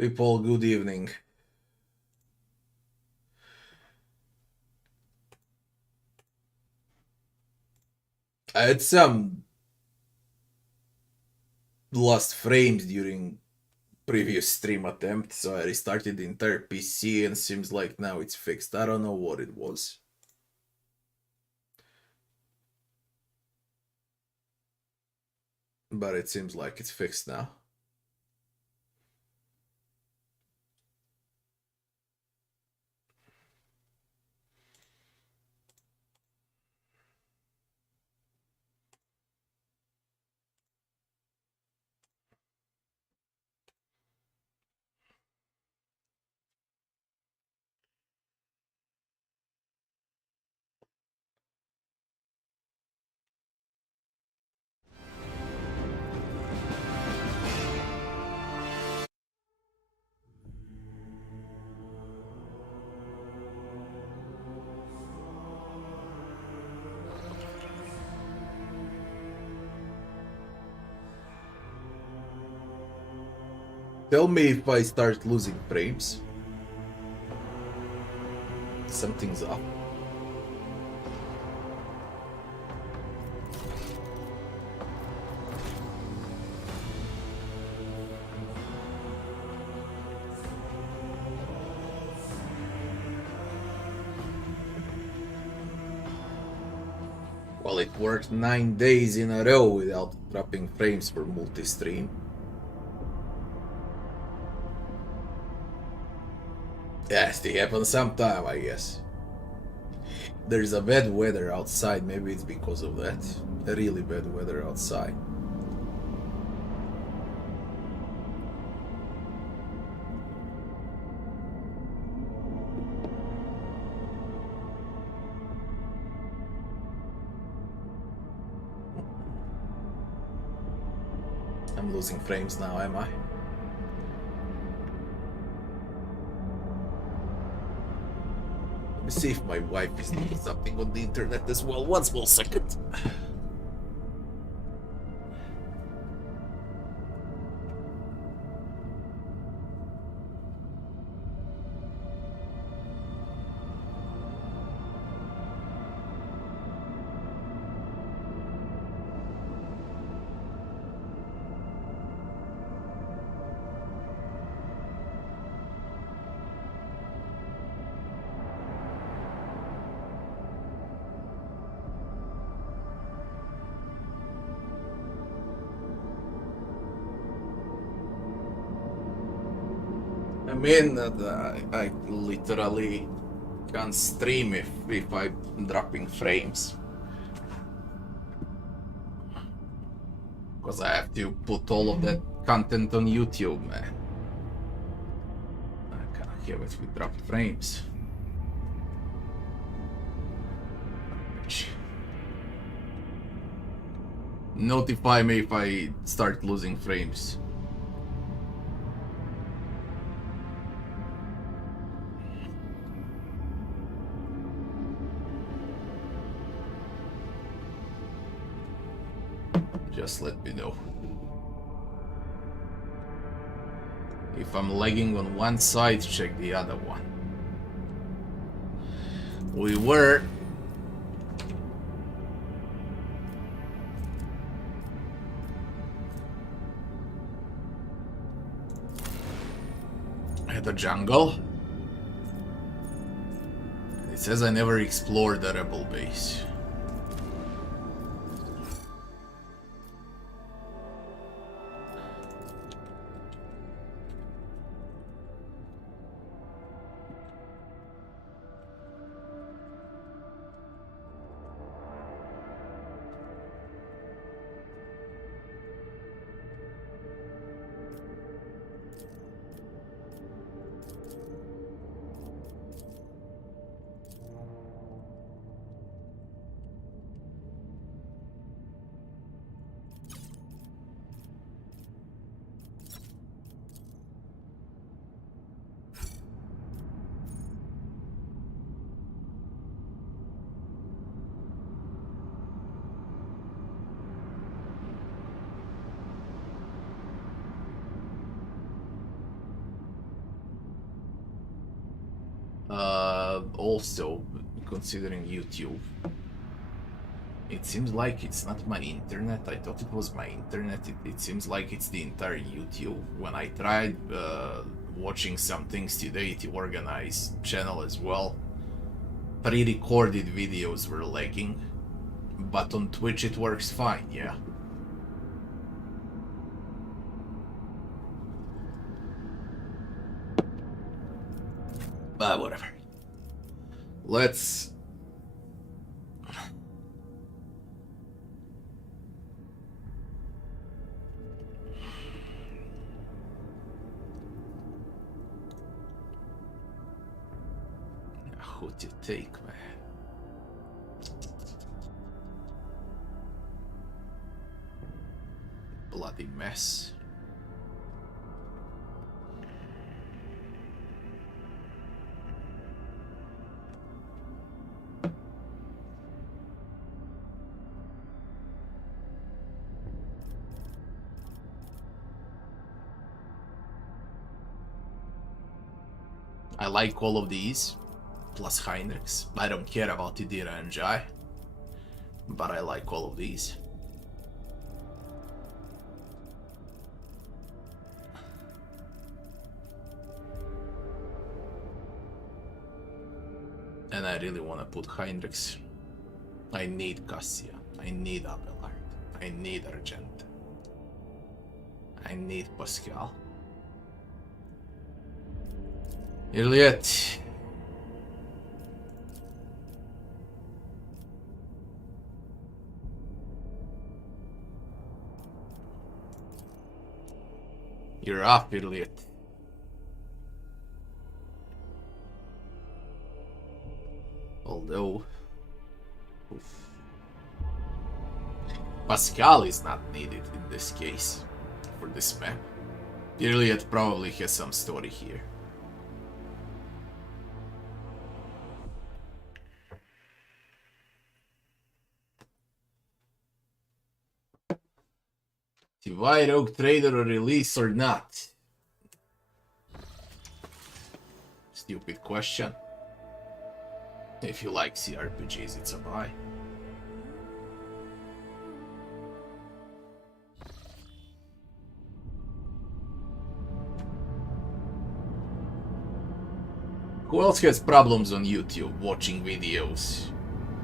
People, good evening. I had some lost frames during previous stream attempt, so I restarted the entire PC and seems like now it's fixed. I don't know what it was. But it seems like it's fixed now. Tell me if I start losing frames. Something's up. Well, it worked 9 days in a row without dropping frames for multi-stream. Yes, they happen sometime, I guess. There's a bad weather outside, maybe it's because of that. A really bad weather outside. I'm losing frames now, am I? Let me see if my wife is doing something on the internet as well. 1 small second. I mean, I literally can't stream if I'm dropping frames. Because I have to put all of that content on YouTube, man. I can't have it with dropped frames. Notify me if I start losing frames. Just let me know. If I'm lagging on one side, check the other one. We were at the jungle. It says I never explored the rebel base. also, considering YouTube, it seems like it's not my internet. I thought it was my internet. It seems like it's the entire YouTube. When I tried watching some things today to organize channel as well, pre-recorded videos were lagging, but on Twitch it works fine, yeah. But whatever. Let's... Who to take, man? Bloody mess. I like all of these, plus Heinrichs. I don't care about Idira and Jai, but I like all of these. And I really want to put Heinrichs. I need Cassia, I need Abelard, I need Argent, I need Pascal. Iliet. You're up, Iliet. Although... Oof. Pascal is not needed in this case, for this map. Iliet probably has some story here. Divide Rogue Trader or release or not? Stupid question. If you like CRPGs, it's a buy. Who else has problems on YouTube watching videos,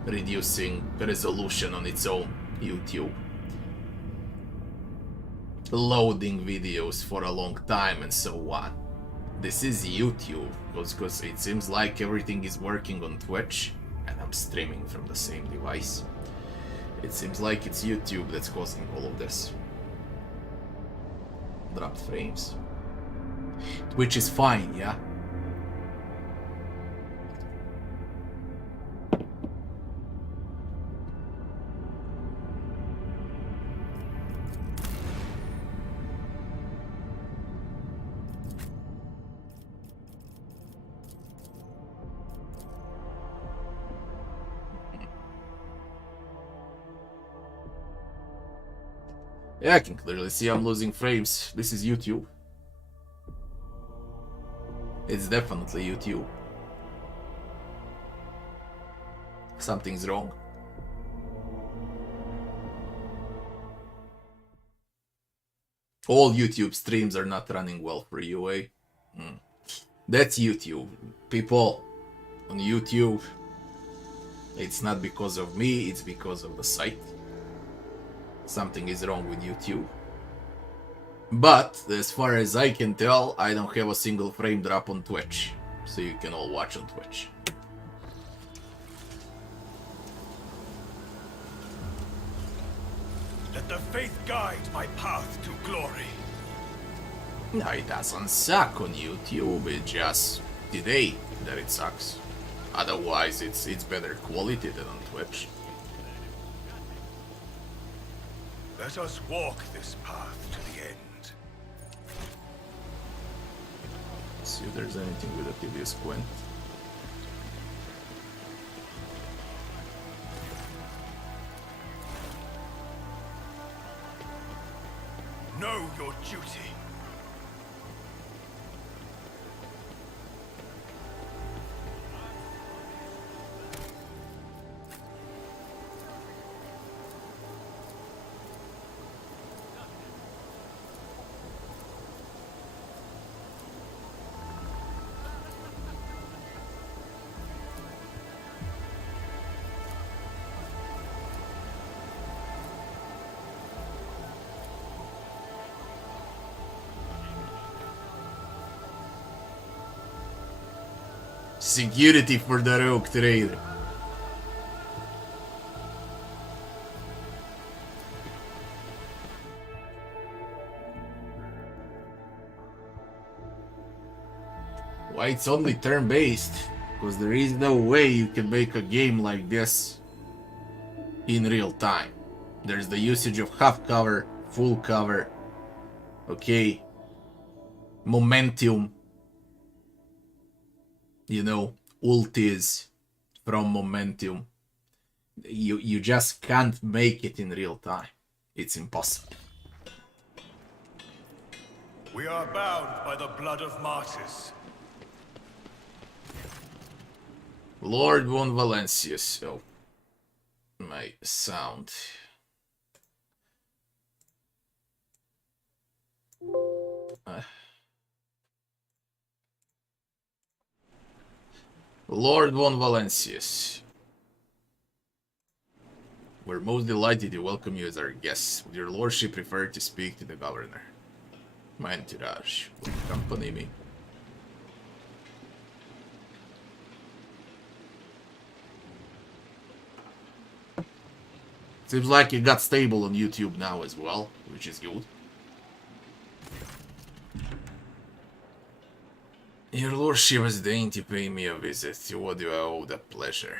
reducing resolution on its own YouTube? Loading videos for a long time and so on. This is YouTube, because it seems like everything is working on Twitch and I'm streaming from the same device. It seems like it's YouTube that's causing all of this. Dropped frames. Twitch is fine, yeah? Yeah, I can clearly see I'm losing frames. This is YouTube. It's definitely YouTube. Something's wrong. All YouTube streams are not running well for you, eh? That's YouTube. People on YouTube, it's not because of me, it's because of the site. Something is wrong with YouTube. But, as far as I can tell, I don't have a single frame drop on Twitch. So you can all watch on Twitch. Let the faith guide my path to glory. No, it doesn't suck on YouTube, it's just today that it sucks. Otherwise, it's better quality than on Twitch. Let us walk this path to the end. See if there's anything with a Tiberius Quint. Know your duty. security for the rogue trader. Why it's only turn-based? Because there is no way you can make a game like this in real time. There's the usage of half cover, full cover, okay, momentum, you know, ultis from momentum. You just can't make it in real time. It's impossible. We are bound by the blood of martyrs. Lord von Valencius. Oh, my sound. Lord von Valencius. We're most delighted to welcome you as our guests. Would your lordship prefer to speak to the governor? My entourage will accompany me. Seems like it got stable on YouTube now as well, which is good. Your lordship has deigned to pay me a visit. To what do I owe that pleasure?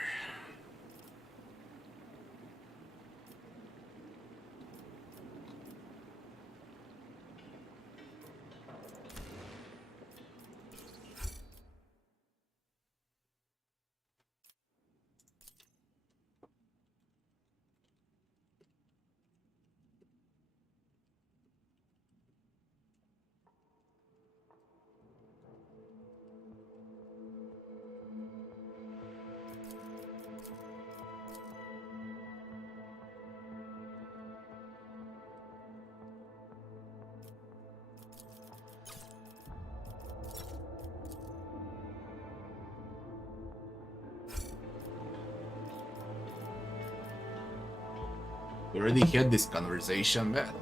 We already had this conversation, man.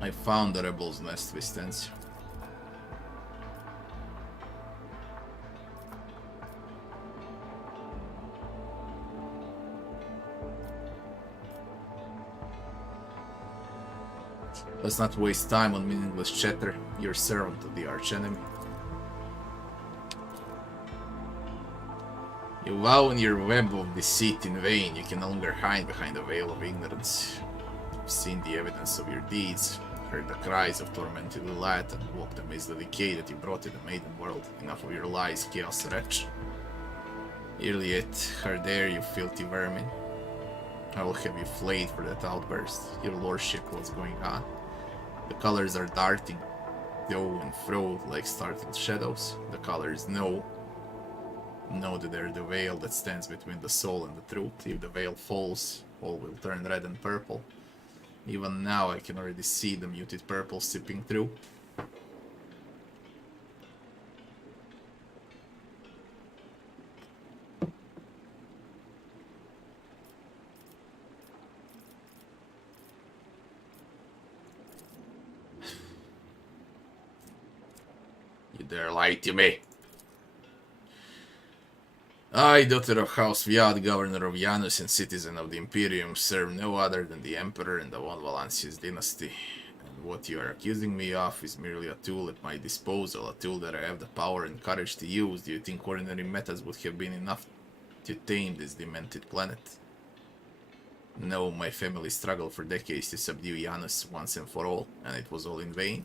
I found the rebel's nest, Vistencio. Let's not waste time on meaningless chatter. You're servant of the archenemy. You vow in your web of deceit in vain. You can no longer hide behind the veil of ignorance. You've seen the evidence of your deeds, heard the cries of tormented lad, and walked amidst the decay that you brought to the maiden world. Enough of your lies, chaos wretch. Iliad, her there, you filthy vermin. I will have you flayed for that outburst. Your lordship, what's going on? The colors are darting, to and fro like startled shadows. The colors know that they're the veil that stands between the soul and the truth. If the veil falls, all will turn red and purple. Even now I can already see the muted purple seeping through. You dare lie to me. I, daughter of House Viad, governor of Janus and citizen of the Imperium, serve no other than the Emperor and the Von Valancius dynasty. And what you are accusing me of is merely a tool at my disposal, a tool that I have the power and courage to use. Do you think ordinary methods would have been enough to tame this demented planet? No, my family struggled for decades to subdue Janus once and for all, and it was all in vain.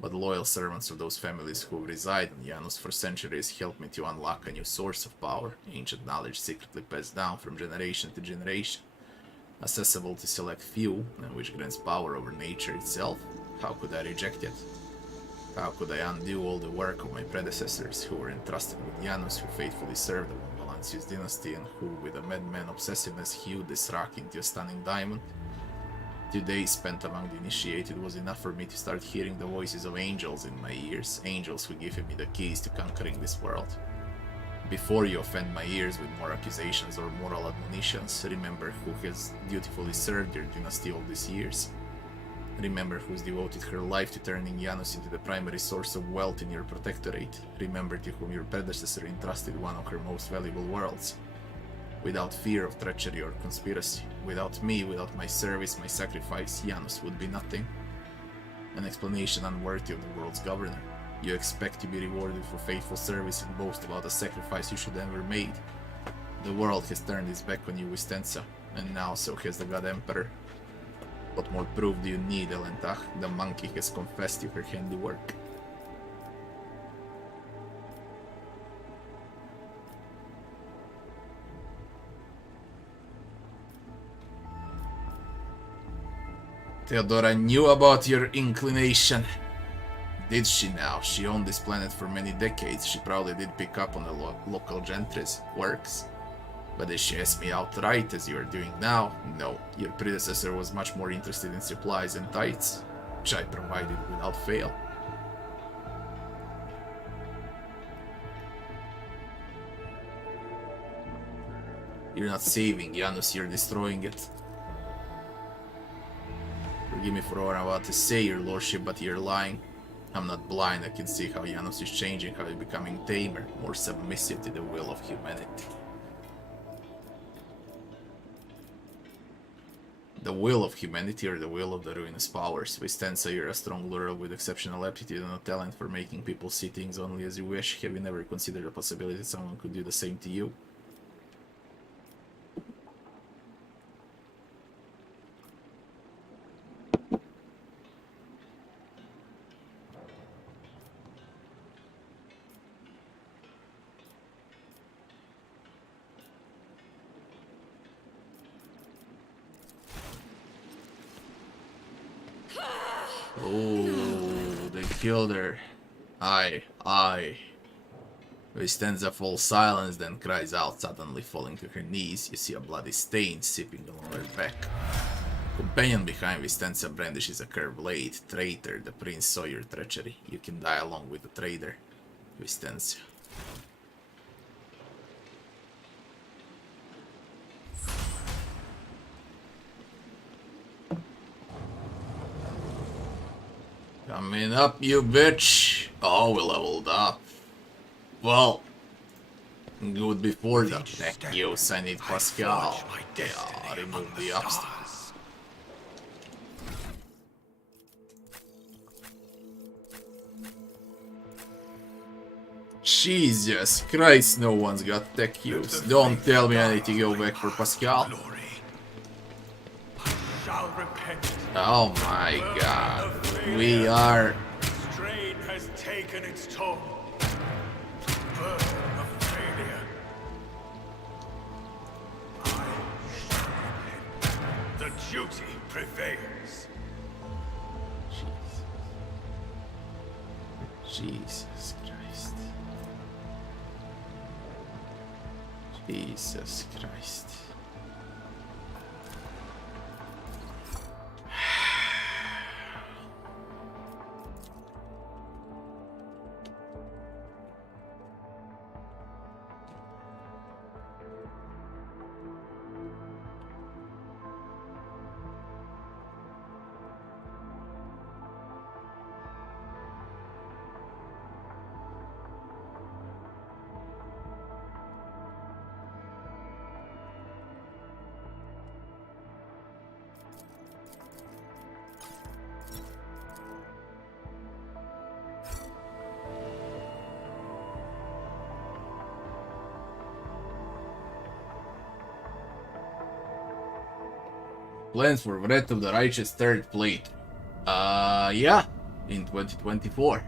But loyal servants of those families who reside in Janus for centuries helped me to unlock a new source of power, ancient knowledge secretly passed down from generation to generation, accessible to select few, and which grants power over nature itself. How could I reject it? How could I undo all the work of my predecessors who were entrusted with Janus, who faithfully served the Von Valancius dynasty, and who, with a madman obsessiveness, hewed this rock into a stunning diamond? 2 days spent among the initiated was enough for me to start hearing the voices of angels in my ears, angels who gave me the keys to conquering this world. Before you offend my ears with more accusations or moral admonitions, remember who has dutifully served your dynasty all these years. Remember who's devoted her life to turning Janus into the primary source of wealth in your protectorate. Remember to whom your predecessor entrusted one of her most valuable worlds. Without fear of treachery or conspiracy, without me, without my service, my sacrifice, Janus would be nothing. An explanation unworthy of the world's governor. You expect to be rewarded for faithful service and boast about a sacrifice you should have never made. The world has turned its back on you, Vistenza, and now so has the God Emperor. What more proof do you need, Elentach? The monkey has confessed to her handiwork. Theodora knew about your inclination. Did she now? She owned this planet for many decades. She probably did pick up on the local gentry's works. But did she ask me outright, as you are doing now? No. Your predecessor was much more interested in supplies and tithes, which I provided without fail. You're not saving Janus, you're destroying it. Forgive me for what I'm about to say, your lordship, but you're lying. I'm not blind, I can see how Janus is changing, how he's becoming tamer, more submissive to the will of humanity. The will of humanity or the will of the ruinous powers? Vistenza, you're a strong lord with exceptional aptitude and a talent for making people see things only as you wish. Have you never considered the possibility that someone could do the same to you? Oh, they killed her. Aye. Vistenza falls silence, then cries out, suddenly falling to her knees. You see a bloody stain sipping along her back. Companion behind Vistenza brandishes a curved blade. Traitor, the prince saw your treachery. You can die along with the traitor. Vistenza. Coming up, you bitch. Oh, we leveled up. Well, good before the tech use. I need Pascal. Yeah, remove the obstacles. Jesus Christ, no one's got tech use. Don't tell me I need to go back for Pascal. Oh my god. We are... Strain has taken its toll. Burden of failure. I shall repent. The duty prevails. Jesus Christ. Jesus Christ. Plans for Wrath of the Righteous third plate. Yeah, in 2024.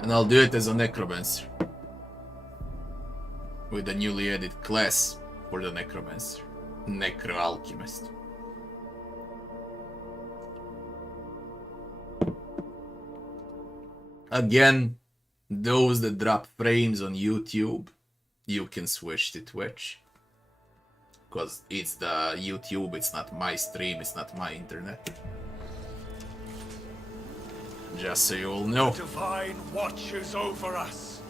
And I'll do it as a necromancer. With the newly added class for the necromancer. Necro-alchemist. Again, those that drop frames on YouTube, you can switch to Twitch. Because it's the YouTube, it's not my stream, it's not my internet. Just so you all know. The divine watches over us.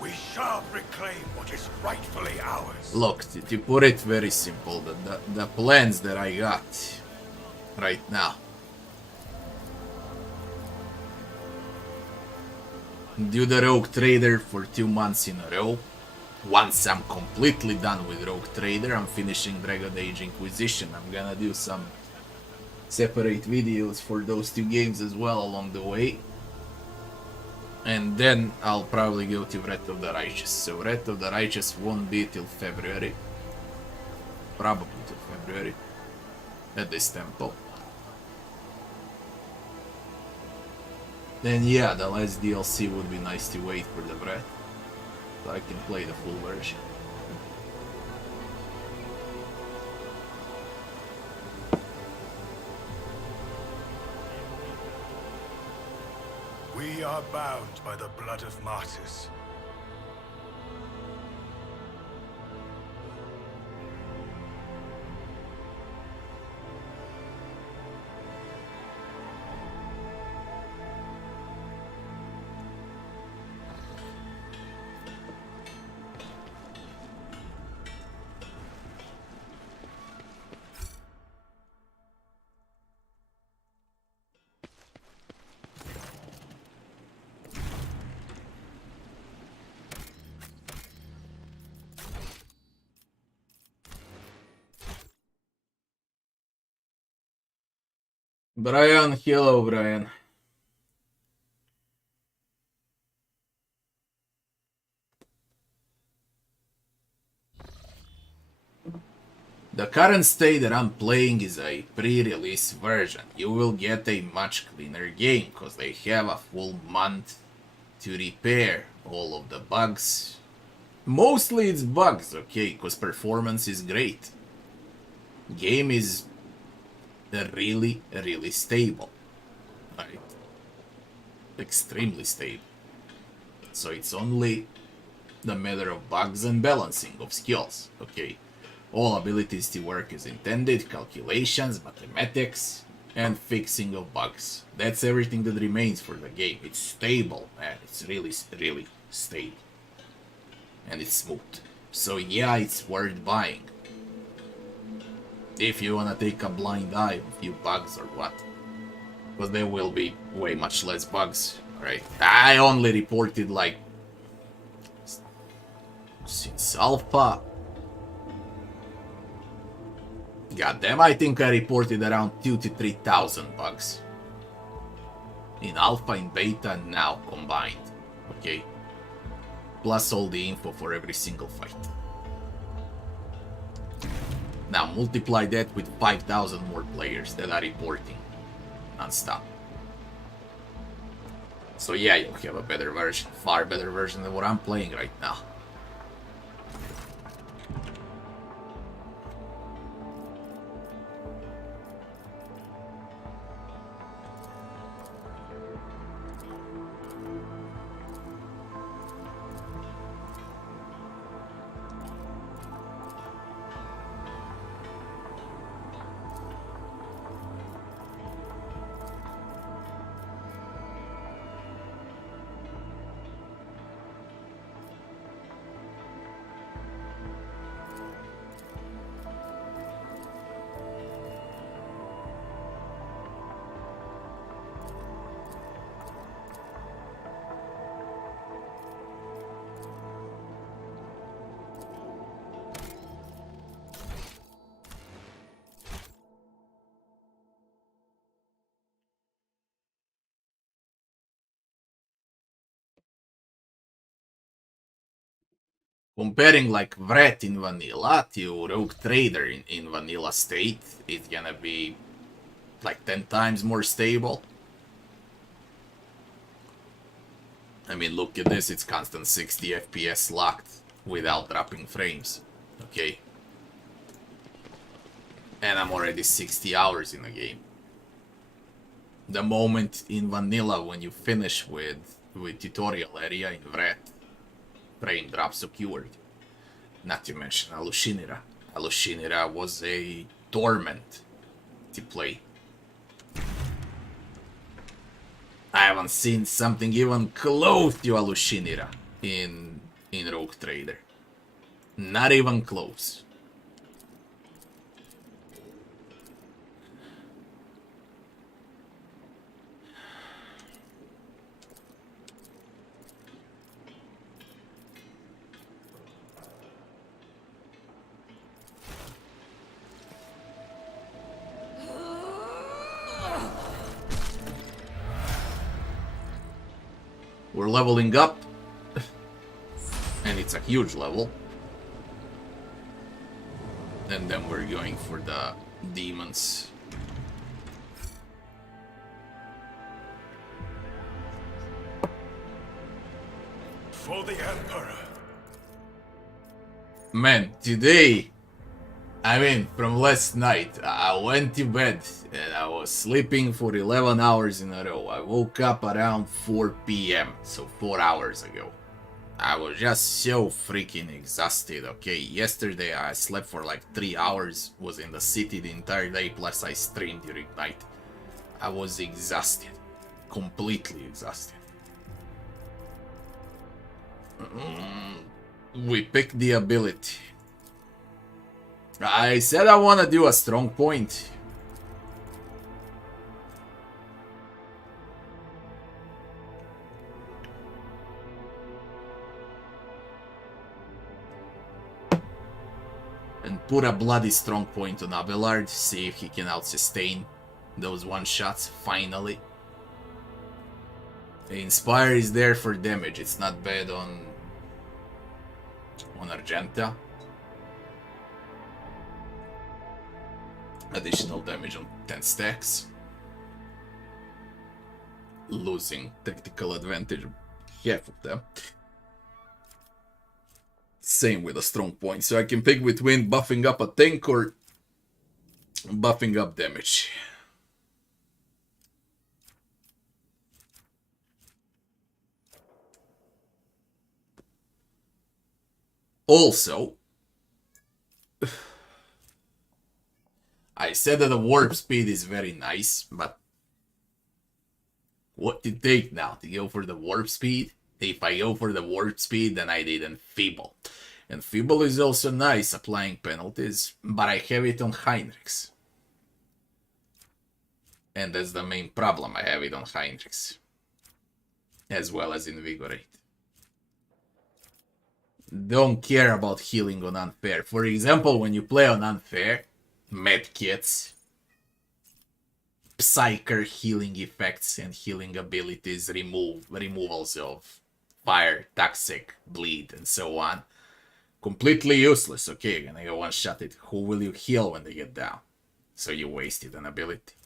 We shall reclaim what is rightfully ours. Look, to put it very simple, the plans that I got right now. Do the Rogue Trader for 2 months in a row. Once I'm completely done with Rogue Trader, I'm finishing Dragon Age Inquisition. I'm gonna do some separate videos for those 2 games as well along the way. And then I'll probably go to Wrath of the Righteous. So Wrath of the Righteous won't be till February. Probably till February. At this tempo. Then yeah, the last DLC would be nice to wait for the Wrath. So I can play the full version. We are bound by the blood of martyrs. Brian, hello Brian. The current state that I'm playing is a pre-release version. You will get a much cleaner game because they have a full month to repair all of the bugs. Mostly it's bugs, okay, because performance is great. Game is really stable. Right? Extremely stable. So it's only the matter of bugs and balancing of skills, okay? All abilities to work as intended, calculations, mathematics, and fixing of bugs. That's everything that remains for the game. It's stable, man. It's really stable. And it's smooth. So yeah, it's worth buying. If you wanna take a blind eye on a few bugs or what. Because there will be way much less bugs, right? I only reported like... since alpha... Goddamn, I think I reported around 2,000 to 3,000 bugs. In alpha, in beta, and now combined. Okay? Plus all the info for every single fight. Now multiply that with 5,000 more players that are reporting non-stop. So yeah, you'll have a better version, far better version than what I'm playing right now. Comparing like Wrath in vanilla to Rogue Trader in vanilla state, it's gonna be like 10 times more stable. I mean, look at this, it's constant 60 FPS locked without dropping frames. Okay. And I'm already 60 hours in the game. The moment in vanilla when you finish with tutorial area in red, frame drops occurred. Not to mention Alushinira. Alushinira was a torment to play. I haven't seen something even close to Alushinira in Rogue Trader. Not even close. We're leveling up, and it's a huge level. And then we're going for the demons. For the Emperor. Man, today, I mean, from last night, I went to bed and I was sleeping for 11 hours in a row. I woke up around 4 p.m., so 4 hours ago. I was just so freaking exhausted, okay? Yesterday I slept for like 3 hours, was in the city the entire day, plus I streamed during night. I was exhausted. Completely exhausted. We picked the ability. I said I want to do a strong point. And put a bloody strong point on Abelard, see if he can out-sustain those one-shots, finally. The Inspire is there for damage, it's not bad on Argenta. Additional damage on 10 stacks. Losing tactical advantage, half of them. Same with a strong point, so I can pick between buffing up a tank or buffing up damage. Also, I said that the warp speed is very nice, but what to take now? To go for the warp speed? If I go for the warp speed, then I did Enfeeble. Enfeeble is also nice, applying penalties, but I have it on Heinrichs. And that's the main problem, I have it on Heinrichs. As well as Invigorate. Don't care about healing on Unfair. For example, when you play on Unfair, medkits, psyker healing effects and healing abilities, removals of fire, toxic, bleed, and so on. Completely useless. Okay, gonna go one-shot it. Who will you heal when they get down? So you wasted an ability.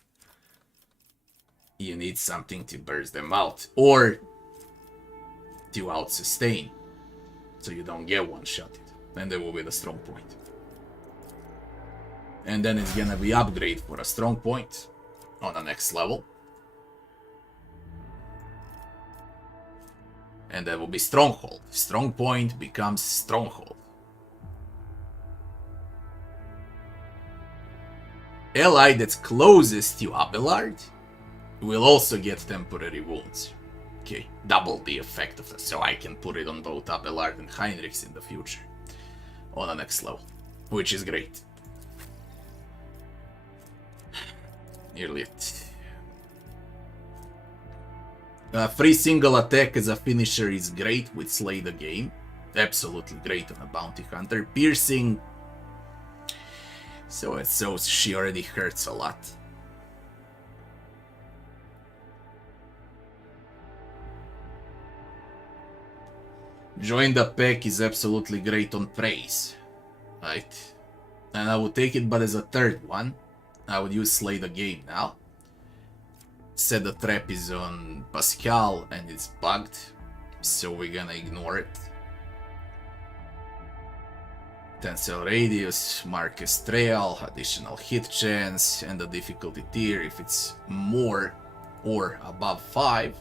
You need something to burst them out, or to out-sustain, so you don't get one-shotted. And that will be the strong point. And then it's gonna be upgrade for a strong point on the next level. And that will be stronghold. Strong point becomes stronghold. Ally that's closest to Abelard will also get temporary wounds. Okay, double the effect of that, so I can put it on both Abelard and Heinrichs in the future. On the next level, which is great. Nearly it. Free single attack as a finisher is great with Slay the Game. Absolutely great on a bounty hunter. Piercing. So she already hurts a lot. Join the pack is absolutely great on praise. Right. And I would take it, but as a third one, I would use Slay the Game now. Said the trap is on Pascal and it's bugged, so we're gonna ignore it. Tensile radius, Marcus trail, additional hit chance, and the difficulty tier. If it's more or above 5,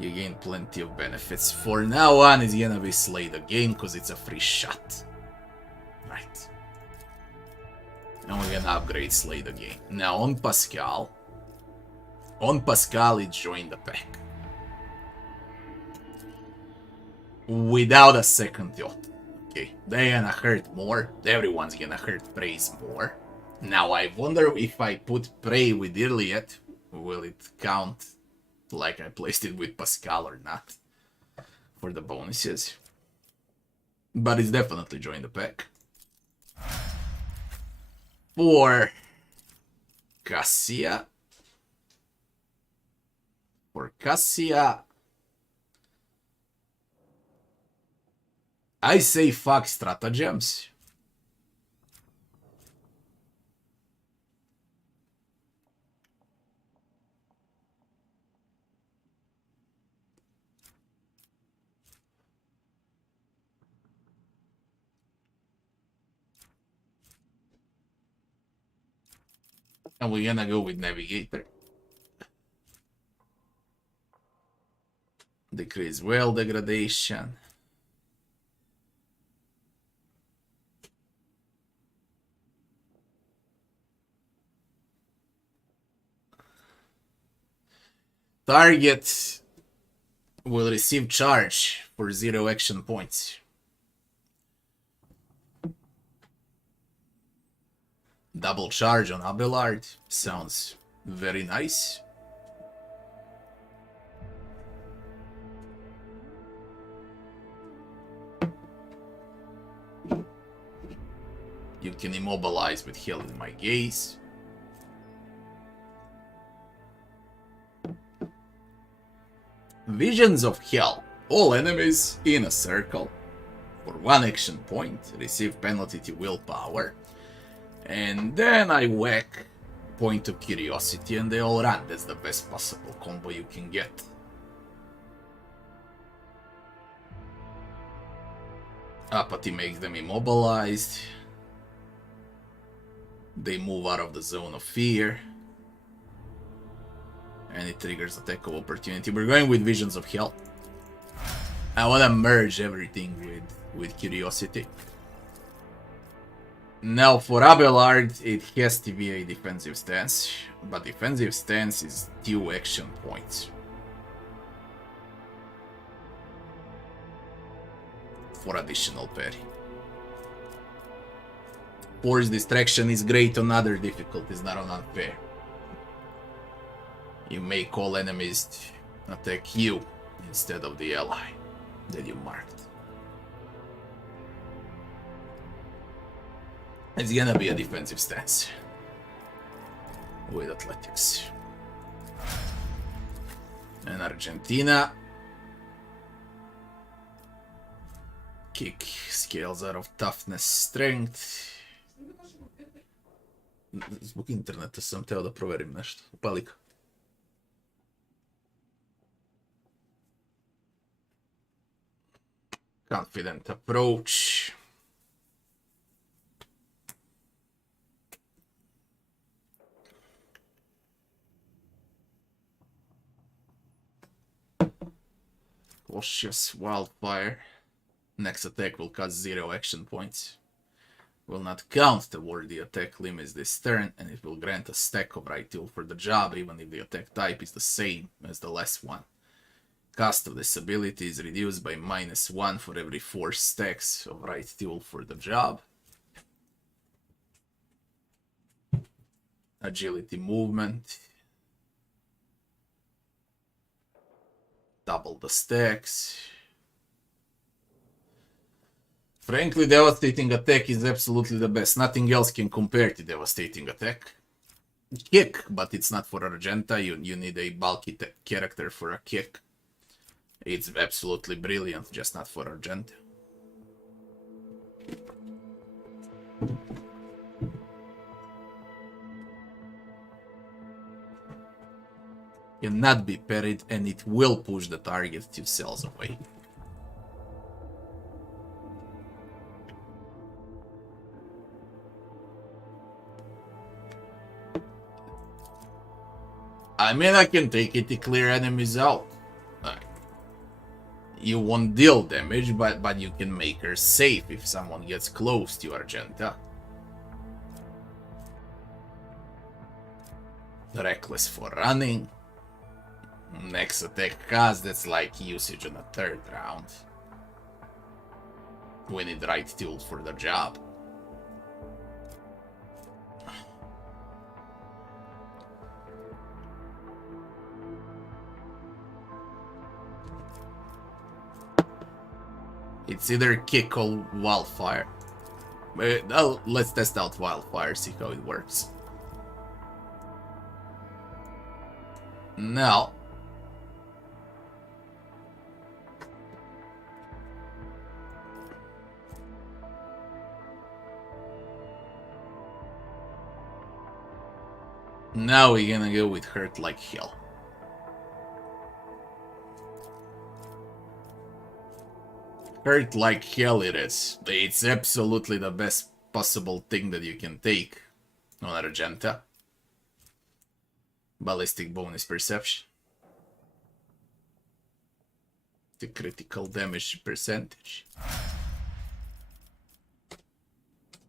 you gain plenty of benefits. For now on, it's gonna be Slay the Game because it's a free shot. Right. And we're gonna upgrade Slay the Game. Now on Pascal, it's join the pack. Without a second thought. Okay, they're gonna hurt more. Everyone's gonna hurt Praise more. Now I wonder if I put Prey with Iliad, will it count like I placed it with Pascal or not for the bonuses? But it's definitely joined the pack. For Cassia, I say fuck stratagems. And we're gonna go with Navigator. Decrease well degradation. Target will receive charge for 0 action points. Double charge on Abelard sounds very nice. You can immobilize with Hell in My Gaze. Visions of Hell. All enemies in a circle for 1 action point receive penalty to willpower. And then I whack Point of Curiosity and they all run. That's the best possible combo you can get. Apathy makes them immobilized. They move out of the zone of fear. And it triggers attack of opportunity. We're going with Visions of Hell. I want to merge everything with Curiosity. Now for Abelard, it has to be a defensive stance. But defensive stance is 2 action points. For additional parry. Force Distraction is great on other difficulties, not on unfair. You make all enemies attack you instead of the ally that you marked. It's gonna be a defensive stance with athletics. And Argentina. Kick scales out of toughness, strength. Zbog interneta sam teo da proverim nešto. Upali ga. Confident approach. Cautious wildfire. Next attack will cost 0 action points. Will not count toward the attack limits this turn, and it will grant a stack of right tool for the job, even if the attack type is the same as the last one. Cost of this ability is reduced by -1 for every 4 stacks of right tool for the job. Agility movement. Double the stacks. Frankly, Devastating Attack is absolutely the best. Nothing else can compare to Devastating Attack. Kick, but it's not for Argenta. You need a bulky character for a kick. It's absolutely brilliant, just not for Argenta. Cannot be parried, and it will push the target 2 cells away. I mean, I can take it to clear enemies out. You won't deal damage, but you can make her safe if someone gets close to Argenta. Reckless for running. Next attack cast, that's like usage on a third round. We need the right tools for the job. It's either kick or wildfire. Let's test out wildfire, see how it works. Now, we're gonna go with hurt like hell. Hurt like hell it is. It's absolutely the best possible thing that you can take on Argenta. Ballistic bonus perception. The critical damage percentage.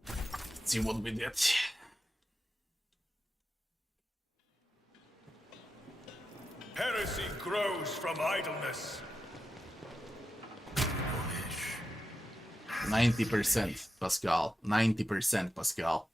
Let's see what we did. Heresy grows from idleness. 90% Pascal. 90% Pascal.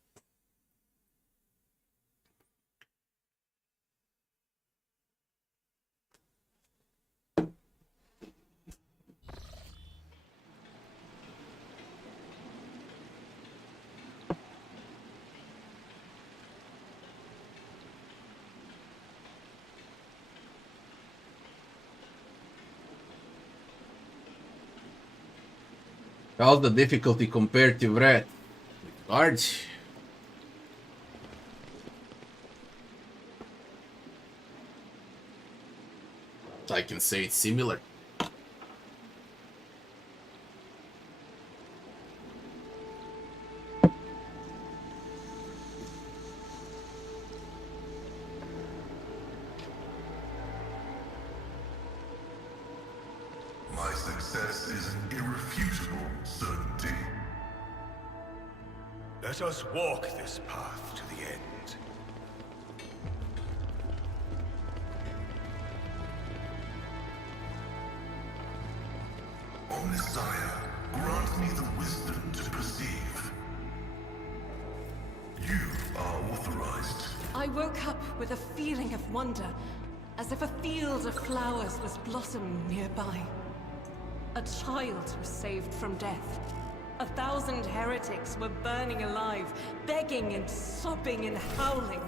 How's the difficulty compared to Red? Hard. I can say it's similar. My success is an irrefutable certainty. Let us walk this path to the end. O Messiah, grant me the wisdom to perceive. You are authorized. I woke up with a feeling of wonder, as if a field of flowers was blossoming nearby. A child was saved from death. 1,000 heretics were burning alive, begging and sobbing and howling.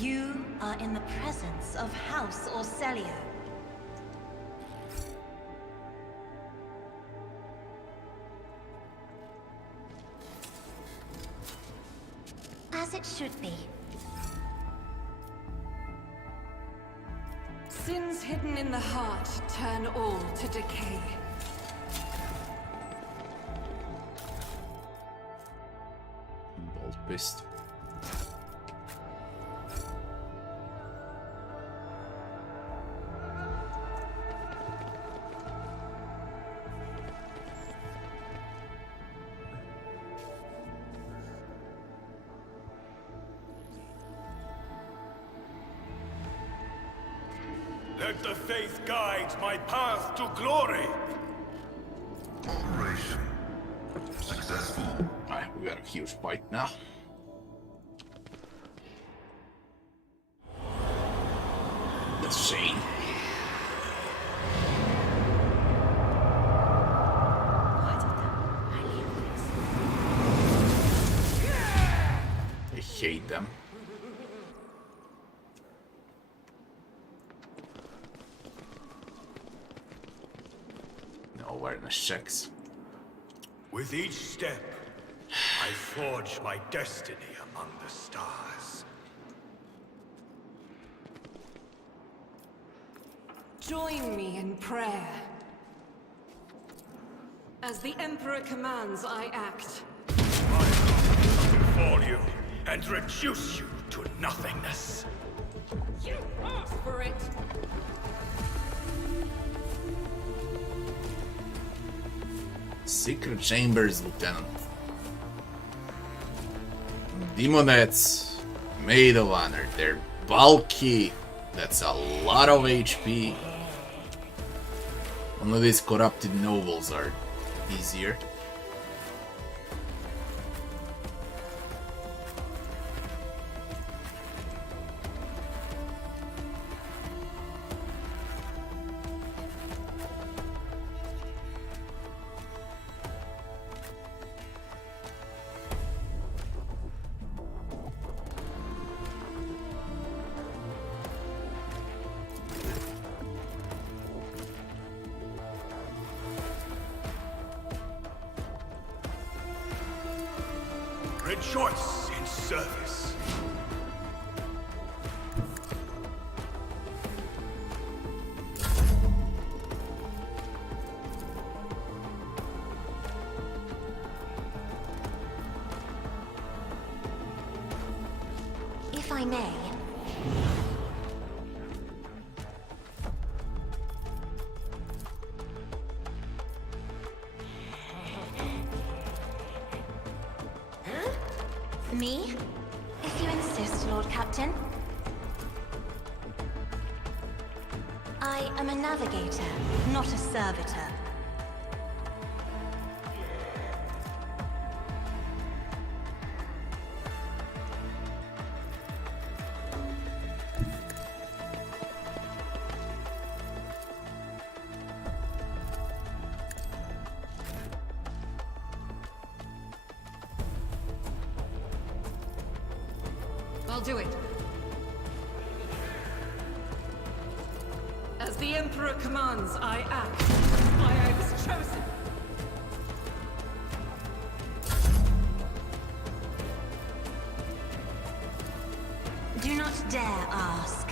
You are in the presence of House Orcelia. As it should be. Sins hidden in the heart turn all to decay. Bolt pissed. Let the faith guide my path to glory. Operation successful. Alright, we got a huge fight now. That's Shane. I hate them. No awareness checks. With each step, I forge my destiny among the stars. Join me in prayer. As the Emperor commands, I act. I will befall you and reduce you to nothingness. You asked for it! Secret Chambers, Lieutenant. Demonettes, Maid of Honor. They're bulky. That's a lot of HP. Only these corrupted nobles are easier. Rejoice in service. If I may. Me? If you insist, Lord Captain. I am a navigator, not a servitor. I'll do it. As the Emperor commands, I act. I was chosen. Do not dare ask.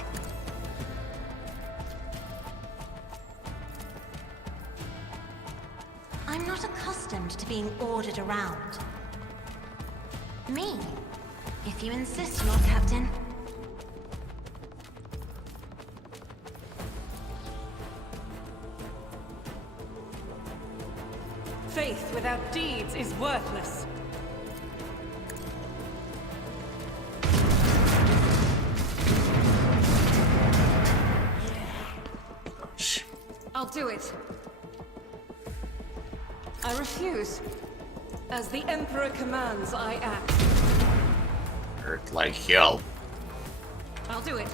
I'm not accustomed to being ordered around. Me? If you insist, Lord Captain. Faith without deeds is worthless. I'll do it. I refuse. As the Emperor commands, I act. Hurt like hell. I'll do it.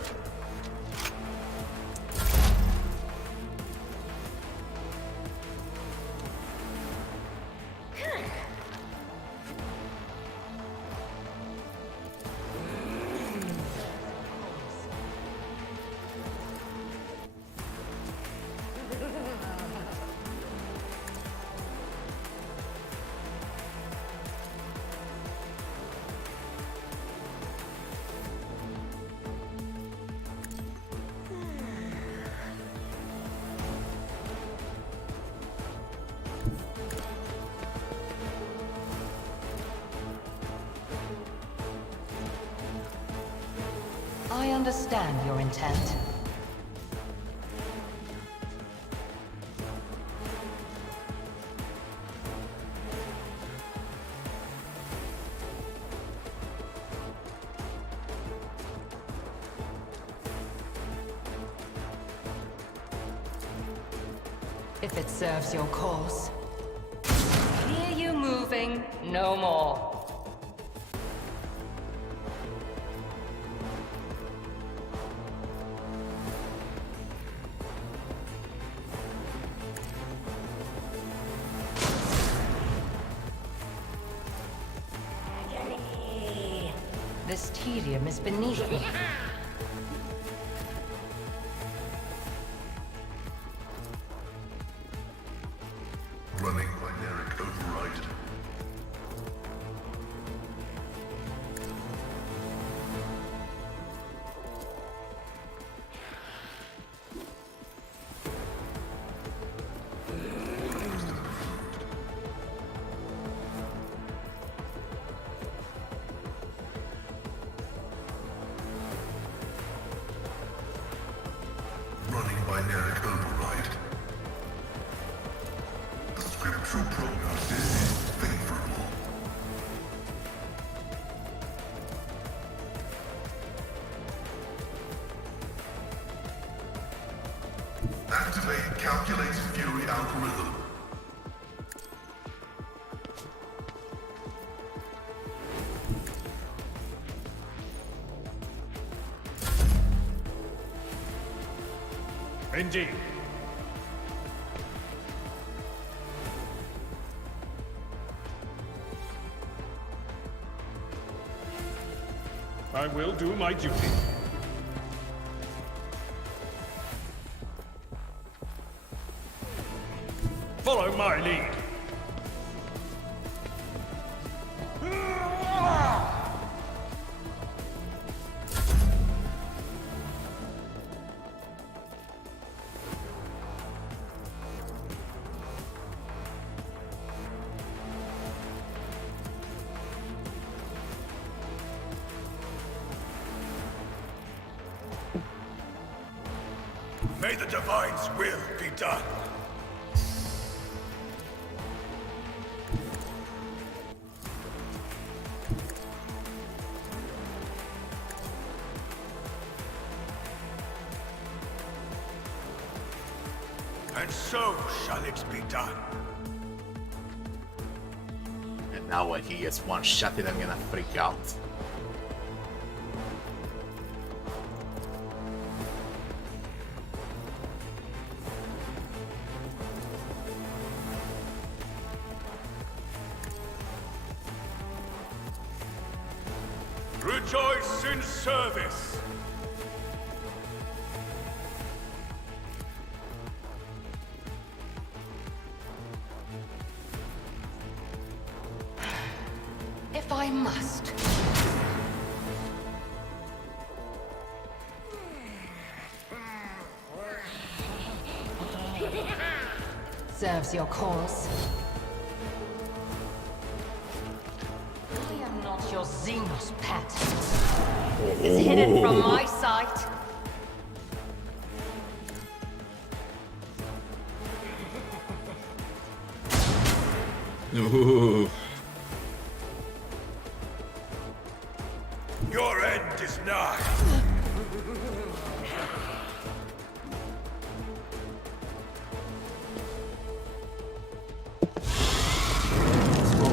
I understand your intent. If it serves your cause. Hear you moving. No more. This tedium is beneath me. Running binaric override. Indeed. I will do my duty. Follow my lead. May the Divine's will be done. And so shall it be done. And now when he gets one shot in, I'm gonna freak out. Rejoice in service. If I must. Serves your cause. I am not your Xenos pet. It's hidden from my sight. Ooh. Your end is nigh.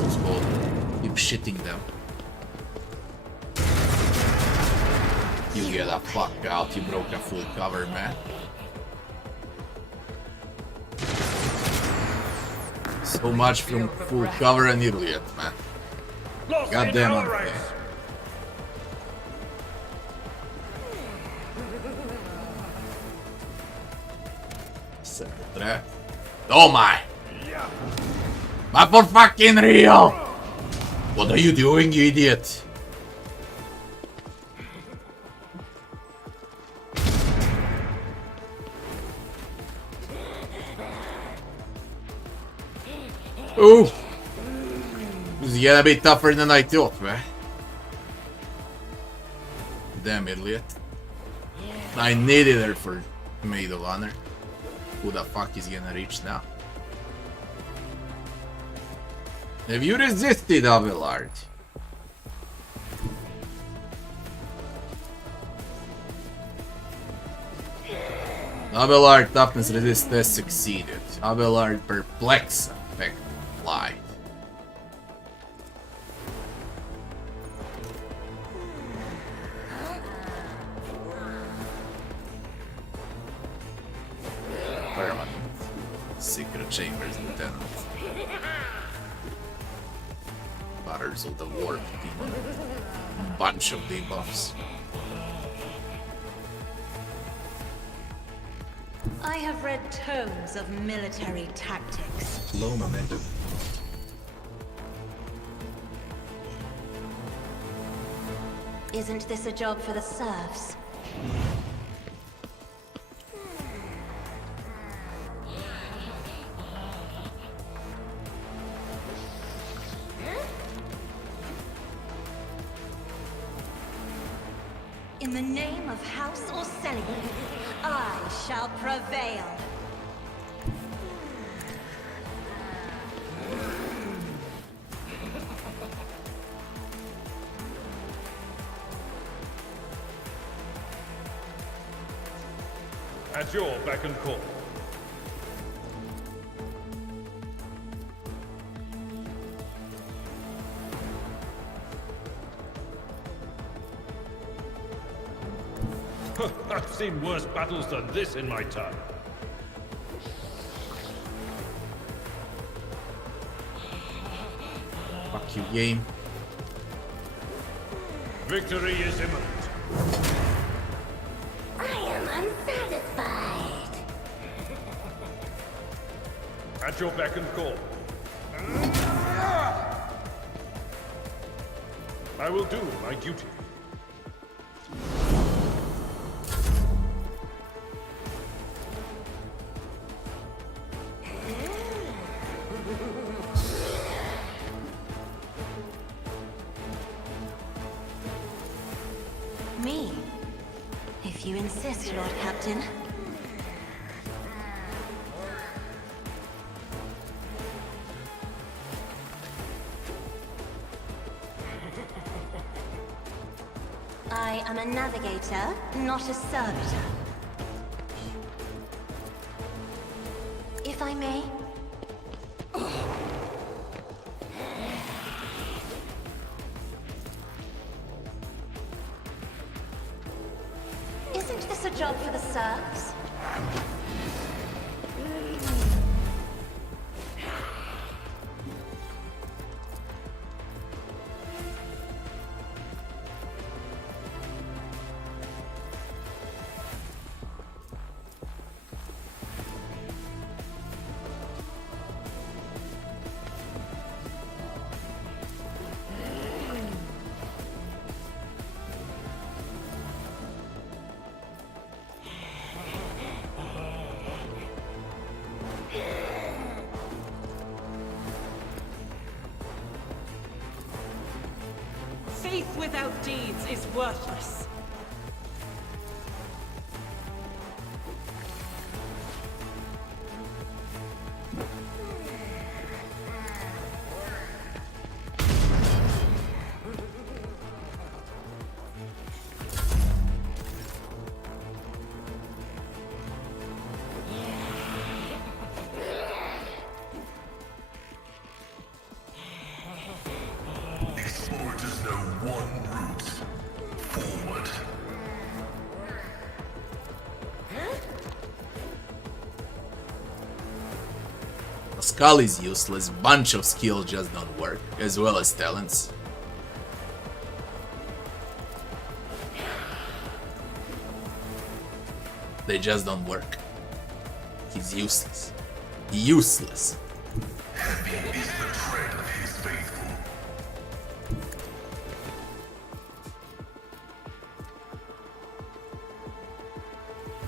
Scroll. Keep shitting them. You get the fuck out, you broke a full cover, man. So much from full cover and idiot, man. Lost God in damn hell it. race. Oh my! But for fucking real! What are you doing, you idiot? Ooh! This is gonna be tougher than I thought, man. Damn idiot. I needed her for Maid of Honor. Who the fuck is gonna reach now? Have you resisted, Abelard? Abelard toughness resist test succeeded. Abelard perplex effect applied. Permanent. Secret chambers lieutenant. Butters of the warp demon. Bunch of debuffs. I have read tomes of military tactics. Low momentum. Isn't this a job for the serfs? In the name of House Orsini, I shall prevail. At your beck and call. I've seen worse battles than this in my time. Fuck you, game. Victory is imminent. I am unsatisfied. At your beck and call. I will do my duty. Me? If you insist, Lord Captain. I am a navigator, not a servitor. If I may. Isn't this a job for the serfs? Faith without deeds is worthless. Explorers know one route. Forward. A skull is useless, bunch of skills just don't work, as well as talents. They just don't work. He's useless. Useless. Heavy is the tread of his faithful.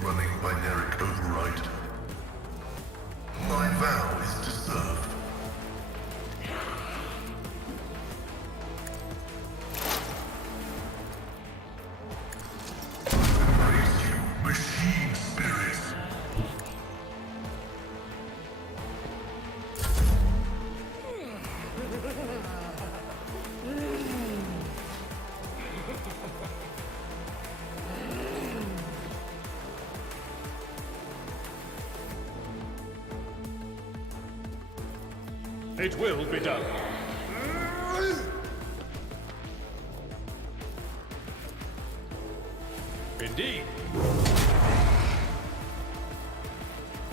Running binaric override. My vow is to serve. Praise you, machine spirit. It will be done. Indeed.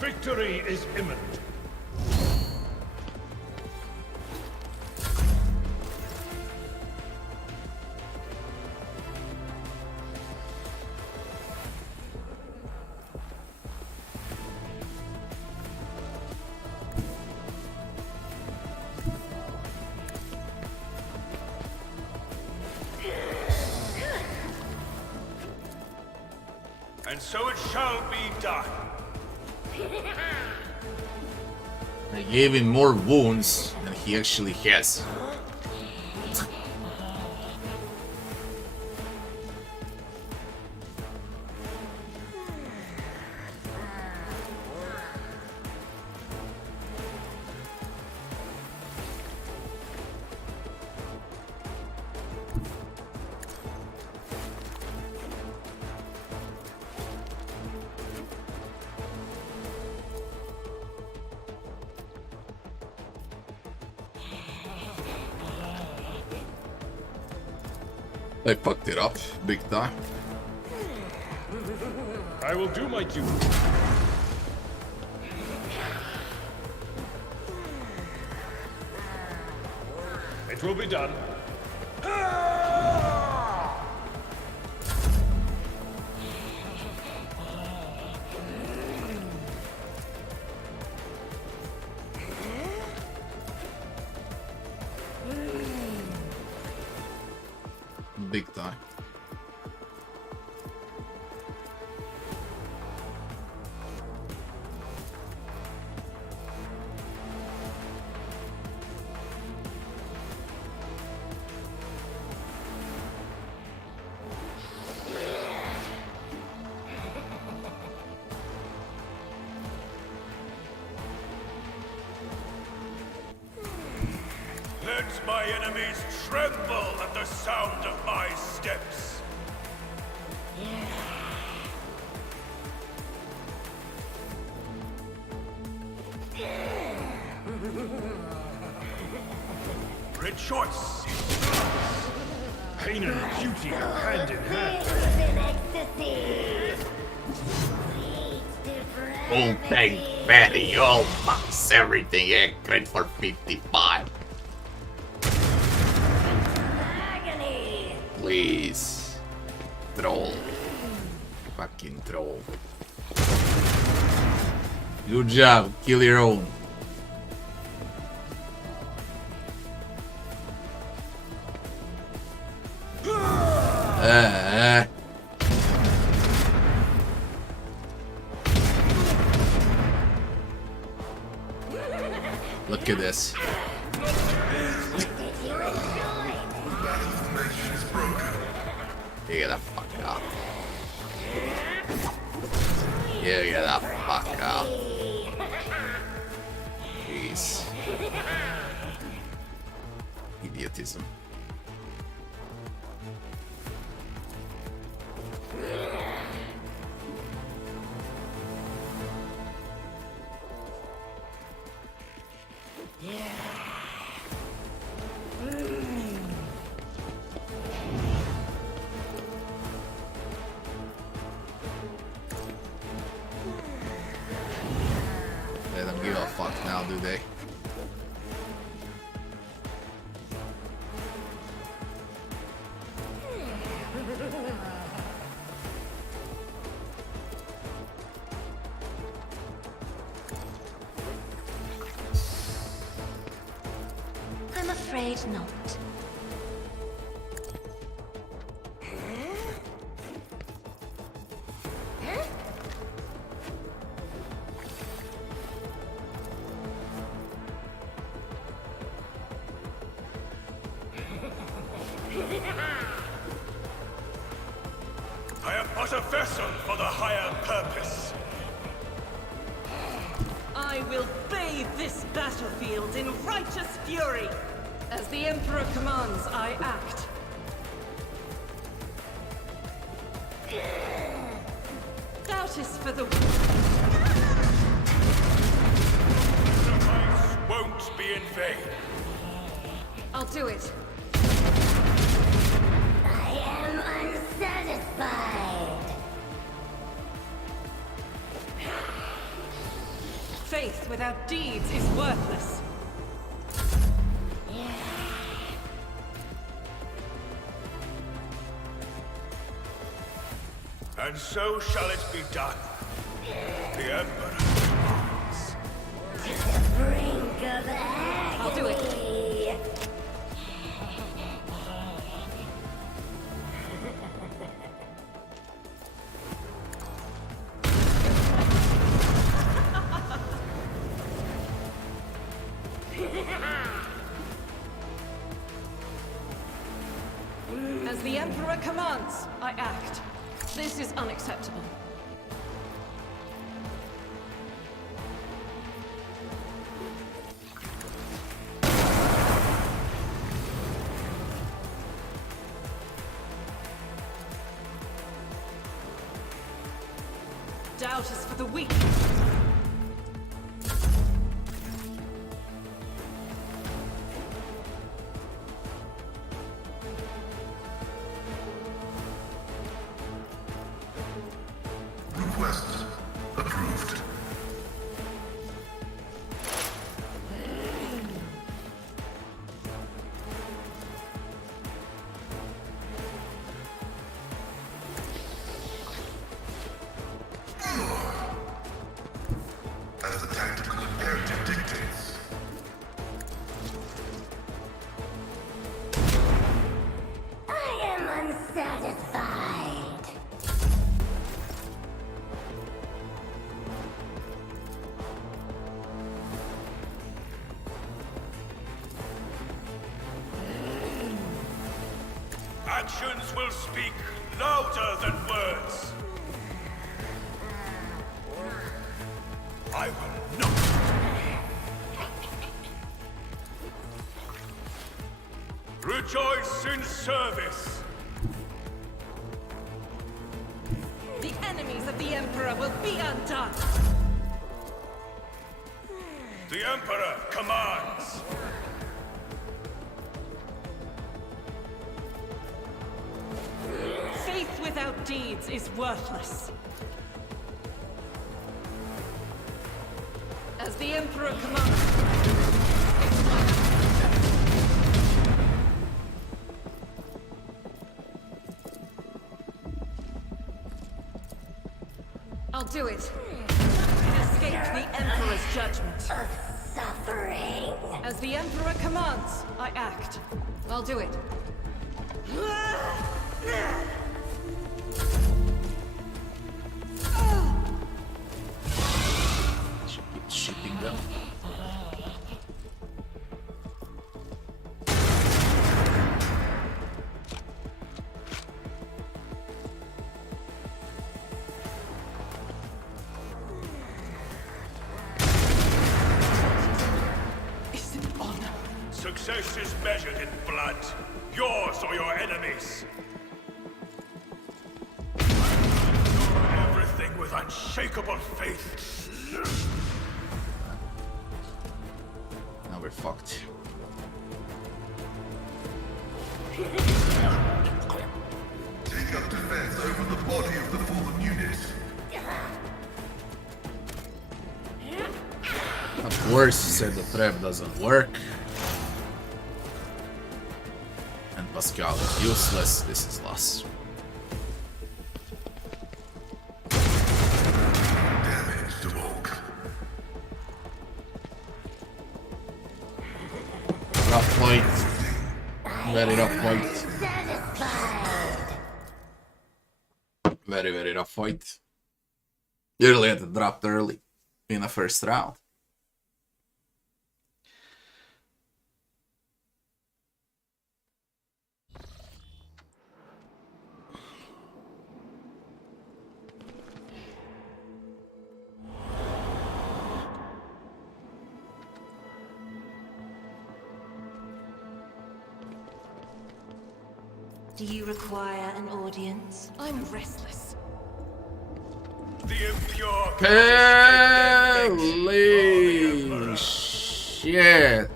Victory is imminent. And so it shall be done. I gave him more wounds than he actually has. I fucked it up, big time. I will do my duty. It will be done. Big time. Let my enemies tremble at the sound of my steps. Rejoice! Pain and beauty go hand in hand. Oh, thank Betty. Oh, fucks everything. Yeah, great for 55. Please. Troll. Fucking troll. Good job. Kill your own. Look at this. You get the fuck up. You get the fuck up. Jeez. Idiotism. They don't give a fuck now, do they? I'm afraid not. I am but a vessel for the higher purpose. I will bathe this battlefield in righteous fury. As the Emperor commands, I act. Doubt is for the Sacrifice won't be in vain. I'll do it. I am unsatisfied. Faith without deeds is worthless. And so shall it be done. The Emperor. Brink of agony. I'll do it. As the Emperor commands, I act. This is unacceptable. Doubt is for the weak. Request approved. Actions will speak louder than words. I will not. Rejoice in service. The enemies of the Emperor will be undone! The Emperor commands. Faith without deeds is worthless. As the Emperor commands... I'll do it. Escape the Emperor's judgment. Suffering. As the Emperor commands, I act. I'll do it. She keeps shooting them. Is it honor? Success is measured in blood. Yours or your enemies. Everything with unshakable faith. Now we're fucked. Take up defense over the body of the fallen unit. Of course, you said the trap doesn't work. And Pascal is useless. This is loss. Damage to Oak. Rough point. Very rough point. Very, very rough fight. You really had to drop early in the first round. Do you require an audience? I'm restless. The impure Holy shit.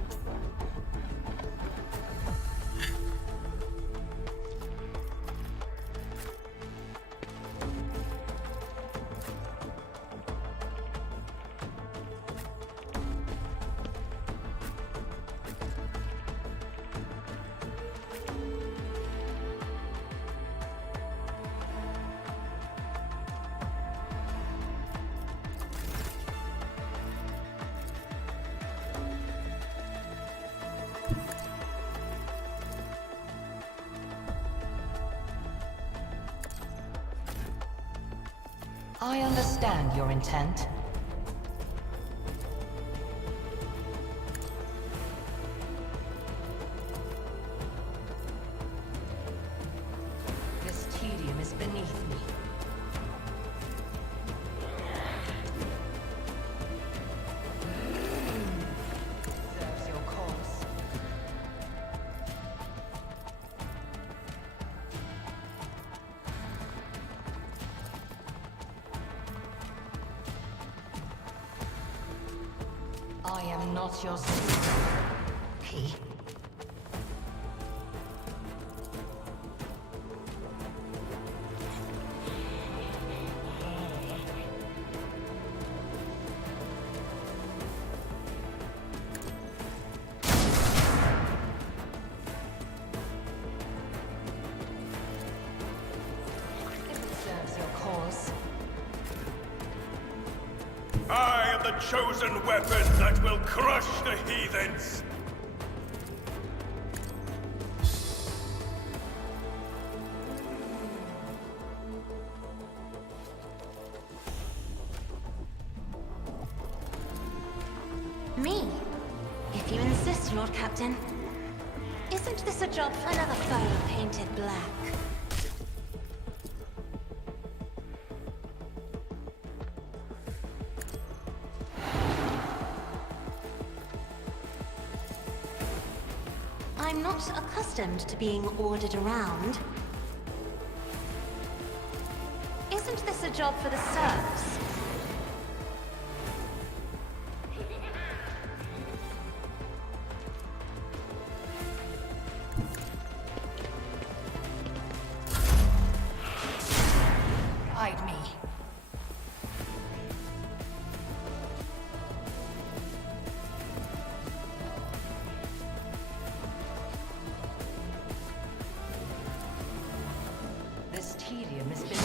I understand your intent. This tedium is beneath me. Serves your cause. I am not your sister. P. If it serves your cause. I am the chosen weapon that will crush the heathens. Me? If you insist, Lord Captain. Isn't Isn't this a job for another foe painted black? I'm not accustomed to being ordered around. Isn't this a job for the serfs? Hide me. This tedium has been...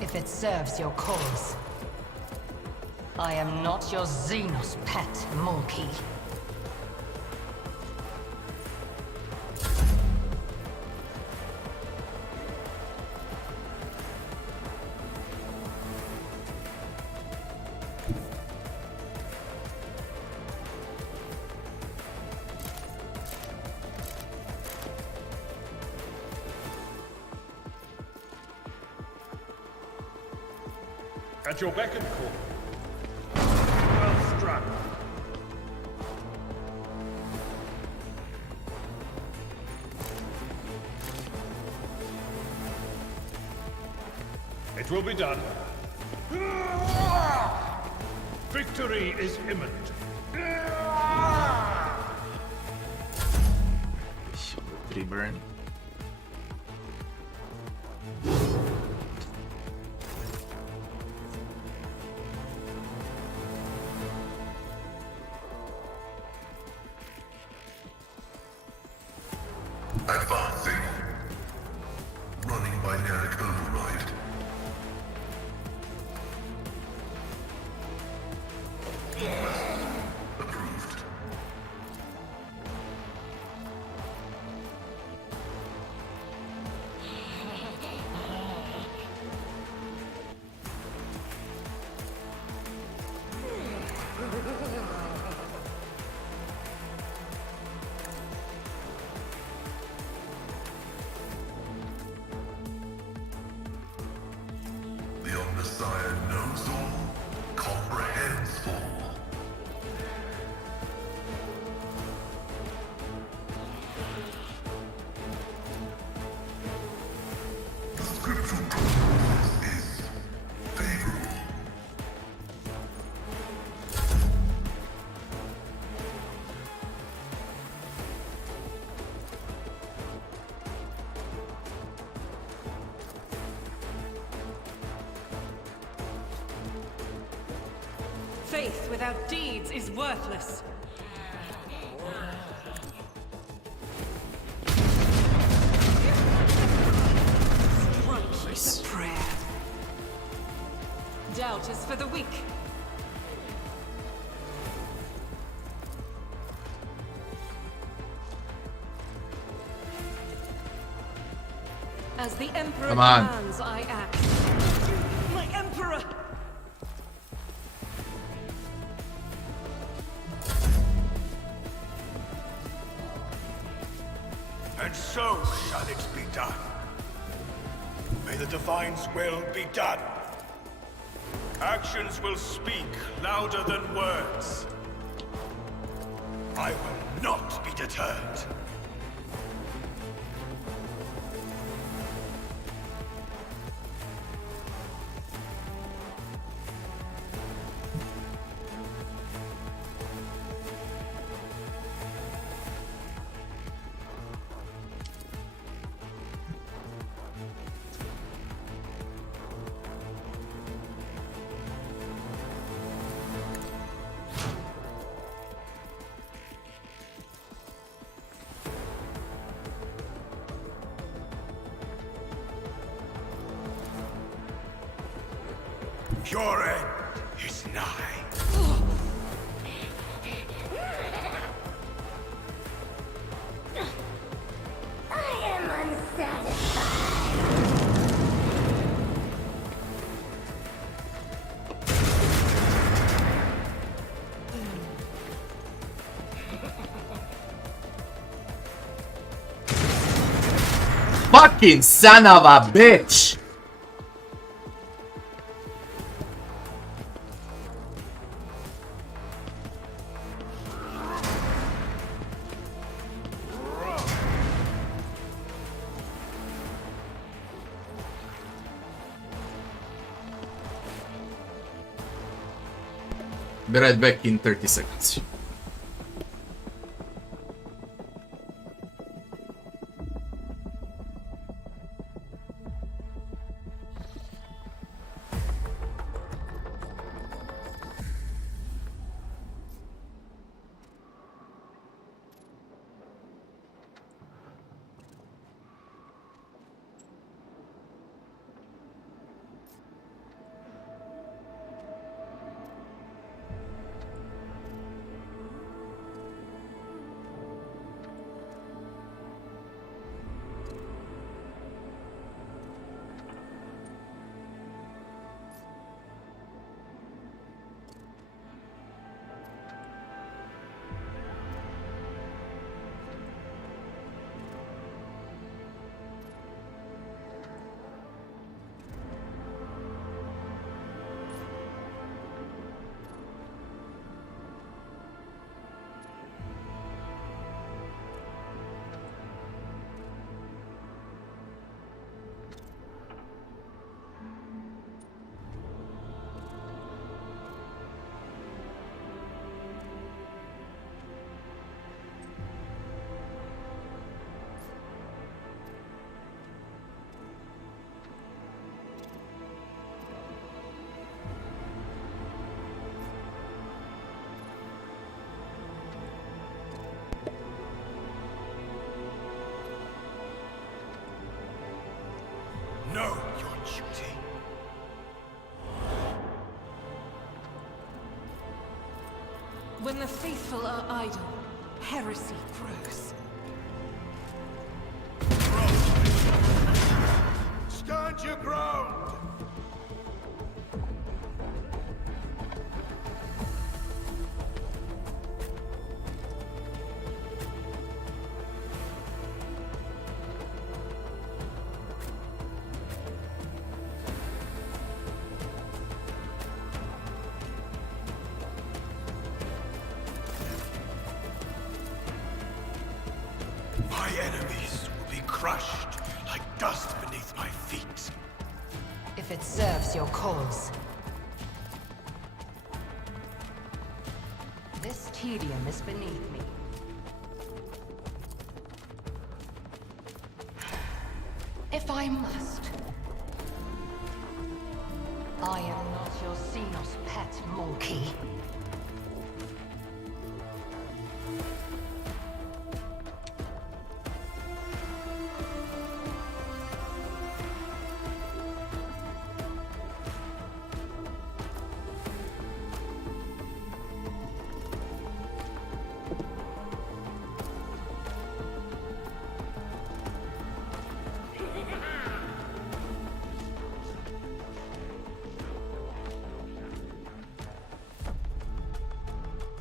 If it serves your cause. I am not your Xenos pet, monkey. At your beck and call. Well struck. It will be done. Victory is imminent. Tree burn. Advancing. Running binaric override. Approved. The Omnissiah knows all, comprehends all. The scriptural prognosis is favorable. Faith without deeds is worthless. Crunch is a prayer. Doubt is for the weak. As the Emperor Come on. commands, I act. My Emperor! And so shall it be done. May the Divine's will be done. Actions will speak louder than words. I will not be deterred. Your end is nigh. I am unsatisfied. fucking son of a bitch! Be right back in 30 seconds. Know your duty. When the faithful are idle, heresy grows. Stand your ground! My enemies will be crushed like dust beneath my feet. If it serves your cause. This tedium is beneath me. If I must. I am not your Xenos pet monkey.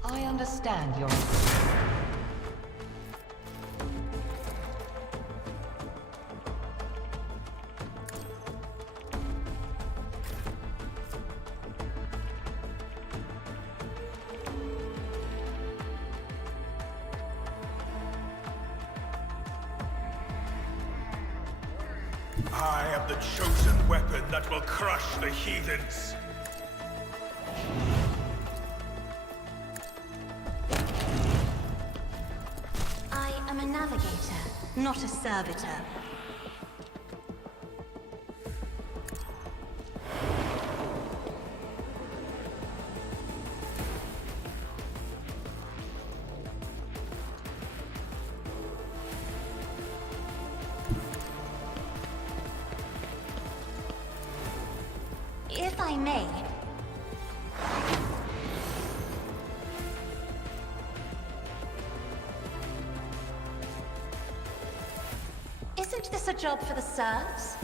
I understand your... I am the chosen weapon that will crush the heathens. I am a navigator, not a servitor. If I may, isn't this a job for the serfs?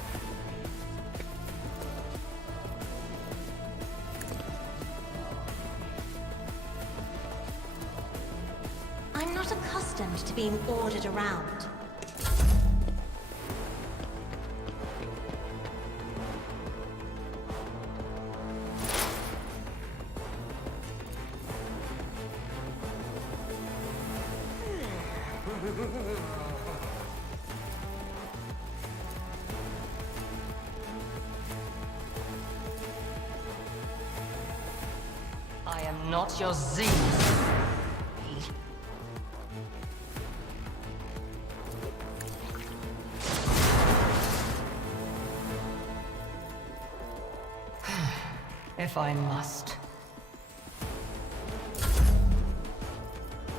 I'm not accustomed to being ordered around. I am not your Xenos. If I must.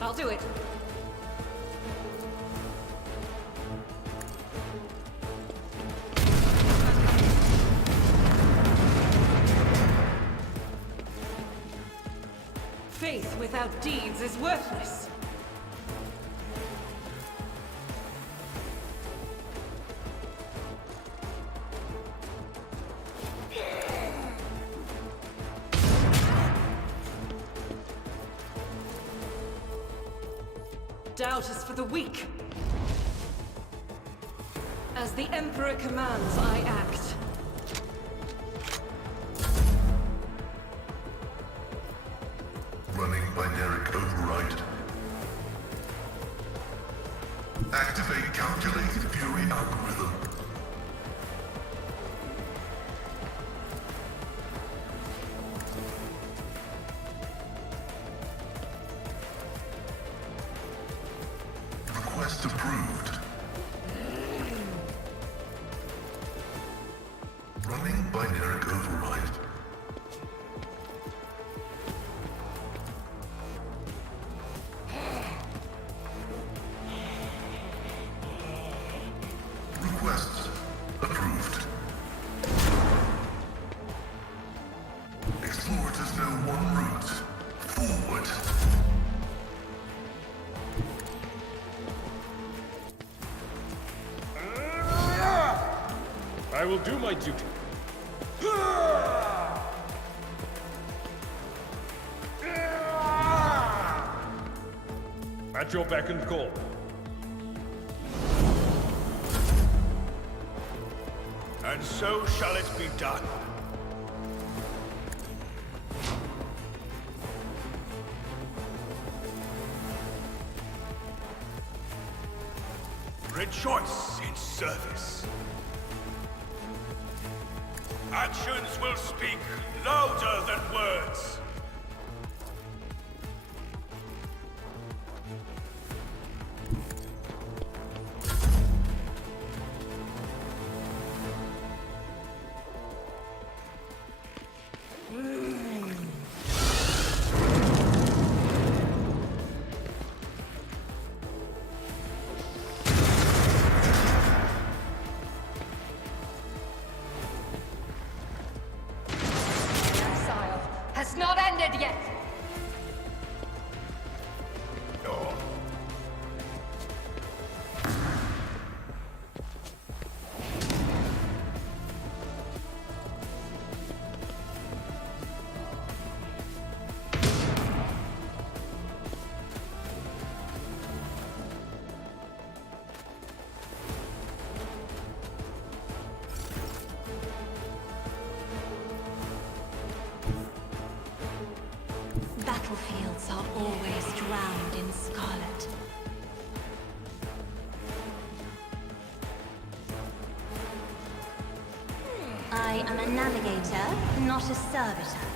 I'll do it. Faith without deeds is worthless. Doubt is for the weak. As the Emperor commands, I act. Running binaric override. Activate calculated fury algorithm. Request approved. Running binaric override. Request approved. Explorators know one route. Forward. I will do my duty. At your beck and call. And so shall it be done. Rejoice in service. Actions will speak louder than words. Exile has not ended yet. Battlefields are always drowned in scarlet. I am a navigator, not a servitor.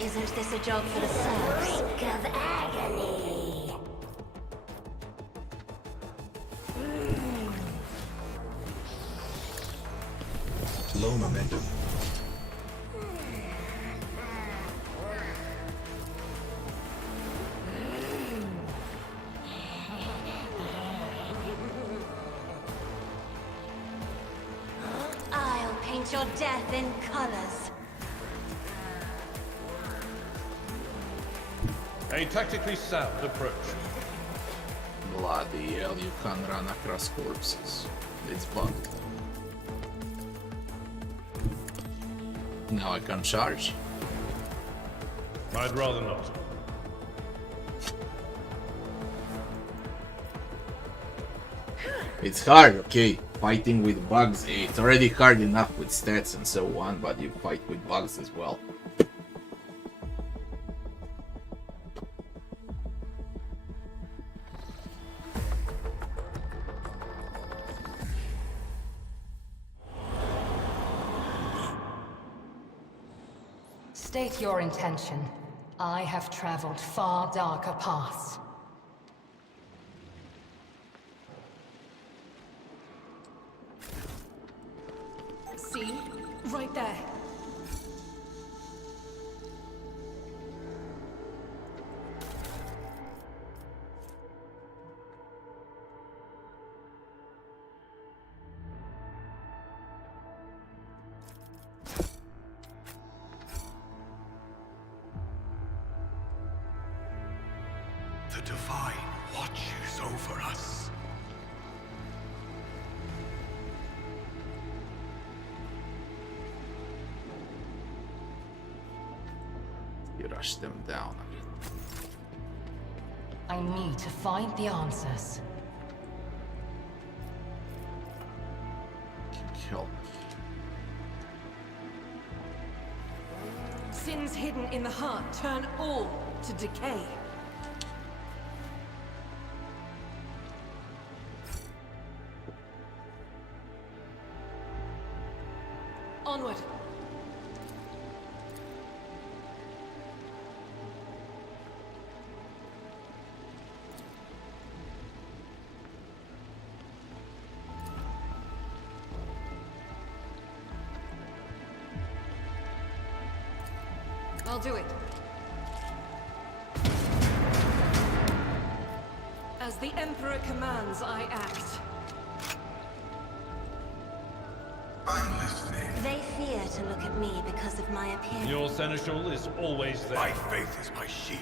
Isn't this a job for the serfs? Brink of agony. Low momentum. I'll paint your death in colors. A tactically sound approach. Bloody hell, you can't run across corpses. It's bugged. Now I can charge. I'd rather not. It's hard, okay. Fighting with bugs, it's already hard enough with stats and so on, but you fight with bugs as well. State your intention. I have traveled far darker paths. See? Right there. The Divine watches over us. You rush them down. I need to find the answers. Help. Sins hidden in the heart turn all to decay. Onward. I'll do it. As the Emperor commands, I act. I'm listening. They fear to look at me because of my appearance. Your seneschal is always there. My faith is my shield.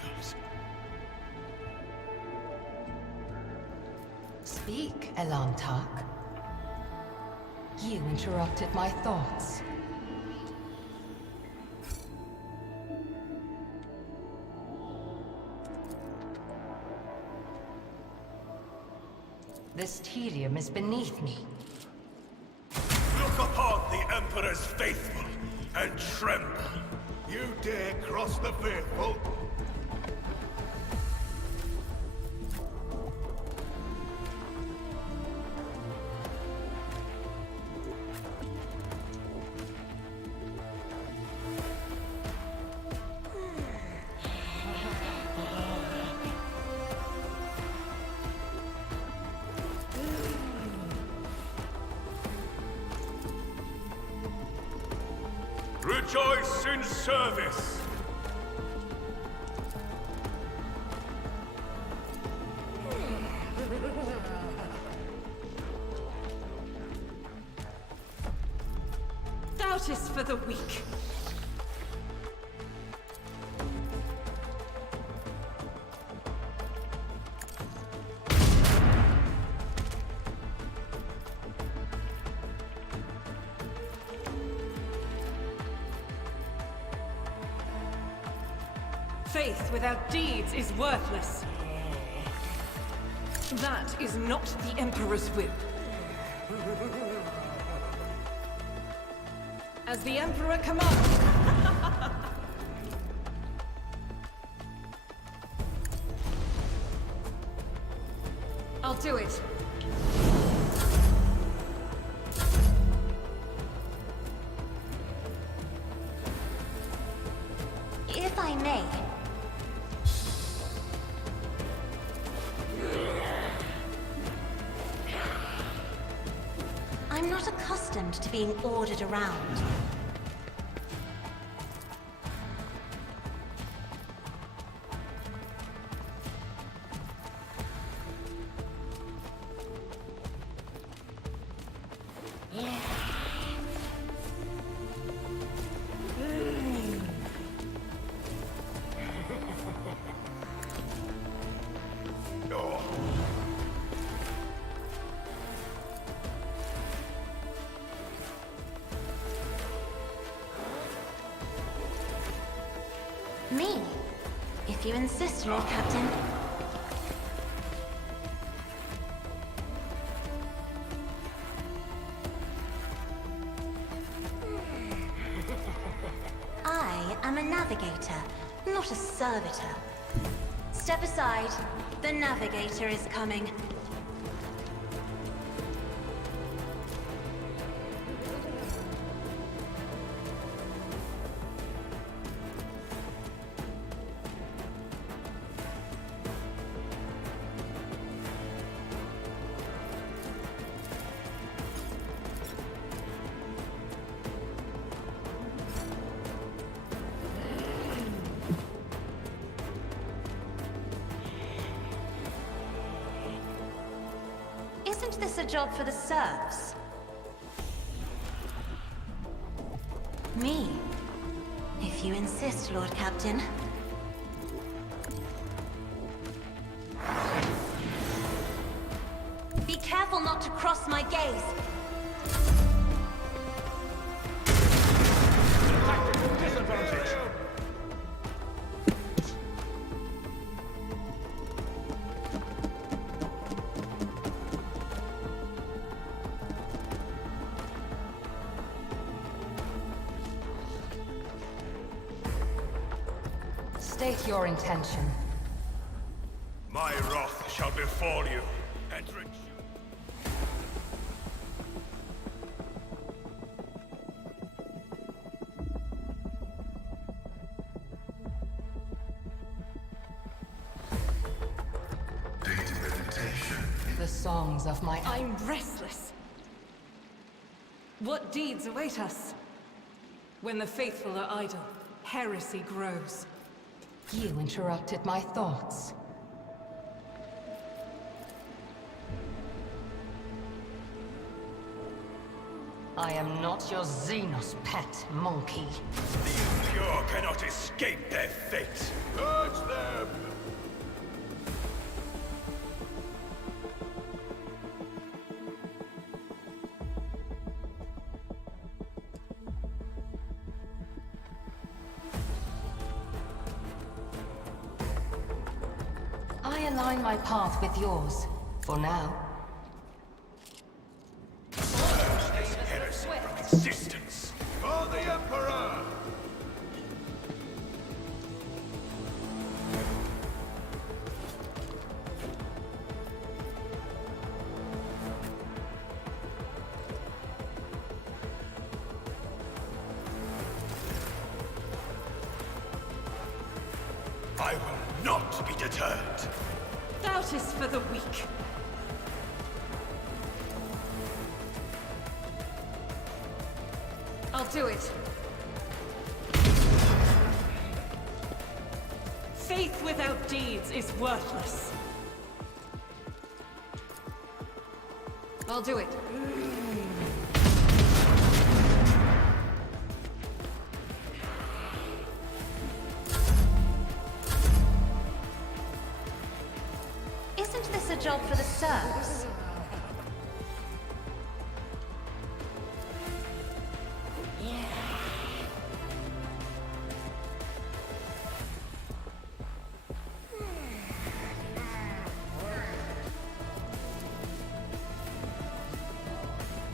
Speak, Elantark. You interrupted my thoughts. This tedium is beneath me. Look upon the Emperor's faithful and tremble. You dare cross the fearful? Rejoice in service! Doubt is for the weak. Faith without deeds is worthless. That is not the Emperor's will. As the Emperor commands. I'll do it. If I may. I'm not accustomed to being ordered around. Me, if you insist, Lord Captain. navigator, not a servitor. Step aside. The navigator is coming. Isn't this a job for the serfs? Me? If you insist, Lord Captain. Be careful not to cross my gaze. Tactical disadvantage. State your intention. My wrath shall befall you, and reach you. Data meditation. The songs of my... I'm restless. What deeds await us? When the faithful are idle, heresy grows. You interrupted my thoughts. I am not your Xenos pet, monkey. The impure cannot escape their fate. Urge them! I align my path with yours, for now. Heresy from existence. For the Emperor! I will not be deterred. Doubt is for the weak. I'll do it. Faith without deeds is worthless. I'll do it. Isn't this a job for the serfs?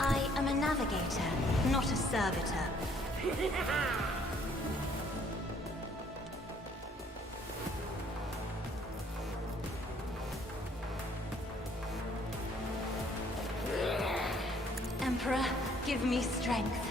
I am a navigator, not a servitor. Emperor, give me strength.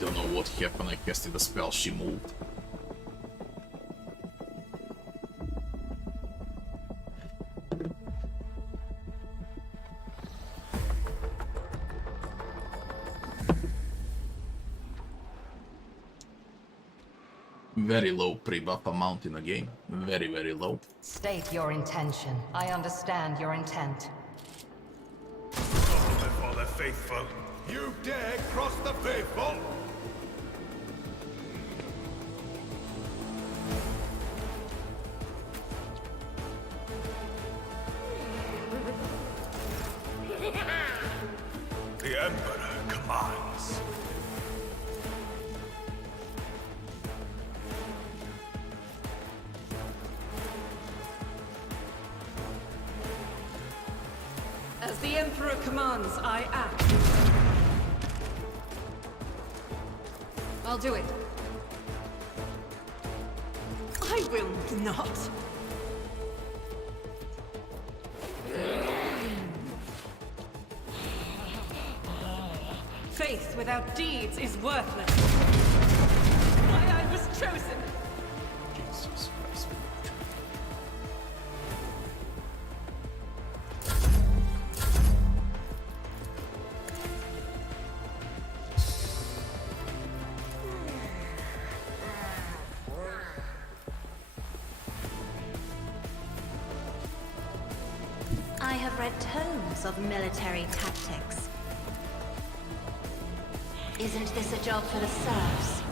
Don't know what happened, I casted a spell, she moved. Very low pre-buff amount in the game. Very, very low. State your intention. I understand your intent. Before the faithful. You dare cross the faithful? The Emperor commands. commands, I act. I'll do it. I will not. Faith without deeds is worthless. Why I was chosen. Jesus Christ. I have read tomes of military tactics. Isn't this a job for the serfs?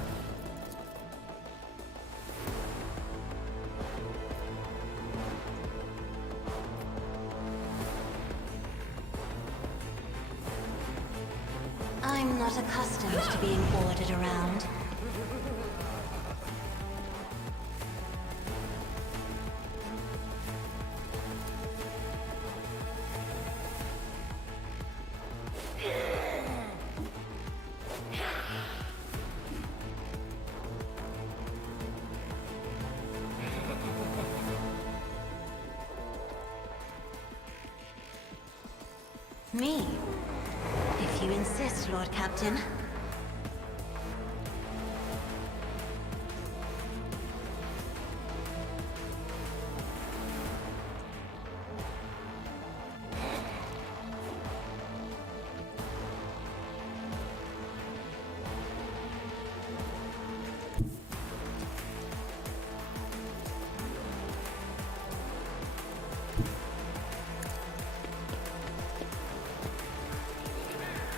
I'm not accustomed to being ordered around. Me? If you insist, Lord Captain.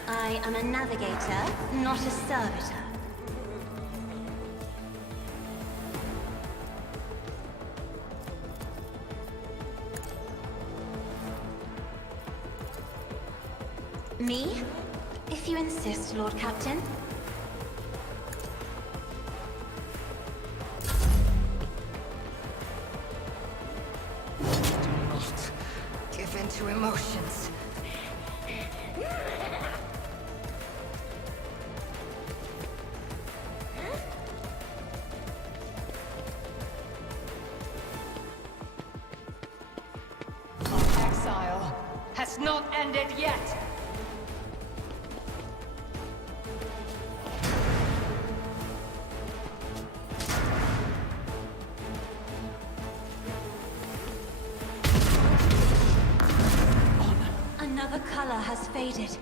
I am a navigator, not a servitor. Me? If you insist, Lord Captain. Do not give in to emotions. Our exile has not ended yet. Another color has faded.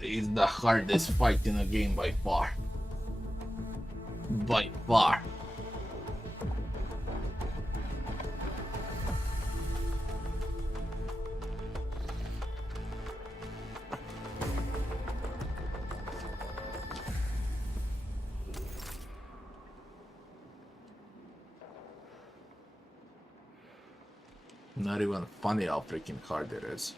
It's the hardest fight in the game by far. By far. Not even funny how freaking hard it is.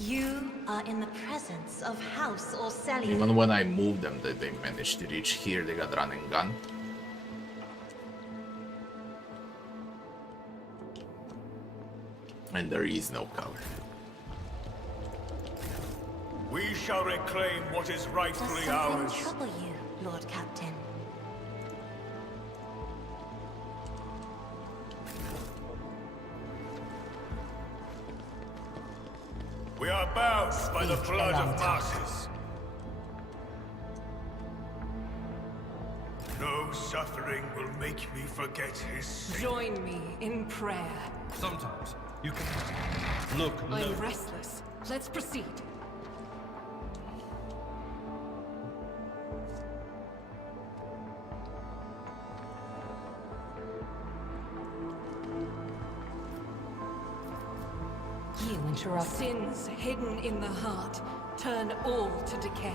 You are in the presence of House Orselli. Even when I moved them, they managed to reach here. They got running gun. And there is no cover. We shall reclaim what is Does rightfully something ours. trouble you, Lord Captain? We are bound by the Speak, blood of Elon. masses. No suffering will make me forget his sin. Join me in prayer. Sometimes you can look. I'm restless. Let's proceed. You interrupt. Sins hidden in the heart turn all to decay.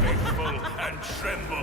Faithful and tremble.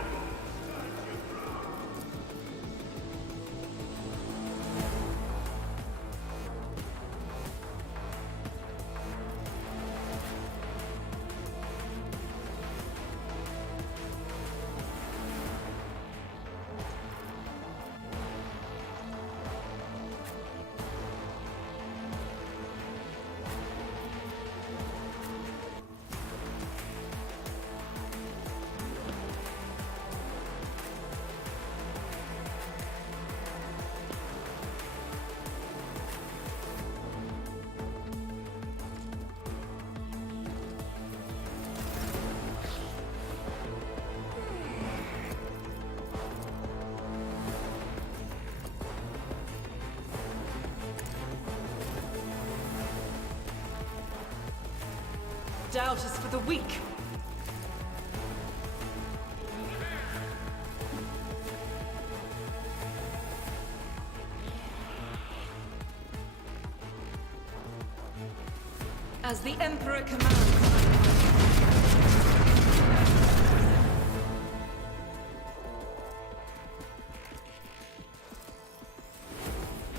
doubt is for the weak. As the Emperor commands.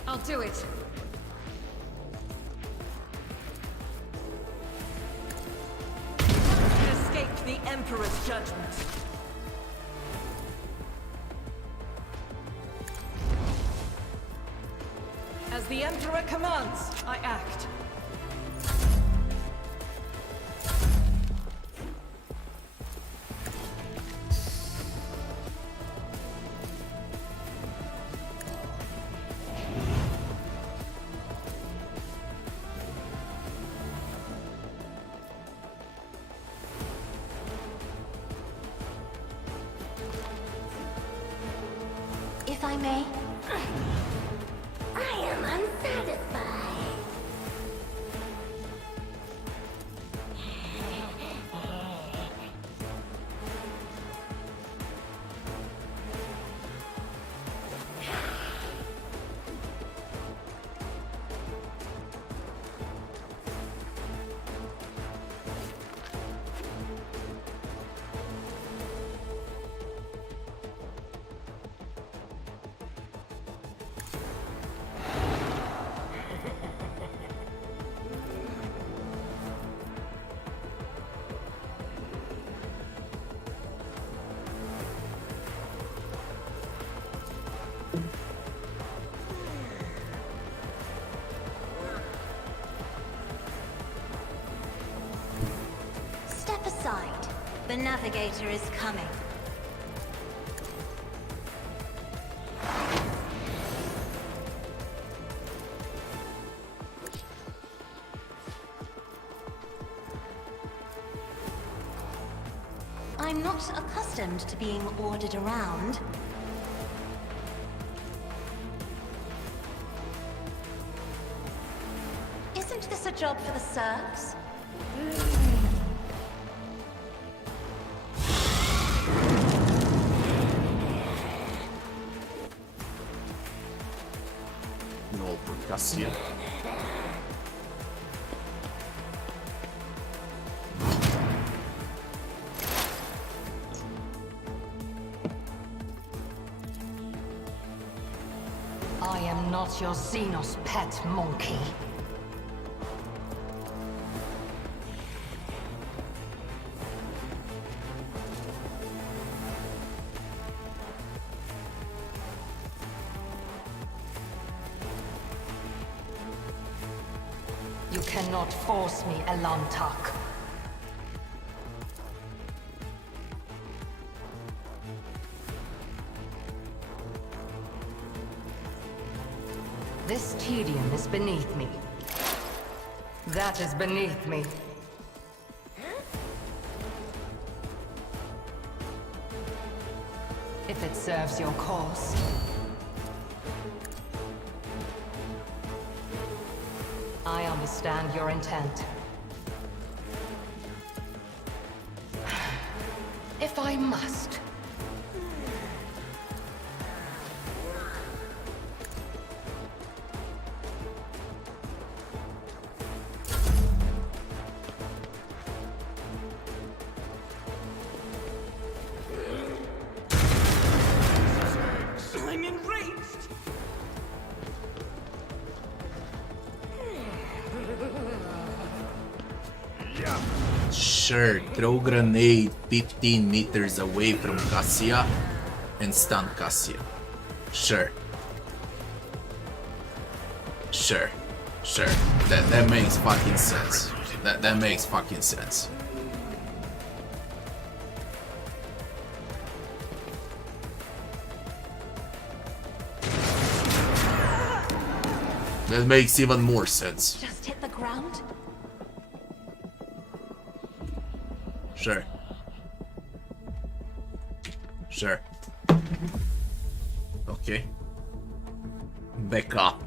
I'll do it. Escape the Emperor's judgment. As the Emperor commands, I act. If I may. I am unsatisfied. Step aside. The navigator is coming. I'm not accustomed to being ordered around. Isn't this a job for the serfs? No percussion. I am not your Xenos pet, monkey. You cannot force me, Elantak. This tedium is beneath me. That is beneath me. If it serves your cause. I understand your intent. If I must. I'm enraged! Sure, throw grenade 15 meters away from Cassia and stun Cassia. Sure. Sure. Sure. That makes fucking sense. That makes fucking sense. That makes even more sense. Just hit the ground? Sure. Sure. Okay. Back up.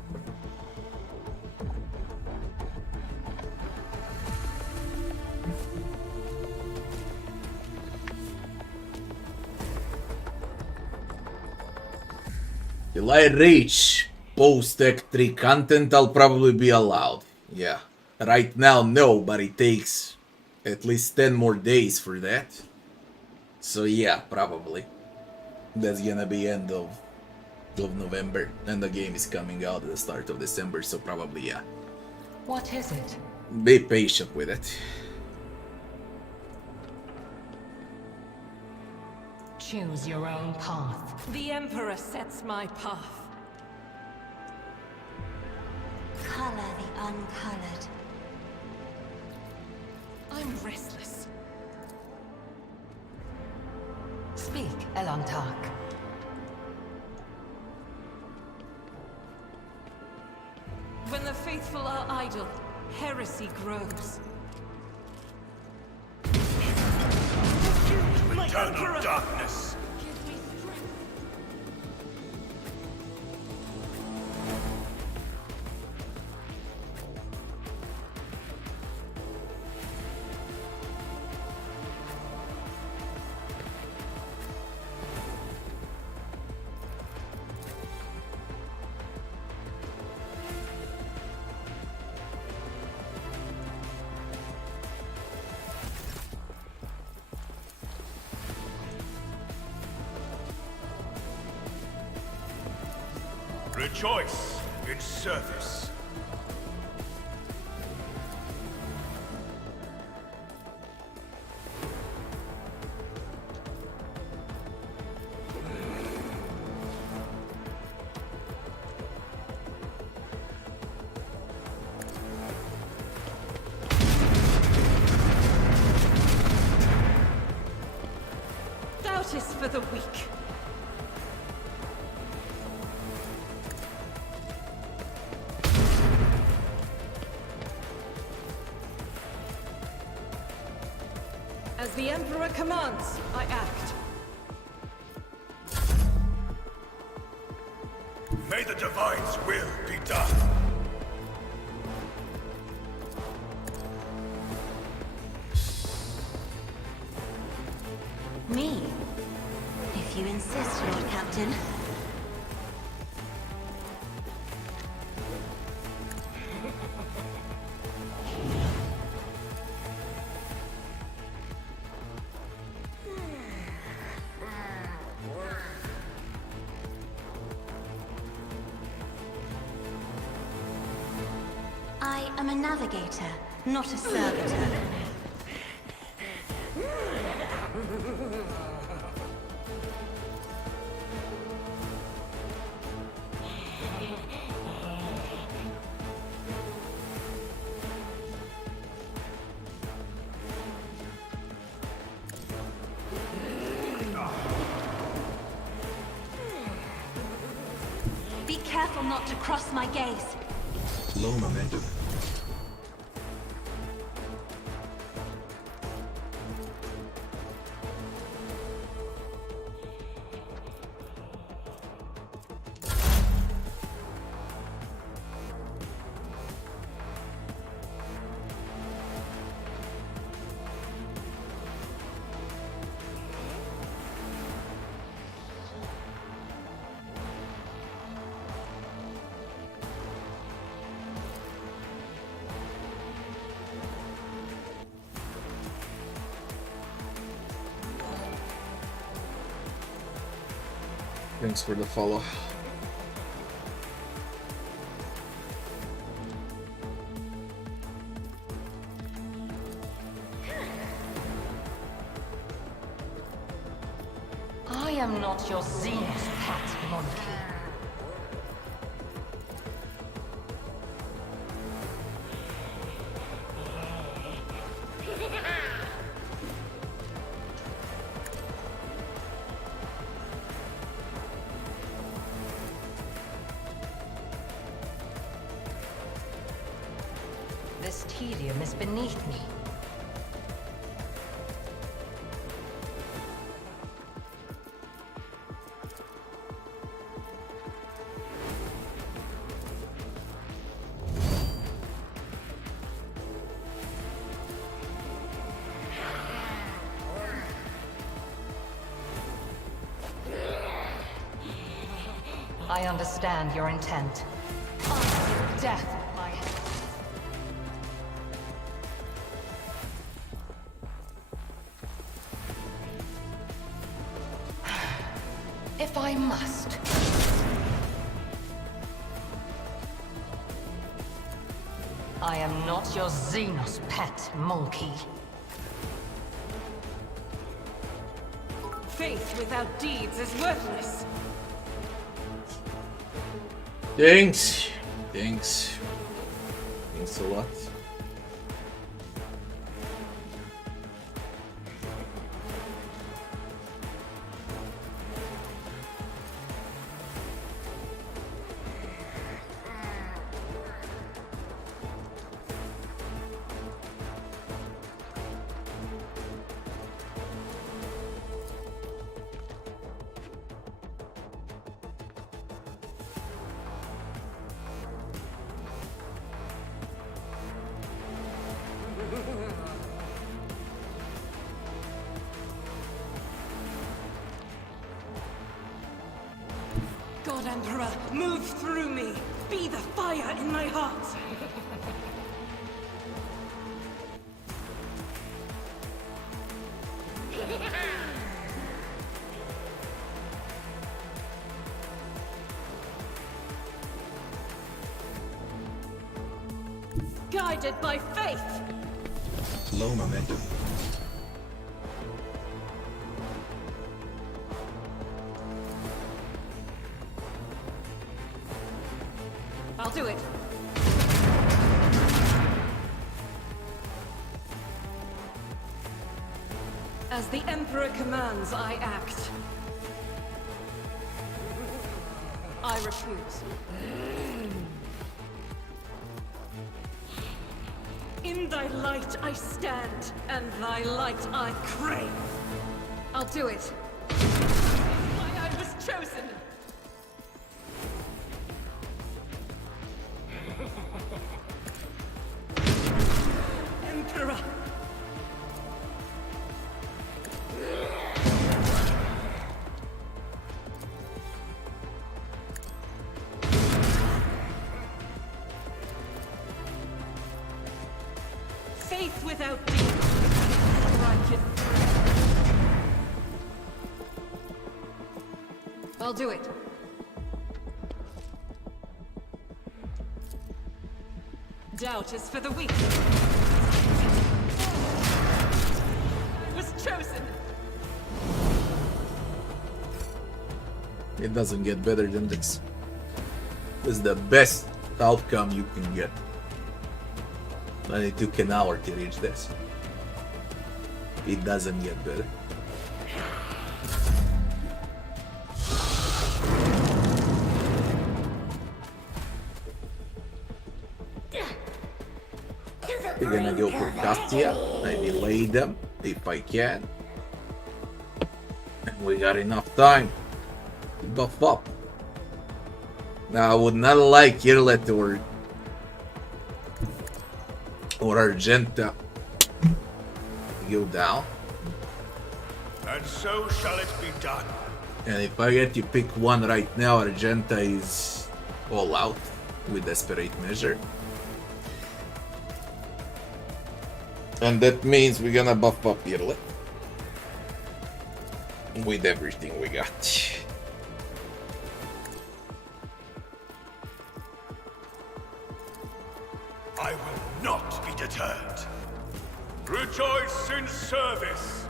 Till I reach post-Act 3 content, I'll probably be allowed. Yeah. Right now, no, but it takes at least 10 more days for that. So yeah, probably. That's gonna be end of November, and the game is coming out at the start of December, so probably yeah. What is it? Be patient with it. Choose your own path. The Emperor sets my path. Color the uncolored. I'm restless. Speak, Elantark. When the faithful are idle, heresy grows. My Eternal Emperor! darkness. Give me strength. Rejoice in service. Doubt is for the weak. As the Emperor commands, I act. May the Divine's will be done. Me? If you insist, Lord Captain. I am a navigator, not a servitor. Be careful not to cross my gaze. Low momentum. Thanks for the follow. I am not your Xenos pet monkey. This tedium is beneath me. I understand your intent. I'll give death with my hand. If I must. I am not your Xenos pet, monkey. Faith without deeds is worthless. Thanks. Thanks. Thanks a lot. God Emperor, move through me. Be the fire in my heart. Guided by faith. Low momentum. I'll do it. As the Emperor commands, I act. I refuse. In thy light I stand, and thy light I crave. I'll do it. Why I was chosen. Emperor. Faith without deeds. Righteous. I'll do it. Doubt is for the weak. I was chosen. It doesn't get better than this. This is the best outcome you can get. And it took an hour to reach this. It doesn't get better. We're gonna go for Castia. I delay them if I can. And we got enough time to buff up. Now I would not like Irlet or Argenta to go down. And so shall it be done. And if I get to pick one right now, Argenta is all out with Desperate Measure. And that means we're gonna buff up Irlet with everything we got. I will not be deterred. Rejoice in service.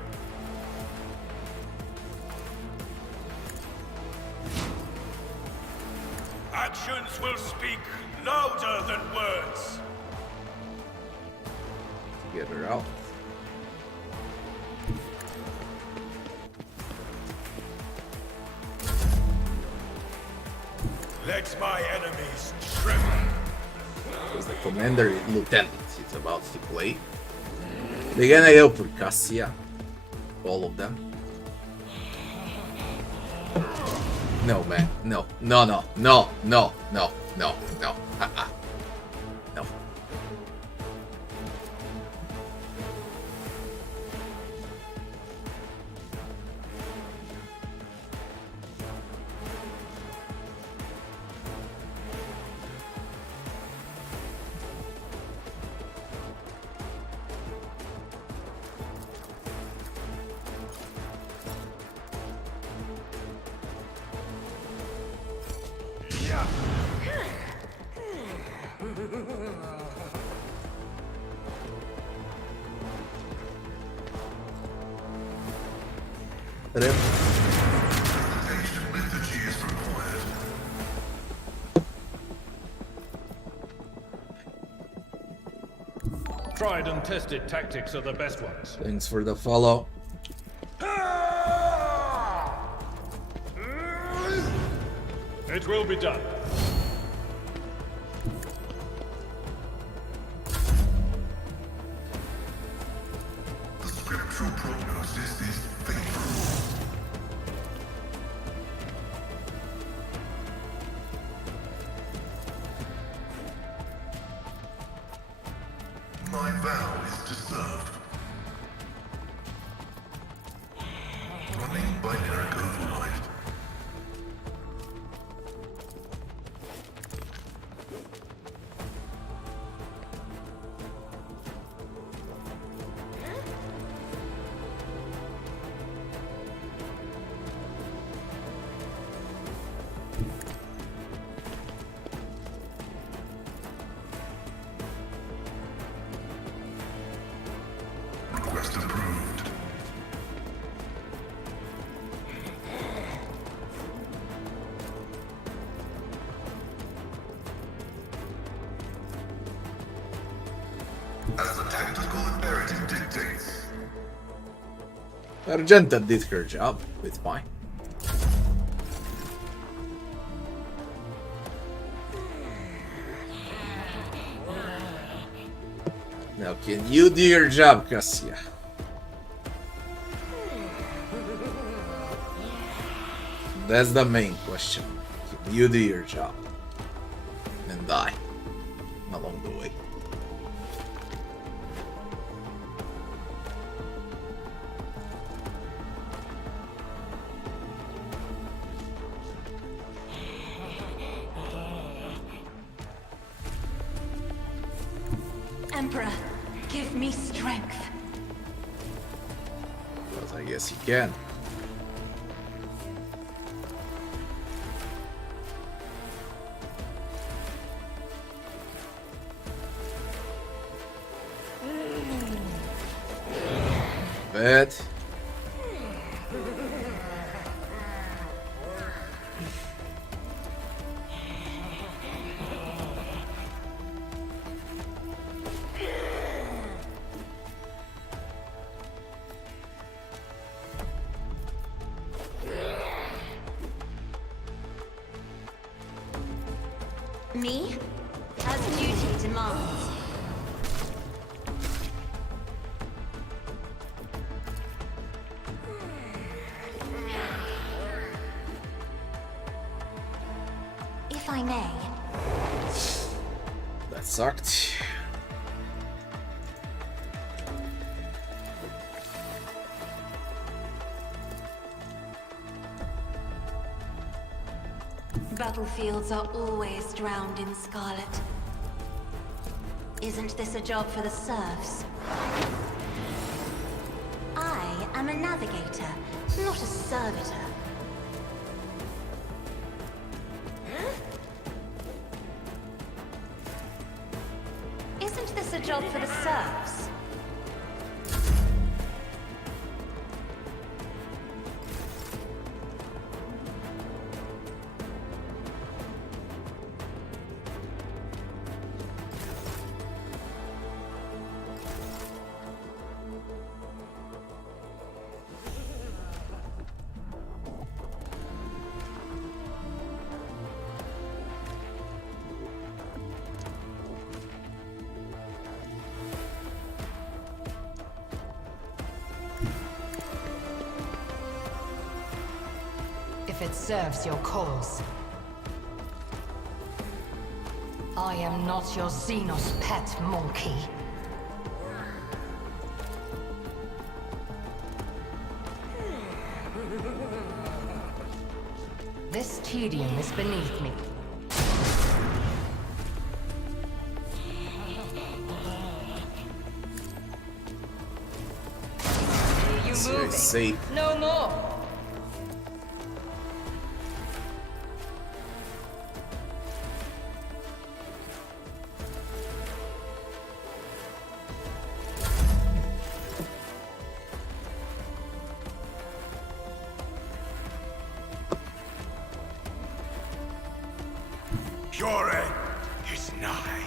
Actions will speak louder than words. Get her out. Let my enemies tremble. Because the commander lieutenant is about to play. They're gonna go for Cassia. All of them. No, man. No. No, no. No. No. No. No. No. No. Rip. Ancient liturgy is required. Tried and tested tactics are the best ones. Thanks for the follow. It will be done. The scriptural prognosis is faithful. My vow is to serve. Running binary override. Request approved. As the tactical imperative dictates. Argenta did her job. It's fine. Now, can you do your job, Cassia? That's the main question. Can you do your job? And die along the way. Emperor, give me strength. But I guess you can. Bet. Me? As duty demands. If I may. That sucked. Battlefields are always drowned in scarlet. Isn't this a job for the serfs? I am a navigator, not a servitor. Isn't this a job for the serfs? If it serves your cause. I am not your Xenos pet, monkey. This tedium is beneath me. You It's very moving? safe. No more. Your end is nigh.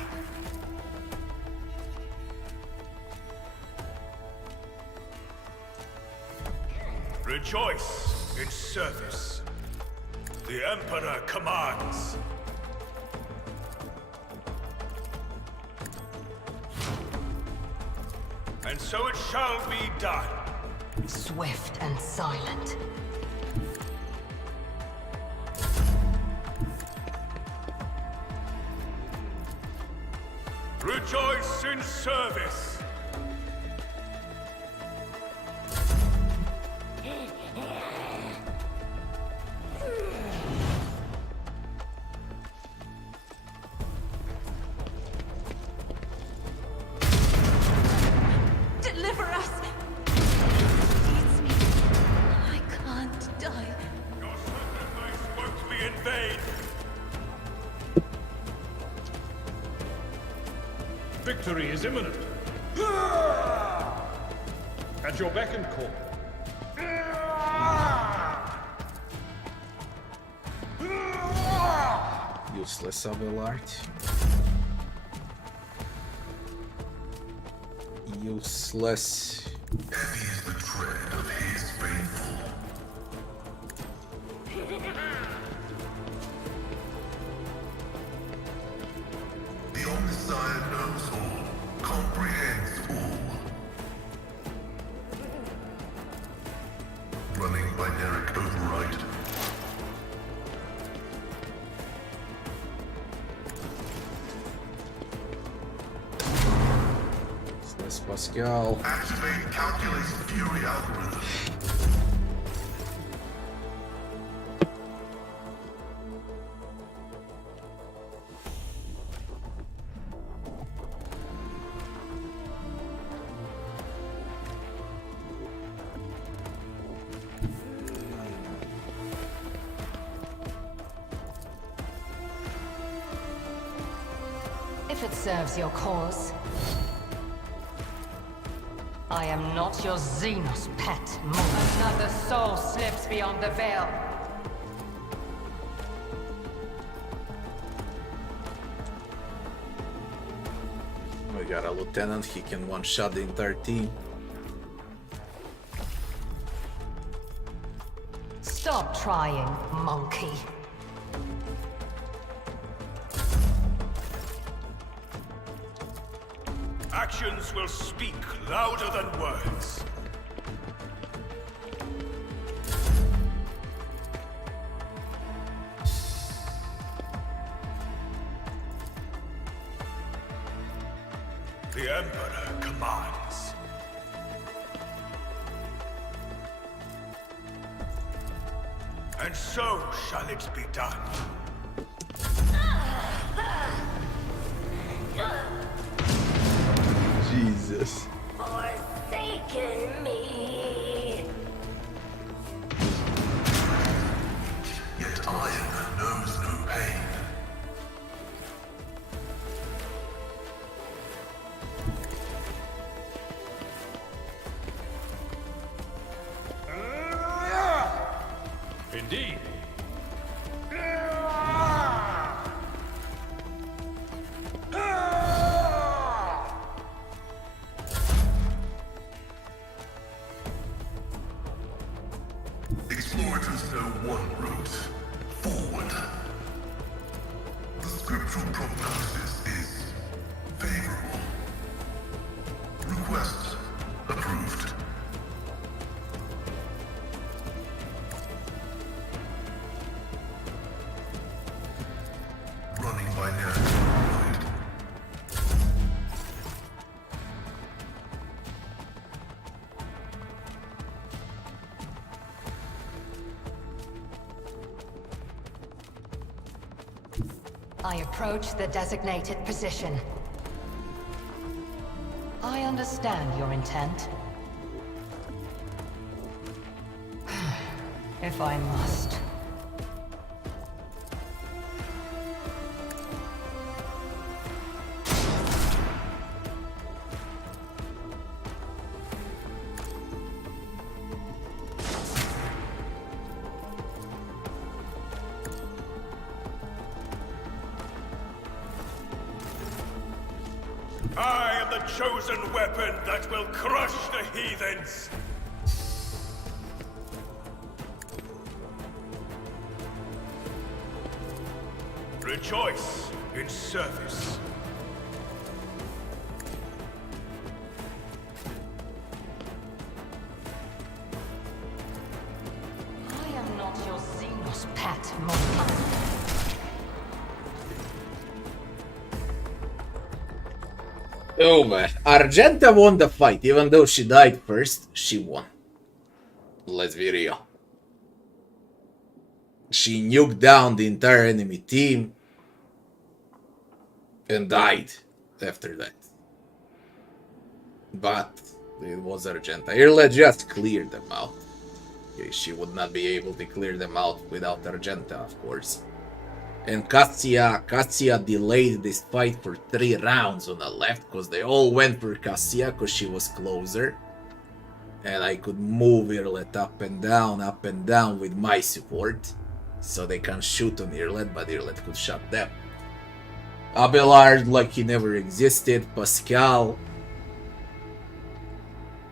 Rejoice in service. The Emperor commands. And so it shall be done. Swift and silent. Rejoice in service. Deliver us! Feeds me. I can't die. Your sacrifice won't be in vain. Victory is imminent. At your beck and call. Useless Abelard. Useless. Heavy is the tread of his faithful. The Omniscient knows all, comprehends all. Running binaric override. Useless Pascal. Activate calculated fury algorithm. If it serves your cause. I am not your Xenos pet. Another soul slips beyond the veil. We got a lieutenant, he can one-shot the entire team. Stop trying, monkey. Actions will speak louder than words. The Emperor commands. And so shall it be done. Jesus. Forsaken me. Yet iron knows no pain. Indeed. Explorators know one route. Forward. The scriptural prognosis is favorable. Request approved. Running binary override. I approach the designated position. I understand your intent. If I must. I am the chosen weapon that will crush the heathens! Rejoice in service. I am not your Xenos pet, Monka. Over. Argenta won the fight, even though she died first, she won. Let's be real. She nuked down the entire enemy team and died after that. But it was Argenta. Irla just cleared them out. Okay, she would not be able to clear them out without Argenta, of course. And Cassia delayed this fight for 3 rounds on the left, because they all went for Cassia, because she was closer. And I could move Irlet up and down with my support. So they can shoot on Irlet, but Irlet could shut them. Abelard, like he never existed. Pascal,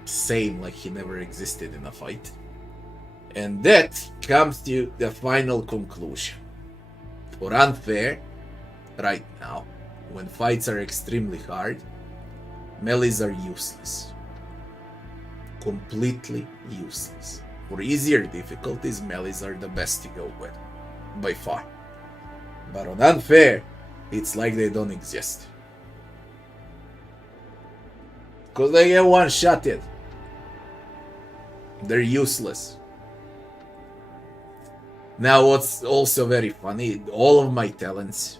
same, like he never existed in a fight. And that comes to the final conclusion. For unfair, right now, when fights are extremely hard, melees are useless. Completely useless. For easier difficulties, melees are the best to go with, by far. But on unfair, it's like they don't exist. Because they get one-shotted. They're useless. Now, what's also very funny, all of my talents,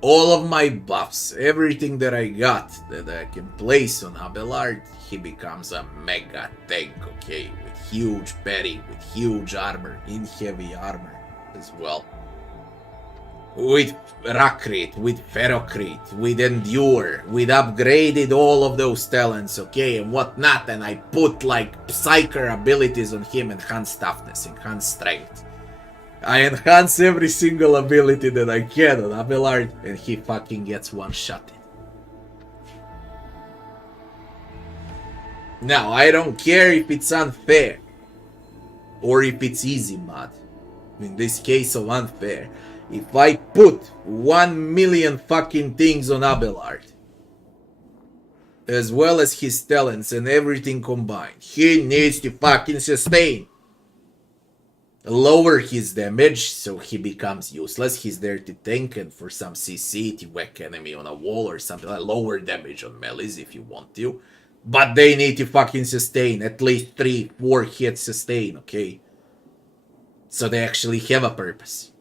all of my buffs, everything that I got that I can place on Abelard, he becomes a mega tank, okay? With huge parry, with huge armor, in heavy armor as well. With Rakrit, with Ferrocrit, with Endure, with upgraded all of those talents, okay, and whatnot, and I put like Psyker abilities on him, enhance toughness, enhance strength. I enhance every single ability that I can on Abelard, and he fucking gets one-shotted. Now, I don't care if it's unfair, or if it's easy mod. In this case of unfair, if I put 1 million fucking things on Abelard, as well as his talents and everything combined, he needs to fucking sustain. Lower his damage so he becomes useless. He's there to tank and for some CC to whack enemy on a wall or something like lower damage on melees if you want to. But they need to fucking sustain at least 3-4 hits sustain, okay? So they actually have a purpose.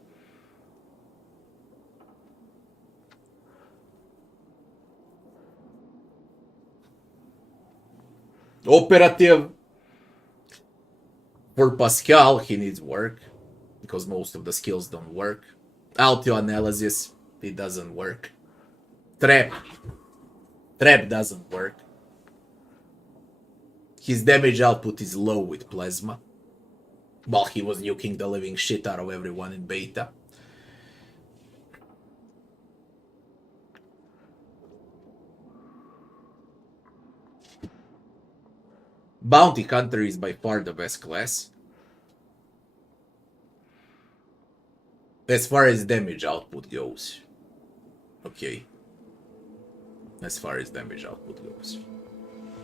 Operative. For Pascal, he needs work, because most of the skills don't work. Auto analysis, it doesn't work. Trap doesn't work. His damage output is low with Plasma, while he was nuking the living shit out of everyone in beta. Bounty Hunter is by far the best class. As far as damage output goes. Okay. As far as damage output goes.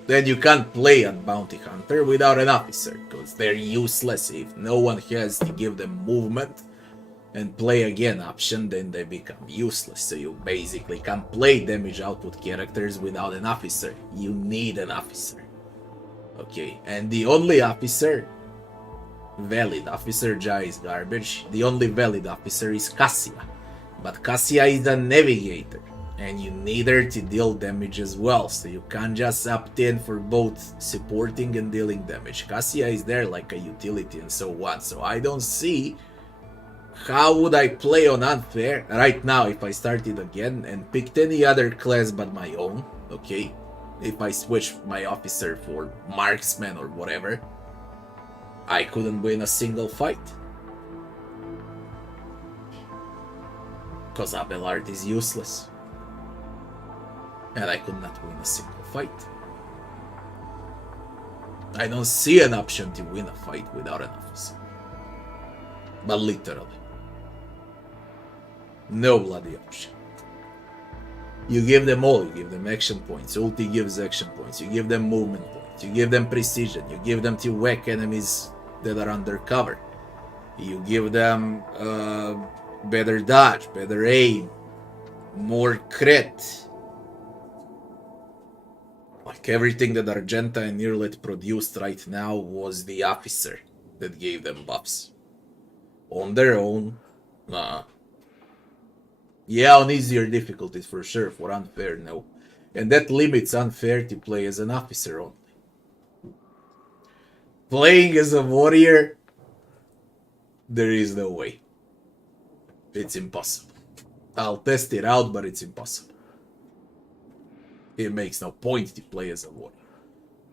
Then you can't play on Bounty Hunter without an officer, because they're useless. If no one has to give them movement and play again option, then they become useless. So you basically can't play damage output characters without an officer. You need an officer. Okay, and the only officer, valid officer, Jai is garbage. The only valid officer is Cassia. But Cassia is a navigator, and you need her to deal damage as well. So you can't just opt in for both supporting and dealing damage. Cassia is there like a utility and so on. So I don't see how would I play on unfair right now if I started again and picked any other class but my own, okay? If I switch my officer for marksman or whatever, I couldn't win a single fight. Because Abelard is useless. And I could not win a single fight. I don't see an option to win a fight without an officer. But literally. No bloody option. You give them all, you give them action points, ulti gives action points, you give them movement points, you give them precision, you give them to whack enemies that are undercover. You give them better dodge, better aim, more crit. Like everything that Argenta and Nearlet produced right now was the officer that gave them buffs. On their own, nah. Yeah, on easier difficulties for sure, for unfair, no. And that limits unfair to play as an officer only. Playing as a warrior, there is no way. It's impossible. I'll test it out, but it's impossible. It makes no point to play as a warrior.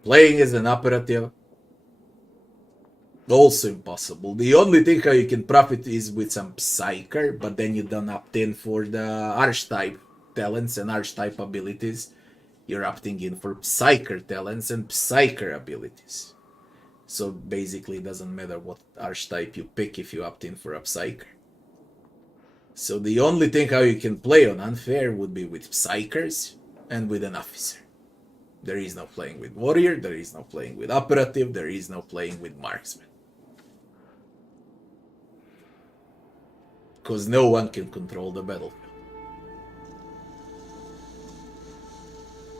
Playing as an operative, also impossible. The only thing how you can profit is with some Psyker, but then you don't opt in for the Archetype talents and Archetype abilities. You're opting in for Psyker talents and Psyker abilities. So basically it doesn't matter what Archetype you pick if you opt in for a Psyker. So the only thing how you can play on unfair would be with Psykers and with an officer. There is no playing with warrior, there is no playing with operative, there is no playing with marksman. Because no one can control the battlefield.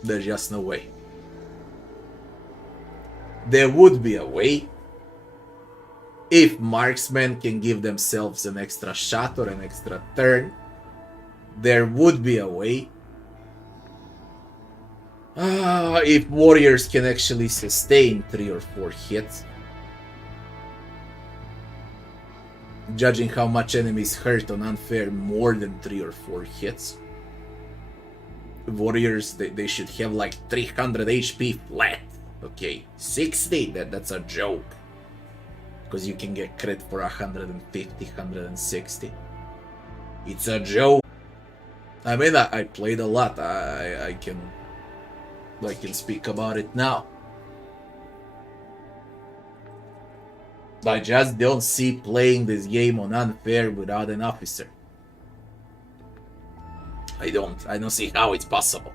There's just no way. There would be a way if marksmen can give themselves an extra shot or an extra turn. There would be a way. If warriors can actually sustain 3 or 4 hits. Judging how much enemies hurt on unfair more than 3 or 4 hits. Warriors, they should have like 300 HP flat. Okay, 60, that's a joke. Because you can get crit for 150, 160. It's a joke. I mean, I played a lot. I can speak about it now. I just don't see playing this game on unfair without an officer. I don't see how it's possible.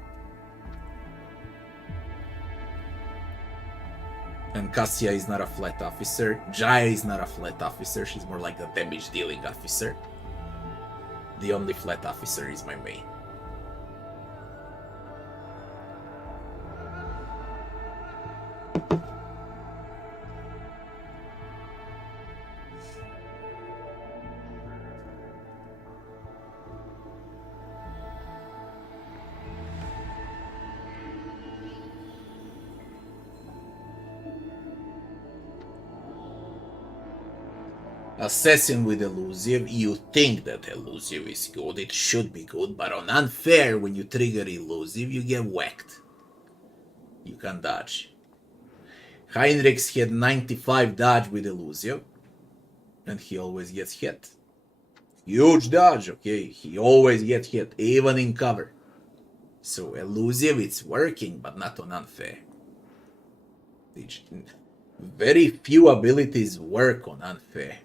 And Cassia is not a flat officer. Jaya is not a flat officer. She's more like a damage dealing officer. The only flat officer is my main. Assassin with elusive, you think that elusive is good, it should be good, but on unfair, when you trigger elusive, you get whacked. You can dodge. Heinrichs had 95 dodge with elusive, and he always gets hit. Huge dodge, okay, he always gets hit, even in cover. So elusive, it's working, but not on unfair. Very few abilities work on unfair.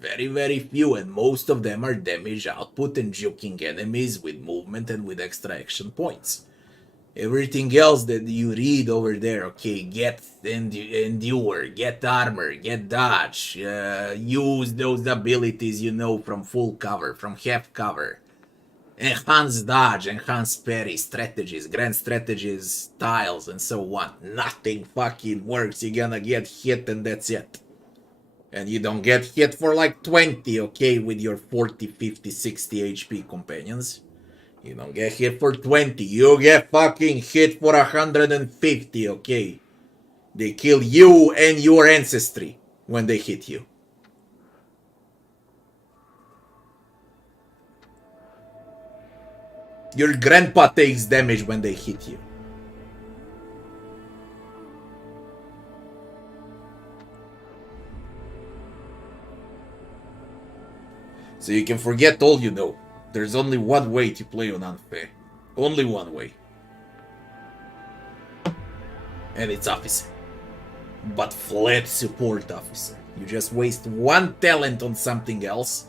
Very, very few, and most of them are damage output and juking enemies with movement and with extra action points. Everything else that you read over there, okay, get endure, get armor, get dodge, use those abilities you know from full cover, from half cover. Enhance dodge, enhance parry, strategies, grand strategies, tiles, and so on. Nothing fucking works. You're gonna get hit and that's it. And you don't get hit for like 20, okay, with your 40, 50, 60 HP companions. You don't get hit for 20. You get fucking hit for 150, okay. They kill you and your ancestry when they hit you. Your grandpa takes damage when they hit you. So you can forget all you know. There's only one way to play on unfair. Only one way. and it's officer. But flat support officer. You just waste one talent on something else,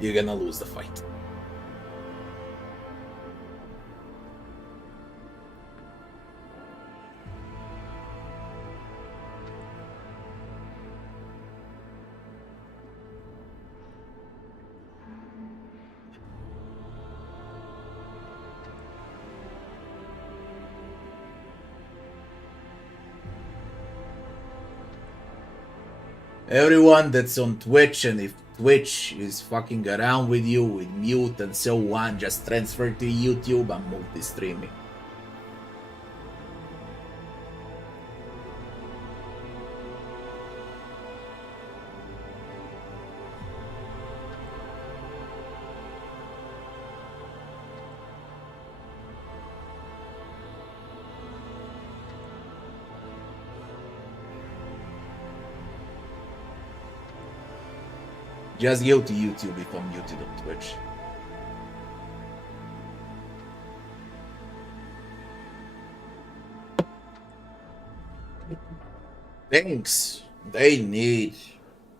you're gonna lose the fight. Everyone that's on Twitch, and if Twitch is fucking around with you with mute and so on, just transfer to YouTube and multi-streaming. Just go to YouTube if I'm muted on Twitch. Thanks. They need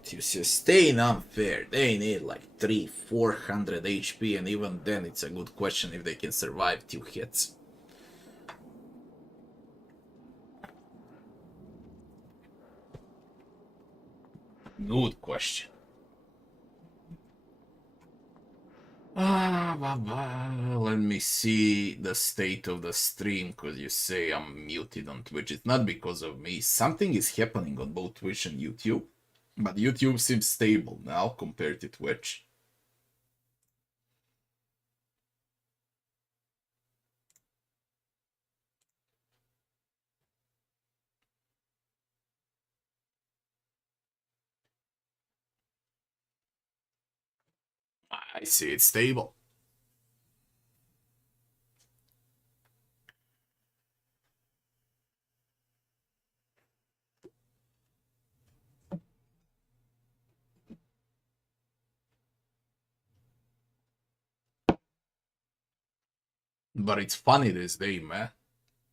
to sustain unfair. They need like 300-400 HP, and even then it's a good question if they can survive 2 hits. Good question. Let me see the state of the stream, because you say I'm muted on Twitch. It's not because of me. Something is happening on both Twitch and YouTube. But YouTube seems stable now compared to Twitch. I see it's stable. But it's funny this day, man.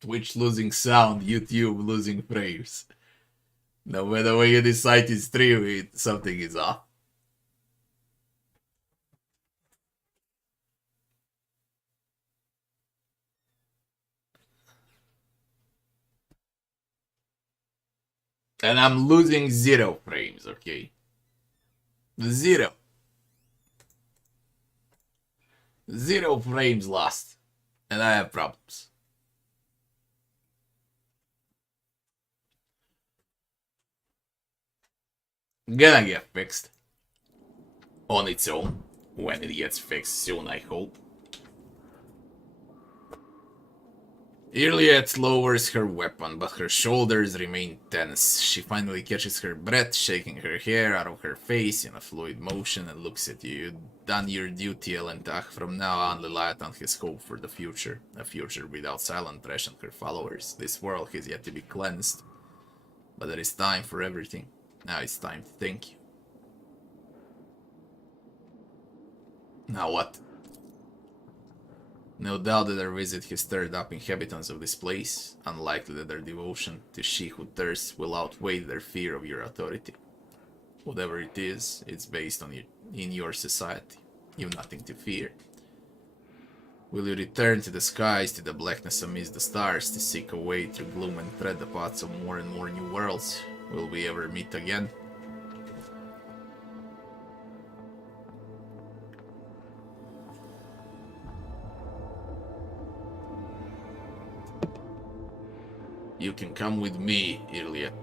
Twitch losing sound, YouTube losing frames. No matter when you decide to stream it, something is off. And I'm losing 0 frames, okay? 0. 0 frames lost. And I have problems. Gonna get fixed. On its own. When it gets fixed soon, I hope. Juliet lowers her weapon, but her shoulders remain tense. She finally catches her breath, shaking her hair out of her face in a fluid motion, and looks at you. You've done your duty, Elentach. From now on, Leviathan has hope for the future. A future without Silent Trash and her followers. This world has yet to be cleansed. But there is time for everything. Now it's time to thank you. Now what? No doubt that their visit has stirred up inhabitants of this place. Unlikely that their devotion to she who thirsts will outweigh their fear of your authority. Whatever it is, it's based on in your society. You've nothing to fear. Will you return to the skies, to the blackness amidst the stars, to seek a way through gloom and tread the paths of more and more new worlds? Will we ever meet again? You can come with me, Iliad.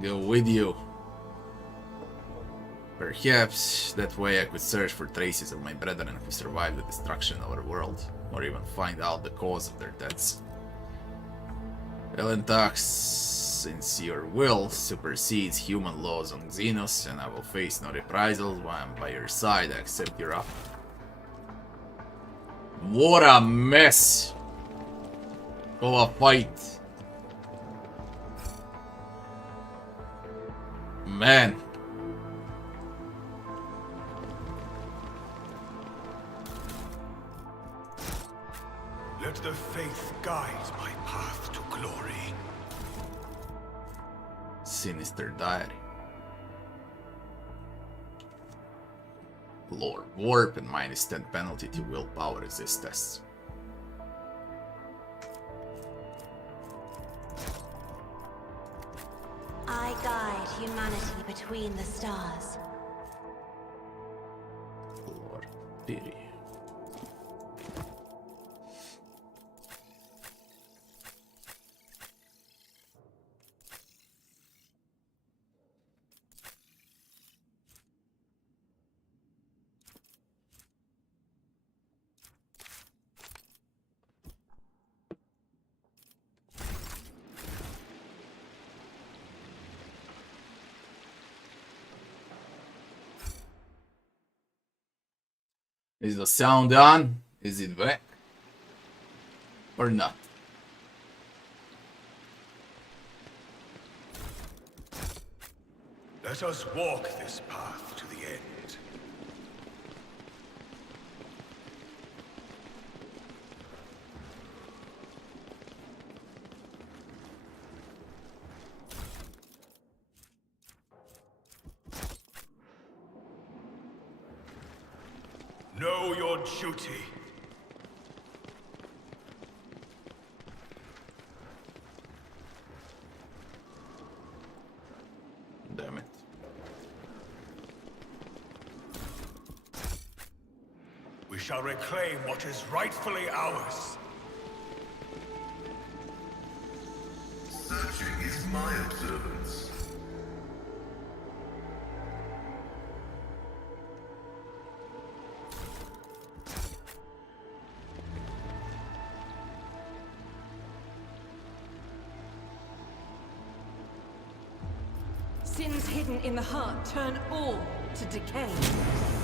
Go with you. Perhaps that way I could search for traces of my brethren who survived the destruction of our world, or even find out the cause of their deaths. Elentach, since your will supersedes human laws on Xenos, and I will face no reprisals while I'm by your side, I accept your offer. What a mess! Of a fight. Man. Let the faith guide my path to glory. Sinister Diary. Lord Warp and -10 penalty to willpower resist tests. I guide humanity between the stars. Lord Pity. Is the sound on? Is it back? Or not? Let us walk this path to the end. Know your duty. Damn it. We shall reclaim what is rightfully ours. Searching is my observance. Sins hidden in the heart turn all to decay.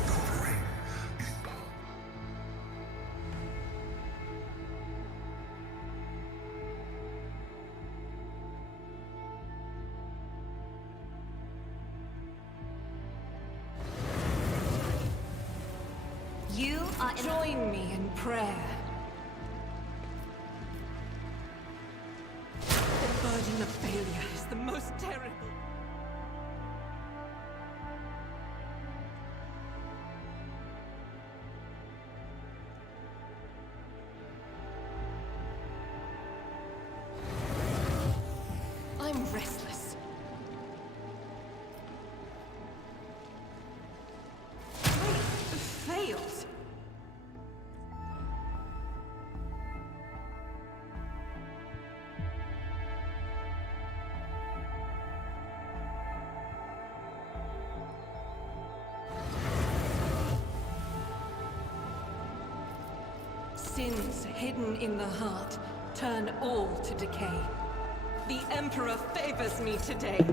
Covering is power. You are in Join me in prayer. The burden of failure is the most terrible. I'm restless. I failed. Sins hidden in the heart turn all to decay. The Emperor favors me today.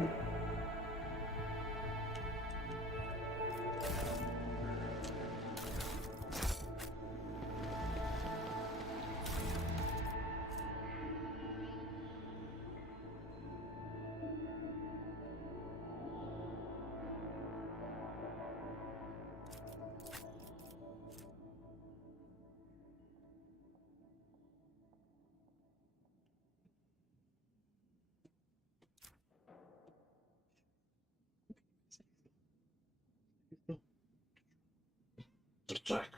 Czek.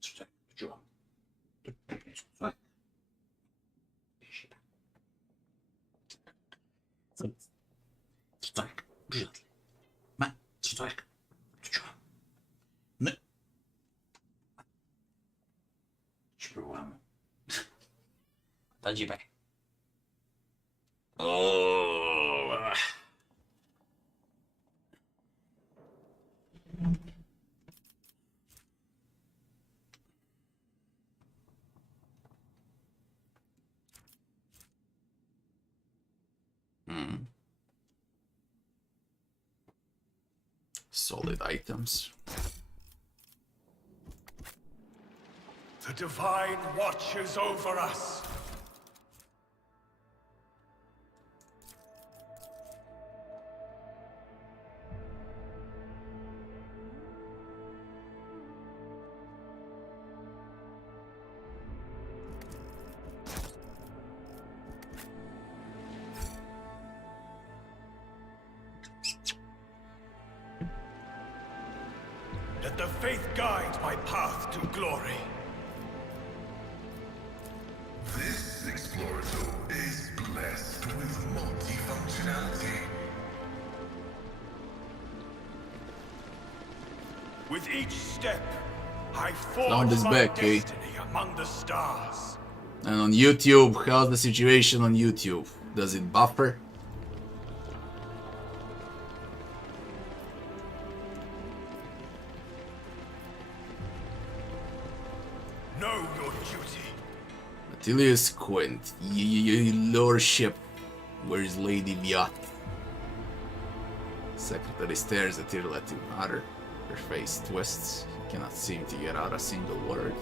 Czek. Czułam. Czek. Czek. Brzydli. Ma. Czek. Czułam. My. Spróbujemy. To dzibek. Solid items. The Divine watches over us. The faith guides my path to glory. This explorator is blessed with multifunctionality. With each step, I Sound forge is my back, eh? destiny among the stars. And on YouTube, how's the situation on YouTube? Does it buffer? Know your duty. Atilius Quint, lordship. Where is Lady Viat? Secretary stares at her Latin mother. Her face twists. Cannot seem to get out a single word.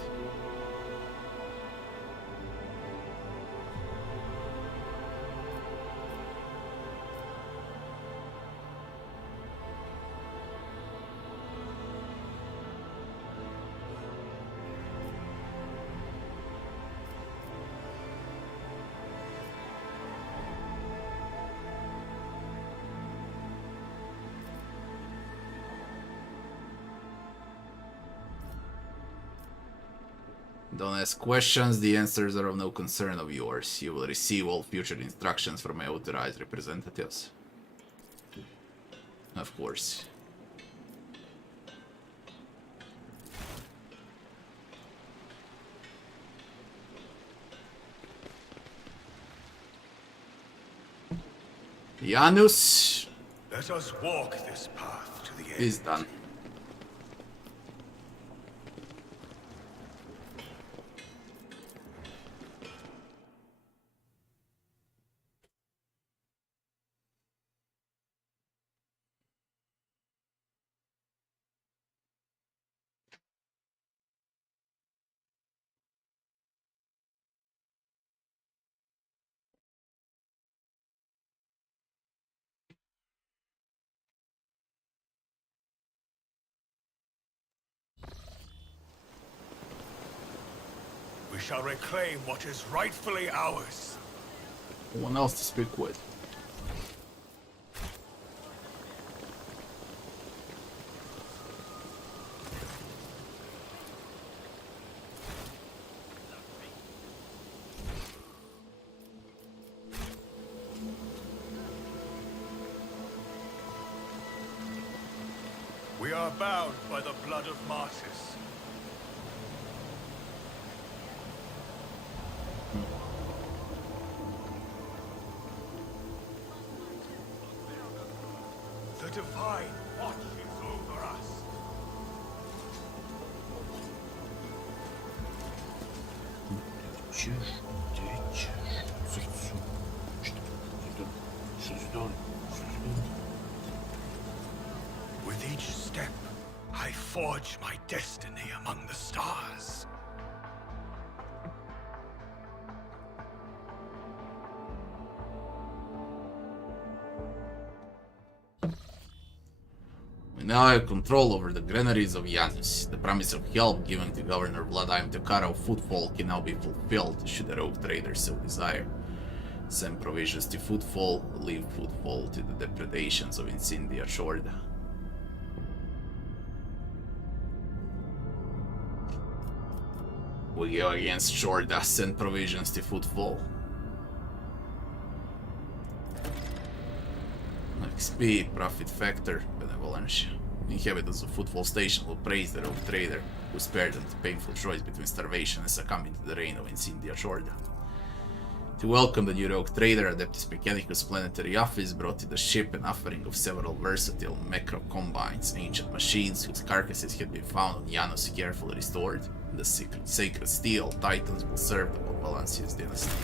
Don't ask questions, the answers are of no concern of yours. You will receive all future instructions from my authorized representatives. Of course. Janus Let us walk this path to the end. is done. We shall reclaim what is rightfully ours. No one else to speak with. We are bound by the blood of martyrs. The divine watches over us. With each step, I forge my destiny among the stars. We now have control over the granaries of Janus. The promise of help given to Governor Vladimir Tokarov Footfall can now be fulfilled should the rogue trader so desire. Send provisions to Footfall, leave Footfall to the depredations of Incendia Shorda. We go against Shorda, send provisions to Footfall. XP, profit factor, benevolence. Inhabitants of Footfall Station will praise the rogue trader who spared them the painful choice between starvation and succumbing to the reign of Incendia Shorda. To welcome the new rogue trader, Adeptus Mechanicus Planetary Office brought to the ship an offering of several versatile macro-combines, ancient machines whose carcasses had been found on Janus carefully restored. The sacred steel titans will serve the Valvalansius dynasty.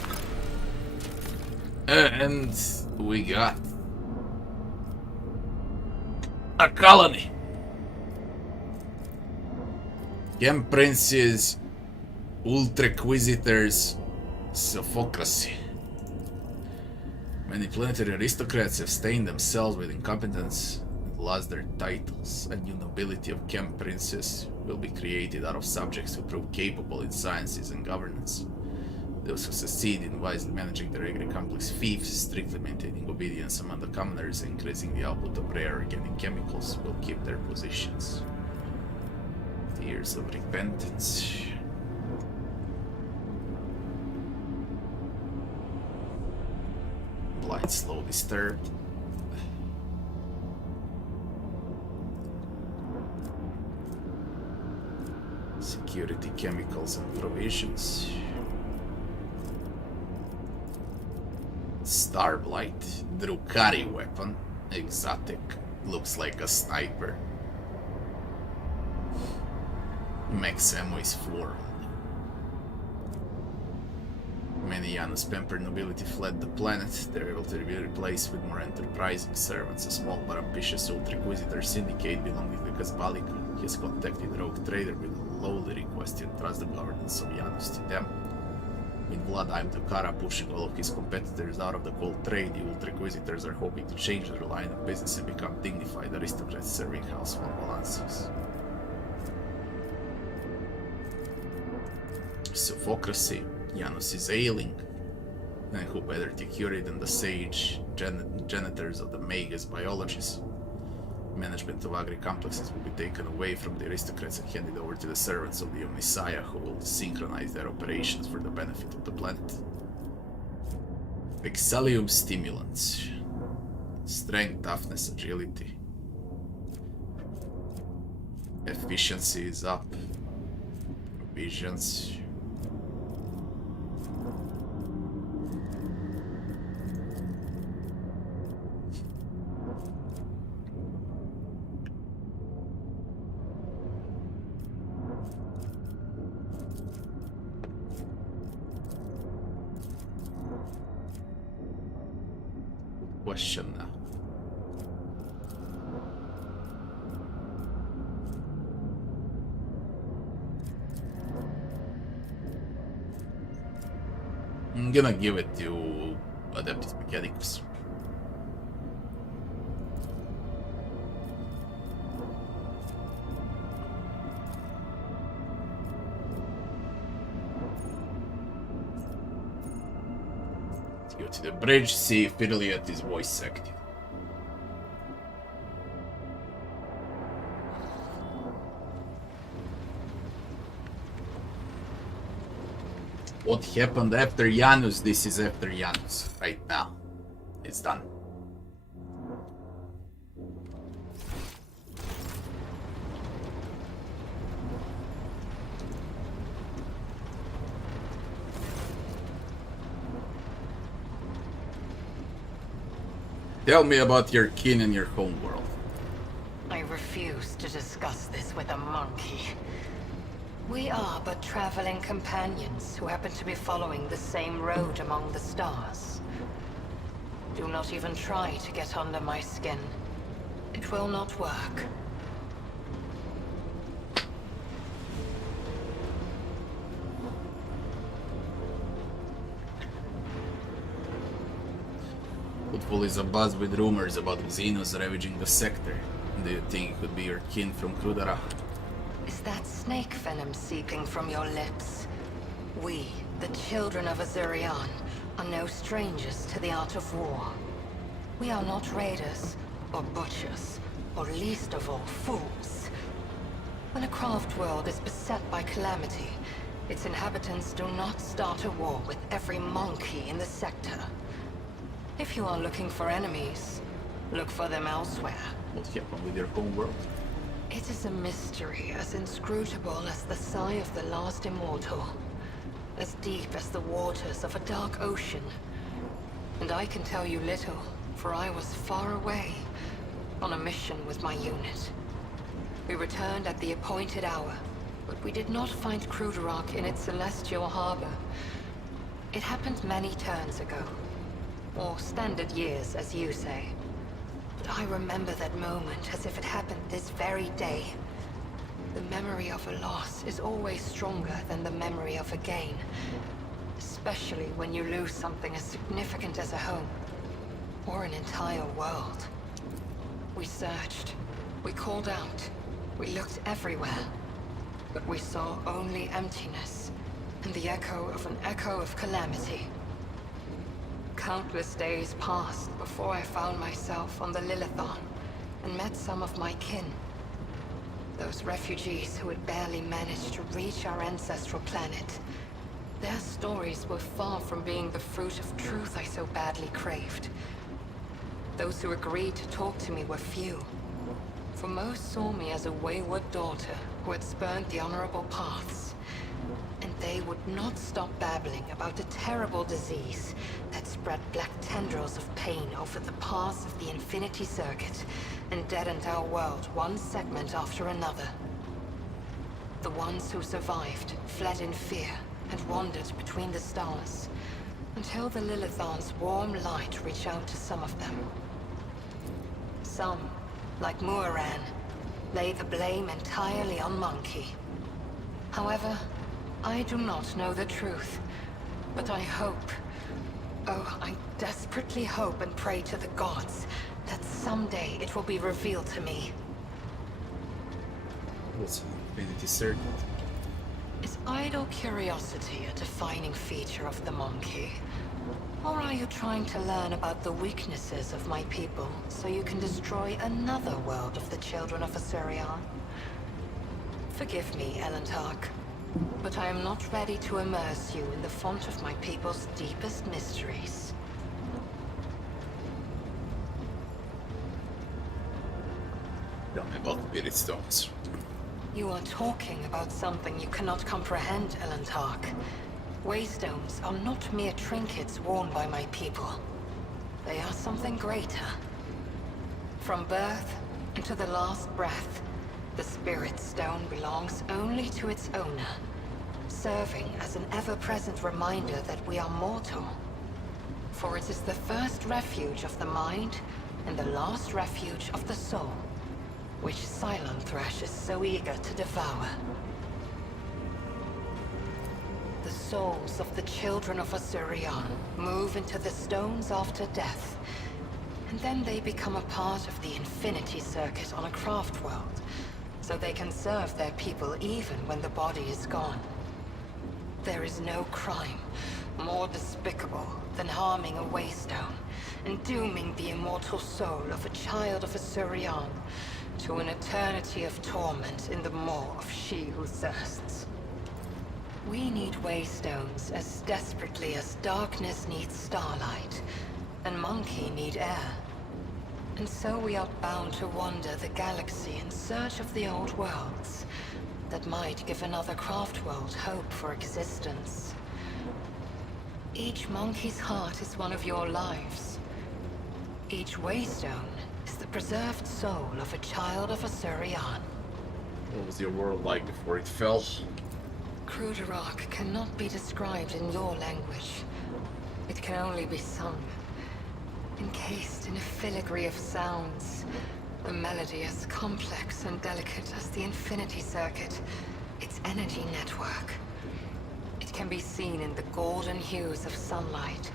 And we got a colony. Gem Princes, Ultraquisitors, Sophocracy. Many planetary aristocrats have stained themselves with incompetence and lost their titles. A new nobility of Chem Princes will be created out of subjects who prove capable in sciences and governance. Those who succeed in wisely managing their agri-complex fiefs, strictly maintaining obedience among the commoners, and increasing the output of rare organic chemicals will keep their positions. Tears of repentance. Blind slow disturbed. Security chemicals and provisions. Starblight, Drukari weapon, exotic, looks like a sniper. Max ammo is 4. Many Janus pampered nobility fled the planet. They were able to be replaced with more enterprising servants. A small but ambitious Ultra-Inquisitor syndicate belonging to Kazbalika has contacted a rogue trader with a lowly request to entrust the governance of Janus to them. With Vladimir Takara pushing all of his competitors out of the cold trade, the Ultra-Inquisitors are hoping to change their line of business and become dignified aristocrats serving household balances. Sophocracy. Janus is ailing, and who better to cure it than the sage janitors of the Magus biologists. Management of agri-complexes will be taken away from the aristocrats and handed over to the servants of the Omnissiah, who will synchronize their operations for the benefit of the planet. Exalium stimulants. Strength, toughness, agility. Efficiency is up. Provisions. Question now. I'm gonna give it to Adeptus Mechanicus. Go to the bridge, see if Perilous is voice active. What happened after Janus? This is after Janus. Right now. It's done. Tell me about your kin and your homeworld. I refuse to discuss this with a monkey. We are but traveling companions who happen to be following the same road among the stars. Do not even try to get under my skin. It will not work. Football is abuzz with rumors about Xenos ravaging the sector. Do you think it could be your kin from Krudara? Is that snake venom seeping from your lips? We, the children of Azurian, are no strangers to the art of war. We are not raiders, or butchers, or least of all, fools. When a craft world is beset by calamity, its inhabitants do not start a war with every monkey in the sector. If you are looking for enemies, look for them elsewhere. What happened with your homeworld? It is a mystery as inscrutable as the sigh of the last immortal. As deep as the waters of a dark ocean. And I can tell you little, for I was far away, on a mission with my unit. We returned at the appointed hour, but we did not find Kruderok in its celestial harbor. It happened many turns ago. Or standard years, as you say. But I remember that moment as if it happened this very day. The memory of a loss is always stronger than the memory of a gain. Especially when you lose something as significant as a home. Or an entire world. We searched. We called out. We looked everywhere. But we saw only emptiness. And the echo of calamity. Countless days passed before I found myself on the Lilithon and met some of my kin. Those refugees who had barely managed to reach our ancestral planet. Their stories were far from being the fruit of truth I so badly craved. Those who agreed to talk to me were few. For most saw me as a wayward daughter who had spurned the honorable paths. And they would not stop babbling about the terrible disease that spread black tendrils of pain over the paths of the Infinity Circuit and deadened our world one segment after another. The ones who survived fled in fear and wandered between the stars, until the Lilithan's warm light reached out to some of them. Some, like Muaran, lay the blame entirely on Monkey. However, I do not know the truth, but I hope, oh, I desperately hope and pray to the gods that someday it will be revealed to me. What's Infinity Circuit? Is idle curiosity a defining feature of the Monkey? Or are you trying to learn about the weaknesses of my people so you can destroy another world of the children of Asurion? Forgive me, Elentark, but I am not ready to immerse you in the font of my people's deepest mysteries. Tell me about Spirit Stones. You are talking about something you cannot comprehend, Elentark. Waystones are not mere trinkets worn by my people. They are something greater. From birth into the last breath, the Spirit Stone belongs only to its owner, serving as an ever-present reminder that we are mortal. For it is the first refuge of the mind and the last refuge of the soul, which Silent Thresh is so eager to devour. The souls of the children of Asurion move into the stones after death, and then they become a part of the Infinity Circuit on a craft world, so they can serve their people even when the body is gone. There is no crime more despicable than harming a Waystone and dooming the immortal soul of a child of Asurion to an eternity of torment in the maw of she who thirsts. We need Waystones as desperately as darkness needs starlight, and Monkey need air. And so we are bound to wander the galaxy in search of the old worlds that might give another craft world hope for existence. Each Monkey's heart is one of your lives. Each Waystone is the preserved soul of a child of Asurion. What was your world like before it fell? Cruderark cannot be described in your language. It can only be sung, encased in a filigree of sounds, a melody as complex and delicate as the Infinity Circuit, its energy network. It can be seen in the golden hues of sunlight,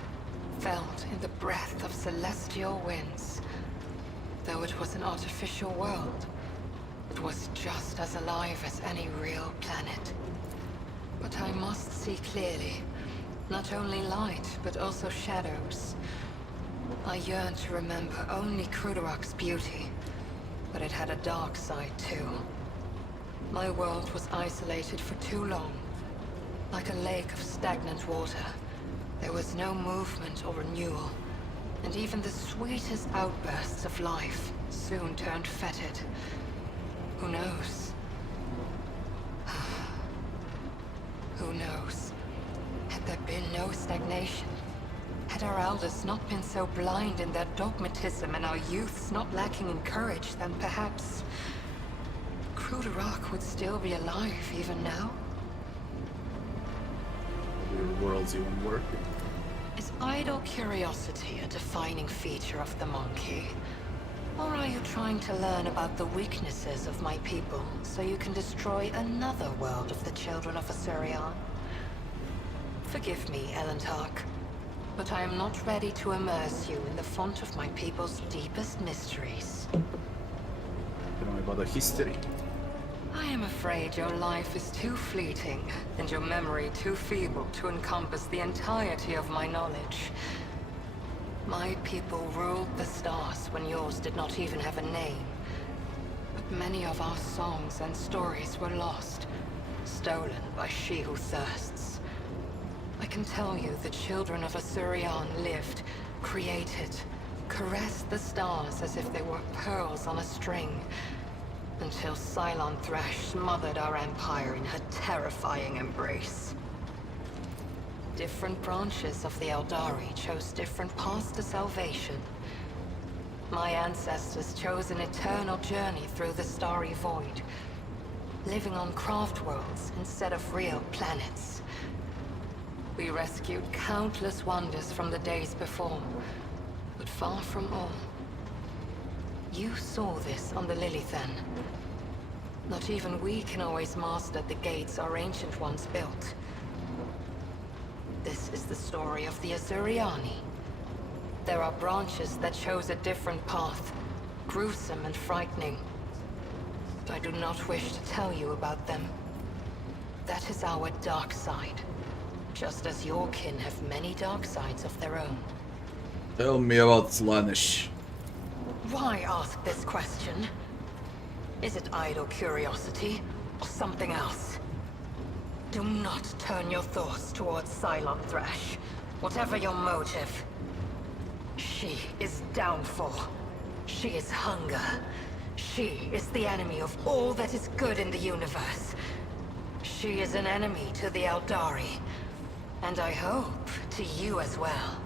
felt in the breath of celestial winds. Though it was an artificial world, it was just as alive as any real planet. But I must see clearly, not only light, but also shadows. I yearn to remember only Cruderark's beauty, but it had a dark side too. My world was isolated for too long, like a lake of stagnant water. There was no movement or renewal, and even the sweetest outbursts of life soon turned fetid. Who knows? Who knows? Had there been no stagnation, had our elders not been so blind in their dogmatism and our youths not lacking in courage, then perhaps Cruderark would still be alive even now? Your world's even working. Is idle curiosity a defining feature of the Monkey? Or are you trying to learn about the weaknesses of my people so you can destroy another world of the children of Asurion? Forgive me, Elentark, but I am not ready to immerse you in the font of my people's deepest mysteries. Tell me about the history. I am afraid your life is too fleeting, and your memory too feeble to encompass the entirety of my knowledge. My people ruled the stars when yours did not even have a name. But many of our songs and stories were lost, stolen by she who thirsts. I can tell you the children of Asurion lived, created, caressed the stars as if they were pearls on a string, until Cylon Thresh smothered our empire in her terrifying embrace. Different branches of the Eldari chose different paths to salvation. My ancestors chose an eternal journey through the starry void, living on craft worlds instead of real planets. We rescued countless wonders from the days before, but far from all. You saw this on the Lilithan. Not even we can always master the gates our ancient ones built. This is the story of the Azuriani. There are branches that chose a different path, gruesome and frightening. I do not wish to tell you about them. That is our dark side, just as your kin have many dark sides of their own. Tell me about Slaanesh. Why ask this question? Is it idle curiosity, or something else? Do not turn your thoughts towards Cylon Thresh, whatever your motive. She is downfall. She is hunger. She is the enemy of all that is good in the universe. She is an enemy to the Eldari, and I hope to you as well.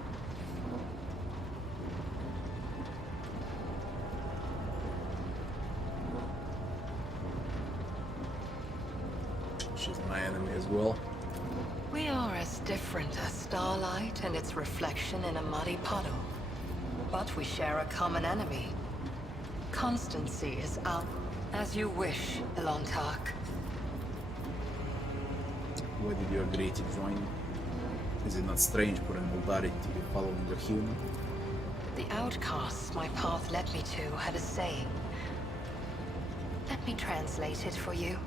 She's my enemy as well. We are as different as starlight and its reflection in a muddy puddle. But we share a common enemy. Constancy is up. As you wish, Elontark. Why did you agree to join? Is it not strange for an Eldari to be following a human? The outcasts my path led me to had a saying. Let me translate it for you.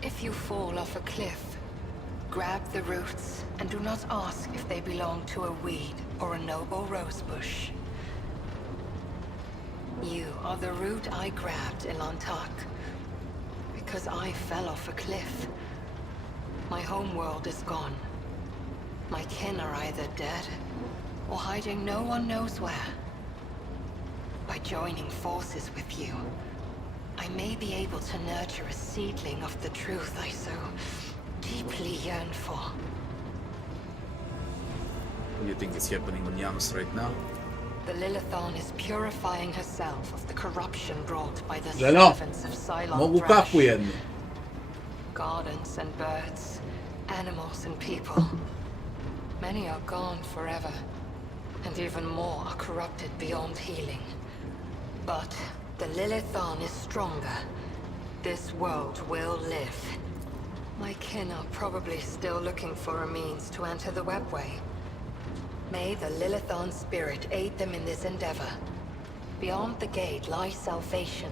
If you fall off a cliff, grab the roots and do not ask if they belong to a weed or a noble rosebush. You are the root I grabbed, Elontark, because I fell off a cliff. My homeworld is gone. My kin are either dead or hiding no one knows where. By joining forces with you, I may be able to nurture a seedling of the truth I so deeply yearn for. What do you think is happening on Janus right now? The Lilithon is purifying herself of the corruption brought by the Lelo, servants of Cylon mogu Thresh. kapu jednu. Gardens and birds, animals and people. Many are gone forever, and even more are corrupted beyond healing. But the Lilithon is stronger. This world will live. My kin are probably still looking for a means to enter the webway. May the Lilithon spirit aid them in this endeavor. Beyond the gate lies salvation,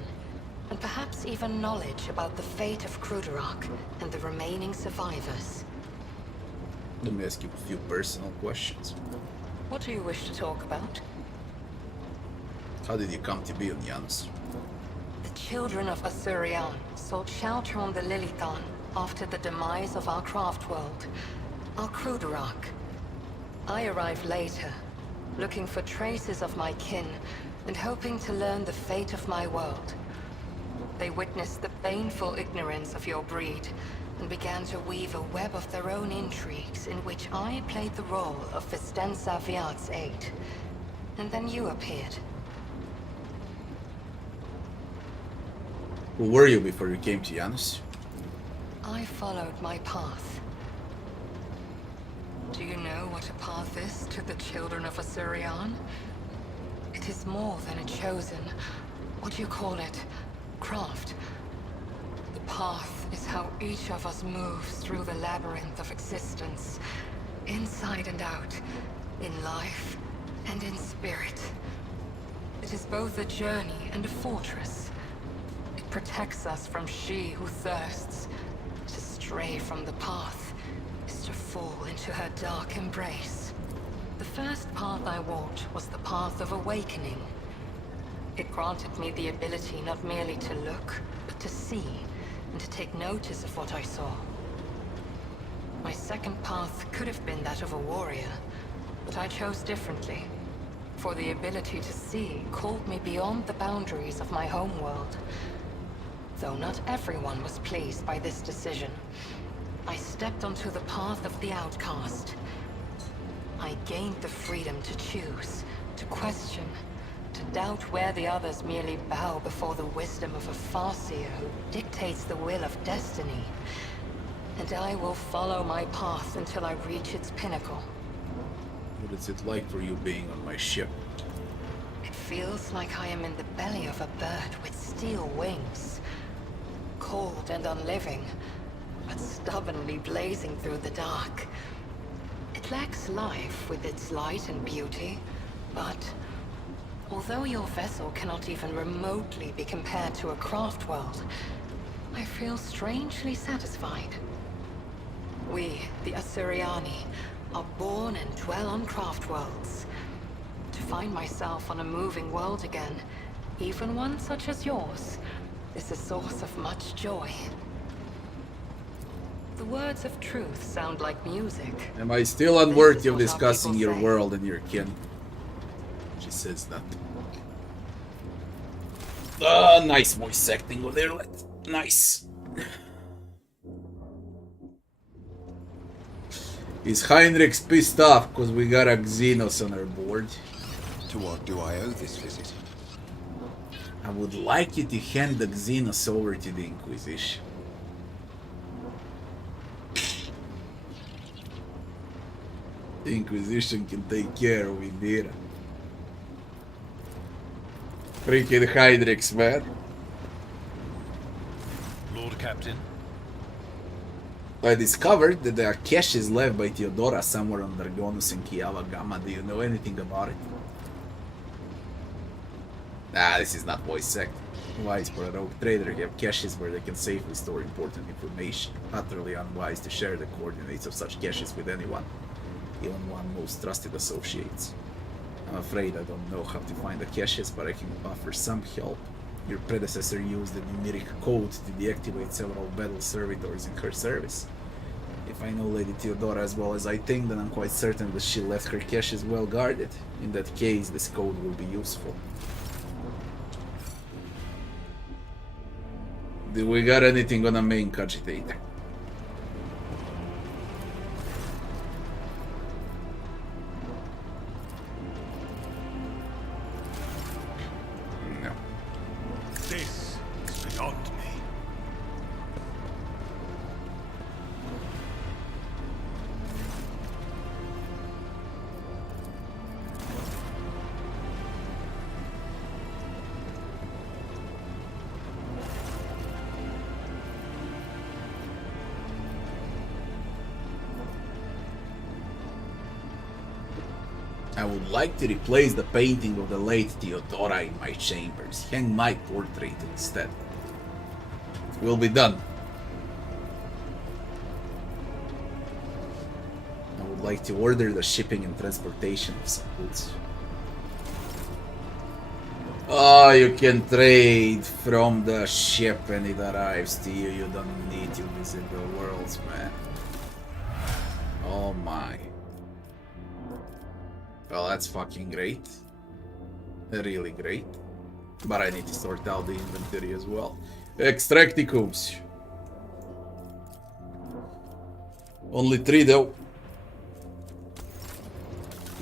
and perhaps even knowledge about the fate of Kruderak and the remaining survivors. Let me ask you a few personal questions. What do you wish to talk about? How did you come to be on Janus? The children of Asurion sought shelter on the Lilithon after the demise of our craft world, our Kruderak. I arrived later, looking for traces of my kin and hoping to learn the fate of my world. They witnessed the painful ignorance of your breed and began to weave a web of their own intrigues in which I played the role of Vistenza Viat's aide. And then you appeared. Who were you before you came to Janus? I followed my path. Do you know what a path is to the children of Asurion? It is more than a chosen, what do you call it, craft. The path is how each of us moves through the labyrinth of existence, inside and out, in life and in spirit. It is both a journey and a fortress. It protects us from she who thirsts. To stray from the path is to fall into her dark embrace. The first path I walked was the path of awakening. It granted me the ability not merely to look, but to see, and to take notice of what I saw. My second path could have been that of a warrior, but I chose differently. For the ability to see called me beyond the boundaries of my homeworld. Though not everyone was pleased by this decision, I stepped onto the path of the outcast. I gained the freedom to choose, to question, to doubt where the others merely bow before the wisdom of a farseer who dictates the will of destiny. And I will follow my path until I reach its pinnacle. What is it like for you being on my ship? It feels like I am in the belly of a bird with steel wings. Cold and unliving, but stubbornly blazing through the dark. It lacks life with its light and beauty, but although your vessel cannot even remotely be compared to a craft world, I feel strangely satisfied. We, the Assyriani, are born and dwell on craft worlds. To find myself on a moving world again, even one such as yours, is a source of much joy. The words of truth sound like music. Am I still unworthy This of is what our discussing people your say. world and your kin? She says that. Nice voice acting over there. Nice. Is Heinrich's pissed off because we got a Xenos on our board? To what do I owe this visit? I would like you to hand the Xenos over to the Inquisition. The Inquisition can take care of Indira. Freaking Heinrichs, man. Lord Captain. I discovered that there are caches left by Theodora somewhere on Dragonus and Kiava Gamma. Do you know anything about it? Nah, this is not voice acting. Wise for a rogue trader to have caches where they can safely store important information. Utterly unwise to share the coordinates of such caches with anyone, even one most trusted associates. I'm afraid I don't know how to find the caches, but I can offer some help. Your predecessor used the numeric code to deactivate several battle servitors in her service. If I know Lady Theodora as well as I think, then I'm quite certain that she left her caches well guarded. In that case, this code will be useful. Do we got anything on a main cogitator? No. This is beyond me. I would like to replace the painting of the late Theodora in my chambers. Hang my portrait instead. It will be done. I would like to order the shipping and transportation of some goods. Oh, you can trade from the ship when it arrives to you. You don't need to visit the worlds, man. Oh my. Well, that's fucking great. Really great. But I need to sort out the inventory as well. Extracticums. Only 3 though.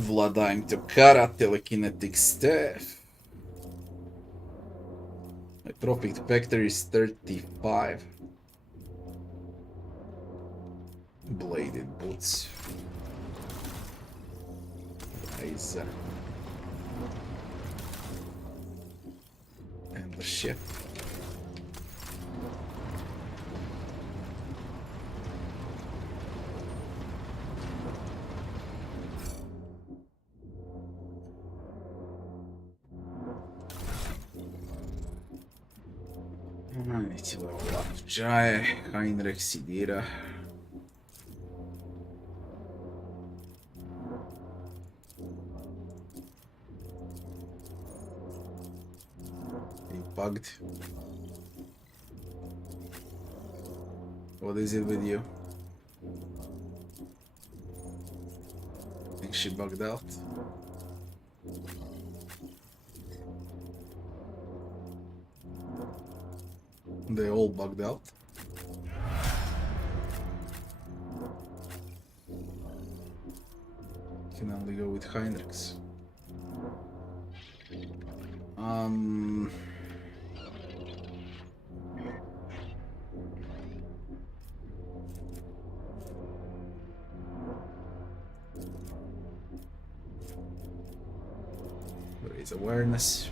Vladajem Tokara, telekinetic staff. My profit factor is 35. Bladed boots. And the ship. Alright, level up Jai, Heinrich, Sidira. bugged. What is it with you? Think she bugged out? They all bugged out. Can only go with Heinrichs. Raise awareness.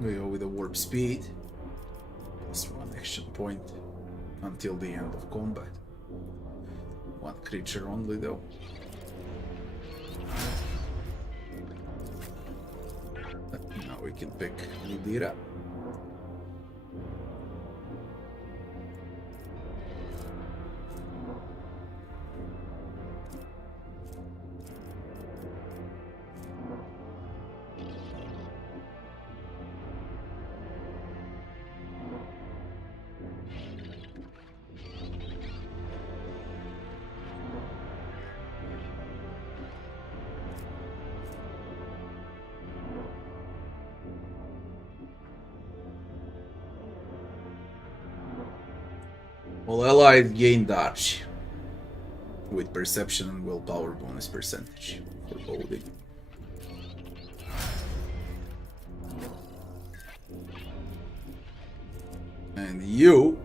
We go with a warp speed. Just one action point until the end of combat. One creature only though. Now we can pick Lidira. All allies gain dodge with perception and willpower bonus percentage for bolding. And you,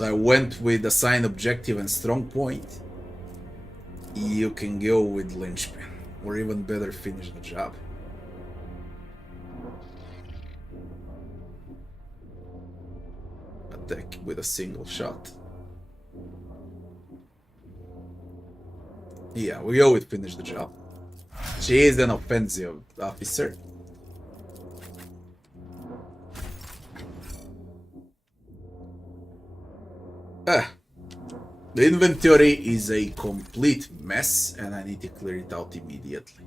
I went with assign objective and strong point. You can go with linchpin, or even better, finish the job. Attack with a single shot. Yeah, we go with finish the job. She is an offensive officer. The inventory is a complete mess and I need to clear it out immediately.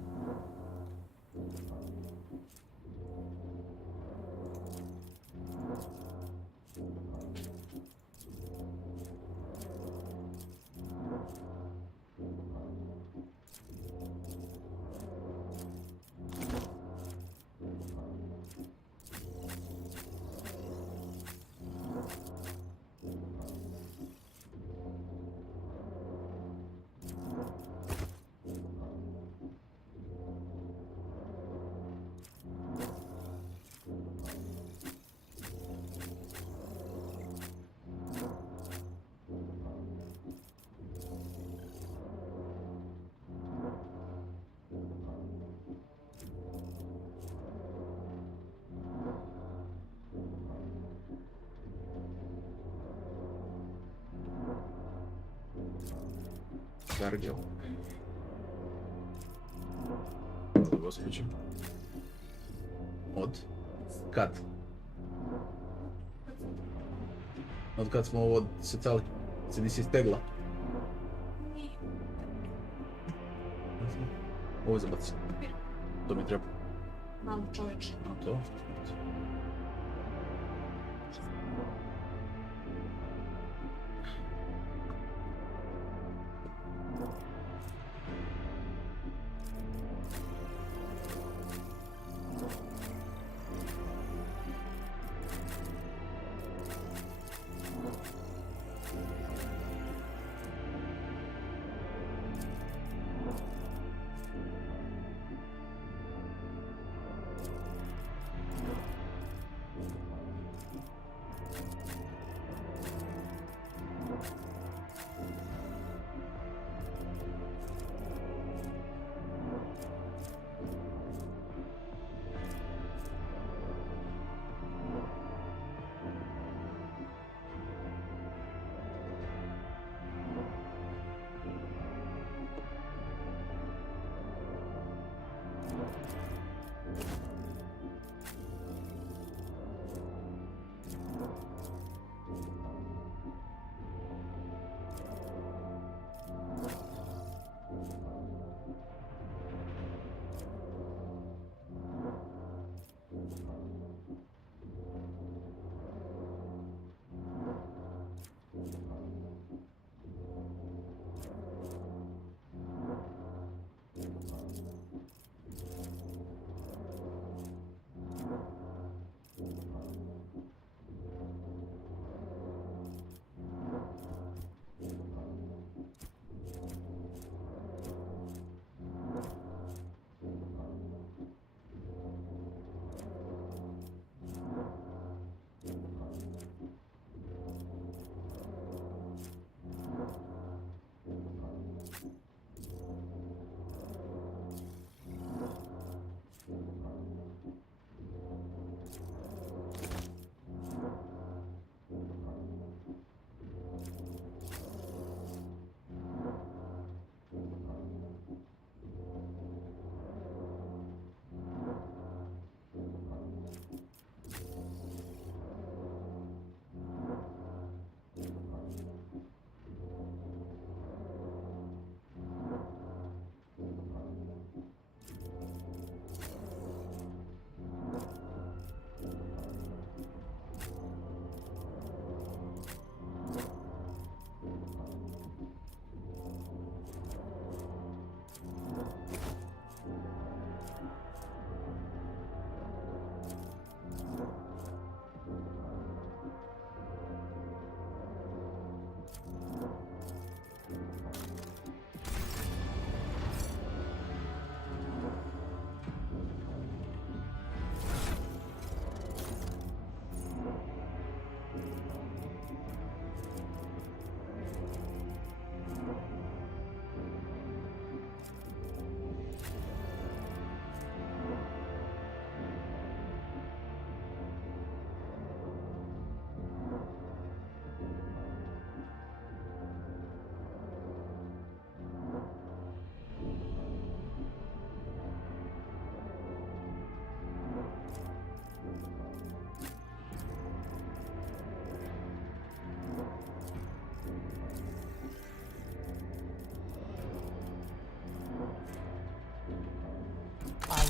Werglia. Господи. Откат. Откат smo ovo secali. Se nisi istegla. Ovo zabaci. To mi treba. Malo čoveče. A to?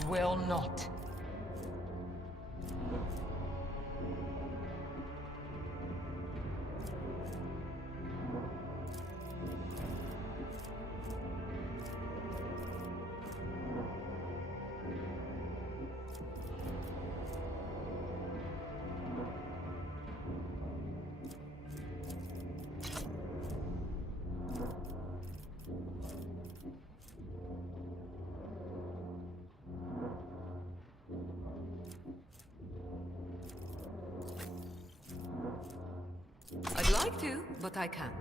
will not. I'd like to, but I can't.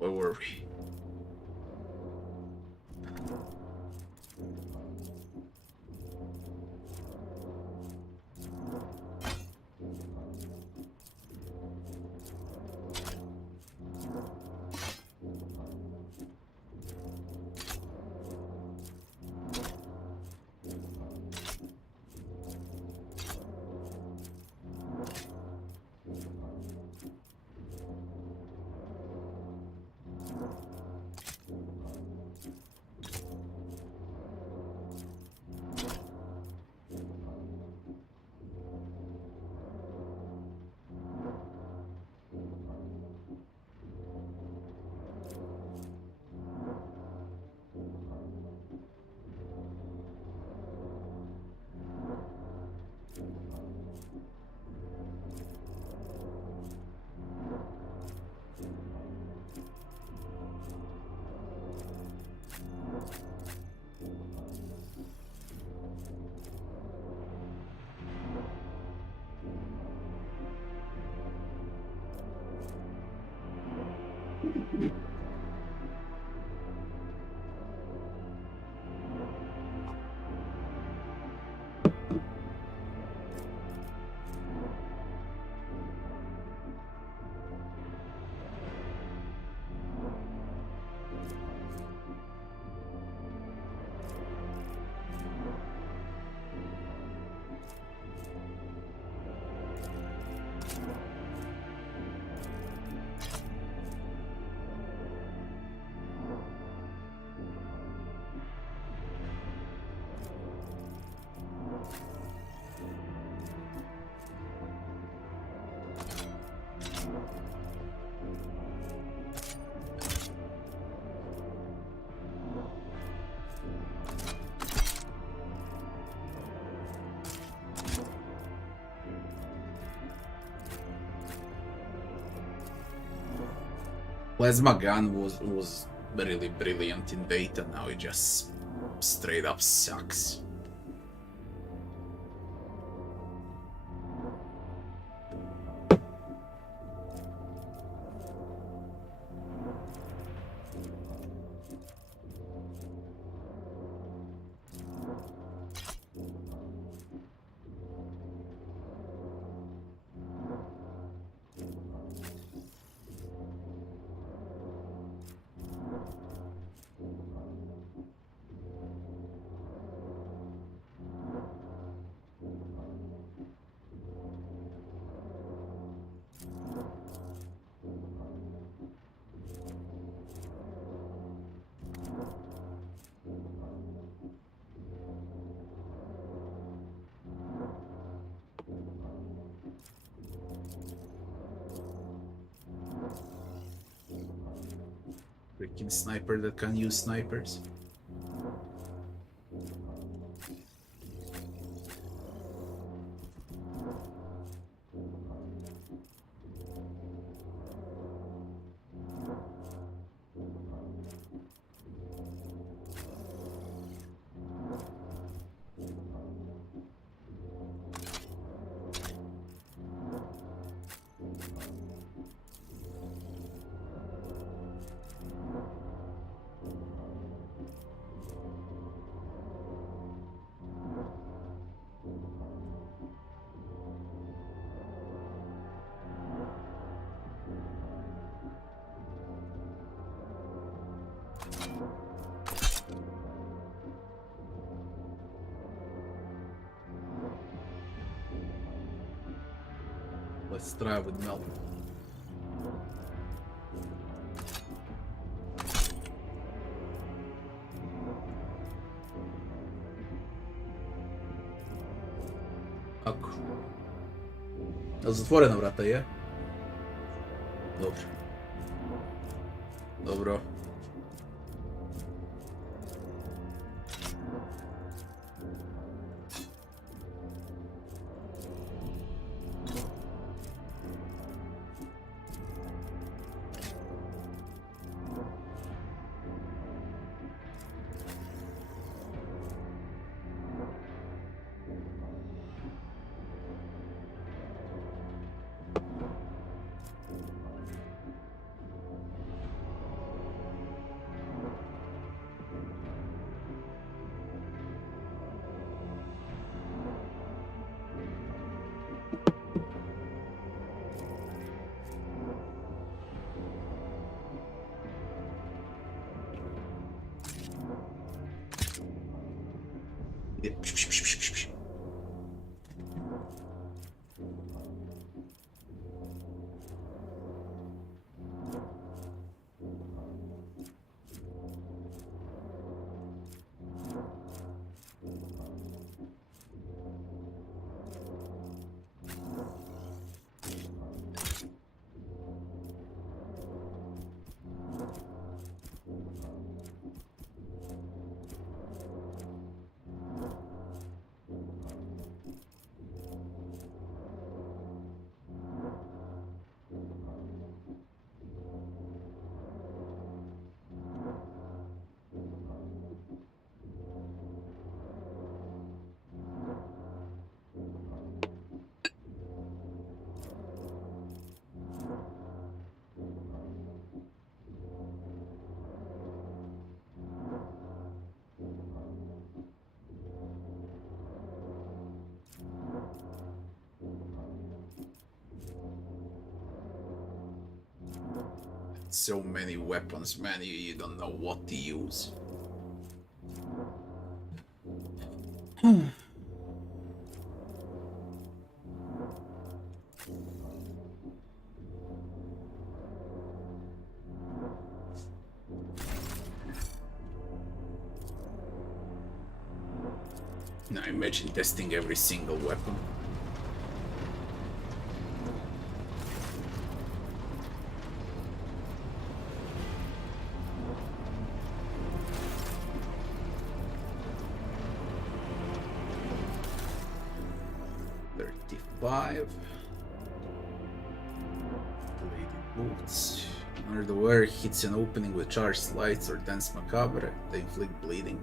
Where were we? Plasma gun was really brilliant in beta, now it just straight up sucks. Freaking sniper that can use snipers. Let's try with Mel. Ako. Jel' zatvorena vrata, je? Dobro. Dobro. So many weapons, man, you don't know what to use. Now imagine testing every single weapon. Lady boots. Under the warrior hits an opening with charged lights or dense macabre, they inflict bleeding.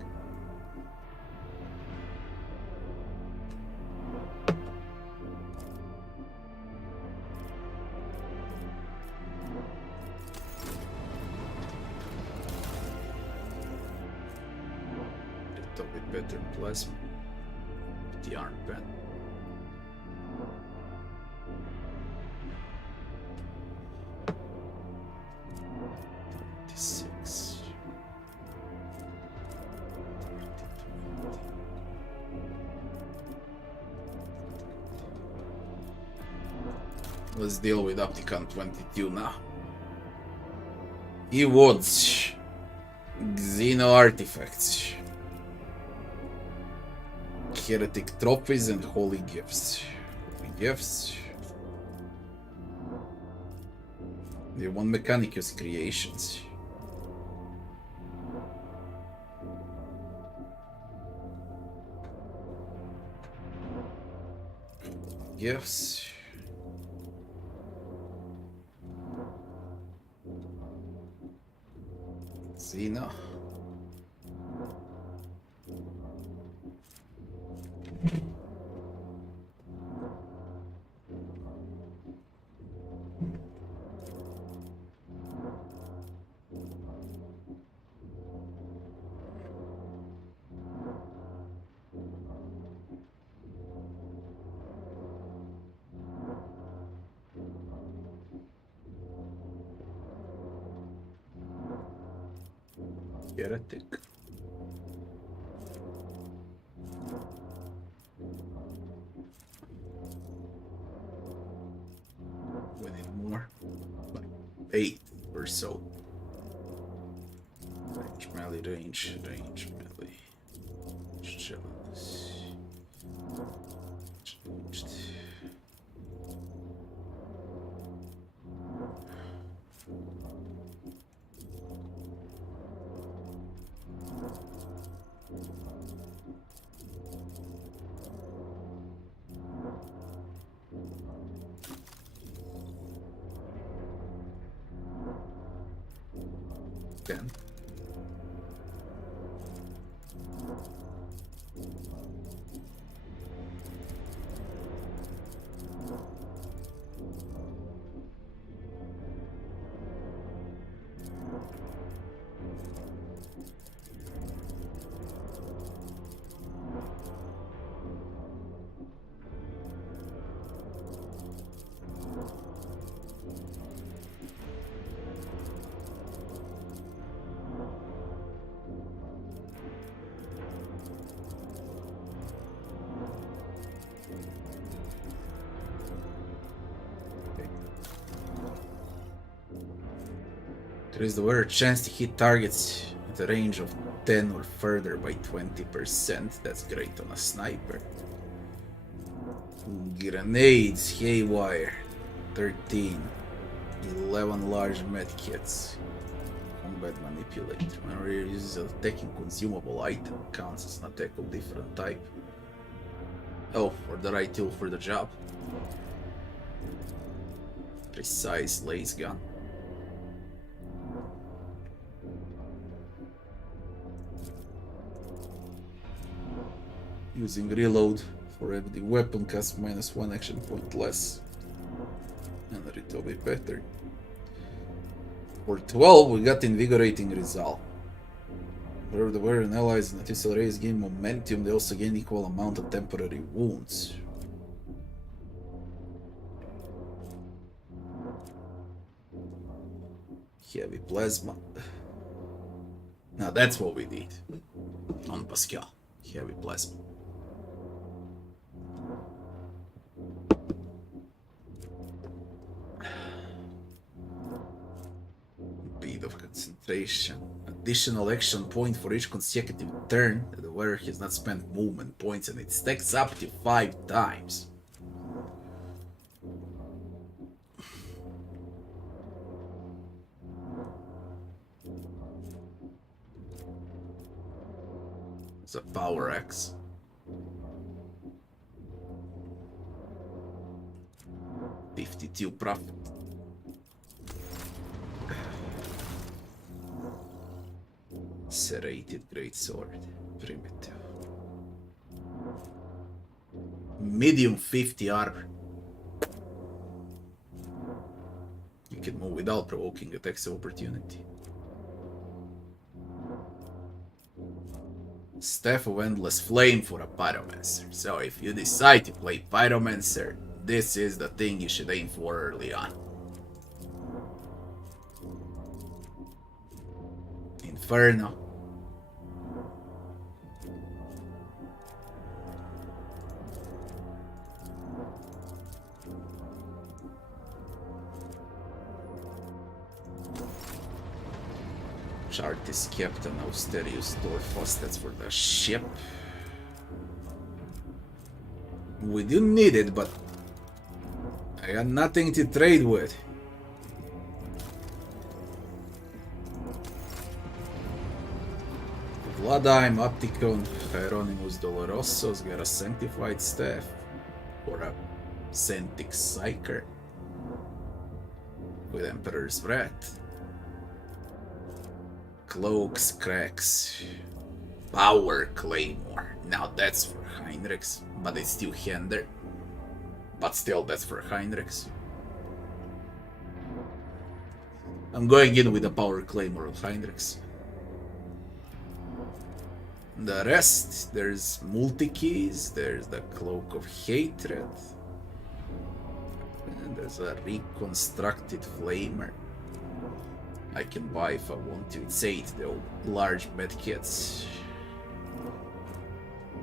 A bit better plasma. The armband. Six. Let's deal with Opticon 22 now. Ewods. Xeno artifacts. Heretic trophies and holy gifts. Holy gifts. They want Mechanicus creations. Gifts. Xena. Heretic. We need more. Like 8 or so. Range, melee, range, melee. Challenge. Challenged. Then there is the word chance to hit targets at a range of 10 or further by 20%. That's great on a sniper. Grenades, haywire, 13. 11 large medkits. Combat manipulator. Whenever you use a attacking consumable item, counts as an attack of different type. Oh, for the right tool for the job. Precise lace gun. Using reload for every weapon costs -1 action point less. And it will be better. For 12 we got invigorating resolve. Wherever the wearer and allies in the Tissel race gain momentum, they also gain equal amount of temporary wounds. Heavy plasma. Now that's what we need on Pascal. Heavy plasma. Bead of concentration. Additional action point for each consecutive turn that the wearer has not spent movement points, and it stacks up to 5 times. It's a power axe. $52 profit. Serrated greatsword. Primitive. Medium 50 armor. You can move without provoking attacks of opportunity. Staff of Endless Flame for a Pyromancer. So if you decide to play Pyromancer, this is the thing you should aim for early on. Inferno. Chartis Captain Austerius Dorfos, that's for the ship. We do need it, but I got nothing to trade with. Bloodheim, Opticon, Hieronymus Dolorosos got a Sanctified Staff or a Centix Psyker with Emperor's Wrath. Cloaks, Cracks, Power Claymore. Now that's for Heinrichs, but it's still Hender. But still, that's for Heinrichs. I'm going in with the Power Claymore of Heinrichs. The rest, there's multi-keys, there's the Cloak of Hatred, and there's a Reconstructed Flamer. I can buy if I want to. It's 8 though. Large medkits.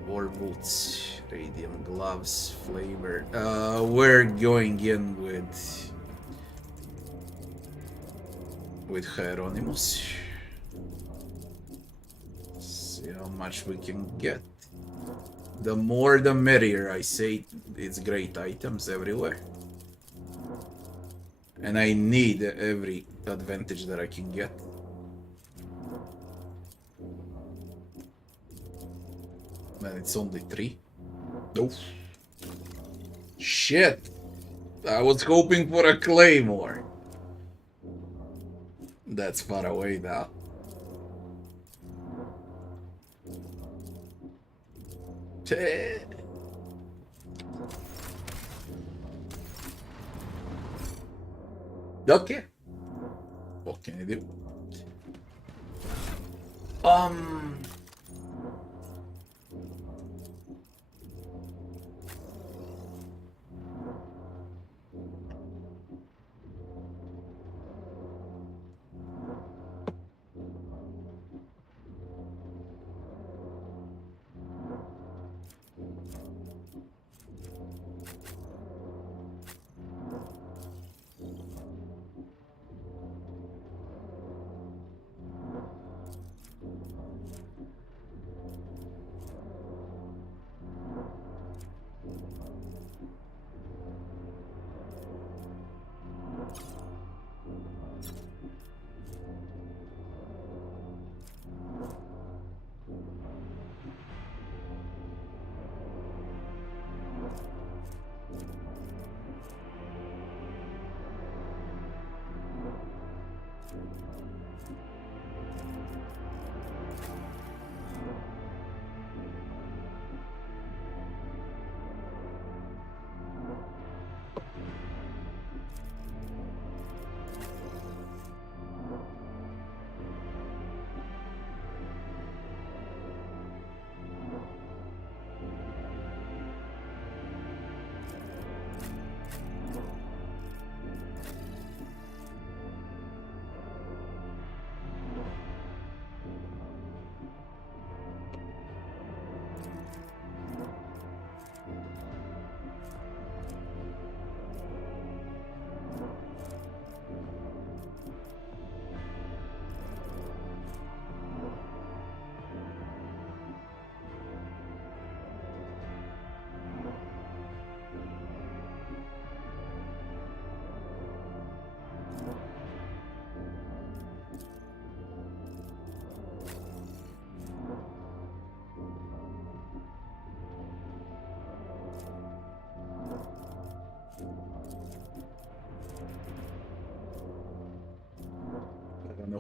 War boots, radium gloves, flavor. We're going in with Hieronymus. See how much we can get. The more the merrier, I say. It's great items everywhere. And I need every advantage that I can get. Man, it's only 3. Nope. Shit! I was hoping for a claymore. That's far away now. Okay. What can I do?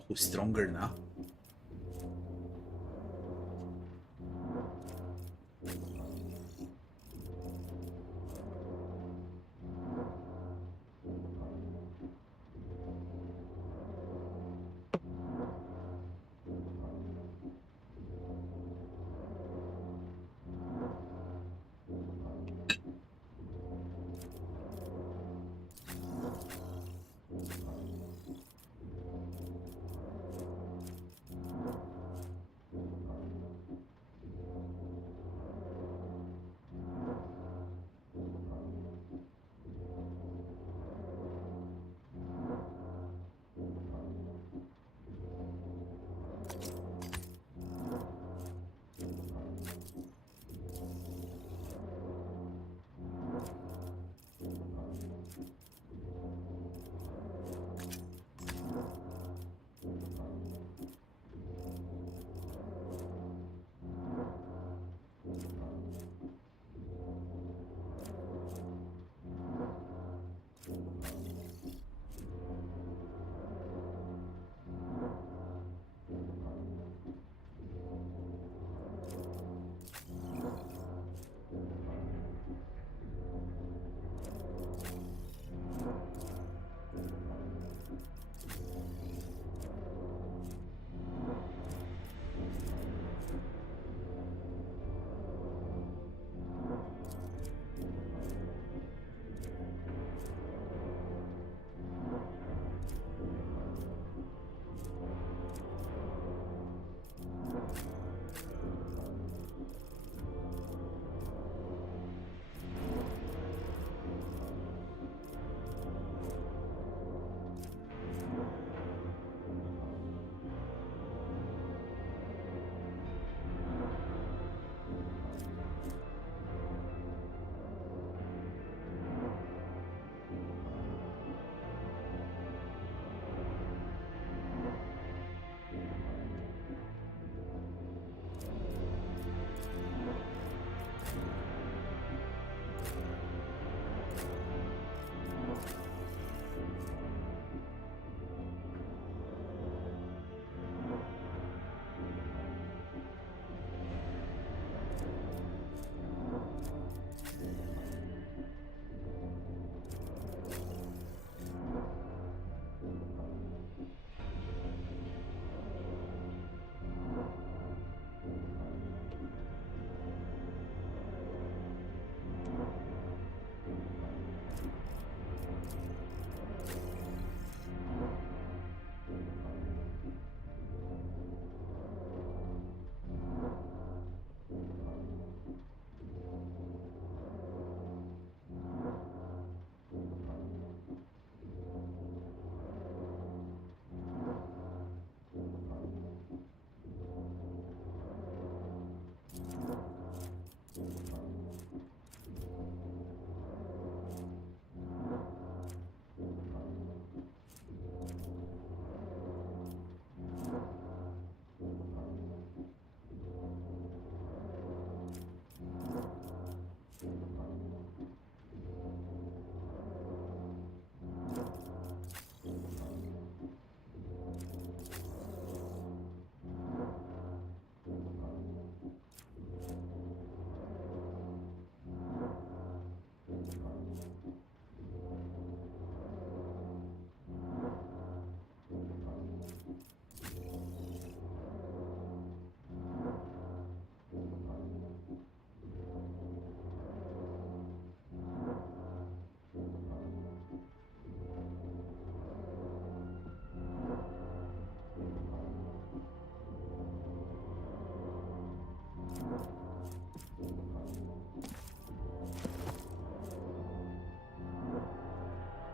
Who's stronger now?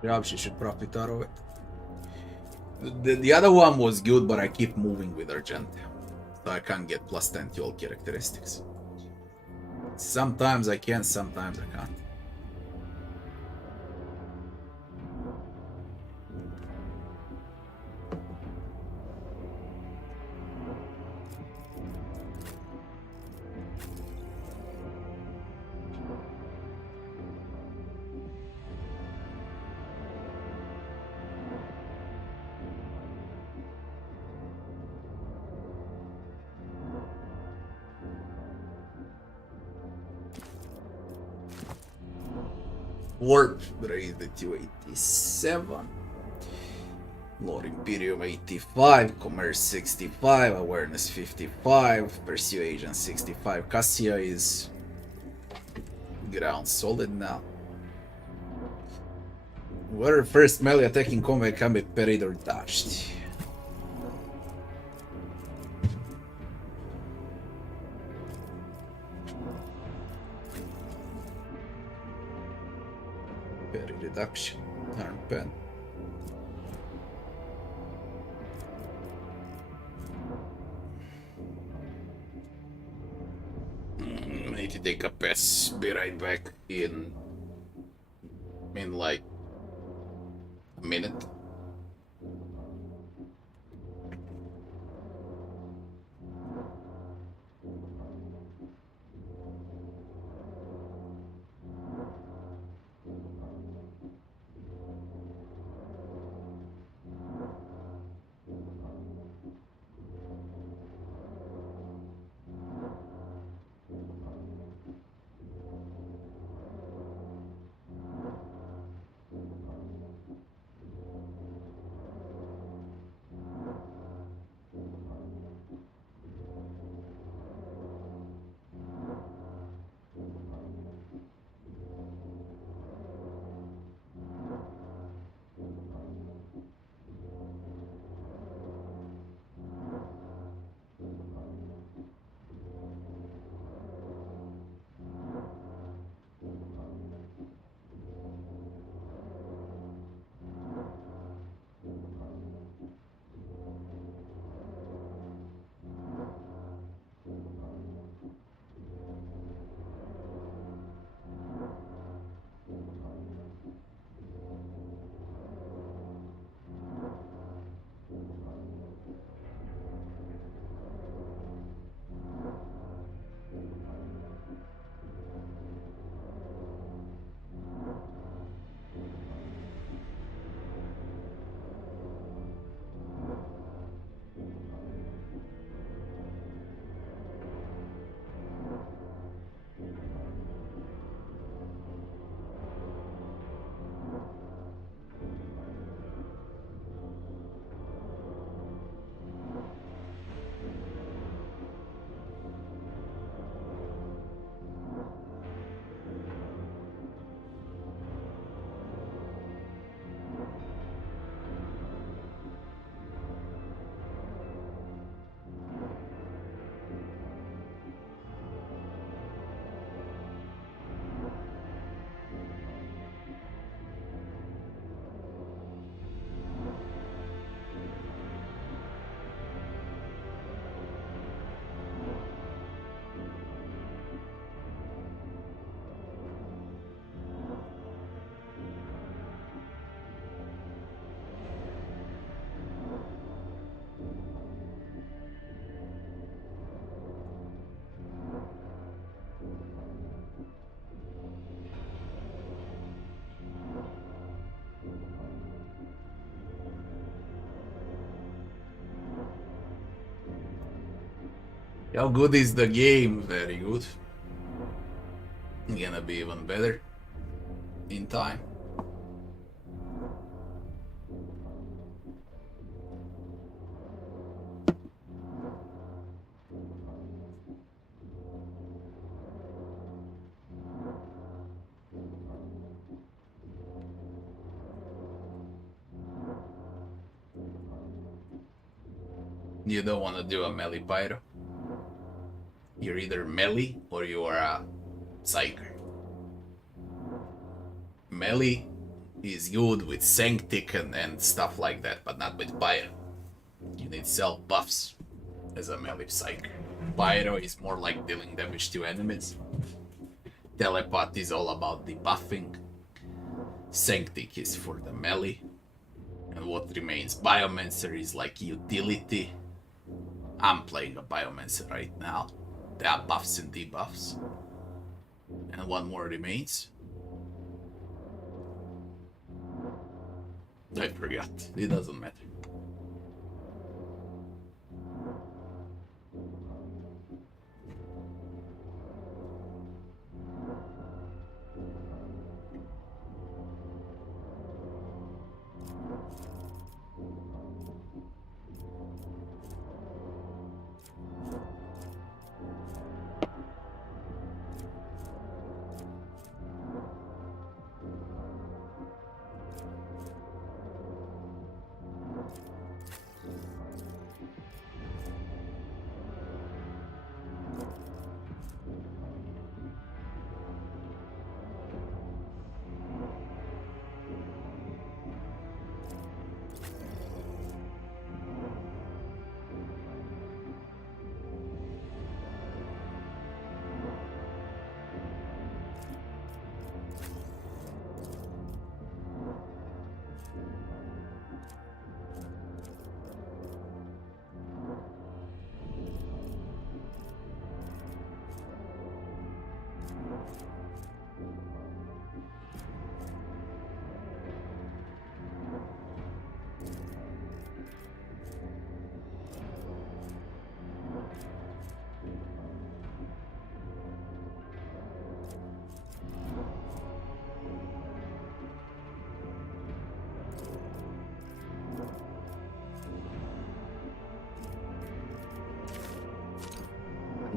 Yeah, she should profit out of it. The other one was good, but I keep moving with Argent. So I can't get plus 10 to all characteristics. Sometimes I can, sometimes I can't. Warp raised to 87. Lord Imperium 85, Commerce 65, Awareness 55, Persuasion 65. Cassia is ground solid now. Whether first melee attack in combat can be parried or dodged. Parry reduction, turn pen. Need to take a piss. Be right back in like a minute. How good is the game? Very good. Gonna be even better in time. You don't want to do a melee pyro. You're either melee or you are a psyker. Melee is good with sanctic and stuff like that, but not with pyro. You need self buffs as a melee psyker. Pyro is more like dealing damage to enemies. Telepath is all about debuffing. Sanctic is for the melee. And what remains? Biomancer is like utility. I'm playing a Biomancer right now. There are buffs and debuffs. And one more remains. I forgot. It doesn't matter.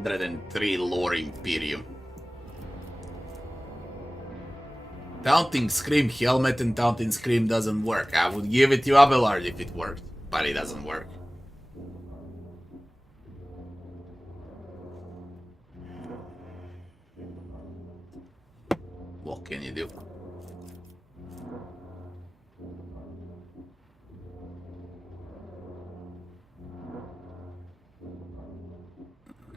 #103 lore Imperium. Taunting Scream helmet and Taunting Scream doesn't work. I would give it to Abelard if it worked, but it doesn't work. What can you do?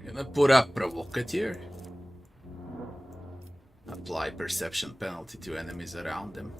Gonna put up Provocateur. Apply perception penalty to enemies around them.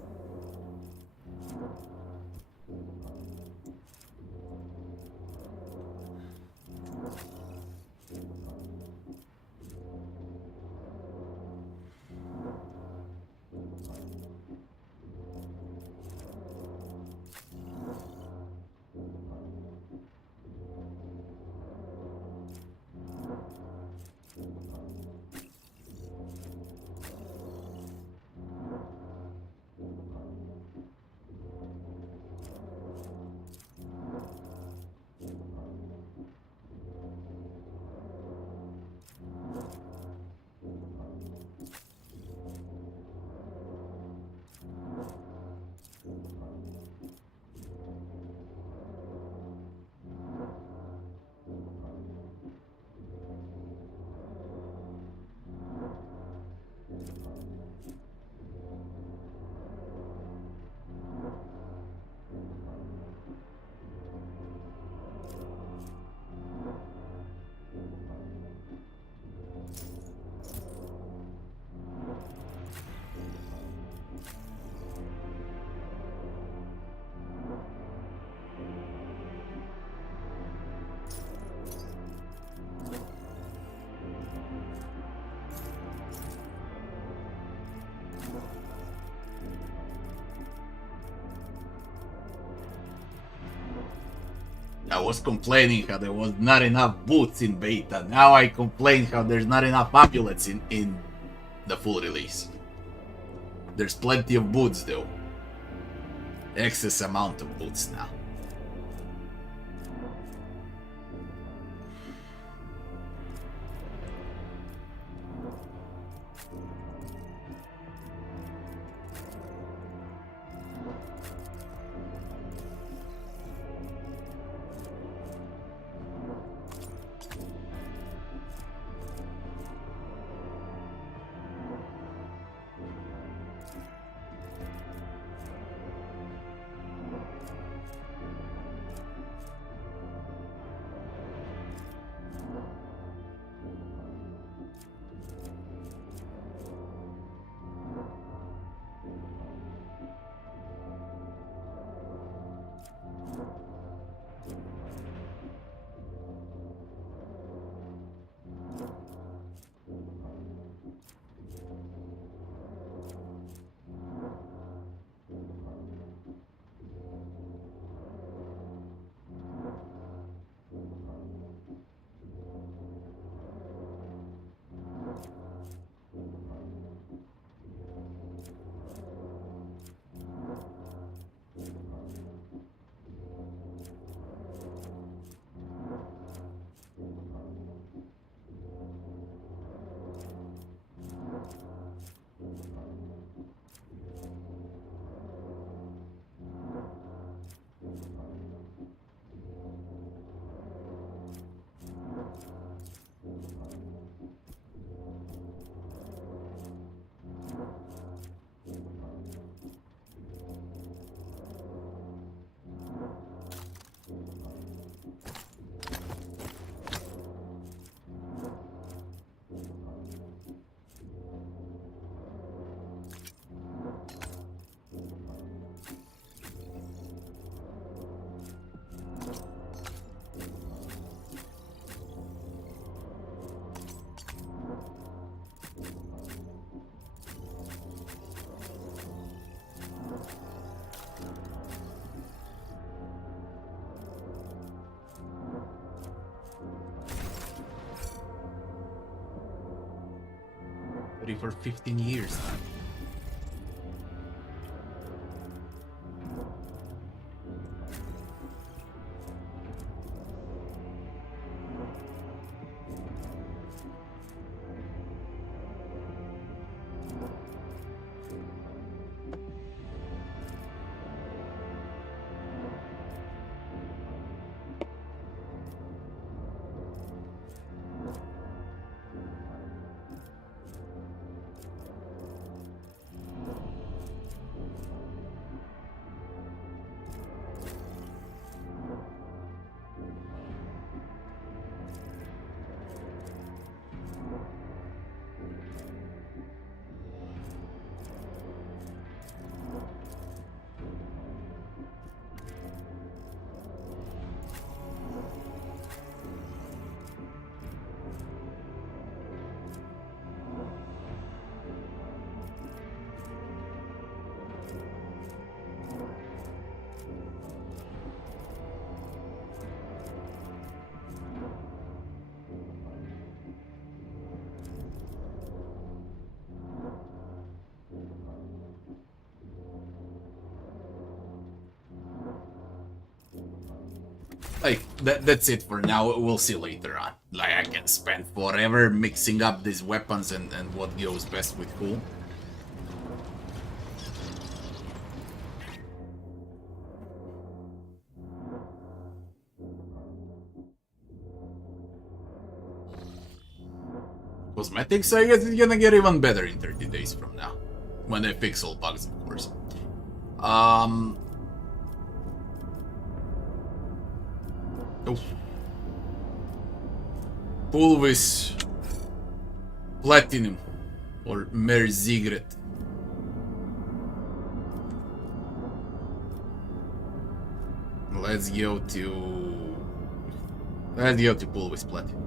I was complaining how there was not enough boots in beta. Now I complain how there's not enough amulets in the full release. There's plenty of boots though. Excess amount of boots now. For 15 years. Like, that's it for now. We'll see later on. Like, I can spend forever mixing up these weapons and what goes best with who. Cosmetics, I guess, is gonna get even better in 30 days from now. When they fix all bugs, of course. Oh. Pulvis Platinum or Merzigret. Let's go to Pulvis Platinum.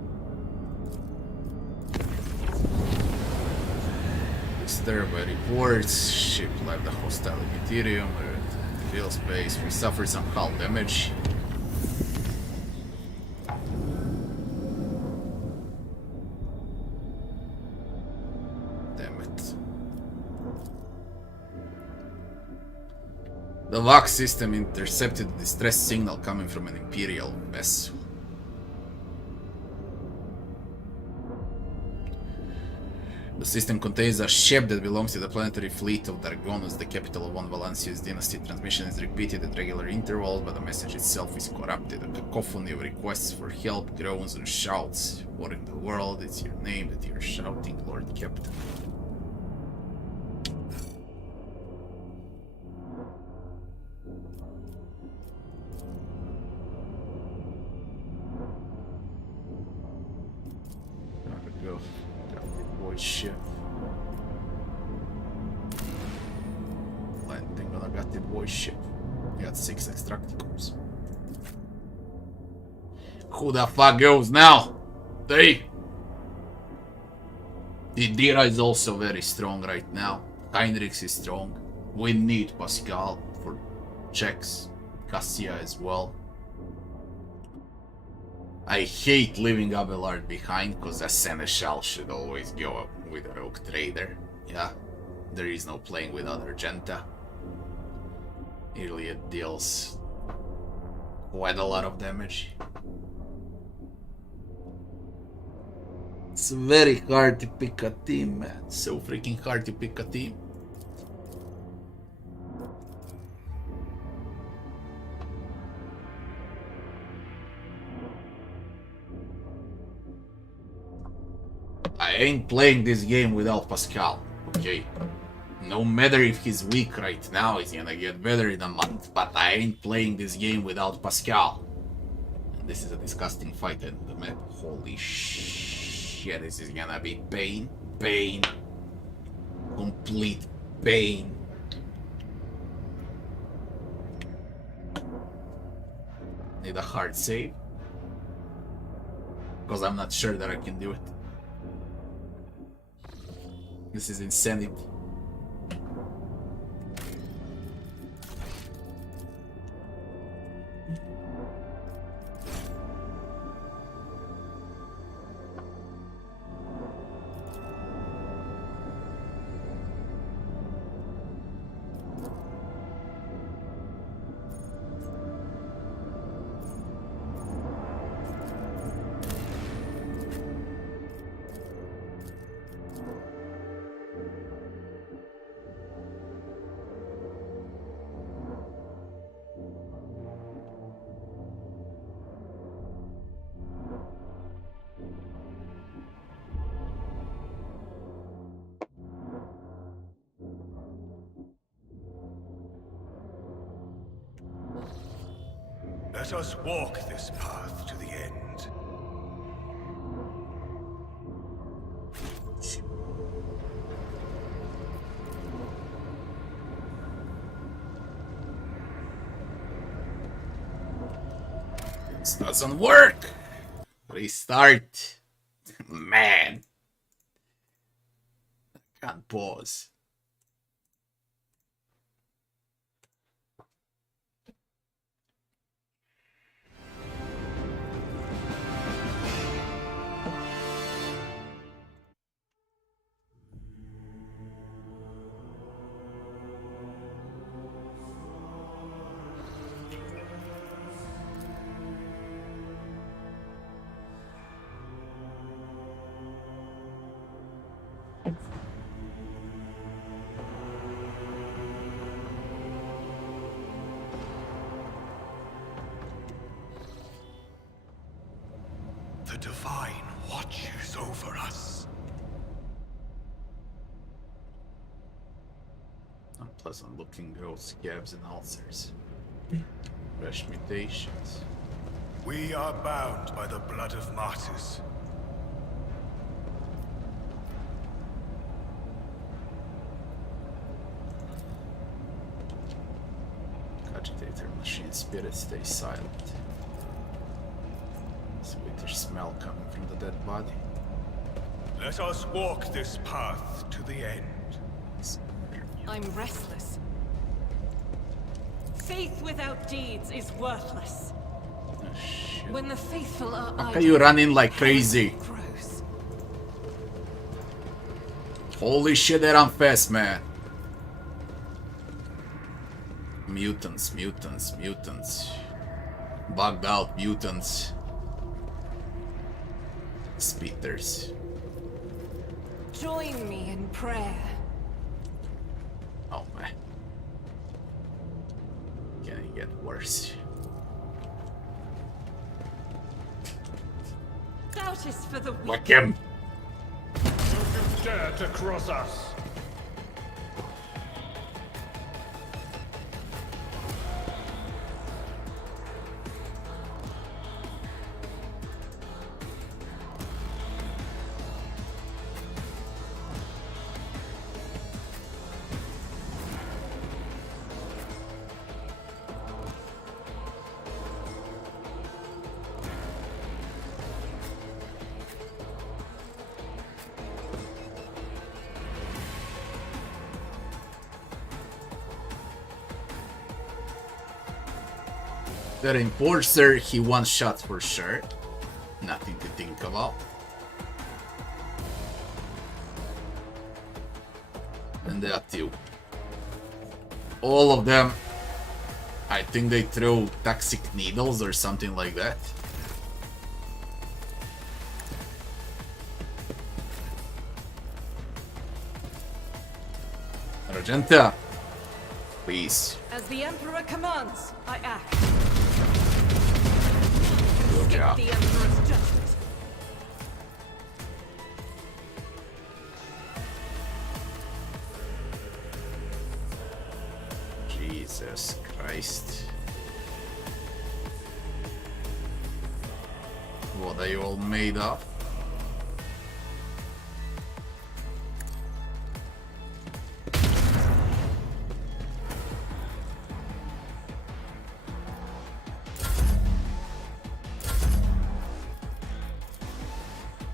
Disturbed by reports, ship left the hostile Imperium, real space, we suffered some hull damage. The VOX system intercepted a distress signal coming from an Imperial vessel. The system contains a ship that belongs to the planetary fleet of Dargonus, the capital of one Valancius dynasty. Transmission is repeated at regular intervals, but the message itself is corrupted. A cacophony of requests for help, groans and shouts. What in the world is your name that you're shouting, Lord Captain? Gotta go. Voidship. Landing on a gutted voidship. You got 6 extracticums. Who the fuck goes now? They. Idira is also very strong right now. Heinrichs is strong. We need Pascal for checks. Cassia as well. I hate leaving Abelard behind because a Seneschal should always go with a rogue trader. Yeah, there is no playing with other Genta. Usually it deals quite a lot of damage. It's very hard to pick a team, man. So freaking hard to pick a team. I ain't playing this game without Pascal, okay? No matter if he's weak right now, he's gonna get better in a month, but I ain't playing this game without Pascal. And this is a disgusting fight in the map. Holy shit, this is gonna be pain. Pain. Complete pain. Need a hard save. Because I'm not sure that I can do it. This is insanity. Let us walk this path to the end. This doesn't work. Restart. Man. I can't pause. The Divine watches over us. Unpleasant looking growth, scabs and ulcers. Fresh mutations. We are bound by the blood of martyrs. Agitator machine spirit stay silent. Sweetish smell coming from the dead body. Let us walk this path to the end. I'm restless. Faith without deeds is worthless. Oh, shit. When the faithful are How idle, can you run in like crazy? grows. Holy shit, they run fast, man. Mutants, mutants, mutants. Bugged out mutants. Spitters. Join me in prayer. Oh man. Can it get worse? Doubt is for the weak. Whack him! Don't you dare to cross us! That enforcer, he one shot for sure. Nothing to think about. And that too. All of them, I think they throw toxic needles or something like that. Argenta, please. As the Emperor commands, I act. Good job. The Emperor's judgment. Jesus Christ. What are you all made of?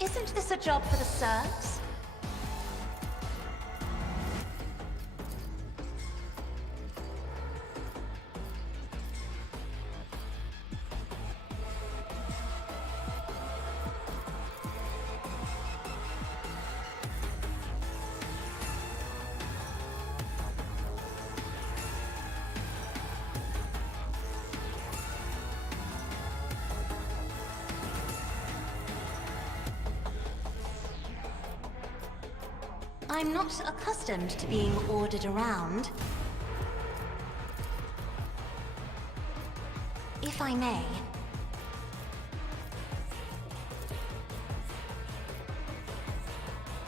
Isn't this a job for the serfs? I'm not accustomed to being ordered around. If I may.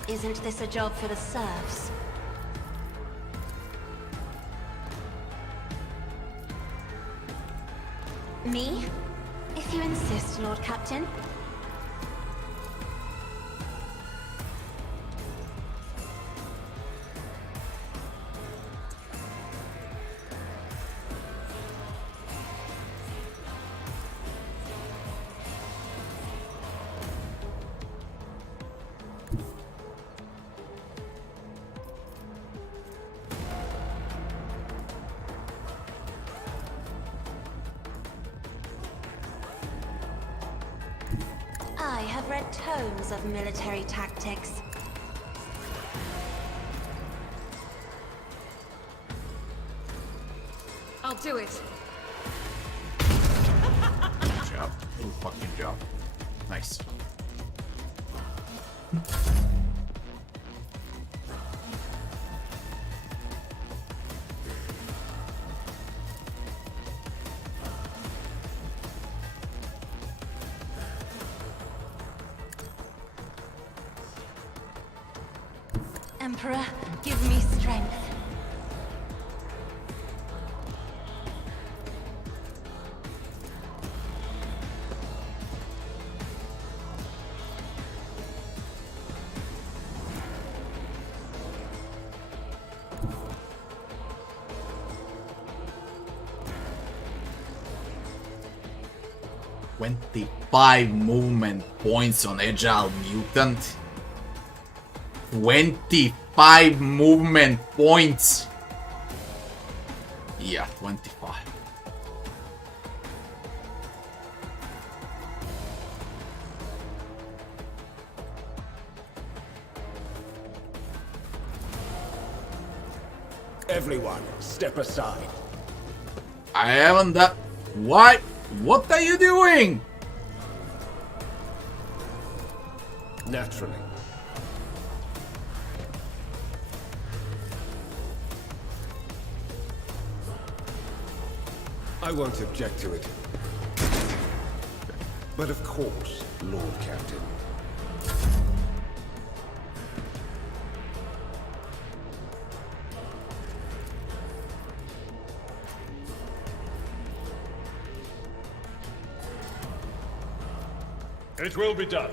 Isn't this a job for the serfs? Me? If you insist, Lord Captain. I have read tomes of military tactics. I'll do it. Good job. Good fucking job. Nice. Emperor, give me strength. $25 movement points on Agile Mutant. 25 movement points. Yeah, 25. Everyone, step aside. I haven't done... Why? What are you doing? Naturally. I won't object to it. But of course, Lord Captain. It will be done.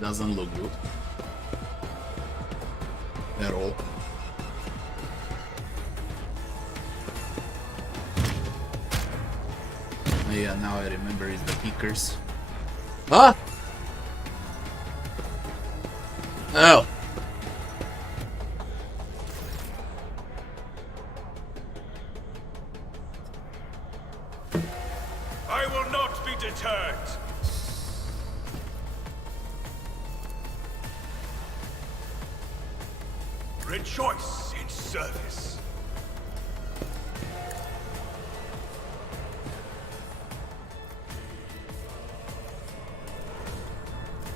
Doesn't look good. At all. Yeah, now I remember it's the pickers. Huh? Oh. I will not be deterred. Rejoice in service.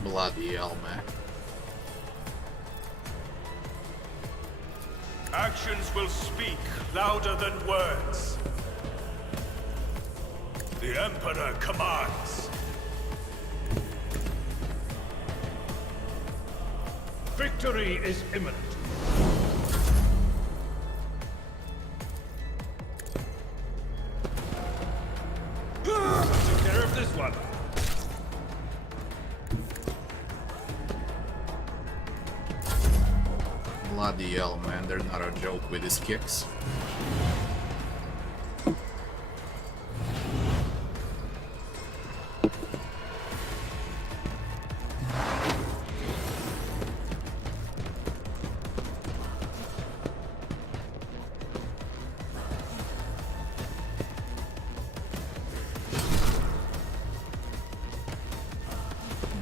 Bloody hell, man. Actions will speak louder than words. The Emperor commands. Victory is imminent. Take care of this one. Bloody hell, man. They're not a joke with his kicks.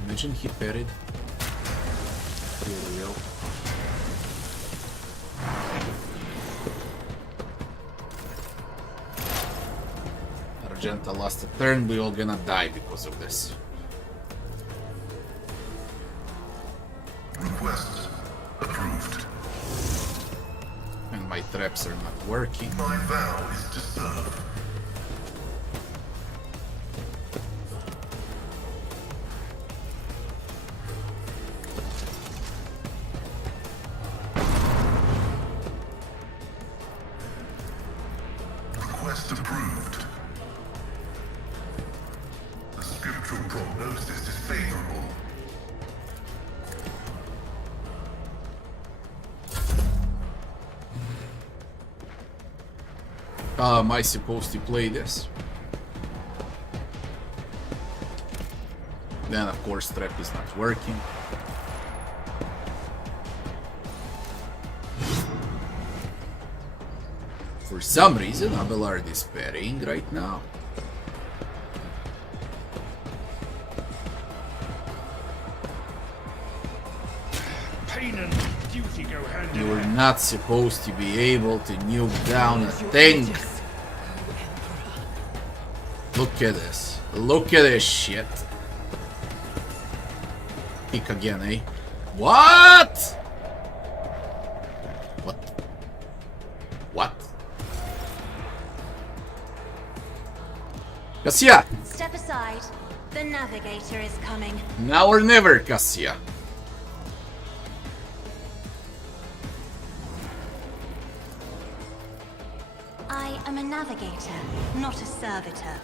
Imagine he parried. Really well. Argenta lost a turn, we all gonna die because of this. Request approved. And my traps are not working. My vow is to serve. Request approved. The scriptural prognosis is favorable. How am I supposed to play this? Then of course trap is not working. For some reason Abelard is parrying right now. Pain and duty go hand in You're hand. not supposed to be able to nuke down a thing. Look at this. Look at this shit. Pick again, eh? What? What? What? Cassia! Step aside. The navigator is coming. Now or never, Cassia. I am a navigator, not a servitor.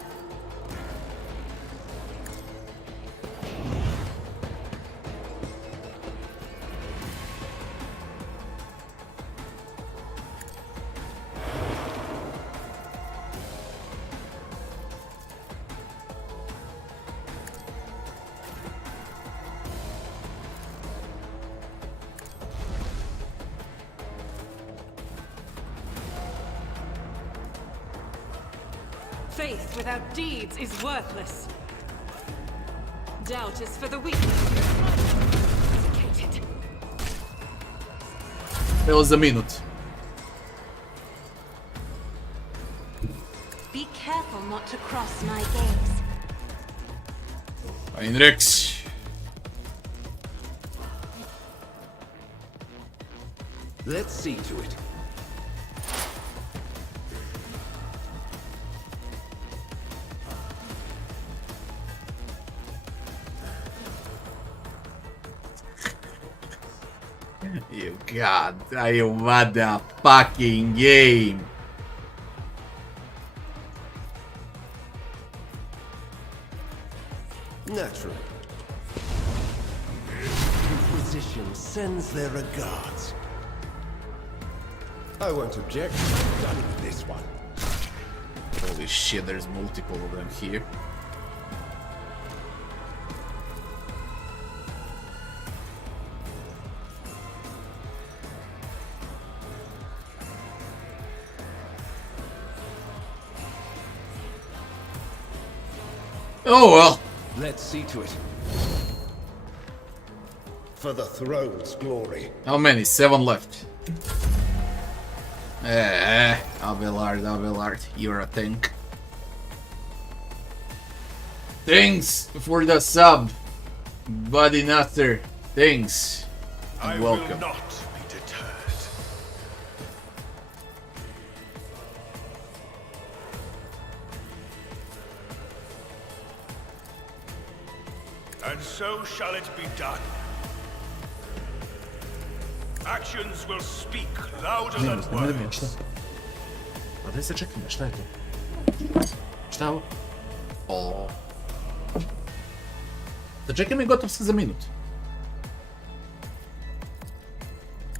Faith without deeds is worthless. Doubt is for the weak. It was a minute. Be careful not to cross my gaze. Fine, Rex. Let's see to it. You god, you motherfucking game. Naturally. Inquisition sends their regards. I won't object. I'm done with this one. Holy shit, there's multiple of them here. Oh well. Let's see to it. For the throne's glory. How many? 7 left. Abelard, you're a tank. Thanks for the sub, Buddy Nutter. Thanks. I And welcome. will not be deterred. And so shall it be done. Actions will speak louder than words. A daj se čekaj, šta je to? Šta je ovo? O. Da čekaj mi gotov sam za minut.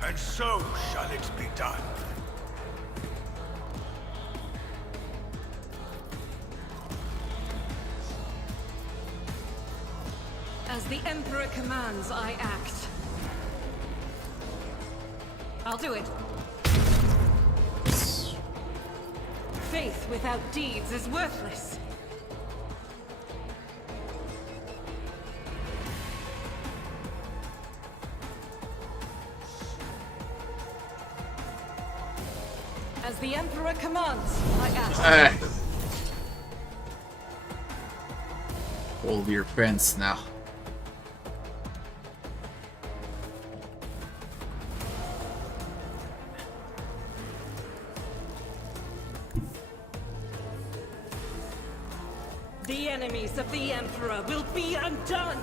And so shall it be done. As the Emperor commands, I act. I'll do it. Faith without deeds is worthless. As the Emperor commands, I act. Hold your pants now. The enemies of the Emperor will be undone!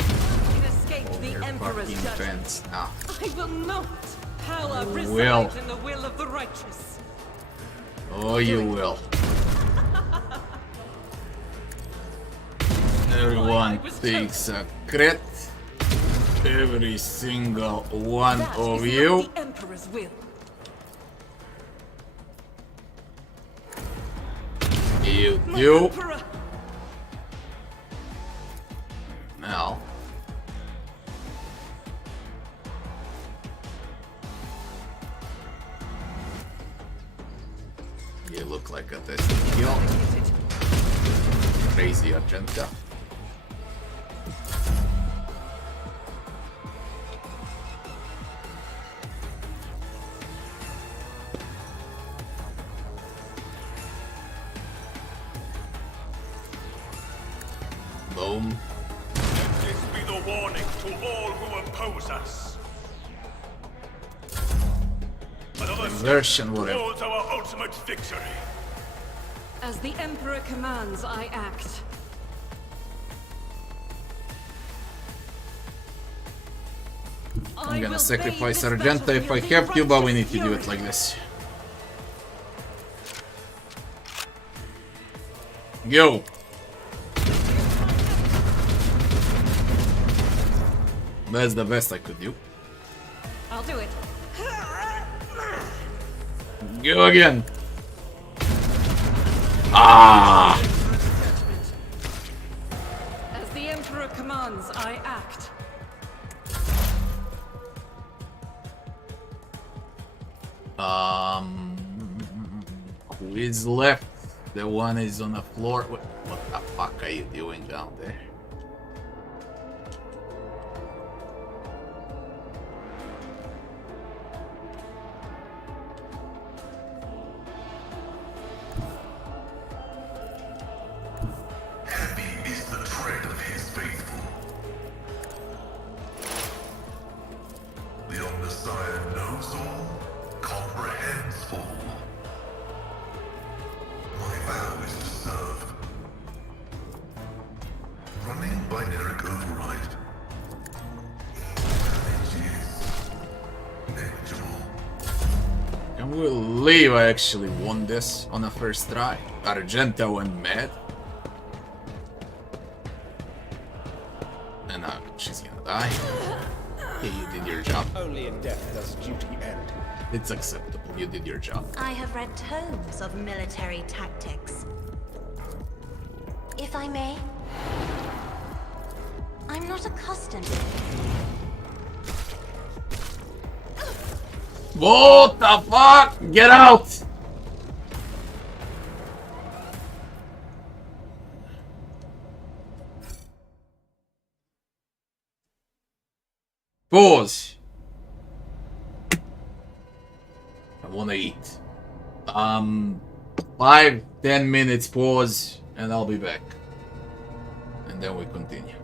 I can escape the Emperor's Fucking judgment. pants now. I will not! Power You resides will. in the will of the righteous. Oh, you will. Everyone takes a crit. Every single one That of is you. not the Emperor's will. You My do. Emperor! Now. You look like a testing kill. Crazy agenda. Boom. Let this be the warning to all who oppose us. Another step Version whatever. towards our ultimate victory. As the Emperor commands, I act. I'm gonna sacrifice Argenta if I have to, but we need to do it like this. Go! That's the best I could do. I'll do it. Go again! Ah! As the Emperor commands, I act. Who is left? The one is on the floor. What the fuck are you doing down there? Heavy is the tread of his faithful. The Omniscient knows all, comprehends all. My vow is to serve. Running binaric override. Damage is negligible. Can we believe I actually won this on the first try? Argenta went mad. And now she's gonna die. Yeah, you did your job. Only in death does duty end. It's acceptable. You did your job. I have read tomes of military tactics. If I may, I'm not accustomed. What the fuck? Get out! Pause. I wanna eat. 5-10 minutes pause and I'll be back. And then we continue.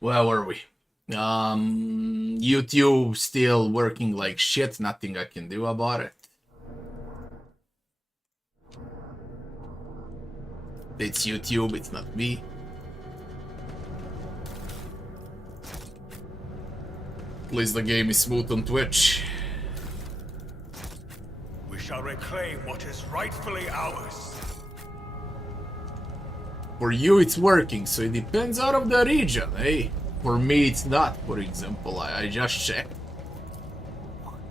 Where were we? YouTube still working like shit, nothing I can do about it. It's YouTube, it's not me. At least the game is smooth on Twitch. We shall reclaim what is rightfully ours. For you it's working, so it depends out of the region, eh? For me it's not, for example, I just checked.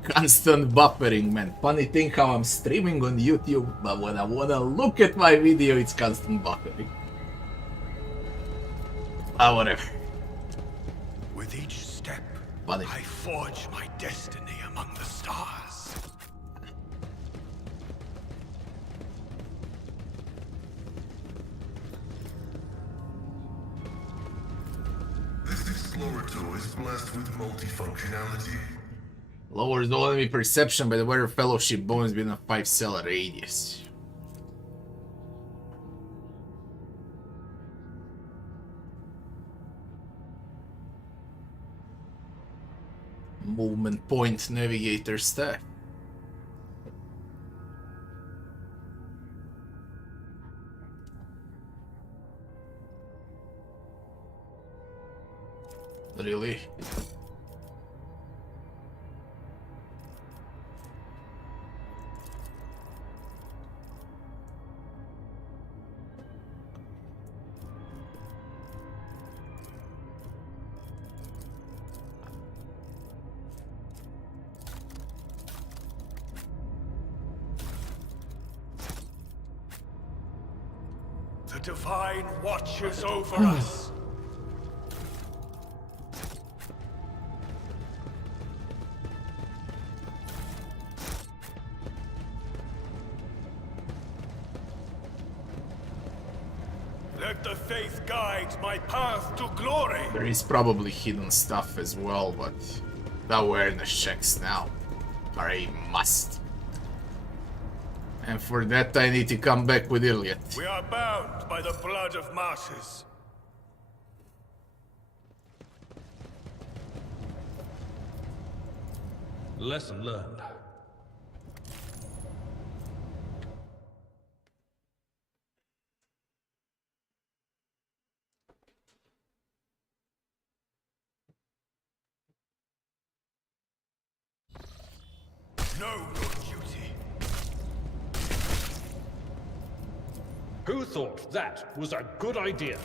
Constant buffering, man. Funny thing how I'm streaming on YouTube, but when I wanna look at my video, it's constant buffering. Ah, whatever. With each step, Funny. I forge my destiny among the stars. This explorator is blessed with multifunctionality. Lowers the enemy perception by the weather fellowship bonus within a 5-cell radius. Movement point navigator stack. Really? The divine watches over us. Let the faith guide my path to glory. There is probably hidden stuff as well, but the awareness checks now are a must. And for that I need to come back with Iliad. We are bound by the blood of martyrs. Lesson learned. Know your duty. Who thought that was a good idea?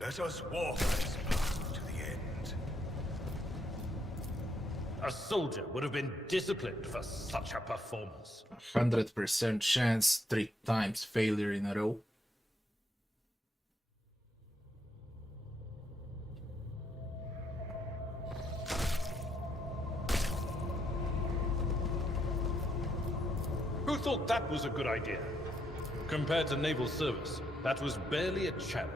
Let us walk this path to the end. A soldier would have been disciplined for such a performance. 100% chance, 3 times failure in a row. Who thought that was a good idea? Compared to naval service, that was barely a challenge.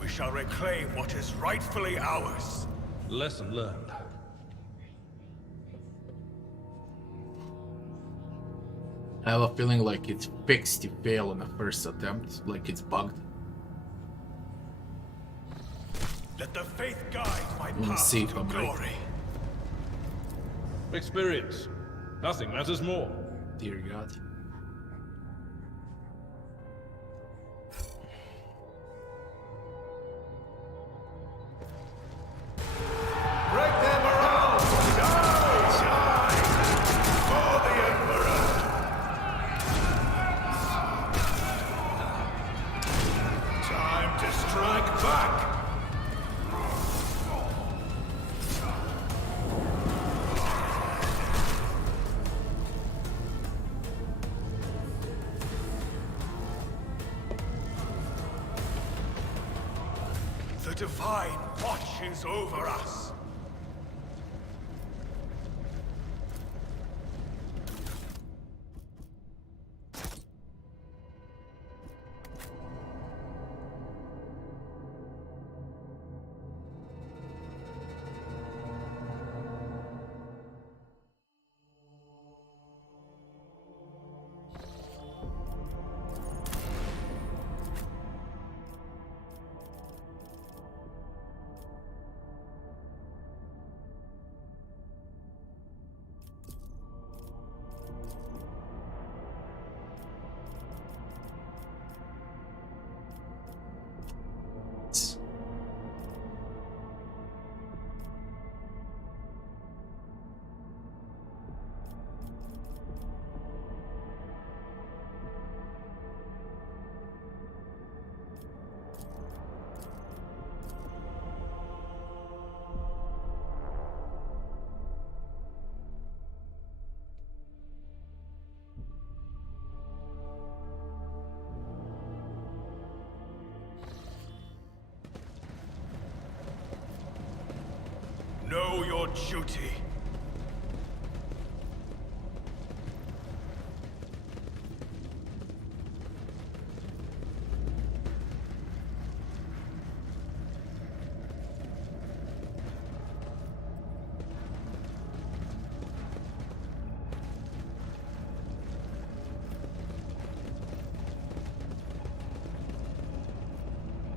We shall reclaim what is rightfully ours. Lesson learned. I have a feeling like it's fixed to fail on the first attempt, like it's bugged. Let the faith guide my We'll path see if to I'm right. glory. Experience. Nothing matters more. Dear God. Break them around! Shine! For the Emperor! Time to strike back! Divine watches over us. Know your duty.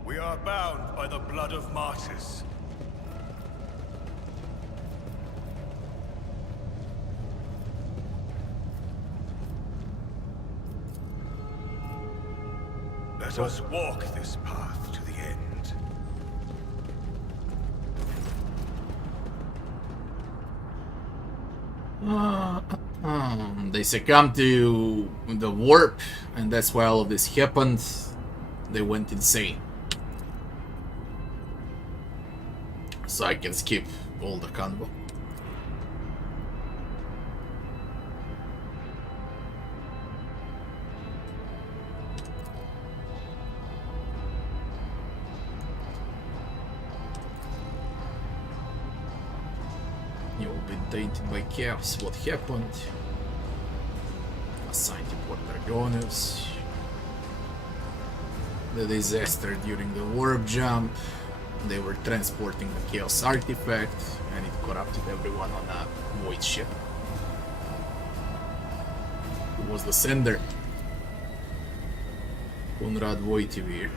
We are bound by the blood of martyrs. Let us walk this path to the end. They succumbed to the warp, and that's why all of this happened. They went insane. So I can skip all the convo. You will be tainted by chaos. What happened? Assigned to Port Koronus. The disaster during the warp jump. They were transporting the chaos artifact, and it corrupted everyone on a voidship. Who was the sender? Konrad Wojtyla.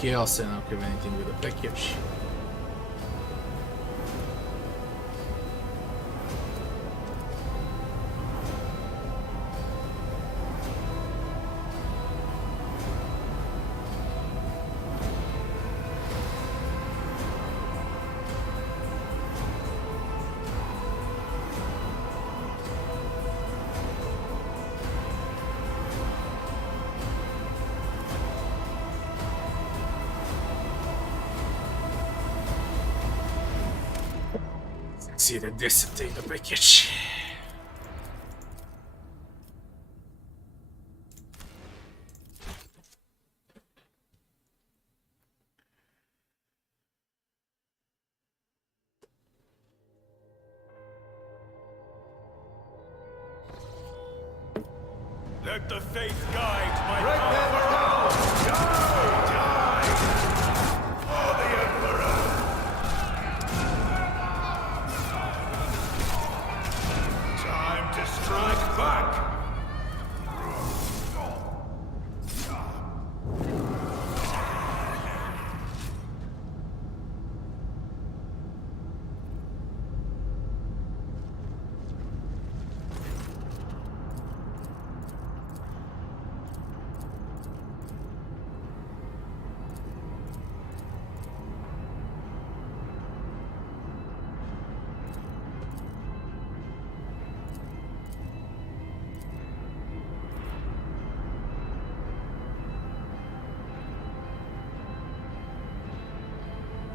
Chaos, and I don't have anything with the package. See the density in the package. Let the faith guide my path. Die! For the Emperor! Time to strike back!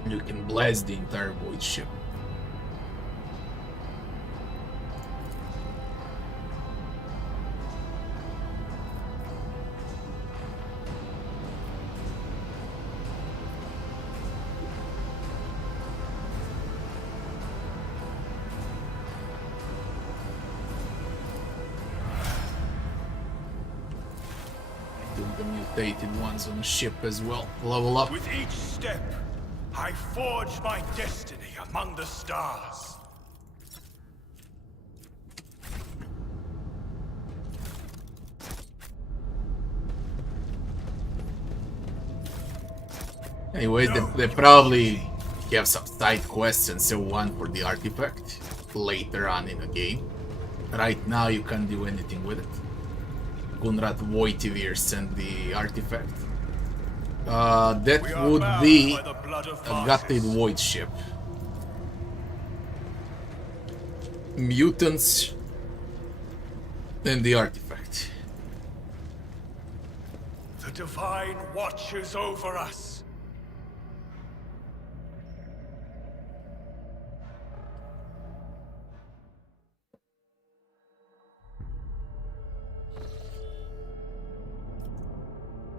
You can blast the entire voidship. The mutated ones on the ship as well. Level up. With each step, I forge my destiny among the stars. Anyway, they probably have some side quests and so on for the artifact later on in the game. Right now you can't do anything with it. Gunrat Voitivir sent the artifact. That would be a gutted void ship. Mutants and the artifact. The Divine watches over us.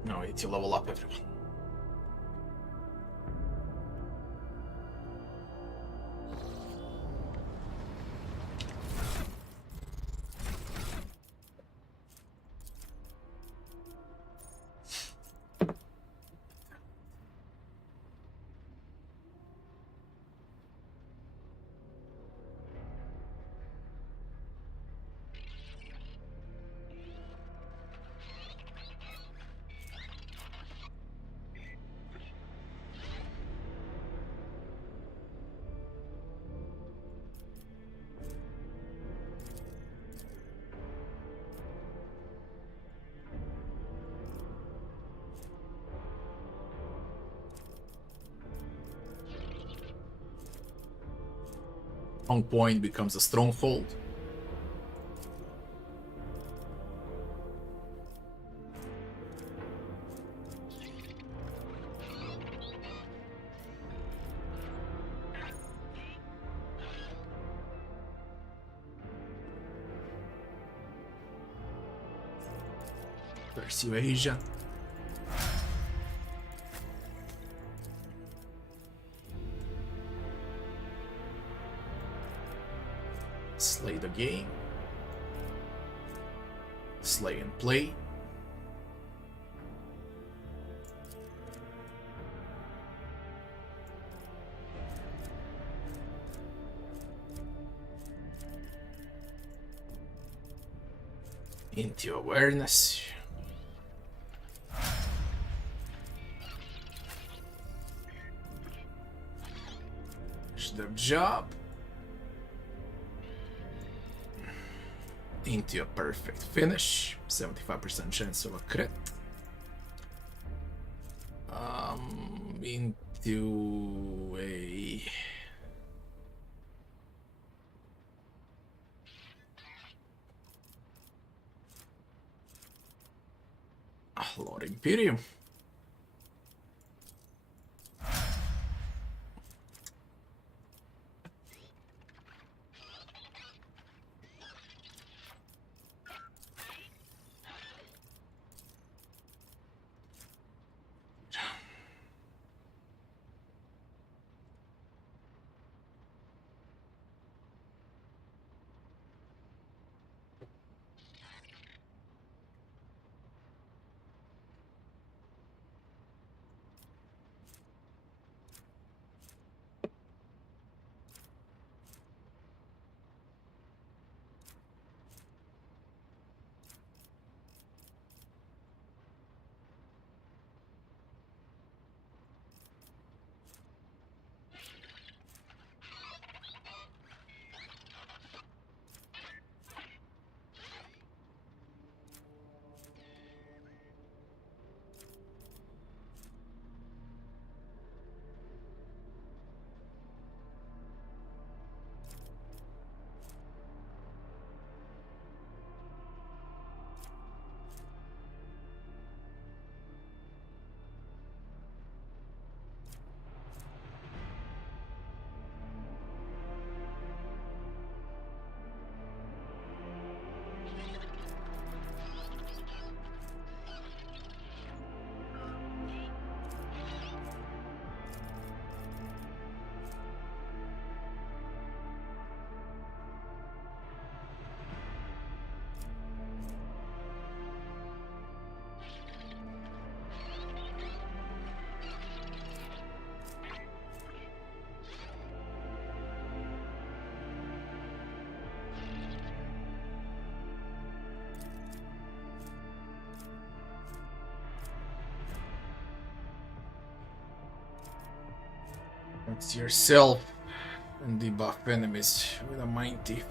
No, it's to level up everyone. Strong point becomes a stronghold. Persuasion. Slay the game. Slay and play. Into awareness. Finish their job. Into a perfect finish. 75% chance of a crit. Into a Lord Imperium. It's yourself and debuff enemies with a mind thief.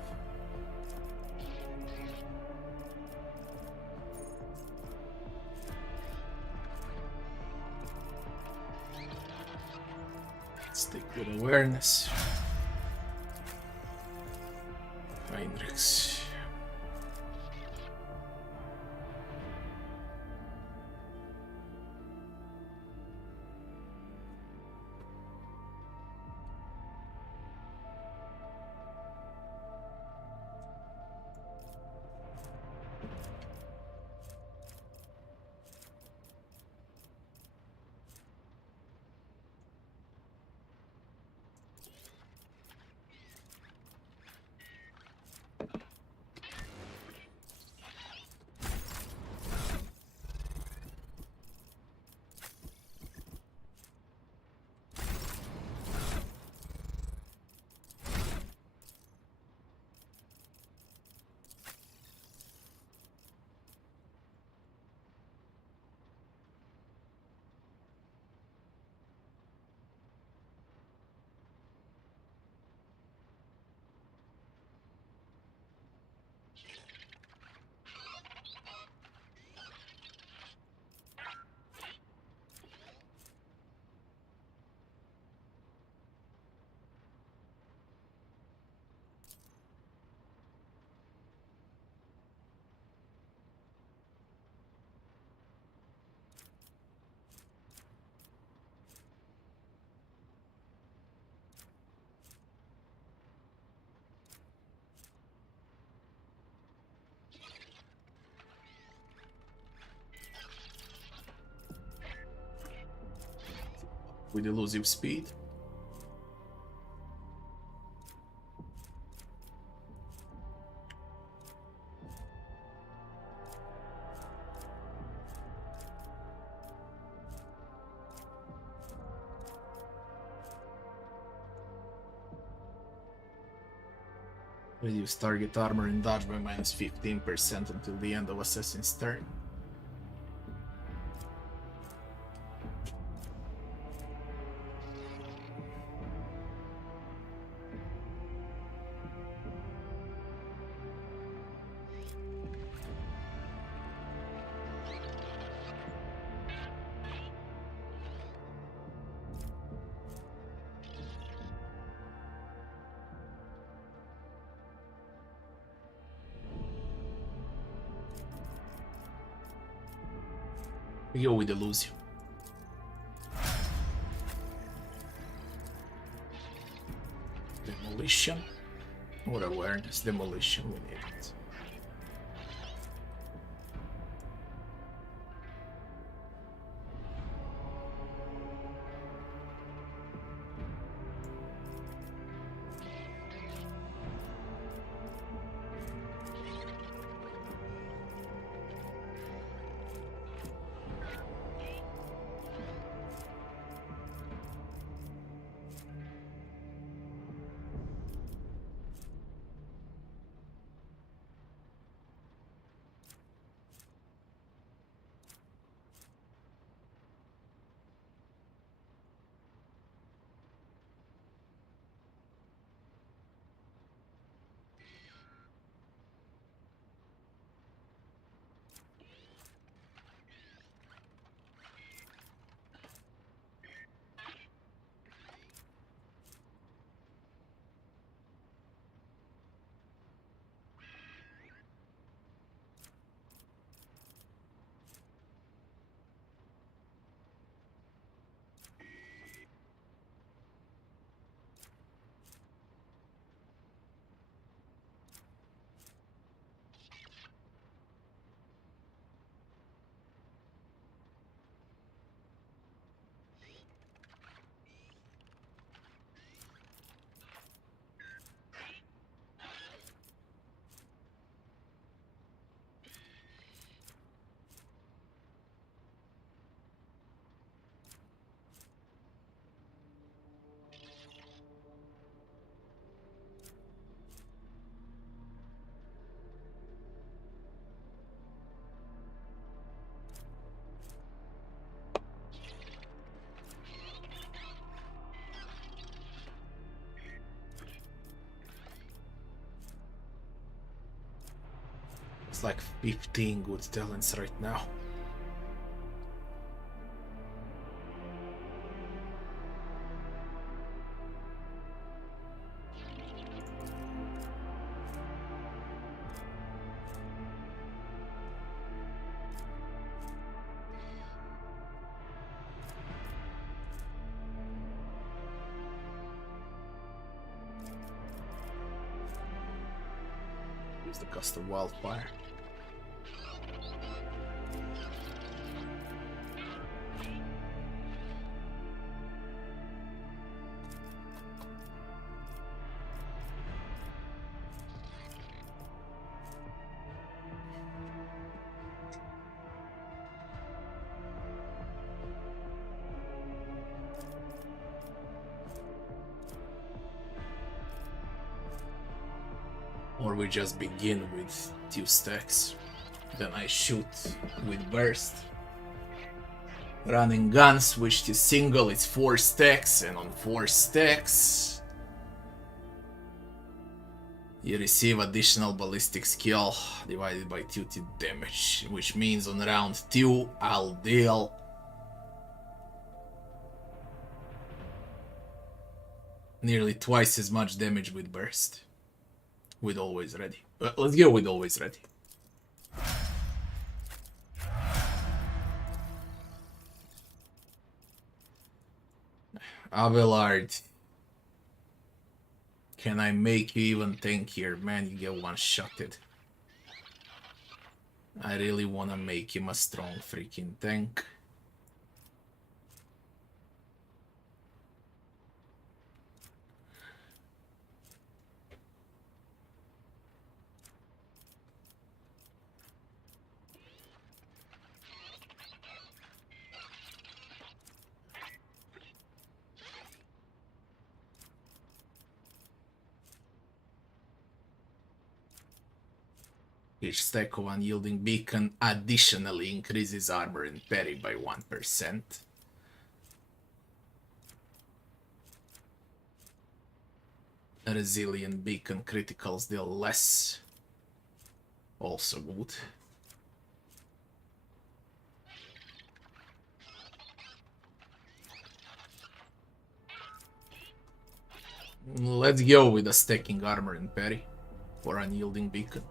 Stick with awareness. Heinrichs. With elusive speed. Reduce target armor and dodge by minus 15% until the end of assassin's turn. We go with elusive. Demolition or awareness. Demolition, we need it. It's like 15 good talents right now. Use the custom wildfire. Or we just begin with 2 stacks. Then I shoot with burst. Running gun, switch to single, it's 4 stacks, and on 4 stacks you receive additional ballistic skill divided by 2 to damage, which means on round 2 I'll deal nearly twice as much damage with burst. With always ready. Let's go with always ready. Abelard. Can I make you even tankier? Man, you get one-shotted. I really wanna make him a strong freaking tank. Each stack of unyielding beacon additionally increases armor and parry by 1%. A resilient beacon criticals deal less. Also good. Let's go with a stacking armor and parry for unyielding beacon.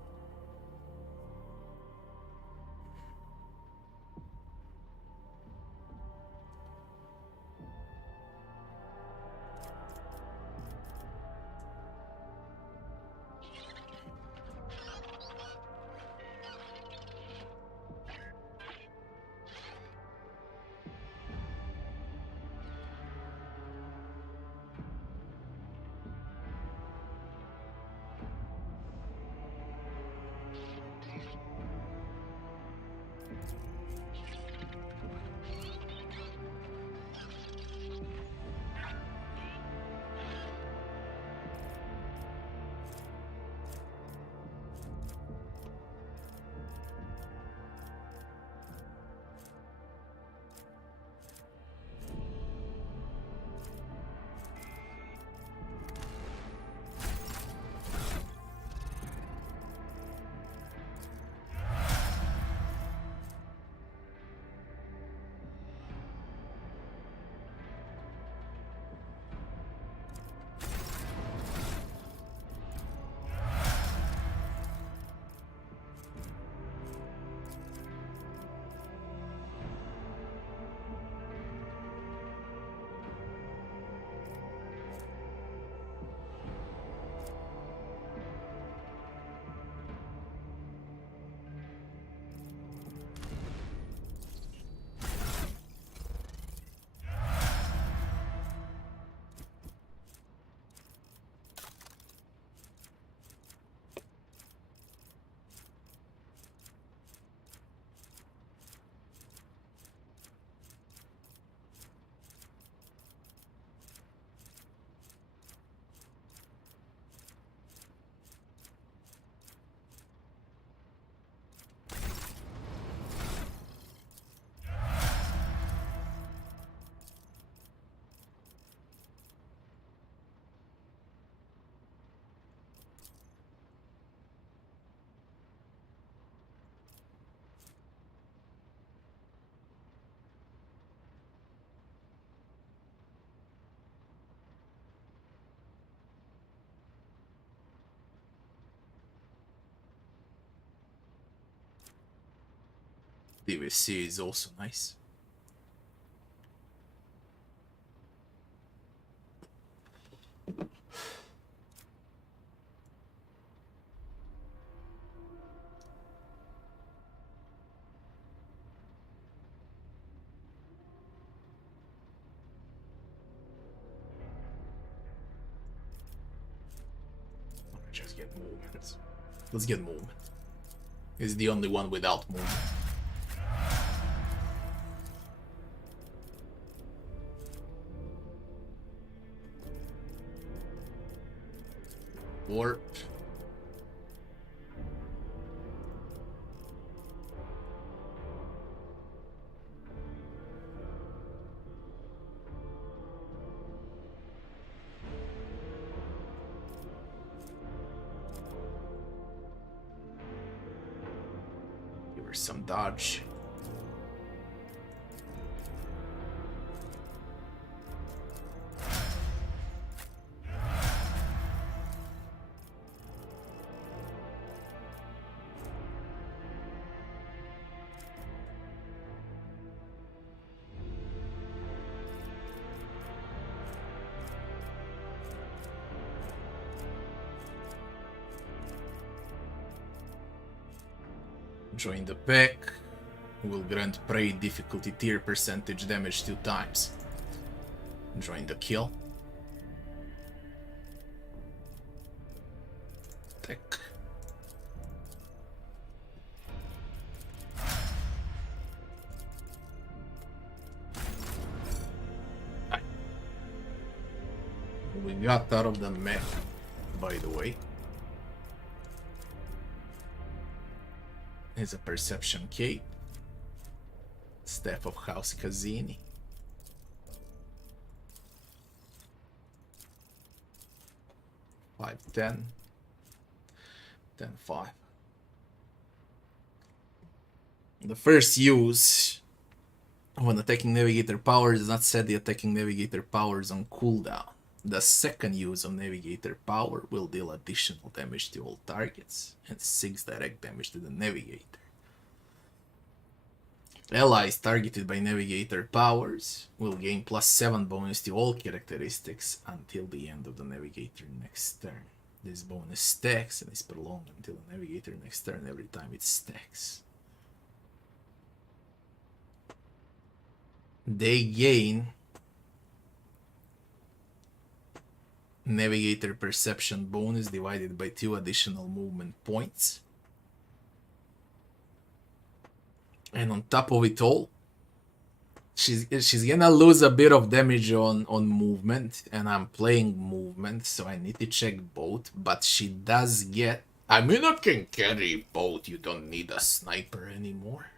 DVC is also nice. Just get movement. Let's get movement. It's the only one without movement. Warp. Give her some dodge. Join the pack. Will grant prey difficulty tier percentage damage 2 times. Join the kill. Attack. We got out of the map, by the way. Is a perception cape. Staff of House Kazini. Five, 10. 10, 5. The first use when attacking navigator power does not set the attacking navigator powers on cooldown. The second use of navigator power will deal additional damage to all targets and 6 direct damage to the navigator. Allies targeted by navigator powers will gain +7 bonus to all characteristics until the end of the navigator next turn. This bonus stacks and is prolonged until the navigator next turn every time it stacks. They gain navigator perception bonus divided by 2 additional movement points. And on top of it all, she's gonna lose a bit of damage on movement, and I'm playing movement, so I need to check both, but she does get... I mean, I can carry both, you don't need a sniper anymore.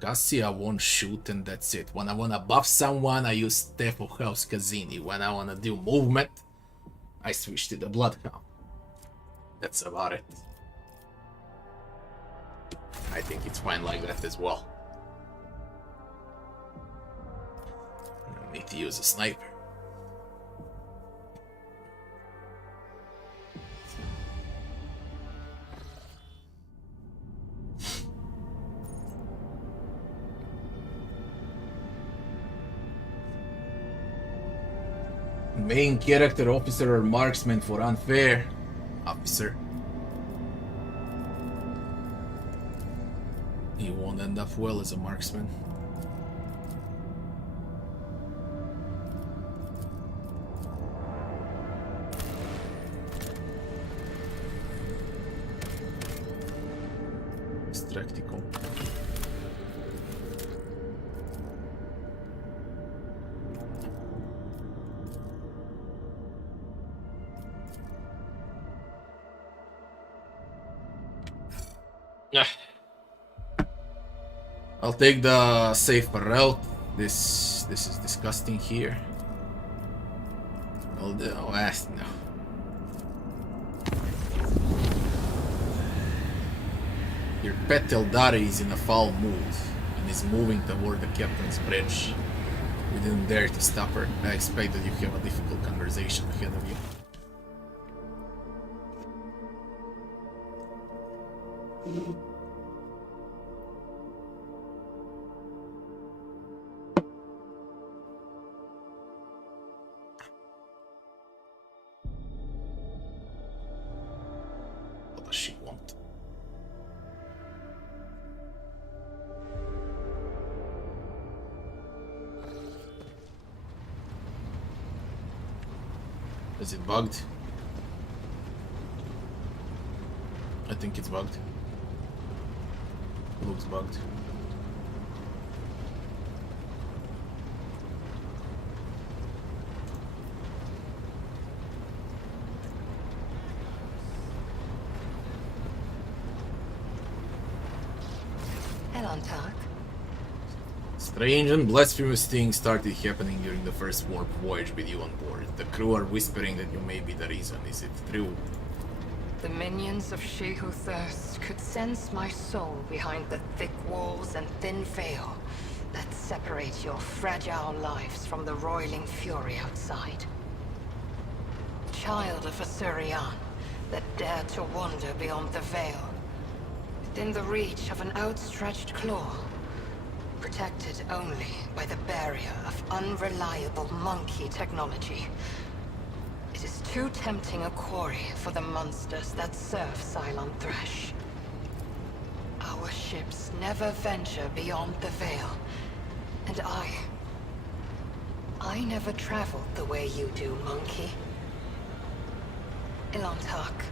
Cassia won't shoot and that's it. When I wanna buff someone, I use Staff of House Kazini. When I wanna do movement, I switch to the Bloodhound. That's about it. I think it's fine like that as well. I need to use a sniper. Main character, officer, or marksman for unfair. Officer. He won't end up well as a marksman. Stractical. I'll take the safer route. This is disgusting here. I'll do west now. Your pet Eldari is in a foul mood and is moving toward the captain's bridge. We didn't dare to stop her. I expect that you have a difficult conversation ahead of you. Is it bugged? I think it's bugged. Looks bugged. Elantark. Strange and blasphemous things started happening during the first warp voyage with you on board. The crew are whispering that you may be the reason. Is it true? The minions of She Who Thirsts could sense my soul behind the thick walls and thin veil that separate your fragile lives from the roiling fury outside. Child of a Surian that dared to wander beyond the veil, within the reach of an outstretched claw, protected only by the barrier of unreliable monkey technology. It is too tempting a quarry for the monsters that serve Cylon Thresh. Our ships never venture beyond the veil, and I never traveled the way you do, monkey. Elantark,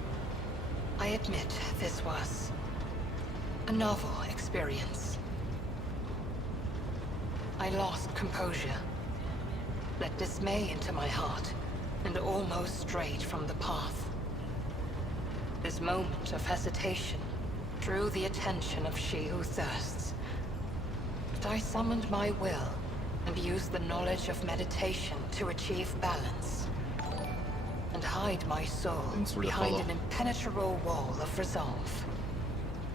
I admit this was a novel experience. I lost composure, let dismay into my heart, and almost strayed from the path. This moment of hesitation drew the attention of She Who Thirsts. But I summoned my will and used the knowledge of meditation to achieve balance, and hide my soul behind an impenetrable wall of resolve.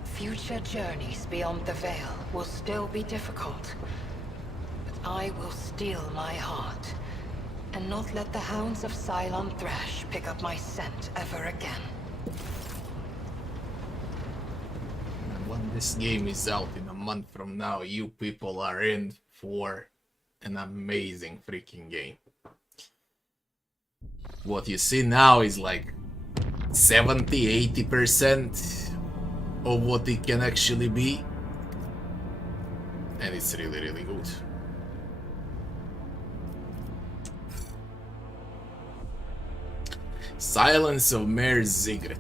Future journeys beyond the veil will still be difficult, but I will steel my heart and not let the hounds of Cylon Thresh pick up my scent ever again. When this game is out in a month from now, you people are in for an amazing freaking game. What you see now is like 70-80% of what it can actually be, and it's really, really good. Silence of Mare Zigret.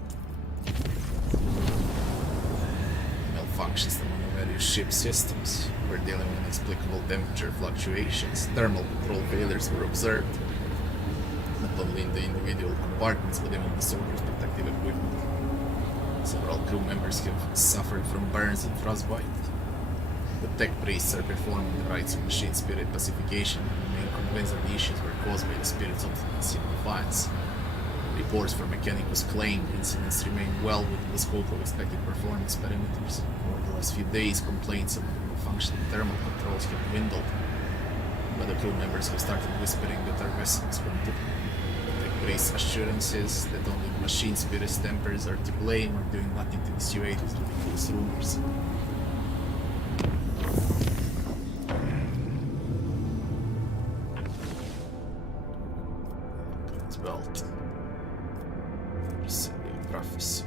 Malfunctions among various ship systems. We're dealing with inexplicable temperature fluctuations. Thermal control failures were observed, not only in the individual compartments but even in the soldiers' protective equipment. Several crew members have suffered from burns and frostbite. The tech priests are performing the rites of machine spirit pacification and remain convinced that the issues were caused by the spirits of the defiance. Reports from mechanicals claim incidents remain well within the scope of expected performance parameters. Over the last few days, complaints of functioning thermal controls have dwindled, but the crew members have started whispering that our vessel is haunted. The tech priests' assurances that only the machine spirit's tempers are to blame are doing nothing to dissuade these ridiculous rumors. Belt. Prophecy.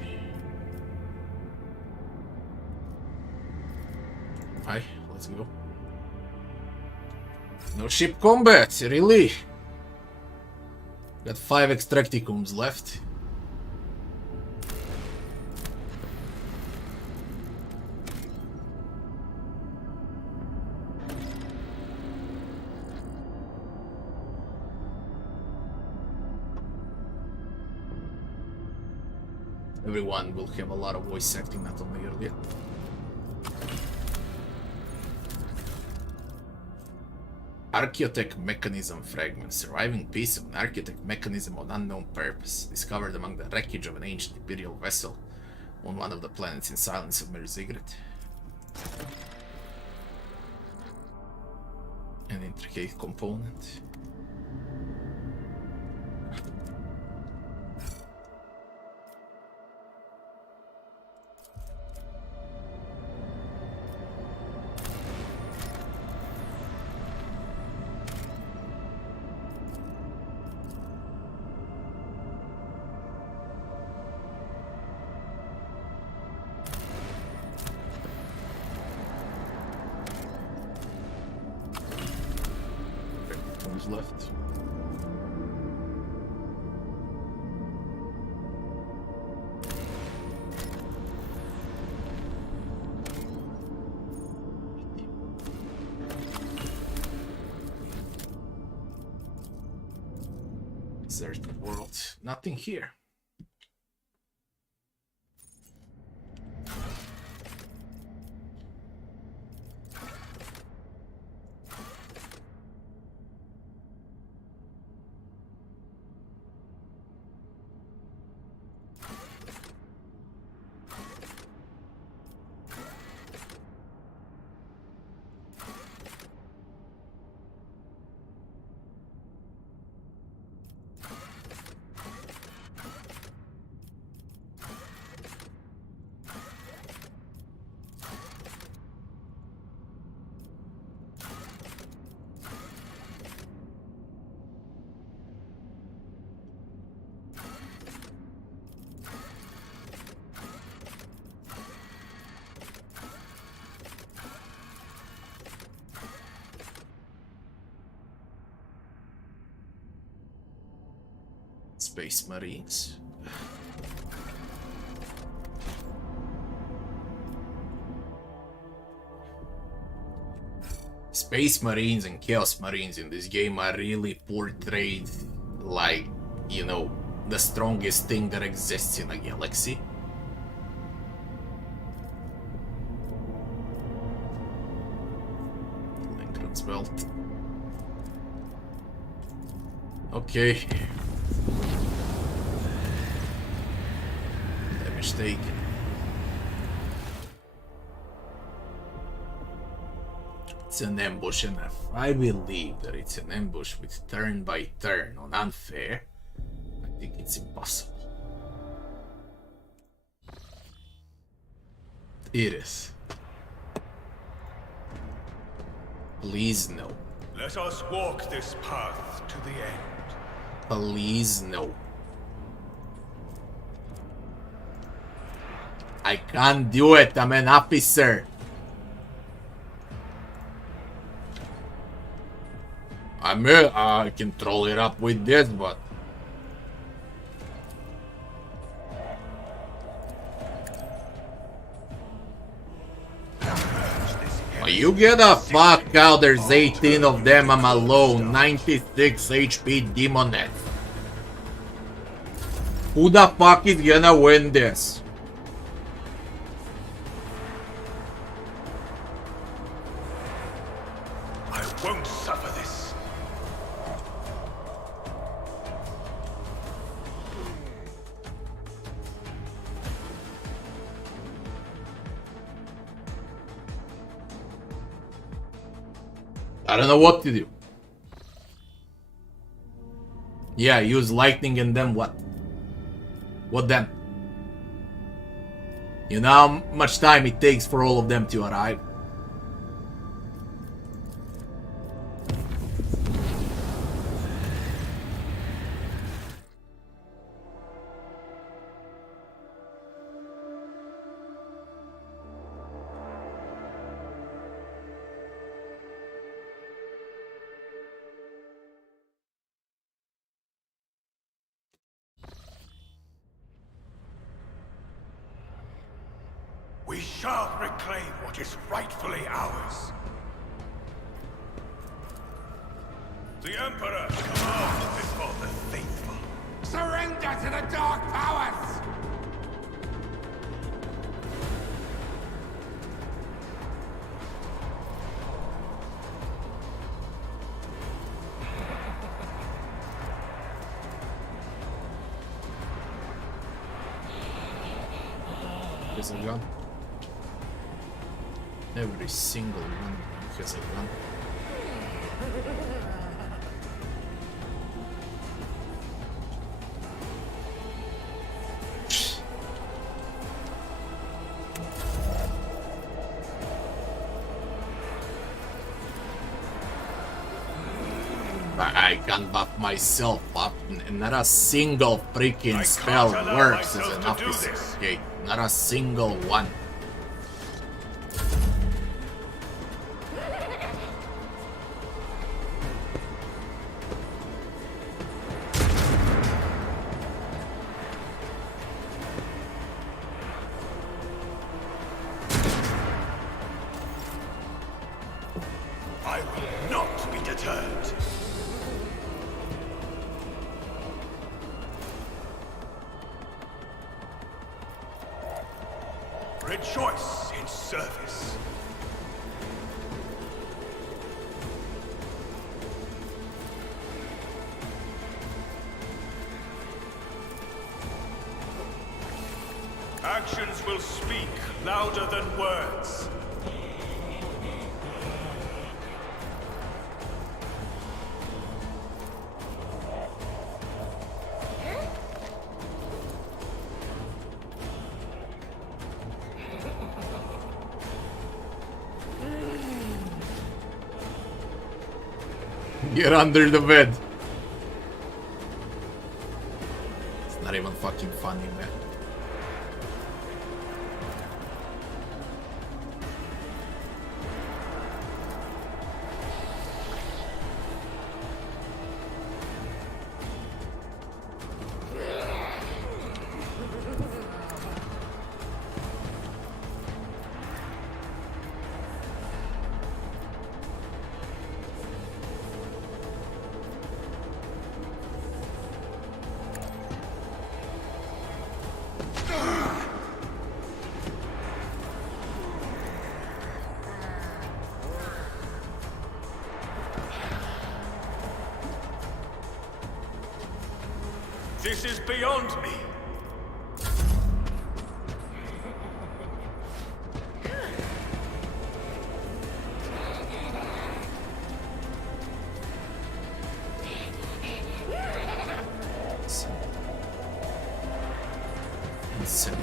Hi, let's go. No ship combat, really? Got 5 extracticums left. Everyone will have a lot of voice acting, not only earlier. Archaeotech mechanism fragment. Surviving piece of an archaeotech mechanism of unknown purpose. Discovered among the wreckage of an ancient Imperial vessel on one of the planets in Silence of Mare Zigret. An intricate component. Left. Desert world. Nothing here. Space Marines. Space Marines and Chaos Marines in this game are really portrayed like, you know, the strongest thing that exists in a galaxy. Langren's belt. Okay. Damage taken. It's an ambush enough. I believe that it's an ambush with turn by turn on unfair. I think it's impossible. It is. Please no. Let us walk this path to the end. Please no. I can't do it. I'm an officer. I can troll it up with this, but you get the fuck out. There's 18 of them. I'm alone. 96 HP demoness. Who the fuck is gonna win this? I won't suffer this. I don't know what to do. Yeah, use lightning and then what? What then? You know how much time it takes for all of them to arrive? We shall reclaim what is rightfully ours. The Emperor commands before the faithful. Surrender to the dark powers! There's a gun. Every single one has a gun. I can buff myself up. Not a single freaking spell works as an officer. Okay, not a single one. I will not be deterred. Actions will speak louder than words. Get under the bed. It's not even fucking funny, man. This is beyond me. Insanity.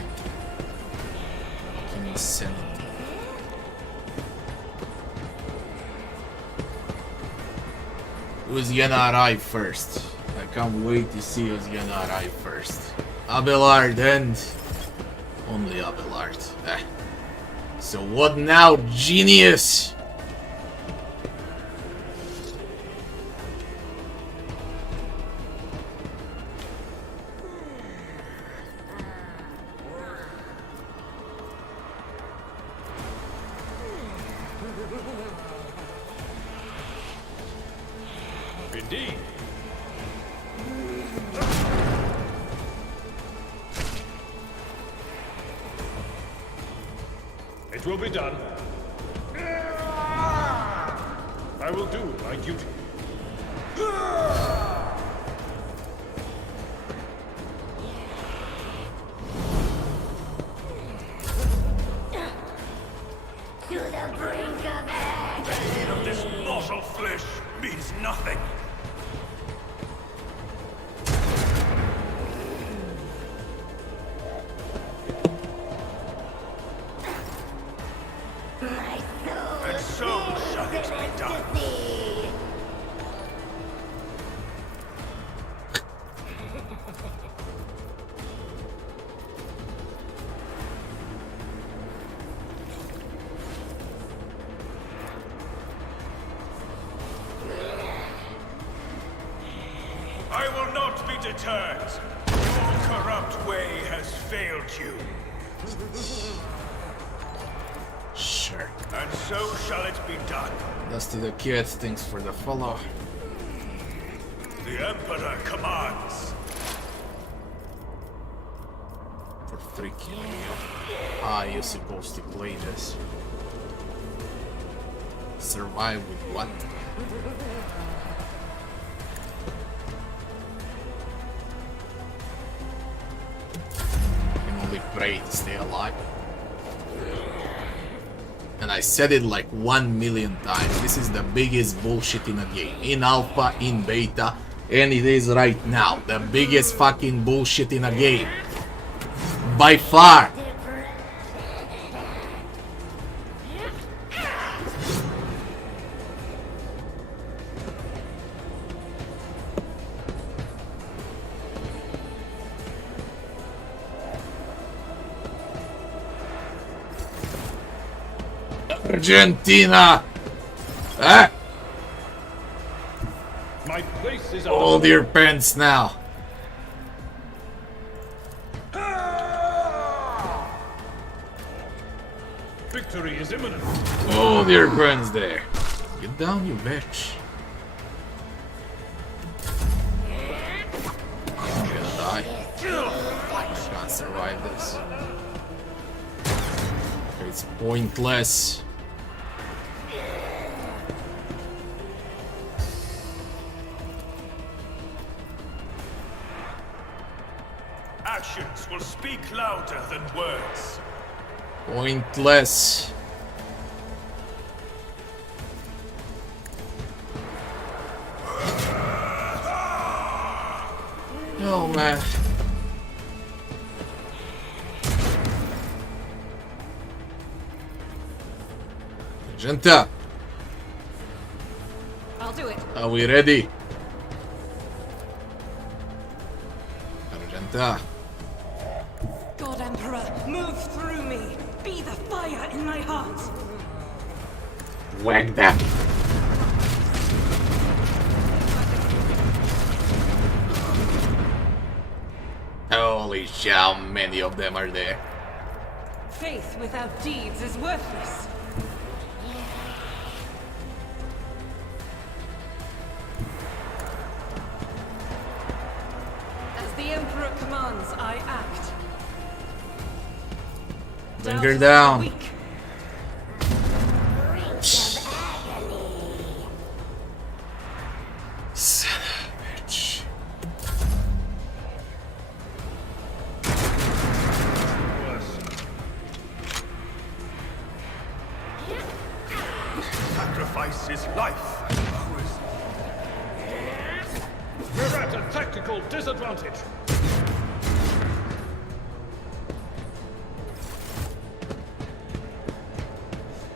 Fucking insanity. Who's gonna arrive first? I can't wait to see who's gonna arrive first. Abelard and only Abelard. So what now, genius? Indeed. It will be done. I will do my duty. The pain of this mortal flesh means nothing. And so shall it be done. I will not be deterred. Your corrupt way has failed you. Sure. And so shall it be done. Dusty the Kid, thanks for the follow. The Emperor commands. For freaking you. How you're supposed to play this? Survive with what? You can only pray to stay alive. And I said it like 1 million times. This is the biggest bullshit in a game. In alpha, in beta, and it is right now. The biggest fucking bullshit in a game. By far. Argentina! Ah! My place is Hold your pants now. Victory is imminent. Hold your pants there. Get down, you bitch. I'm gonna die. I can't survive this. It's pointless. Actions will speak louder than words. Pointless. Oh man. Magenta, I'll do it. are we ready? Magenta. God Emperor, move through me. Be the fire in my heart. Whack that. Holy shit, how many of them are there? Faith without deeds is worthless. As the Emperor commands, I act. Bring her down. Weak. Son of a bitch. Sacrifice his life and ours. We're at a tactical disadvantage.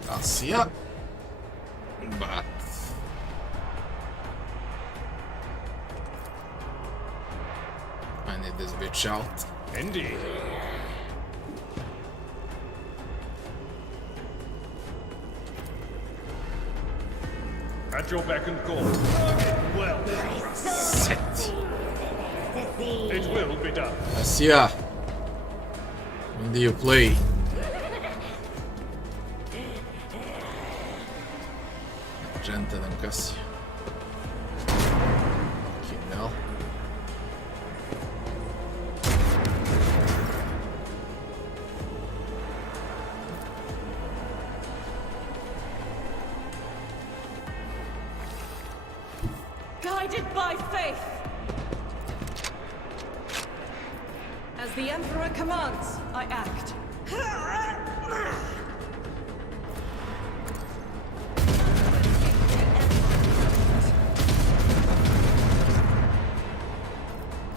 I'll see ya. But I need this bitch out. Indeed. At your beck and call. Well, Set. it will be done. I see ya. When do you play? Magenta then Cassia. Fucking hell. Guided by faith. As the Emperor commands, I act.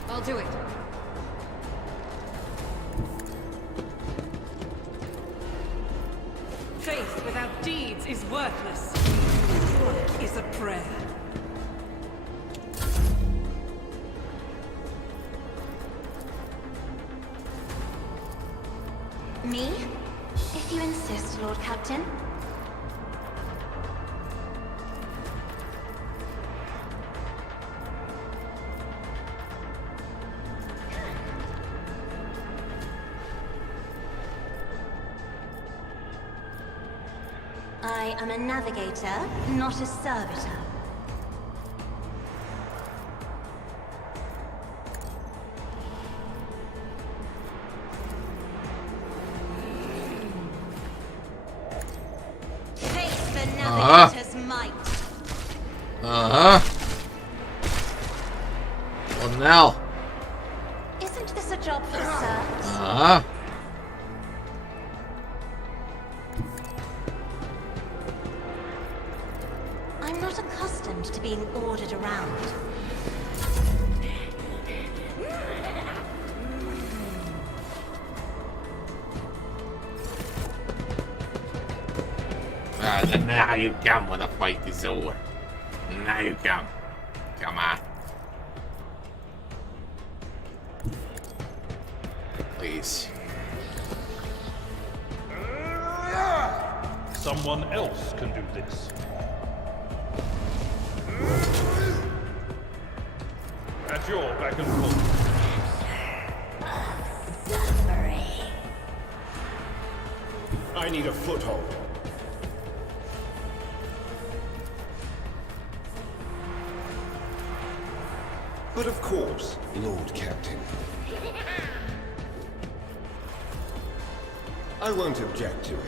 I'll do it. Faith without deeds is worthless. Work is a prayer. Me? If you insist, Lord Captain. I am a navigator, not a servitor. Face the navigator's might. What now? Isn't this a job for the serfs? I'm not accustomed to being ordered around. Then now you come when the fight is over. Now you come. Come on. Please. Someone else can do this. At your beck and call. I need a foothold. But of course, Lord Captain. I won't object to it.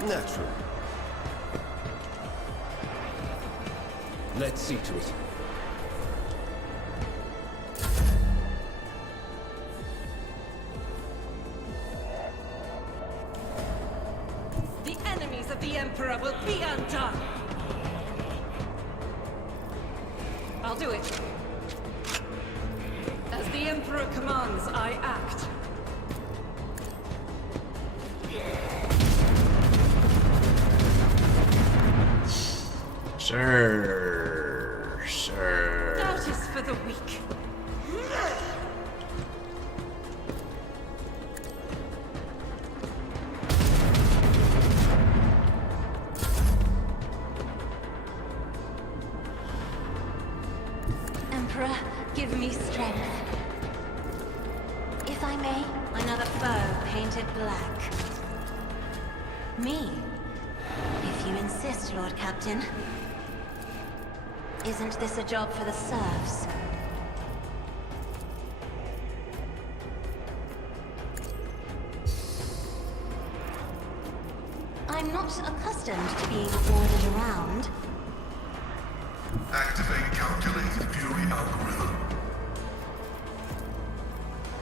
Naturally. Let's see to it. The enemies of the Emperor will be undone! I'll do it. As the Emperor commands, I act. Sure. Doubt is for the weak. Emperor, give me strength. If I may, another foe painted black. Me? If you insist, Lord Captain. Isn't this a job for the serfs? I'm not accustomed to being ordered around. Activate calculated fury algorithm.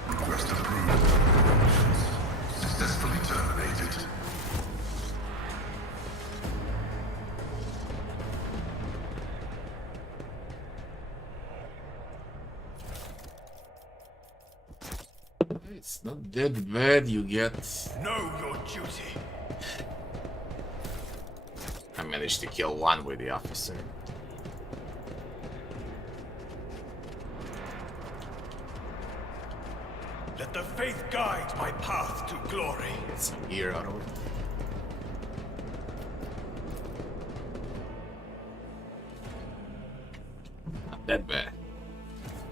Request approved. Operations successfully terminated. It's not that bad, you get... Know your duty. I managed to kill one with the officer. Let the faith guide my path to glory. Get some gear out of it. Not that bad.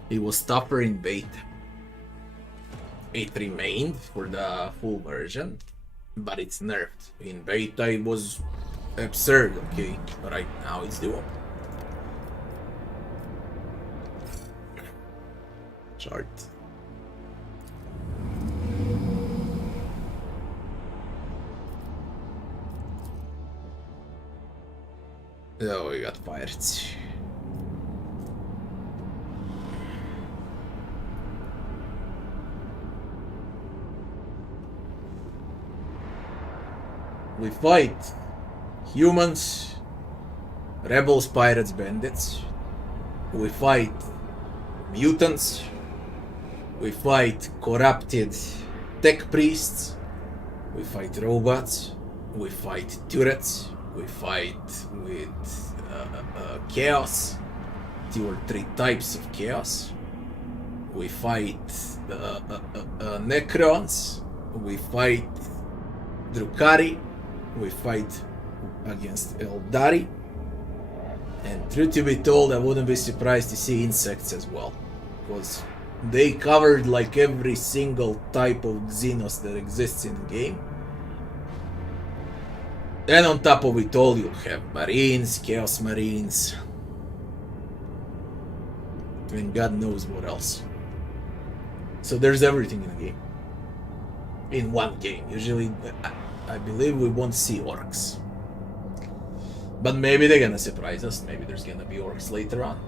It was tougher in beta. It remained for the full version, but it's nerfed. In beta it was absurd, okay? Right now it's doable. Chart. Oh, we got pirates. We fight humans, rebels, pirates, bandits. We fight mutants. We fight corrupted tech priests. We fight robots. We fight turrets. We fight with chaos. 2 or 3 types of chaos. We fight Necrons. We fight Drukhari. We fight against Eldari. And truth to be told, I wouldn't be surprised to see insects as well. Because they covered like every single type of Xenos that exists in the game. And on top of it all, you'll have Marines, Chaos Marines, and God knows what else. So there's everything in the game. In one game. Usually, I believe we won't see orcs. But maybe they're gonna surprise us. Maybe there's gonna be orcs later on.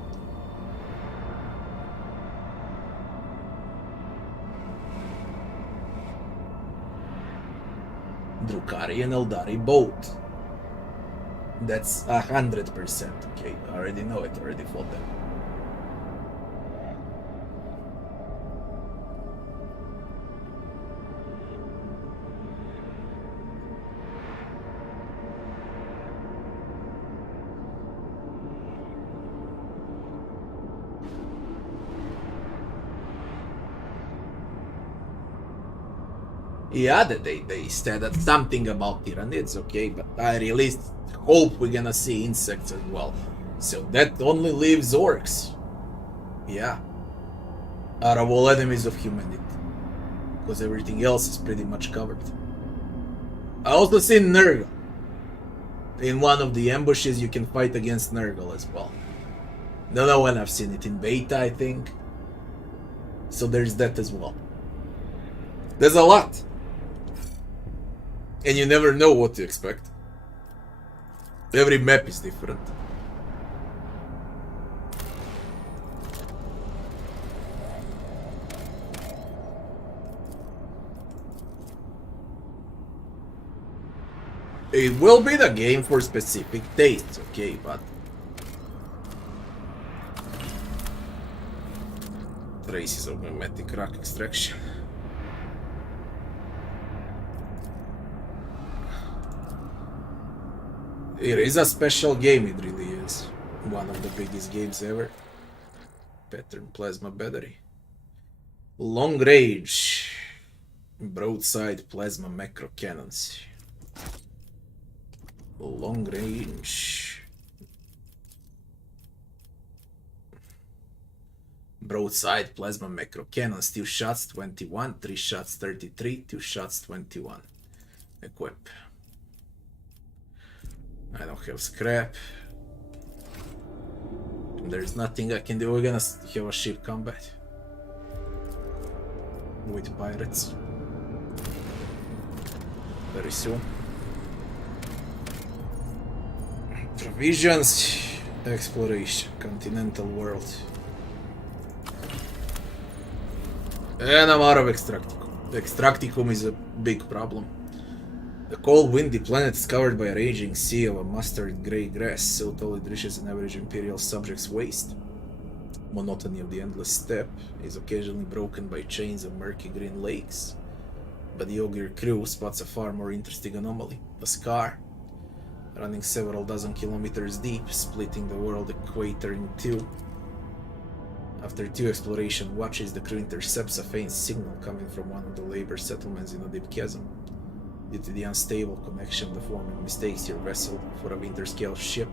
Drukhari and Eldari both. That's 100%. Okay, I already know it. Already fought them. Yeah, they said something about Tyranids, okay, but I really hope we're gonna see insects as well. So that only leaves orcs. Yeah. Out of all enemies of humanity. Because everything else is pretty much covered. I also seen Nurgle. In one of the ambushes you can fight against Nurgle as well. No one I've seen it in beta, I think. So there's that as well. There's a lot. And you never know what to expect. Every map is different. It will be the game for specific tastes, okay, but traces of mimetic rock extraction. It is a special game, it really is. One of the biggest games ever. Pattern plasma battery. Long range. Broadside plasma macro cannons. Long range. Broadside plasma macro cannons. 2 shots 21, 3 shots 33, 2 shots 21. Equip. I don't have scrap. There's nothing I can do. We're gonna have a ship combat with pirates very soon. Provisions, exploration, continental world. And I'm out of Extracticum. Extracticum is a big problem. The cold, windy planet is covered by a raging sea of a mustard grey grass, so tall it reaches an average Imperial subject's waist. Monotony of the endless steppe is occasionally broken by chains of murky green lakes, but the Ogre crew spots a far more interesting anomaly, a scar, running several dozen kilometers deep, splitting the world equator in two. After 2 exploration watches, the crew intercepts a faint signal coming from one of the labor settlements in a deep chasm. Due to the unstable connection, the foreman mistakes your vessel for a winter-scale ship.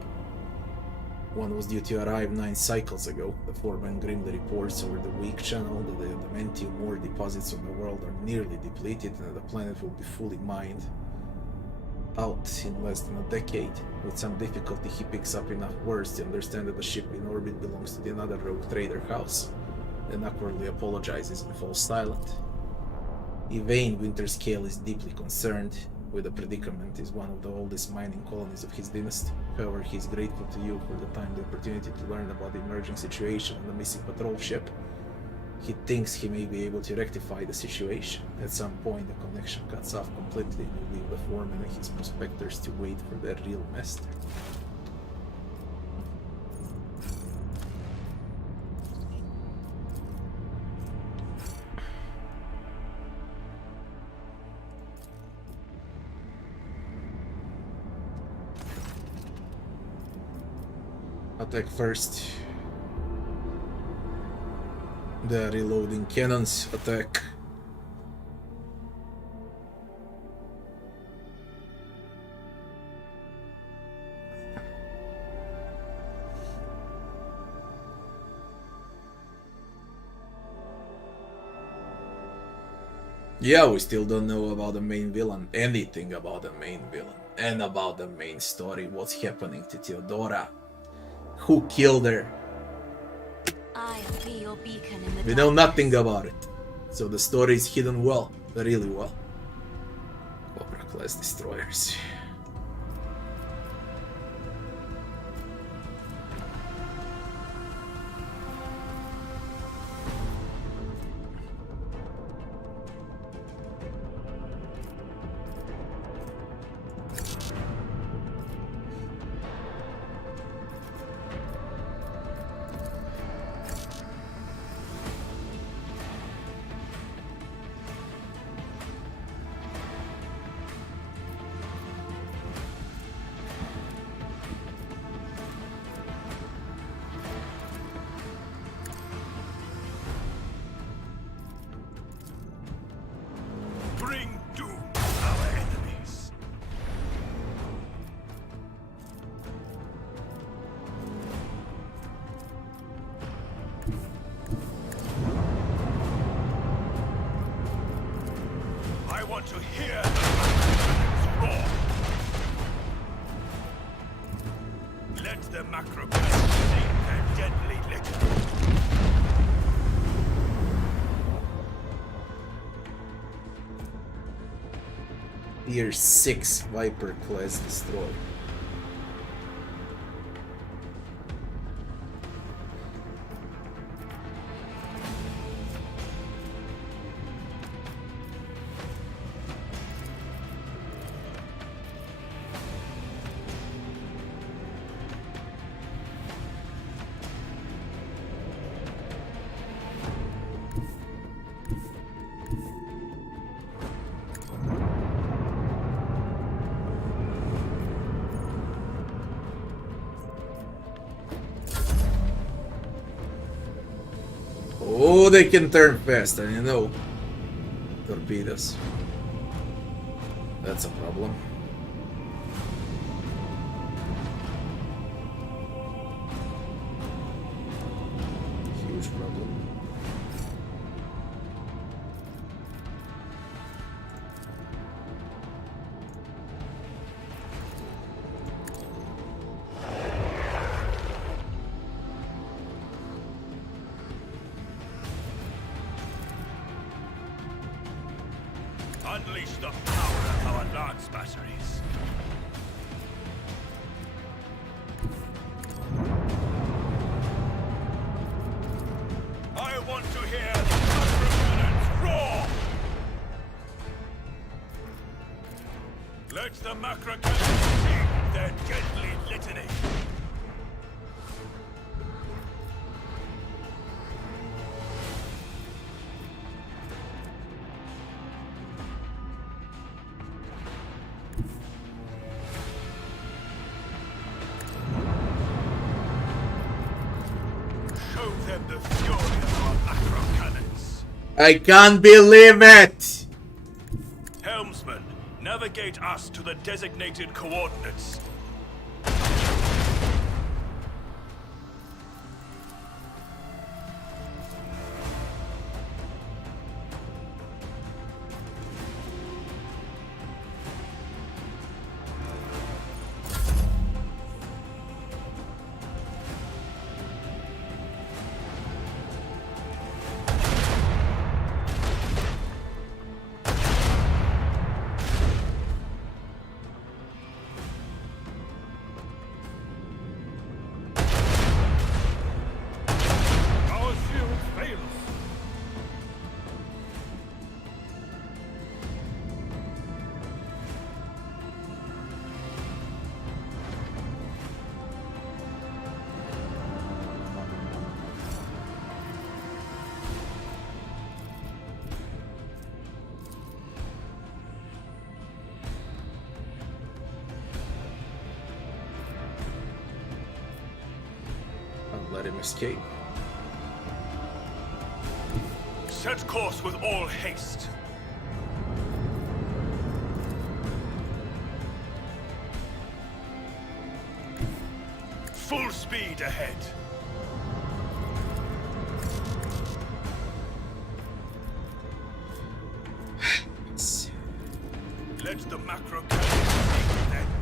One was due to arrive 9 cycles ago. The foreman grimly reports over the weak channel that the adamantium ore deposits on the world are nearly depleted and that the planet will be fully mined out in less than a decade. With some difficulty, he picks up enough words to understand that the ship in orbit belongs to the another rogue trader house, then awkwardly apologizes and falls silent. Yvain Winterscale is deeply concerned with the predicament. Is one of the oldest mining colonies of his dynasty. However, he is grateful to you for the time and the opportunity to learn about the emerging situation on the missing patrol ship. He thinks he may be able to rectify the situation. At some point, the connection cuts off completely and you leave the foreman and his prospectors to wait for their real master. Attack first. The reloading cannons attack. Yeah, we still don't know about the main villain, anything about the main villain, and about the main story, what's happening to Theodora. Who killed her? I'll be your beacon in the We know nothing about it. So the story is hidden well, really well. Cobra class destroyers. Bring doom to our enemies. I want to hear the macro roar. Let the macro sink their deadly liquor. Tier 6 Viper class destroyer. Oh, they can turn faster, you know. Torpedoes. That's a problem. Huge problem. Unleash the power of our lance batteries. I want to hear the macro cannons roar! Let the macro cannons sing their deadly litany. The fury of our macro cannons. I can't believe it! Helmsman, navigate us to the designated coordinates. Let him escape. Set course with all haste. Full speed ahead. Let the macro cannons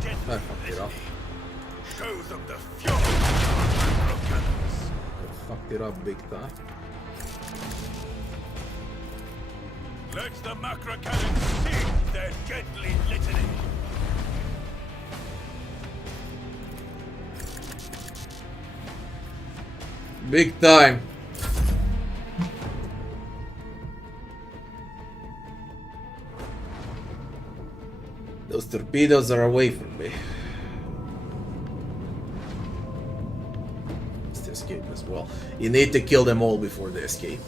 sing their deadly litany. Show them the fury of our macro cannons. Fucked it up big time. Let the macro cannons sing their deadly litany. Big time. Those torpedoes are away from me. Let's escape as well. You need to kill them all before they escape.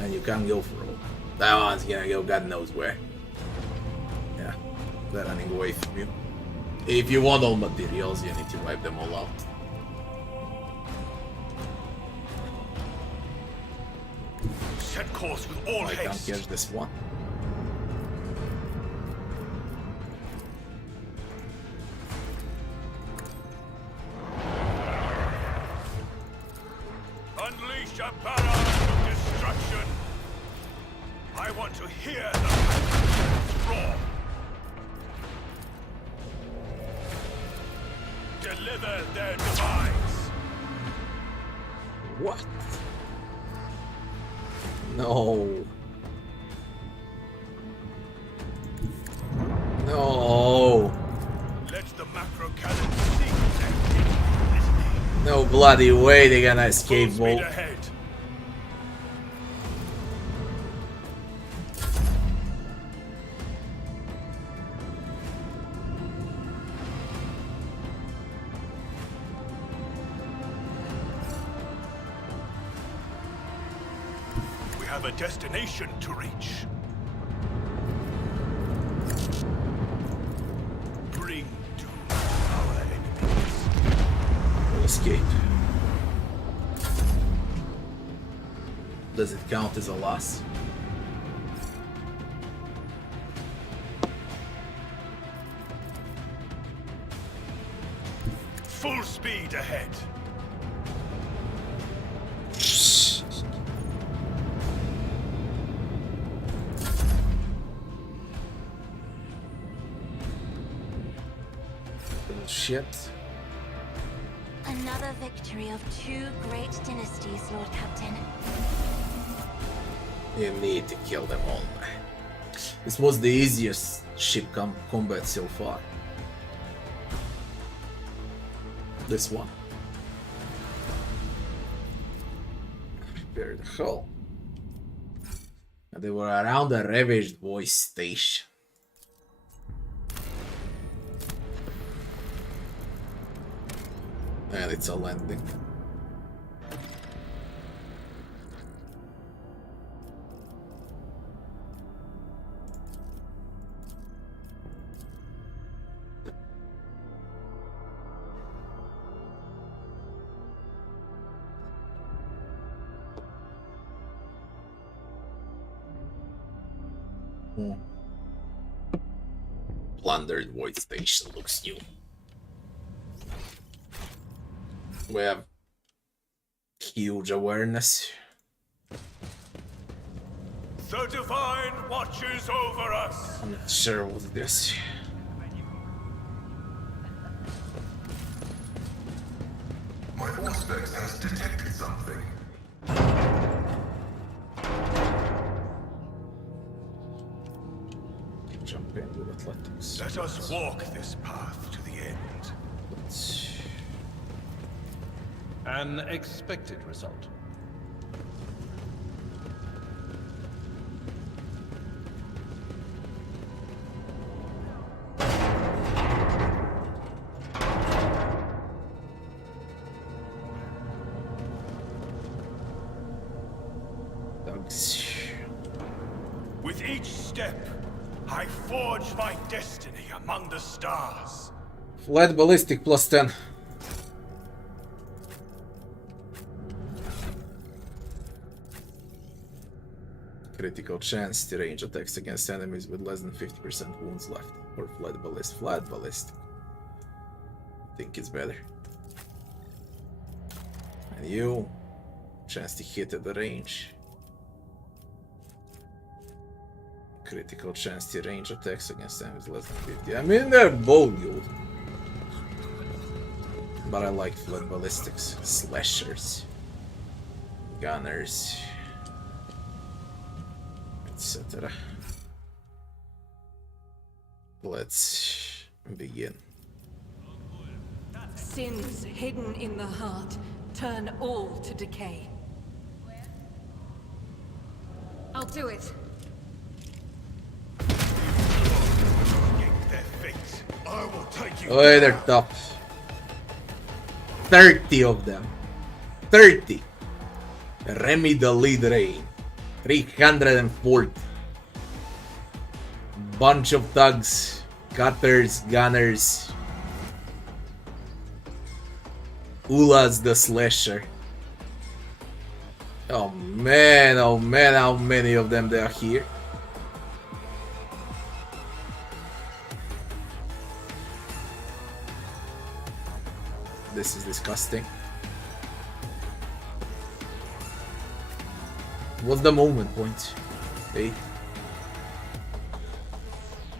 And you can't go for all. That one's gonna go God knows where. Yeah, they're running away from you. If you want all materials, you need to wipe them all out. Set course with all I haste. can't catch this one. Unleash a barrage of destruction. I want to hear the cannons roar. Deliver their demise. What? No. No. Let the macro cannons sing their deadly litany. No bloody way they're gonna escape, Full speed Bolt. ahead. We have a destination to reach. Bring doom to our enemies. We'll escape. Does it count as a loss? Full speed ahead. Shit. Another victory of 2 great dynasties, Lord Captain. You need to kill them all. This was the easiest ship combat so far. This one. Prepare the hull. And they were around a ravaged voice station. And it's a landing. Plundered void station looks new. We have huge awareness. The Divine watches over us. I'm not sure what this. My Auspex has detected something. Jump in with athletics. Let us walk this path to the end. An expected result. With each step, I forge my destiny among the stars. Flat ballistic plus 10. Critical chance to range attacks against enemies with less than 50% wounds left. Or flat ballistic. Flat ballistic. I think it's better. And you, chance to hit at the range. Critical chance to range attacks against enemies less than 50. I mean, they're both good. But I like flat ballistics. Slashers. Gunners. Etc. Let's begin. Sins hidden in the heart turn all to decay. I'll do it. Their fate. I will take you. Oh, they're tough. 30 of them. 30. Remy the lead rain. 340. Bunch of thugs, cutters, gunners. Ula's the slasher. Oh man, how many of them there are here. This is disgusting. What's the movement point? 8.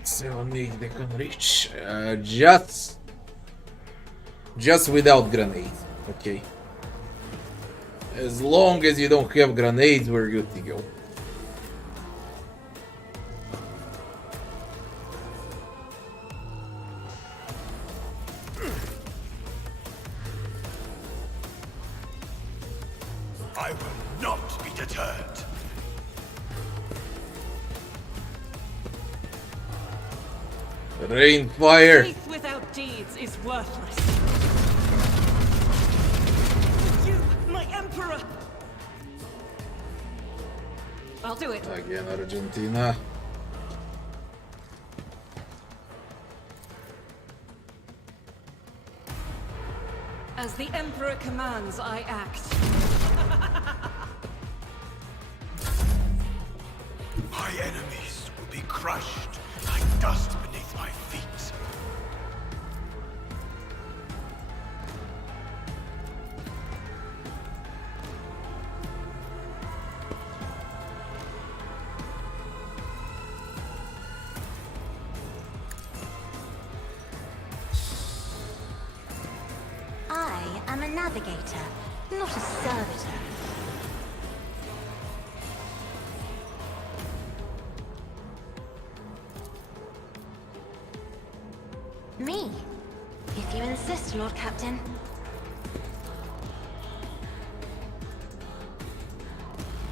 So they can reach just without grenade. Okay. As long as you don't have grenades, we're good to go. I will not be deterred. Rain fire. Faith without deeds is worthless. You, my emperor. I'll do it. Again, Argentina. As the emperor commands, I act. crushed like dust beneath my feet. I am a navigator, not a servitor. Me, if you insist, Lord Captain.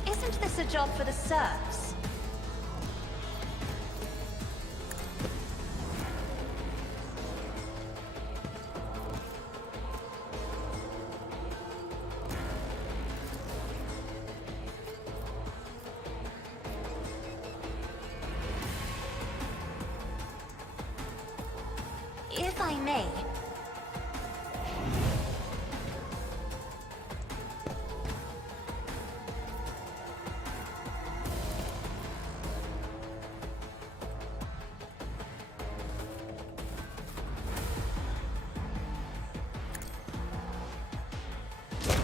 Isn't this a job for the serfs? If I may.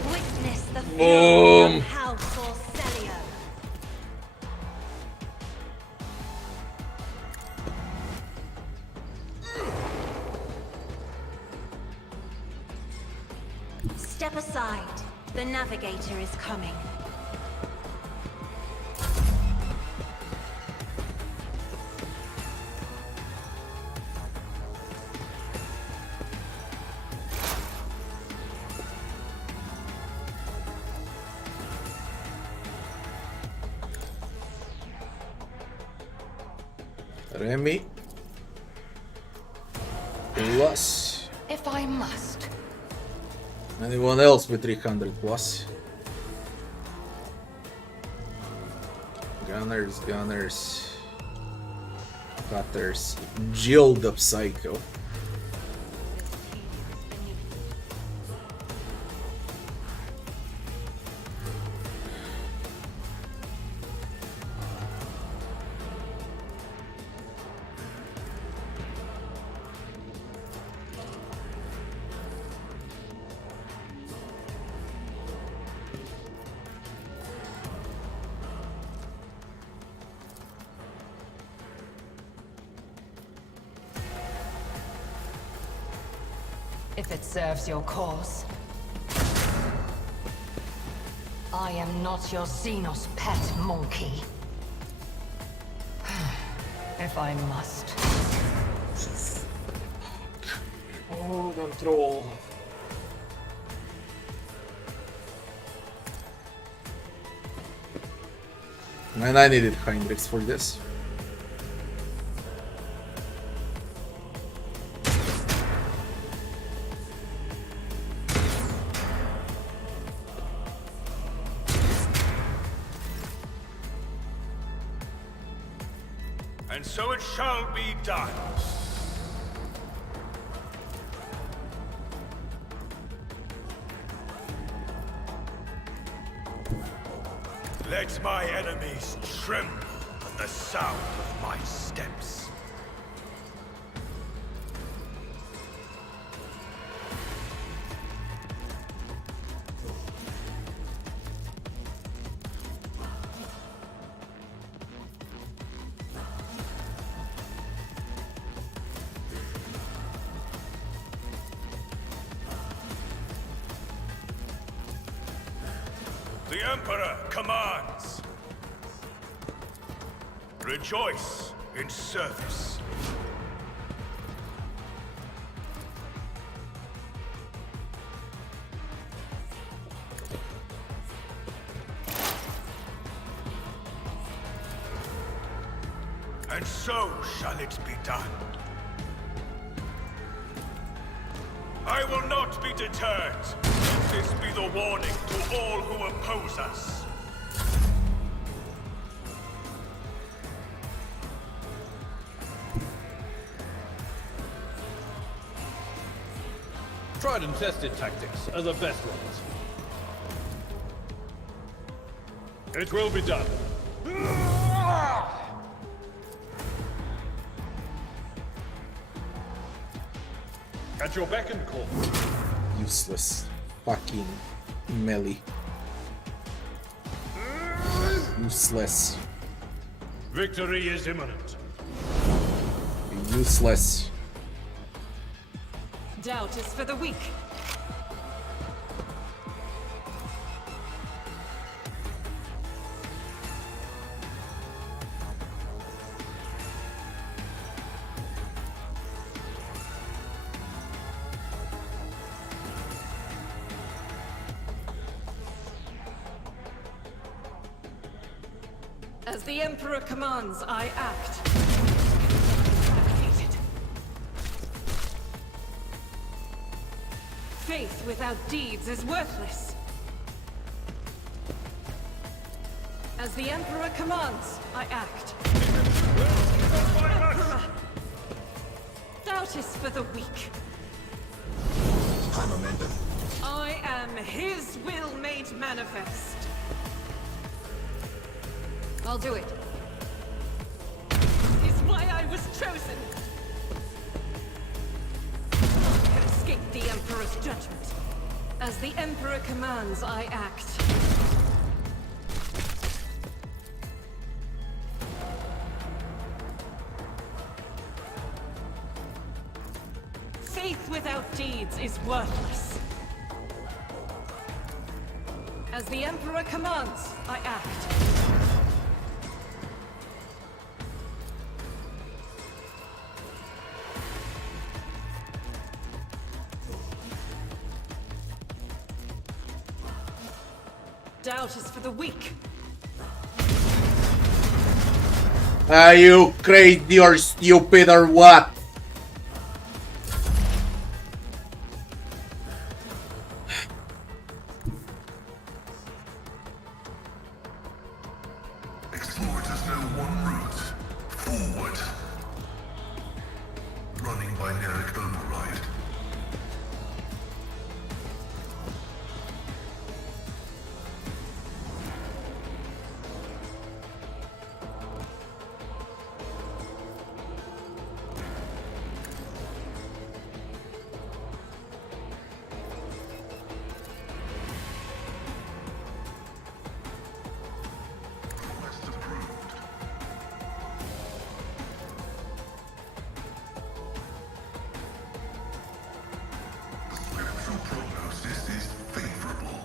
Witness the fury of House Orcelio. Step aside. The navigator is coming. Remy. Plus. If I must. Anyone else with 300 plus? Gunners. Cutters. Jill the Psycho. If it serves your cause. I am not your Xenos pet monkey. If I must. Oh, control. Man, I needed Heinrichs for this. And so it shall be done. Let my enemies tremble at the sound of my steps. The Emperor commands. Rejoice in service. And so shall it be done. I will not be deterred. Let this be the warning to all who oppose us. Tried and tested tactics are the best ones. It will be done. At your beck and call. Useless. Fucking melee. Useless. Victory is imminent. Useless. Doubt is for the weak. As the Emperor commands, I act. Activated. Faith without deeds is worthless. As the Emperor commands, I act. Emperor! Doubt is for the weak. High momentum. I am his will made manifest. I'll do it. Is why I was chosen. None can escape the Emperor's judgment. As the Emperor commands, I act. Faith without deeds is worthless. As the Emperor commands, I act. Doubt is for the weak. Are you crazy or stupid or what? Explorers know one route. Forward. Running binaric override. Request approved. The spiritual prognosis is favorable.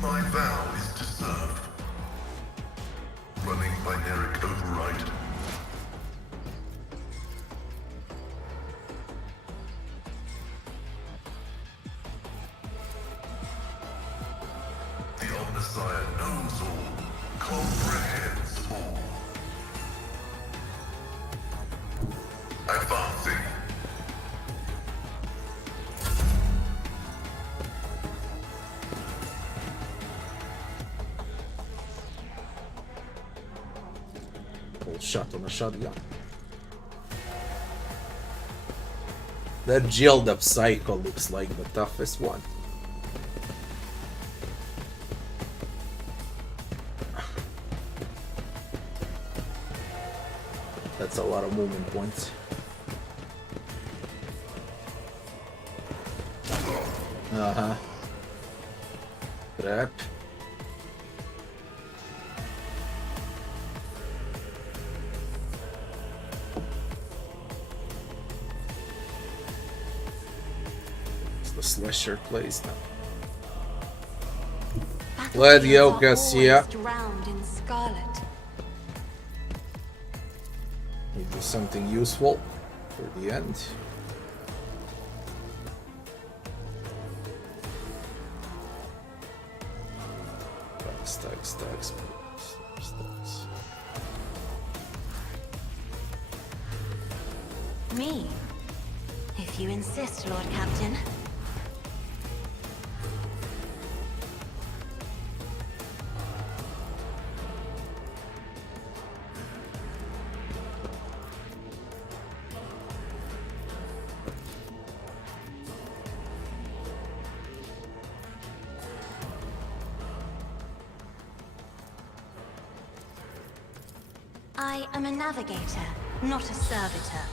My vow is to serve. Running binaric override. The Omnissiah knows all, comprehends all. Advancing. Full shot on a shotgun. That gelled up cycle looks like the toughest one. That's a lot of movement points. Uh-huh. Trap. It's the slasher plays now. Glad you guys here. Drowned in scarlet. Maybe something useful for the end. Stacks. Me? If you insist, Lord Captain. I am a navigator, not a servitor.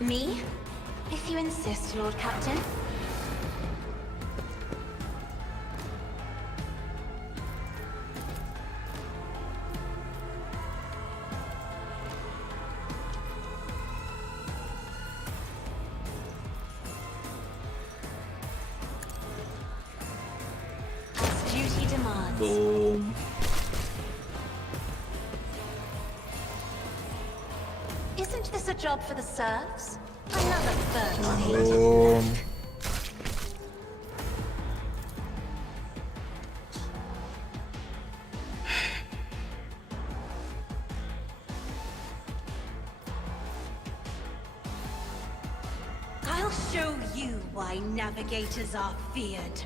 Me? If you insist, Lord Captain. As duty demands. Boom. Isn't this a job for the serfs? Another third. Boom. I'll show you why navigators are feared.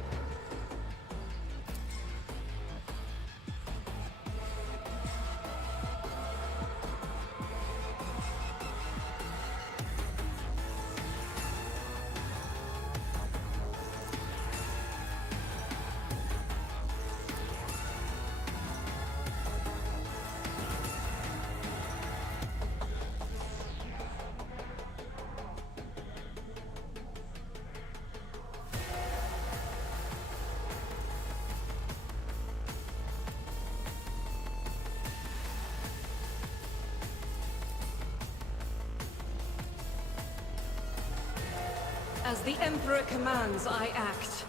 As the Emperor commands, I act.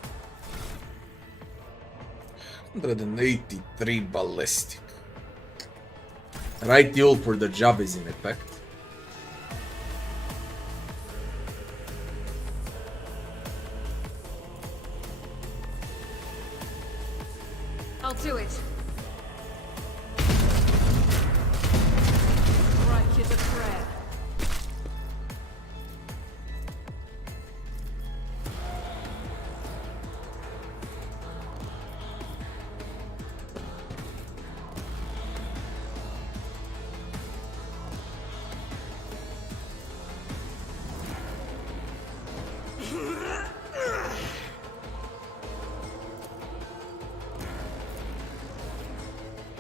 183 ballistic. Right fuel for the job is in effect. I'll do it. Strike is a prayer.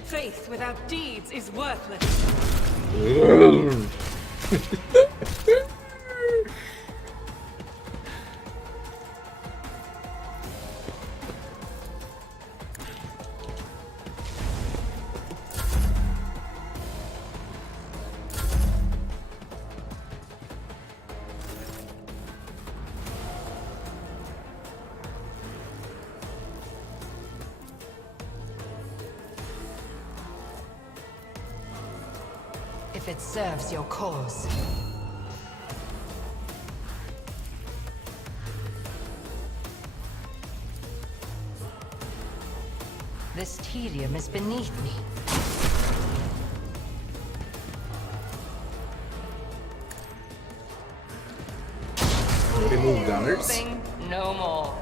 Faith without deeds is worthless. If it serves your cause. This tedium is beneath me. Remove gunners. Thing no more.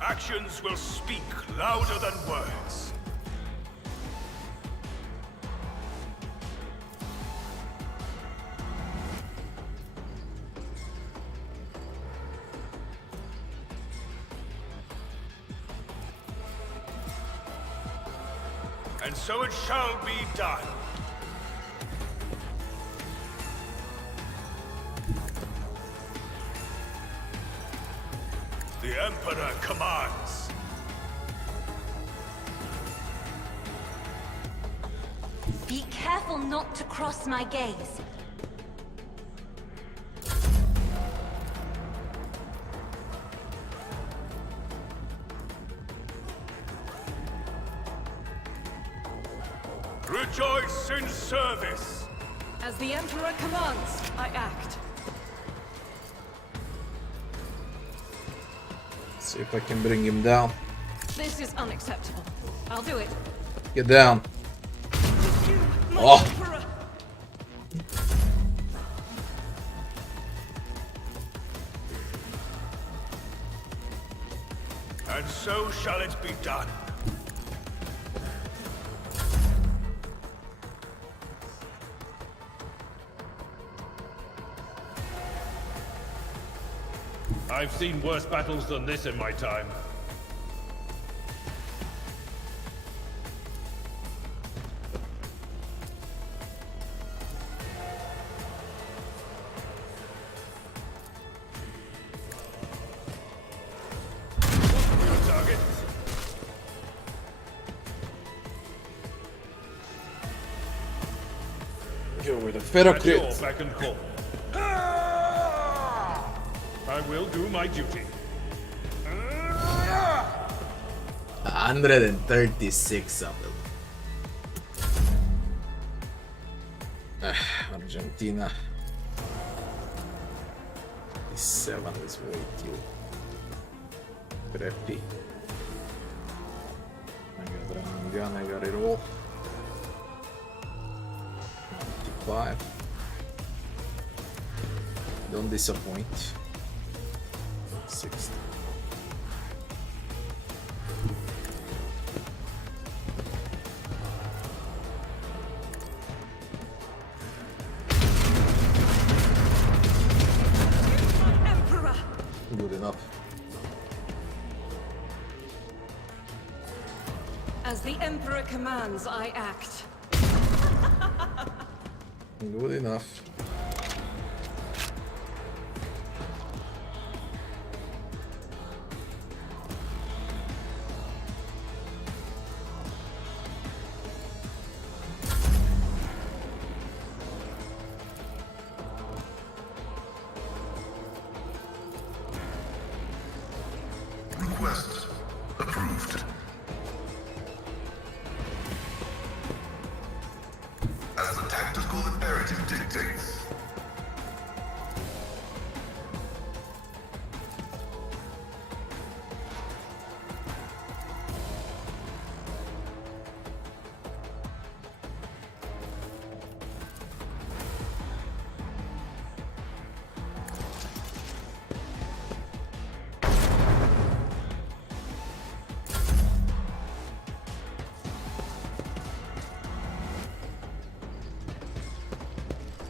Actions will speak louder than words. And so it shall be done. The Emperor commands. Be careful not to cross my gaze. Rejoice in service. As the Emperor commands, I act. See if I can bring him down. This is unacceptable. I'll do it. Get down. My Oh. Emperor! and so shall it be done. I've seen worse battles than this in my time. Go with a feather At your crit. beck and call. I will do my duty. 136 of them. Argentina. 7 is way too crappy. I got run gun, I got it all. 95. Don't disappoint. 60. Emperor! Good enough. As the Emperor commands, I act. Good enough. Request approved. As the tactical imperative dictates.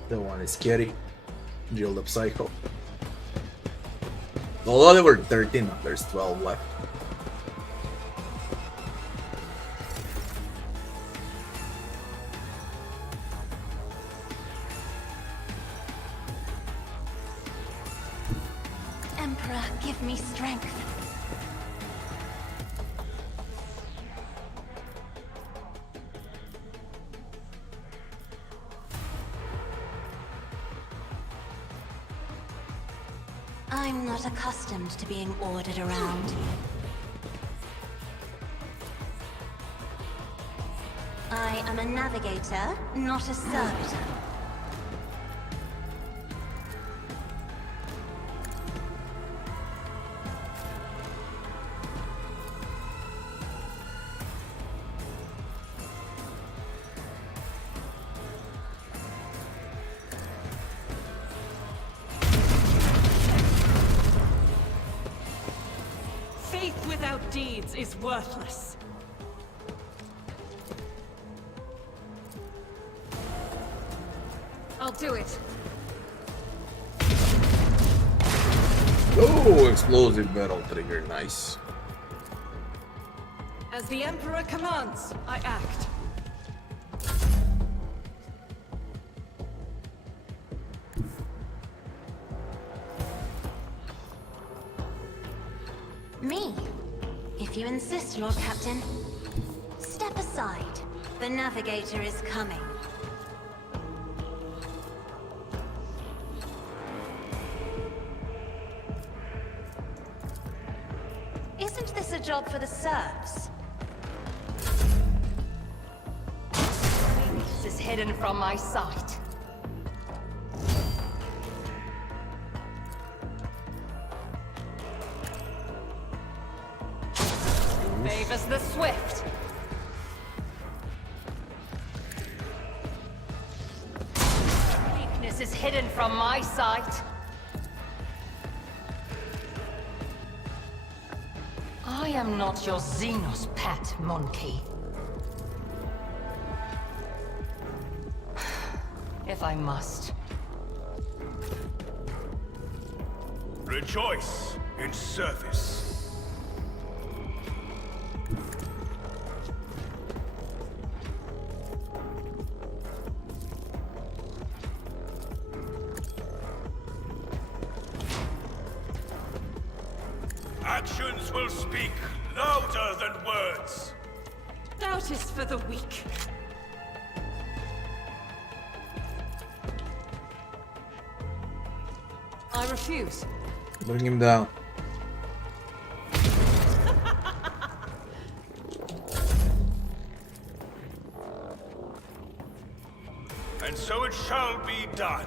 That one is scary. Drill the Psycho. Although there were 13, there's 12 left. Emperor, give me strength. I'm not accustomed to being ordered around. I am a navigator, not a servitor. Faith without deeds is worthless. I'll do it. Oh, explosive metal trigger, nice. As the Emperor commands, I act. Me? If you insist, Lord Captain. Step aside. The navigator is coming. Isn't this a job for the serfs? This is hidden from my sight. Favors the swift. Weakness is hidden from my sight. I am not your Xenos pet, monkey. If I must. Rejoice in service. Actions will speak louder than words. Doubt is for the weak. I refuse. Bring him down. And so it shall be done.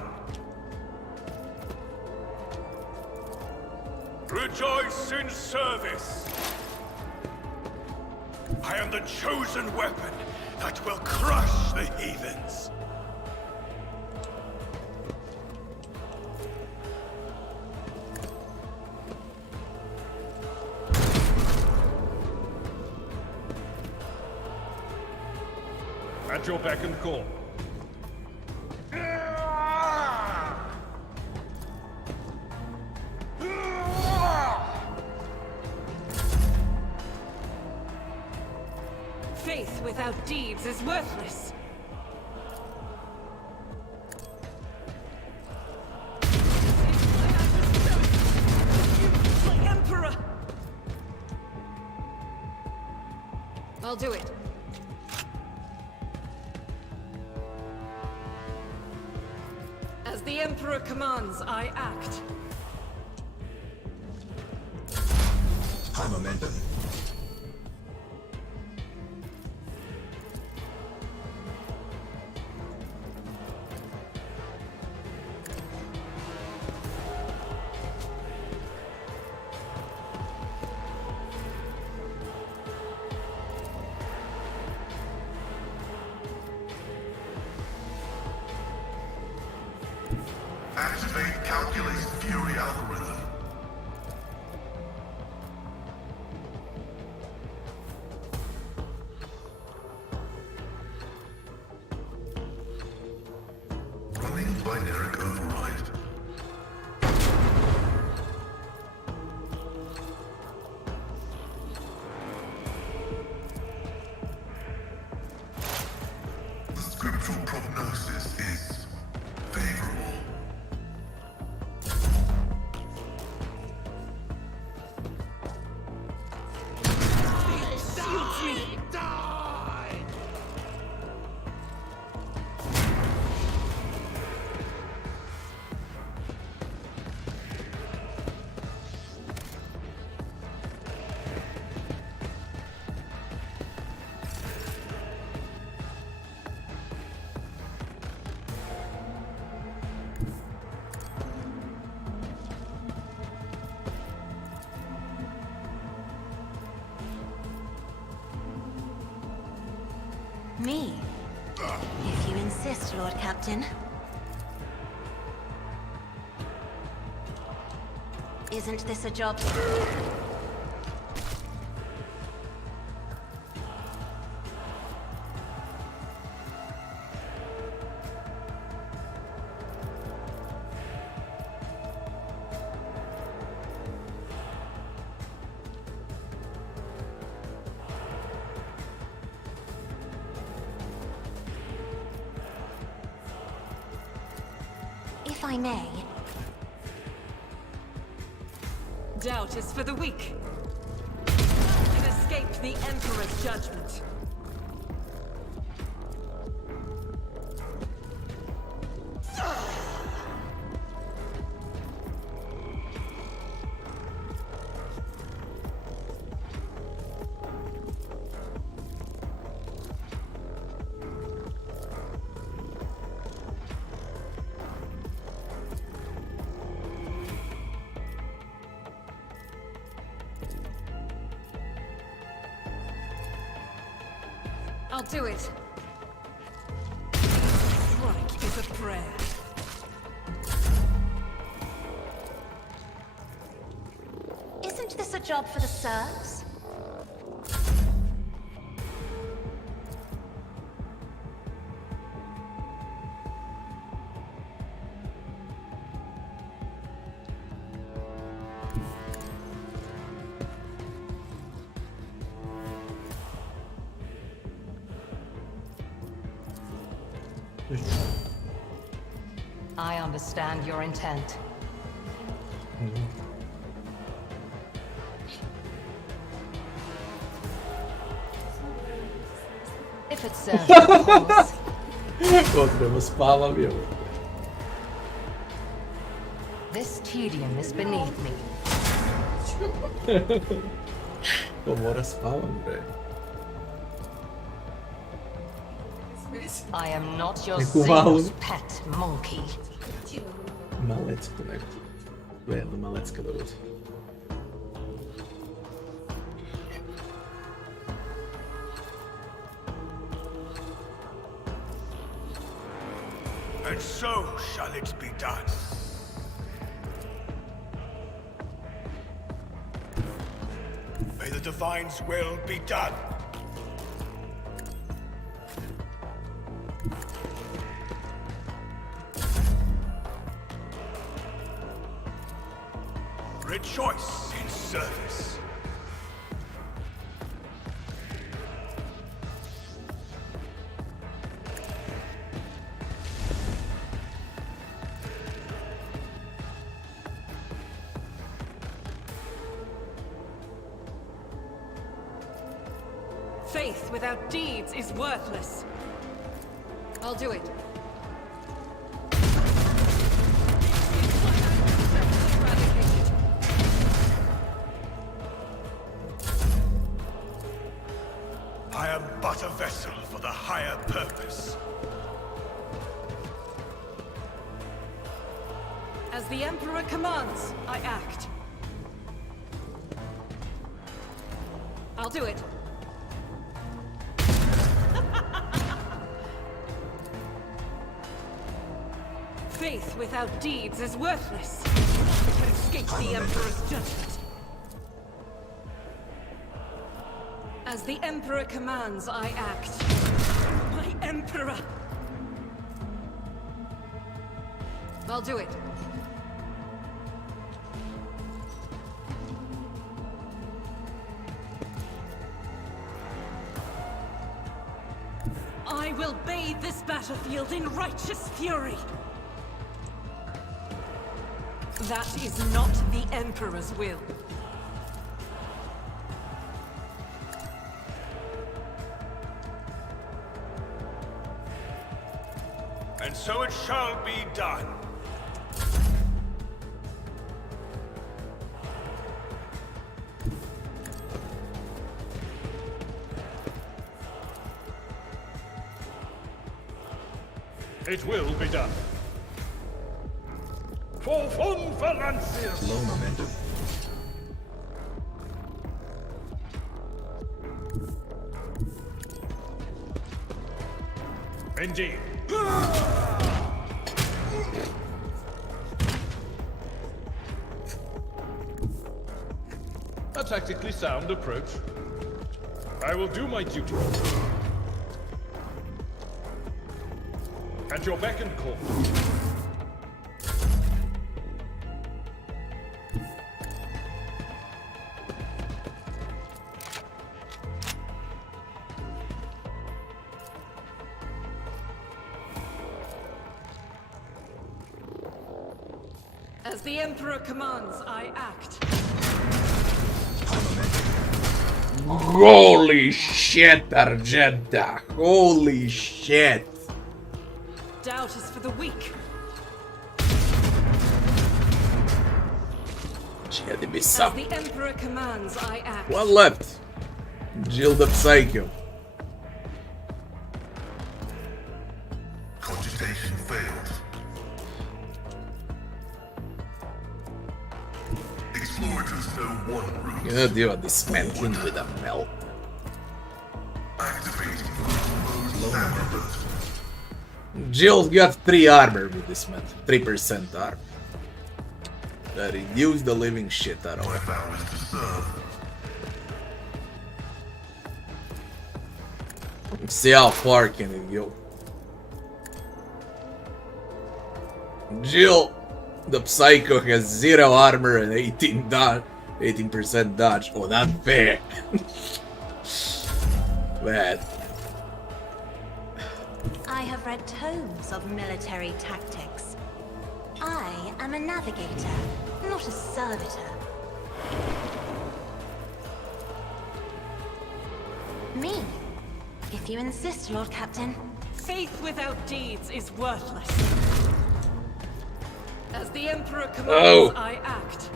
Rejoice in service. I am the chosen weapon that will crush the heathens. At your beck and call. Faith without deeds is worthless. My Emperor! I'll do it. As the Emperor commands, I act. High momentum. Activate calculated fury algorithm. Running binary override. The scriptural prognosis is favorable. Suits me. Me? If you insist, Lord Captain. Isn't this a job? If I may. Doubt is for the weak. Can escape the Emperor's judgment. I'll do it. Strike is a prayer. Isn't this a job for the serfs? I understand your intent. If it serves the cause. Potrebo spavam je. This tedium is beneath me. To mora spavam, bre. I am not your Neku malu. Zeus pet monkey. Malecku neku. Jedna malecka da bude. And so shall it be done. May the Divine's will be done. Rejoice in service. Faith without deeds is worthless. I'll do it. I am but a vessel for the higher purpose. As the Emperor commands, I act. I'll do it. Faith without deeds is worthless. It can escape the Emperor's judgment. As the Emperor commands, I act. My Emperor! I'll do it. I will bathe this battlefield in righteous fury. That is not the Emperor's will. And so it shall be done. It will be done. For Von Valancius! Low momentum. Indeed. A tactically sound approach. I will do my duty. At your beck and call. As the Emperor commands, I act. Holy shit, Argenta! Holy shit! Doubt is for the weak. C'è be As some. the Emperor commands, I act. One left. Jill the Psycho. Cogitation failed. Explorators know one route. Gonna do a dismantling with a melt. Activating mode alert. Jill's got 3 armor with this man. 3% armor. That reduced the living shit out of My it. vow is to serve. See how far can it go. Jill, the Psycho, has 0 armor and 18% dodge. Oh, not fair. Bad. I have read tomes of military tactics. I am a navigator, not a servitor. Me, if you insist, Lord Captain. Faith without deeds is worthless. As the Emperor commands, I act.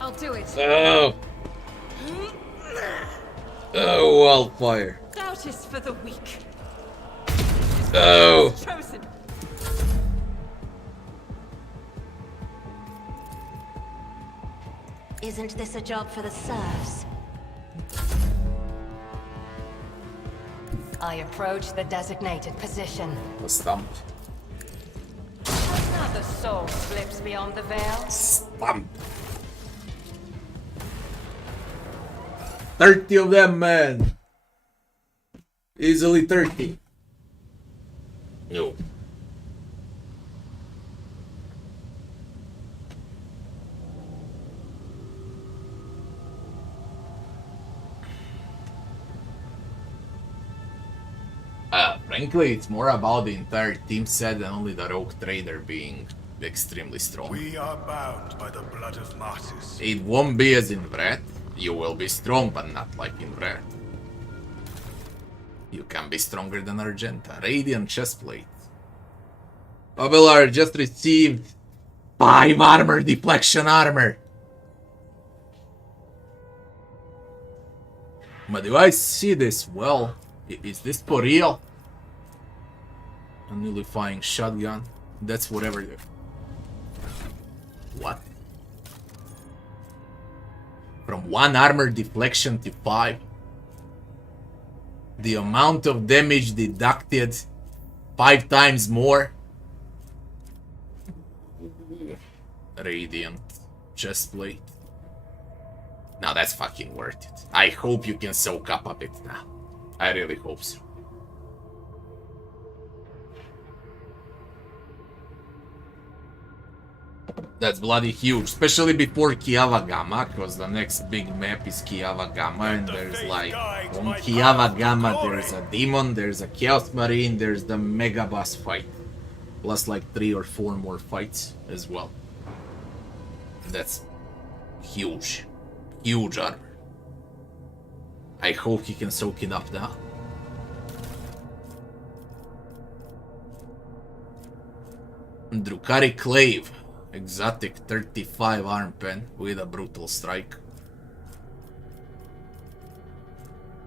I'll do it. Oh! Oh, wildfire. Doubt is for the weak. Oh! Chosen. Isn't this a job for the serfs? I approach the designated position. Was stumped. Another soul slips beyond the veil. Stumped. 30 of them, man. Easily 30. No. Frankly, it's more about the entire team set than only the rogue trader being extremely strong. We are bound by the blood of martyrs. It won't be as in Vred. You will be strong, but not like in Vred. You can be stronger than Argenta. Radiant chestplate. Babelar just received 5 armor, deflection armor. But do I see this well? Is this for real? A nullifying shotgun. That's whatever. What? From 1 armor deflection to 5. The amount of damage deducted 5 times more. Radiant chestplate. Now that's fucking worth it. I hope you can soak up a bit now. I really hope so. That's bloody huge, especially before Kiava Gamma, because the next big map is Kiava Gamma, and there's like, on Kiava Gamma there's a demon, there's a Chaos Marine, there's the Mega Boss fight. Plus like 3 or 4 more fights as well. That's huge. Huge armor. I hope he can soak it up now. Drukari Clave. Exotic 35 arm pen with a brutal strike.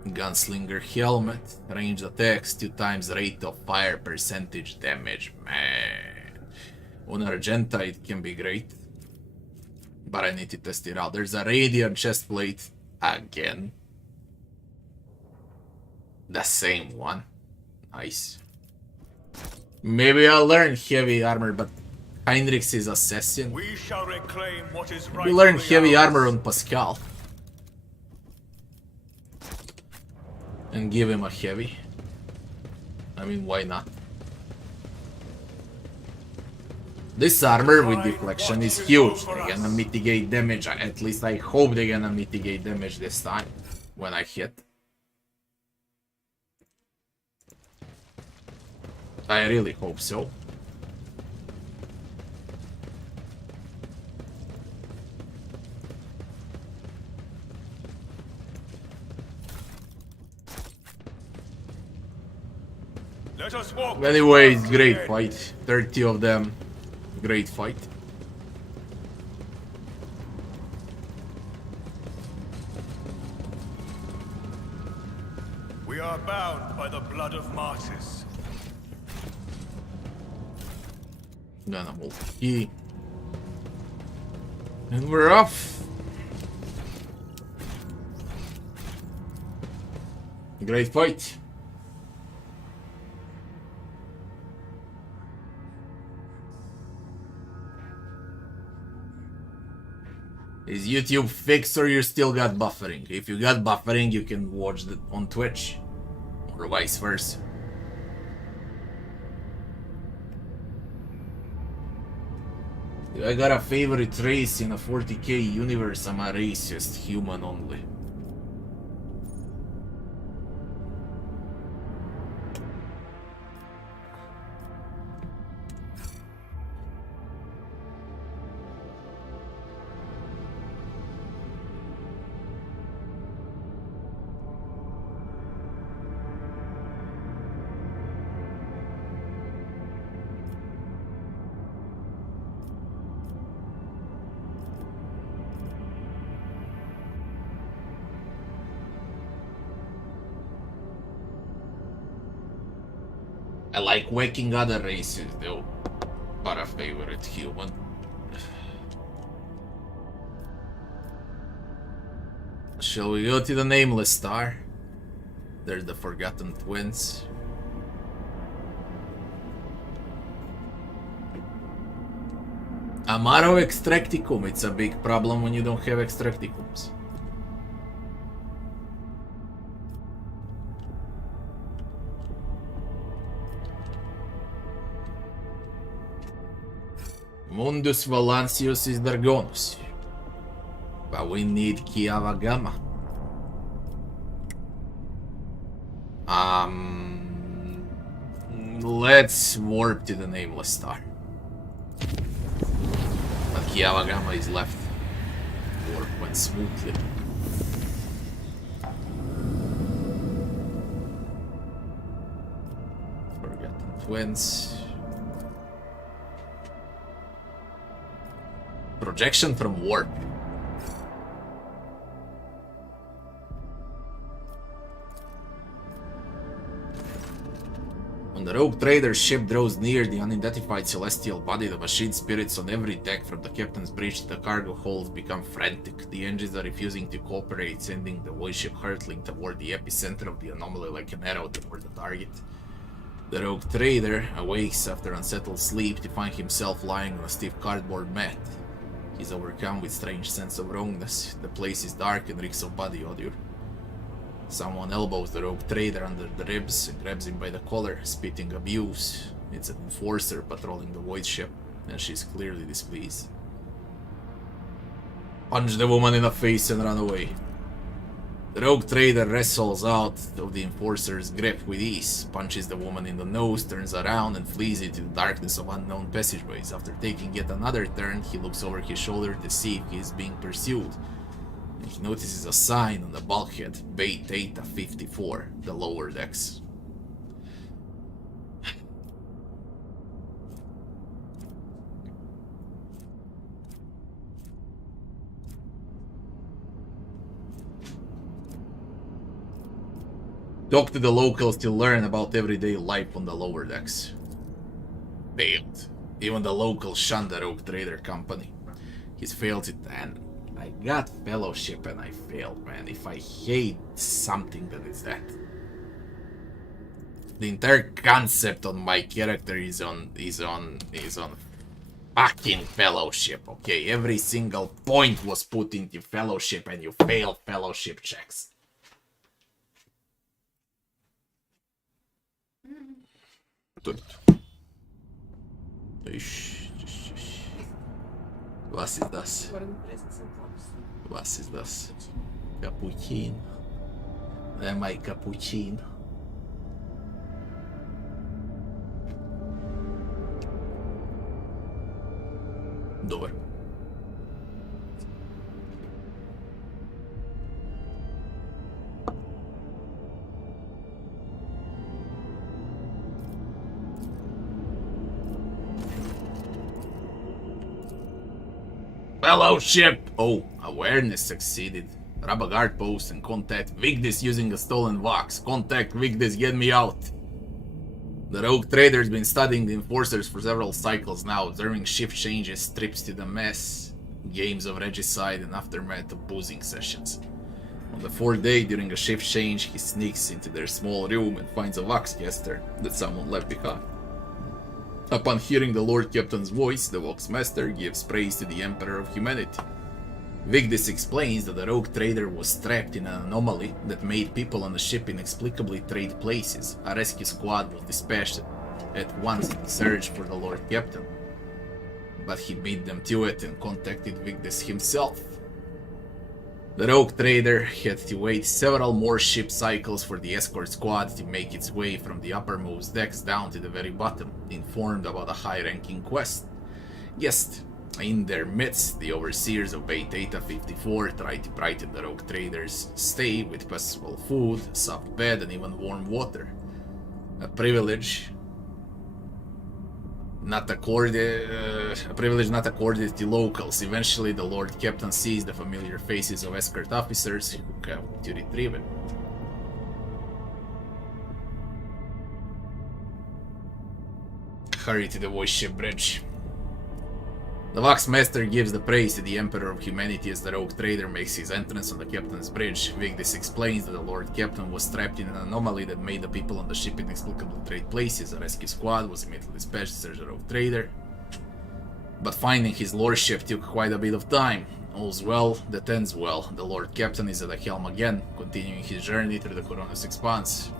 Gunslinger helmet. Ranged attacks 2 times rate of fire percentage damage. Man. On Argenta it can be great. But I need to test it out. There's a radiant chestplate again. The same one. Nice. Maybe I'll learn heavy armor, but Heinrich's is assassin. We shall reclaim what is right. We learn heavy armor on Pascal. And give him a heavy. I mean, why not? This armor with deflection is huge. They're gonna mitigate damage. At least I hope they're gonna mitigate damage this time when I hit. I really hope so. Let us walk. Anyways, great fight. 30 of them. Great fight. We are bound by the blood of martyrs. Gonna multi-key. And we're off. Great fight. Is YouTube fixed or you still got buffering? If you got buffering, you can watch it on Twitch. Or vice versa. If I got a favorite race in a 40k universe, I'm a racist, human only. I like waking other races though, but a favorite human. Shall we go to the Nameless Star? There's the Forgotten Twins. Amaro Extracticum. It's a big problem when you don't have Extracticums. Mundus Valancius is Dargonus. But we need Kiava Gamma. Let's warp to the Nameless Star. But Kiava Gamma is left. Warp went smoothly. Forgotten Twins. Projection from warp. When the rogue trader's ship draws near the unidentified celestial body, the machine spirits on every deck from the captain's bridge to the cargo holds become frantic. The engines are refusing to cooperate, sending the voidship hurtling toward the epicenter of the anomaly like an arrow toward the target. The rogue trader awakes after unsettled sleep to find himself lying on a stiff cardboard mat. He's overcome with strange sense of wrongness. The place is dark and reeks of body odor. Someone elbows the rogue trader under the ribs and grabs him by the collar, spitting abuse. It's an enforcer patrolling the voidship, and she's clearly displeased. Punch the woman in the face and run away. The rogue trader wrestles out of the enforcer's grip with ease, punches the woman in the nose, turns around and flees into the darkness of unknown passageways. After taking yet another turn, he looks over his shoulder to see if he is being pursued. He notices a sign on the bulkhead, Bay Theta 54, the lower decks. Talk to the locals to learn about everyday life on the lower decks. Failed. Even the locals shun the rogue trader company. He's failed it, and I got fellowship and I failed, man. If I hate something, then it's that. The entire concept on my character is on fucking fellowship, okay? Every single point was put into fellowship and you failed fellowship checks. Was ist das? Was ist das? Cappuccino. Am I cappuccino? Добре. Fellowship! Oh, awareness succeeded. Grab a guard post and contact Vigdis using a stolen vox. Contact Vigdis, get me out. The rogue trader's been studying the enforcers for several cycles now, observing shift changes, trips to the mess, games of regicide, and aftermath of boozing sessions. On the fourth day, during a shift change, he sneaks into their small room and finds a vox caster that someone left behind. Upon hearing the Lord Captain's voice, the Vox Master gives praise to the Emperor of Humanity. Vigdis explains that the rogue trader was trapped in an anomaly that made people on the ship inexplicably trade places. A rescue squad was dispatched at once in search for the Lord Captain, but he beat them to it and contacted Vigdis himself. The rogue trader had to wait several more ship cycles for the escort squad to make its way from the uppermost decks down to the very bottom, informed about a high-ranking quest. Yes, in their midst, the overseers of Bay Theta 54 tried to brighten the rogue trader's stay with passable food, soft bed, and even warm water. A privilege not accorded to locals. Eventually, the Lord Captain sees the familiar faces of escort officers who come to retrieve him. Hurry to the voidship bridge. The Wax Master gives the praise to the Emperor of Humanity as the rogue trader makes his entrance on the Captain's bridge. Vigdis explains that the Lord Captain was trapped in an anomaly that made the people on the ship inexplicably trade places. A rescue squad was immediately dispatched to search the rogue trader, but finding his lordship took quite a bit of time. All's well that ends well. The Lord Captain is at the helm again, continuing his journey through the Koronus Expanse.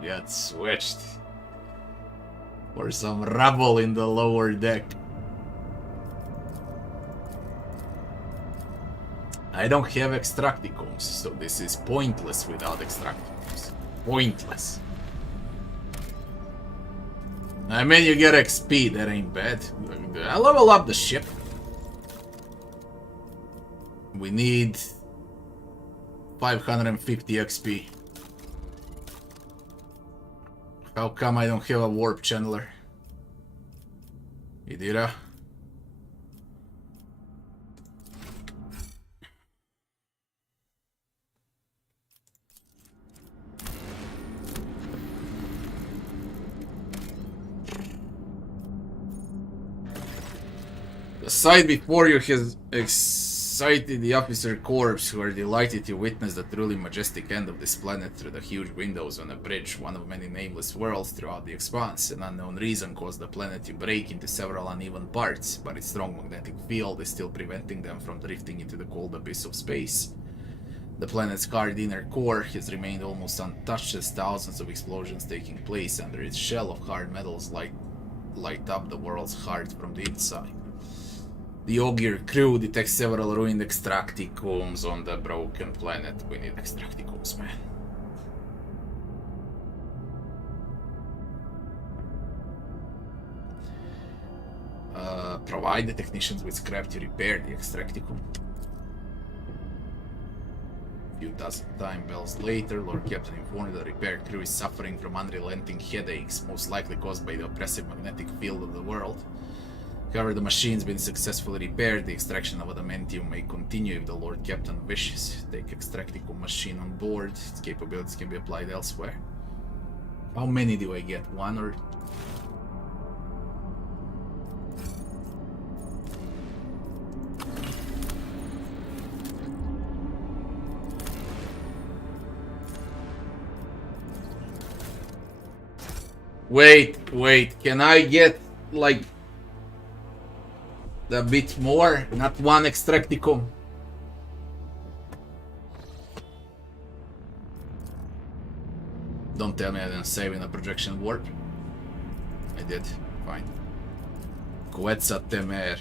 You got switched for some rubble in the lower deck. I don't have extracticums, so this is pointless without extracticums. Pointless. I mean, you get XP, that ain't bad. I level up the ship. We need 550 XP. How come I don't have a warp channeler? Idira? The sight before you has excited the officer corps, who are delighted to witness the truly majestic end of this planet through the huge windows on a bridge, one of many nameless worlds throughout the expanse. An unknown reason caused the planet to break into several uneven parts, but its strong magnetic field is still preventing them from drifting into the cold abyss of space. The planet's hard inner core has remained almost untouched as thousands of explosions taking place under its shell of hard metals light up the world's heart from the inside. The Ogier crew detects several ruined extracticums on the broken planet. We need extracticums, man. Provide the technicians with scrap to repair the extracticum. A few dozen time bells later, Lord Captain informed the repair crew is suffering from unrelenting headaches, most likely caused by the oppressive magnetic field of the world. However, the machine's been successfully repaired. The extraction of adamantium may continue if the Lord Captain wishes. Take extracticum machine on board. Its capabilities can be applied elsewhere. How many do I get? One or... Wait, can I get, like, a bit more? Not one extracticum? Don't tell me I didn't save in a projection warp. I did. Fine. Quetzat temer.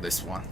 This one.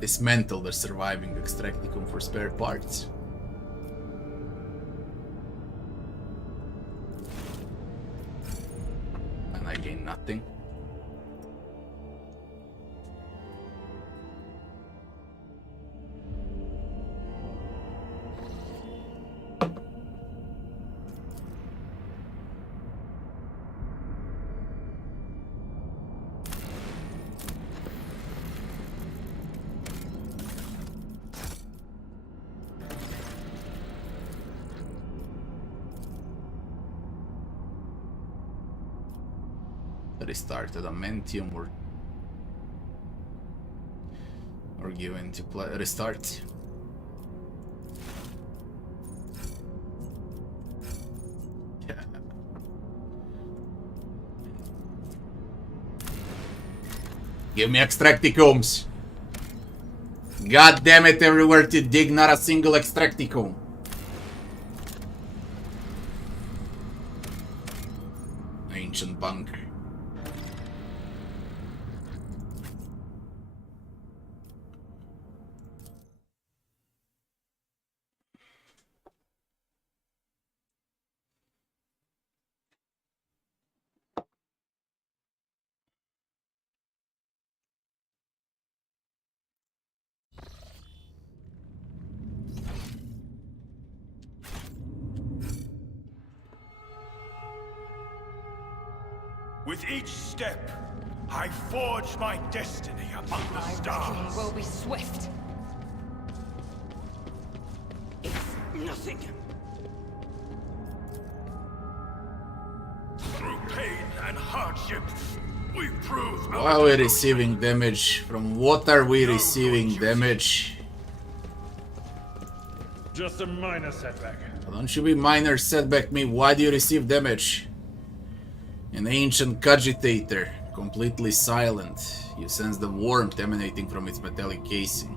Dismantle the surviving extracticum for spare parts. And I gain nothing. Restart adamantium or given to play restart. Give me extracticums. God damn it, everywhere to dig, not a single extracticum. Ancient bunker. With each step, I forge my destiny among the My stars. reckoning will be swift. It's nothing. Through pain and hardship, we prove our Why are we devotion. receiving damage? From what are we receiving damage? Just a minor setback. Don't you be minor setback me, why do you receive damage? An ancient cogitator, completely silent. You sense the warmth emanating from its metallic casing.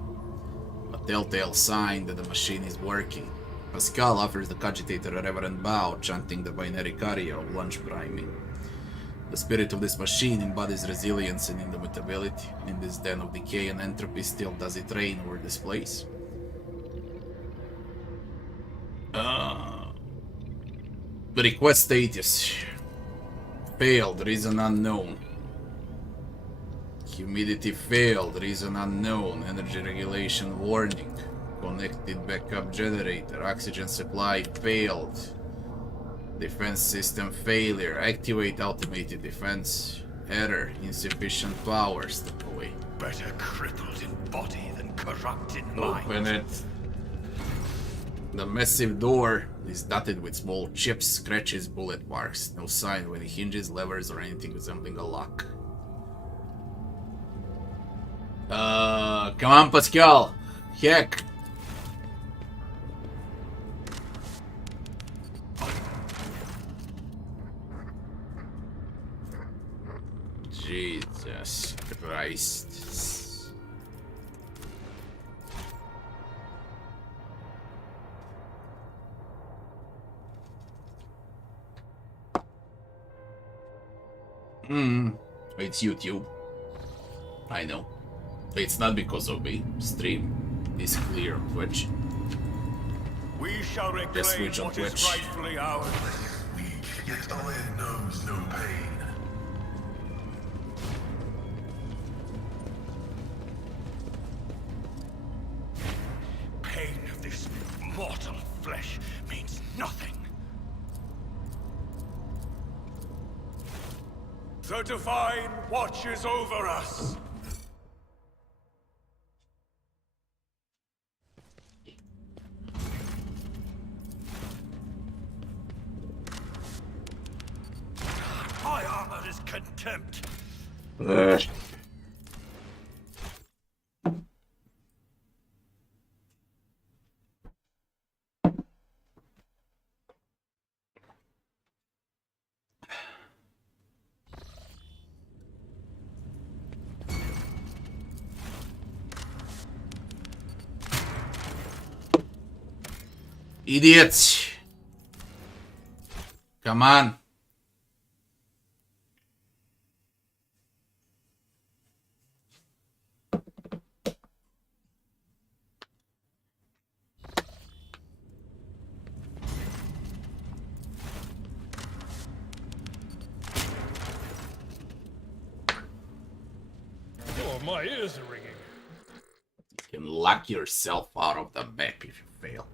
A telltale sign that the machine is working. Pascal offers the cogitator a reverent bow, chanting the binary aria of lunch priming. The spirit of this machine embodies resilience and indomitability. In this den of decay and entropy, still does it reign over this place. Request status. Failed, reason unknown. Humidity failed, reason unknown. Energy regulation warning. Connected backup generator. Oxygen supply failed. Defense system failure. Activate automated defense. Error. Insufficient power. Step away. Better crippled in body than corrupt in mind. Open it. The massive door is dotted with small chips, scratches, bullet marks. No sign of any hinges, levers, or anything resembling a lock. Come on, Pascal. Heck. Jesus Christ. It's YouTube. I know. It's not because of me. Stream is clear on Twitch. We shall reclaim Just switch on what is Twitch. rightfully ours. Weak, yet iron knows no pain. Pain of this mortal flesh means nothing. The Divine watches over us. My armor is contempt. Idiots! Come on. Oh, my ears are ringing. You can lock yourself out of the map if you fail.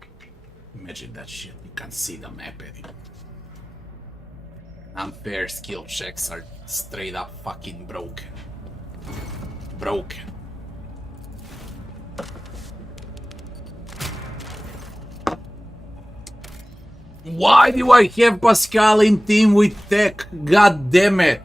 Imagine that shit. You can't see the map anymore. Unfair skill checks are straight up fucking broken. Broken. Why do I have Pascal in team with tech? God damn it.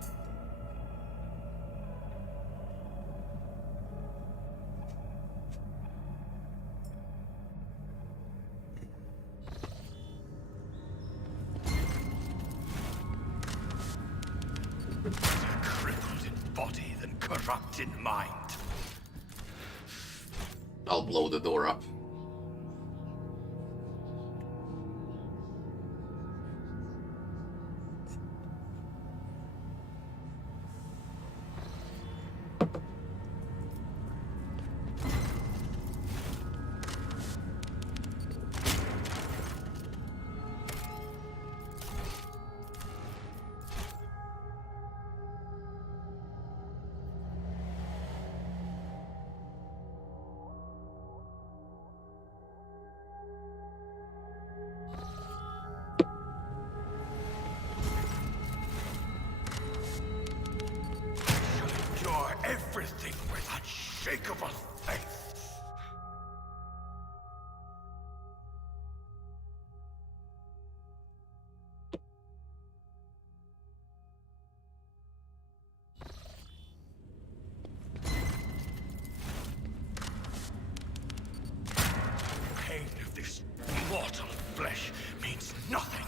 Better crippled in body than corrupt in mind. I'll blow the door up. Endure everything with unshakable faith. Pain of this mortal flesh means nothing.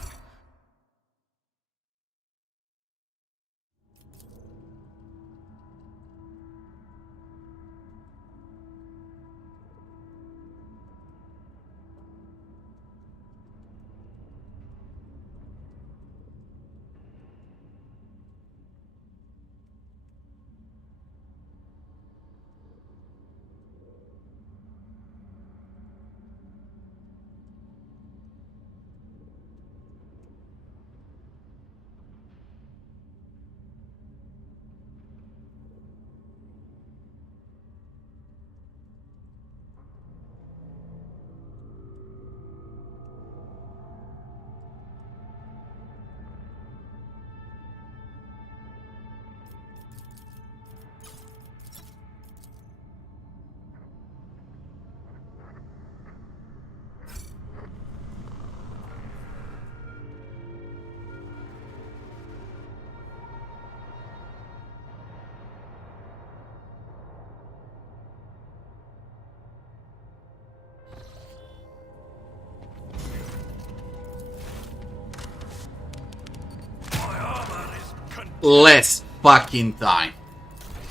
Less fucking time.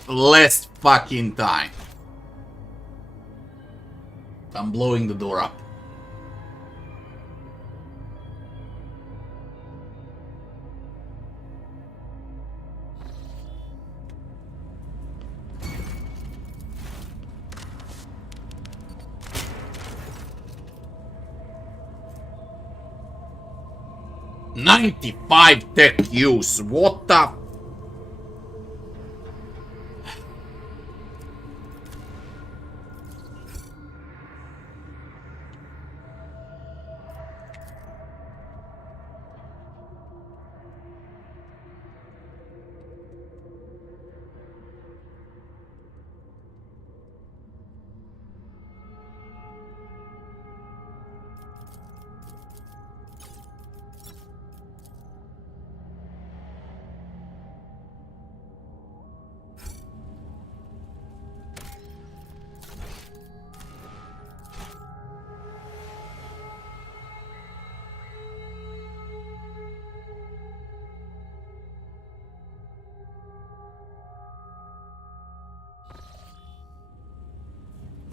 Less fucking time. I'm blowing the door up. $95 tech use. What the?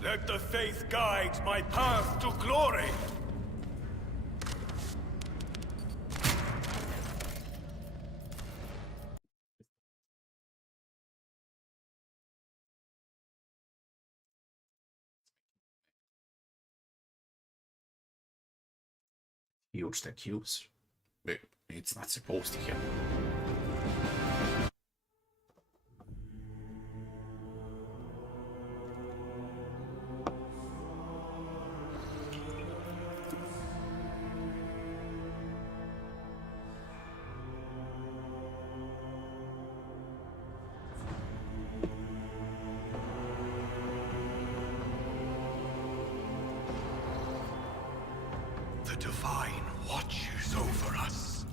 Let the faith guide my path to glory. Huge tech use. But it's not supposed to happen. The divine watches over us.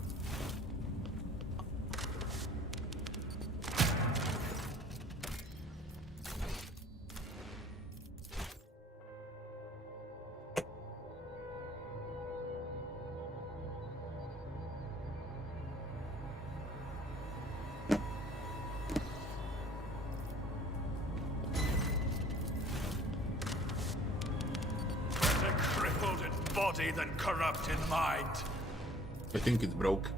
body than corrupted mind. I think it's broke.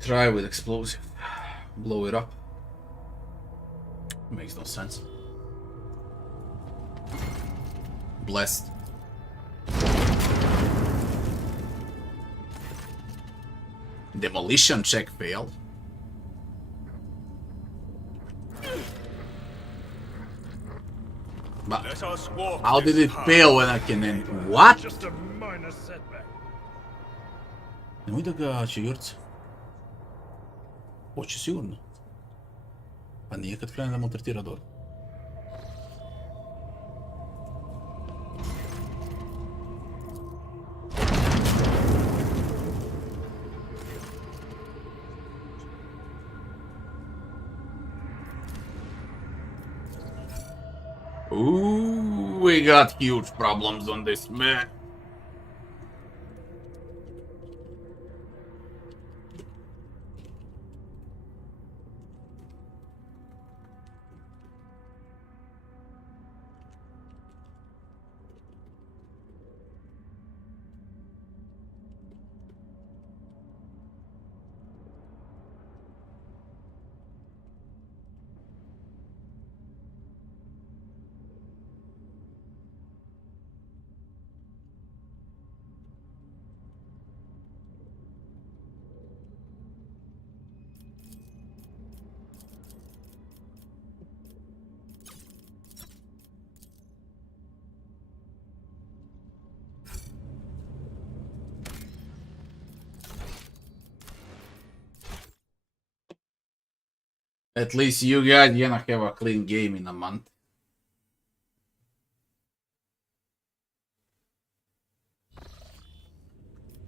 Try with explosive. Blow it up. Makes no sense. Blessed. Demolition check failed. But Let us walk how did this it path. fail when I can end? What? Just a minor setback. Nemoj da ga čigurca. Hoće sigurno. Pa nije kad krene da mu tretira dobro. Ooh, we got huge problems on this map. At least you guys gonna have a clean game in a month.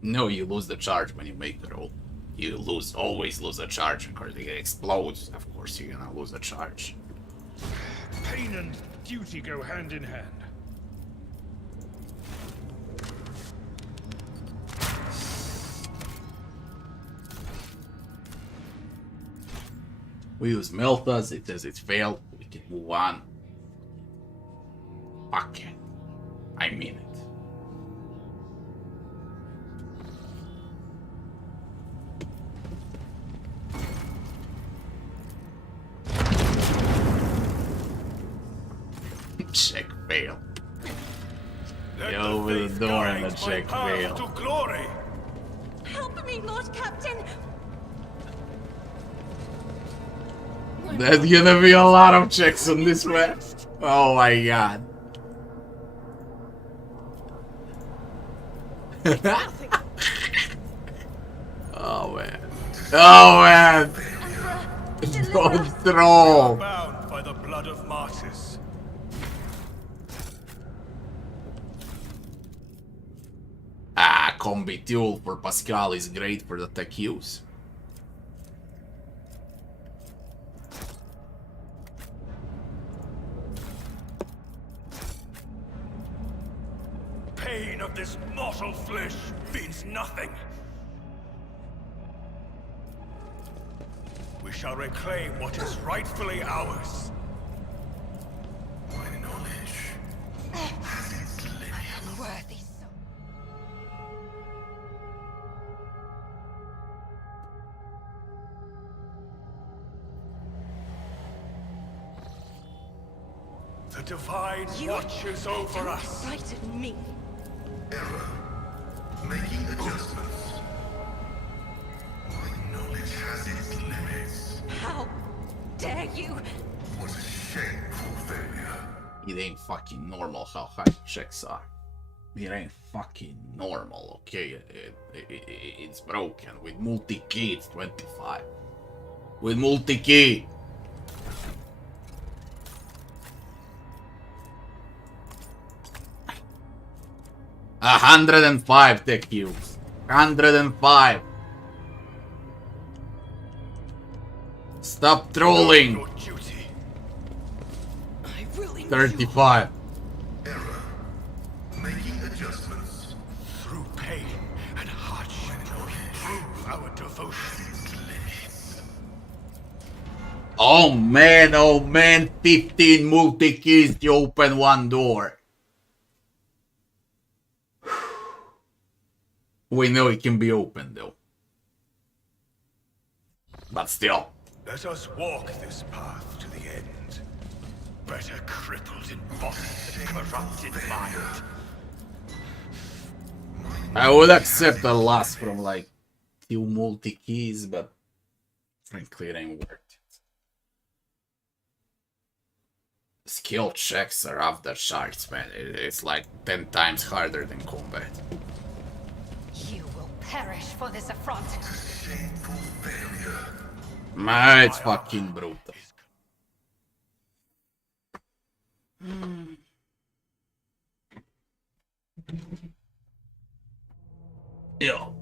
No, you lose the charge when you make the roll. You always lose a charge because it explodes. Of course you're gonna lose the charge. Pain and duty go hand in hand. We use Meltas, it says it's failed, we can move on. Fuck it. I mean it. Check fail. Let Go the over the faith door and guide a my check path fail. to glory. Help me, Lord Captain! There's gonna be a lot of checks on this map. Oh my god. Oh man. Oh man. Don't throw. Bound by the blood of martyrs. Ah, combi tool for Pascal is great for the tech use. Pain of this mortal flesh means nothing. We shall reclaim what is rightfully ours. My knowledge has its limits. Worthy The divine watches over us. frighten me. Error. Making adjustments. My knowledge has its limits. How dare you? What a shameful failure. It ain't fucking normal how high the checks are. It ain't fucking normal, okay? It's broken. With multi-key, it's 25. With multi-key. A 105 tech use. 105. Stop trolling. Your duty. I will 35. Error. Making adjustments. Through pain and hardship, prove our devotion. Its limits. oh man, 15 multi-keys to open one door. We know it can be opened though. But still. Let us walk this path to the end. Better crippled in body than corrupted mind. I would accept a loss from like 2 multi-keys, but frankly it ain't worth it. Skill checks are off the charts, man. It's like 10 times harder than combat. You will perish for this affront. Shameful failure. Man, it's fucking brutal. Yo.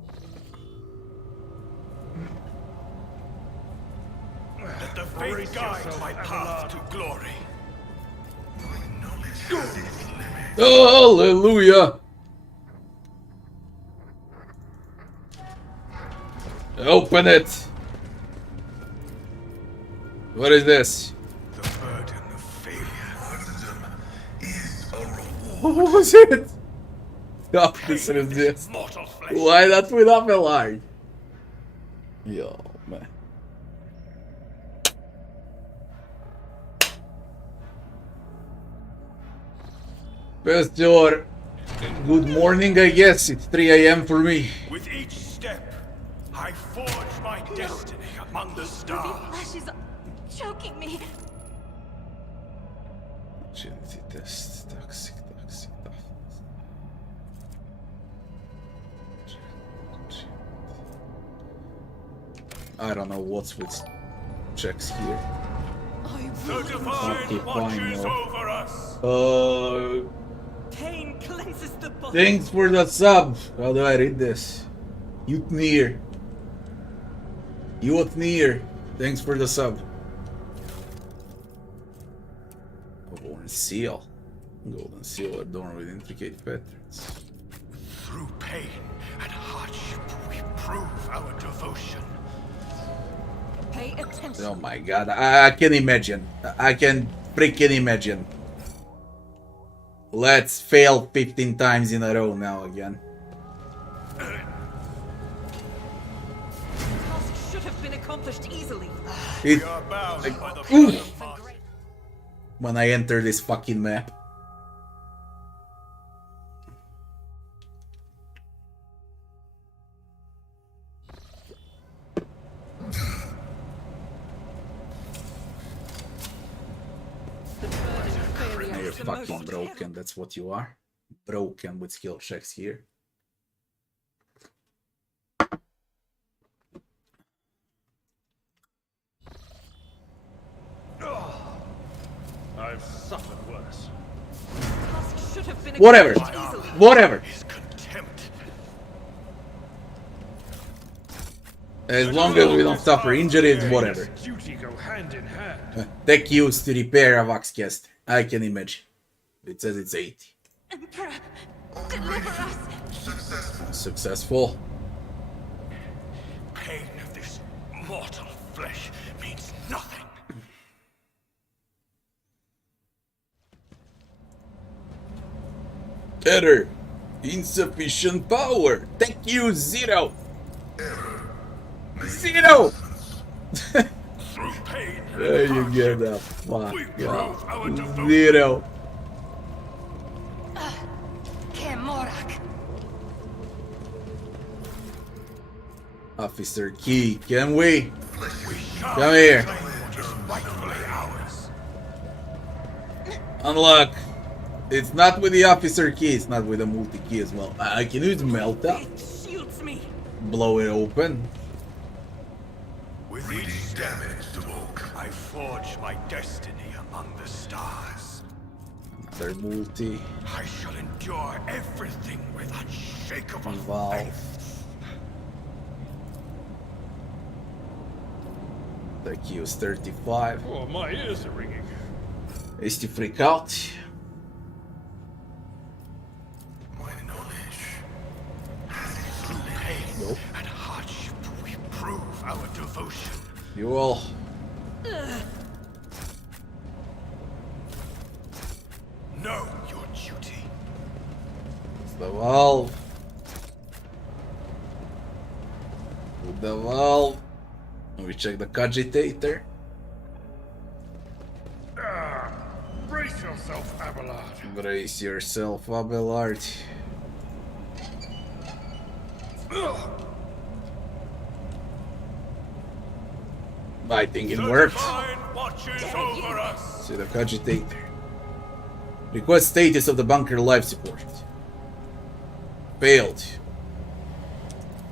Let the faith guide my path to glory. Hallelujah. Open it. What is this? The burden of failure. Martyrdom is a reward. What was it? Stop this is this. Mortal flesh. Why not with Abelard? Yo, man. First door. Good morning, I guess. It's 3 a.m. for me. With each step, I forge my destiny among the stars. Flesh is choking me. Agility test. Toxic. I don't know what's with checks here. The divine watches over us. Pain cleanses the body. Thanks for the sub. How do I read this? Utnir. Utnir. Thanks for the sub. Golden seal. Golden seal adorned with intricate patterns. Through pain and hardship, we prove our devotion. Pay attention. Oh my god, I can imagine. I can freaking imagine. Let's fail 15 times in a row now again. Task should have been accomplished easily. It, We are bound like, by the oof. blood of fathers. When I enter this fucking map. The burden of failure You're is the fucking most broken, that's what you are. Broken with skill checks here. I've suffered worse. task should have been Whatever. accomplished easily. Whatever. His contempt. As long as we don't suffer injuries, whatever. Duty go hand in hand. Tech used to repair a Voxcast. I can imagine. It says it's 80. Emperor, deliver us. Successful. Pain of this mortal flesh means nothing. Error. Insufficient power. Tech use 0. Error. 0. Through pain and There you hardship, get that. Fuck. we prove our devotion. 0. Kemorak. Officer Key, can we? We shall Come here. claim what is rightfully ours. Unlock. It's not with the officer key, it's not with the multi key as well. I can use melt up. It shields me. Blow it open. With each damage to Oak, I forge my destiny among the stars. Another multi. I shall endure everything with unshakable Valve. faith. Tech use 35. Oh, my ears are ringing. Is to freak out. My knowledge. Through pain Nope. and hardship, we prove our devotion. You all. Know your duty. It's the valve. With the valve. We check the cogitator. Brace yourself, Abelard. Brace yourself, Abelard. I think it worked. Divine watches over us. See the cogitator. Request status of the bunker life support. Failed.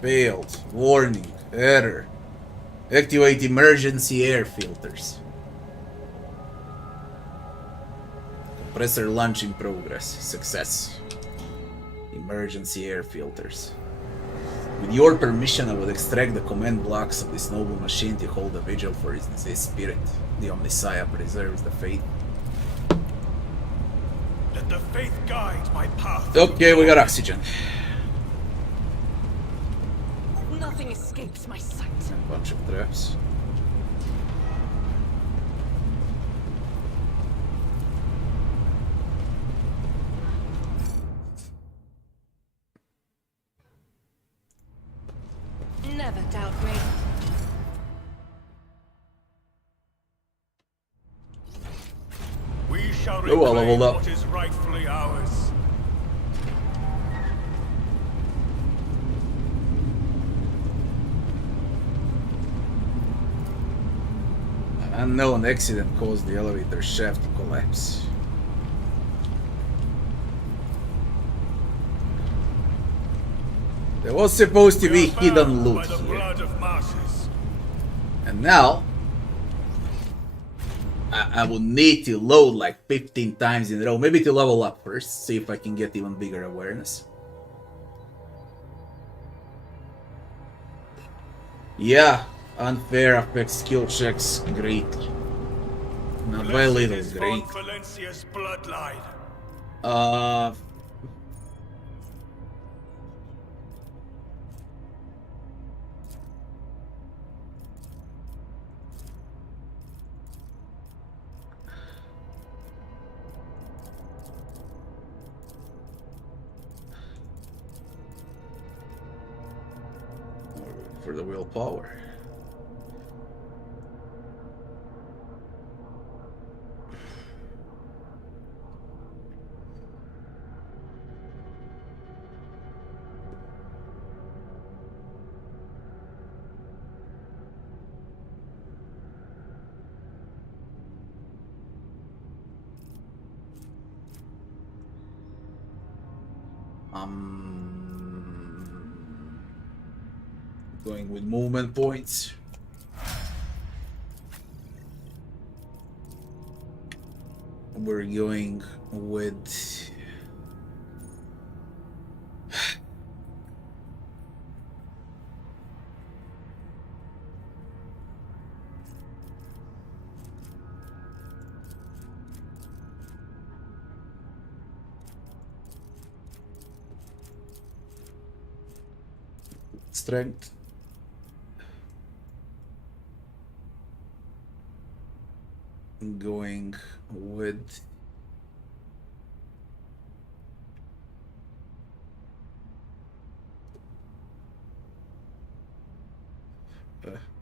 Failed. Warning. Error. Activate emergency air filters. Compressor launch in progress. Success. Emergency air filters. With your permission, I will extract the command blocks of this noble machine to hold a vigil for his deceased spirit. The Omnissiah preserves the faith. Let the faith guide my path. Okay, we got oxygen. Nothing escapes my sight. A bunch of traps. Never doubt me. We shall Oh, I leveled reclaim up. what is rightfully ours. An unknown accident caused the elevator shaft to collapse. There was supposed to be hidden loot By the here. blood of masses. And now, I would need to load like 15 times in a row. Maybe to level up first, see if I can get even bigger awareness. Yeah, unfair affects skill checks greatly. Not by Blessed little, is great. Von Valencia's bloodline. For the willpower. Going with movement points. We're going with strength. Going with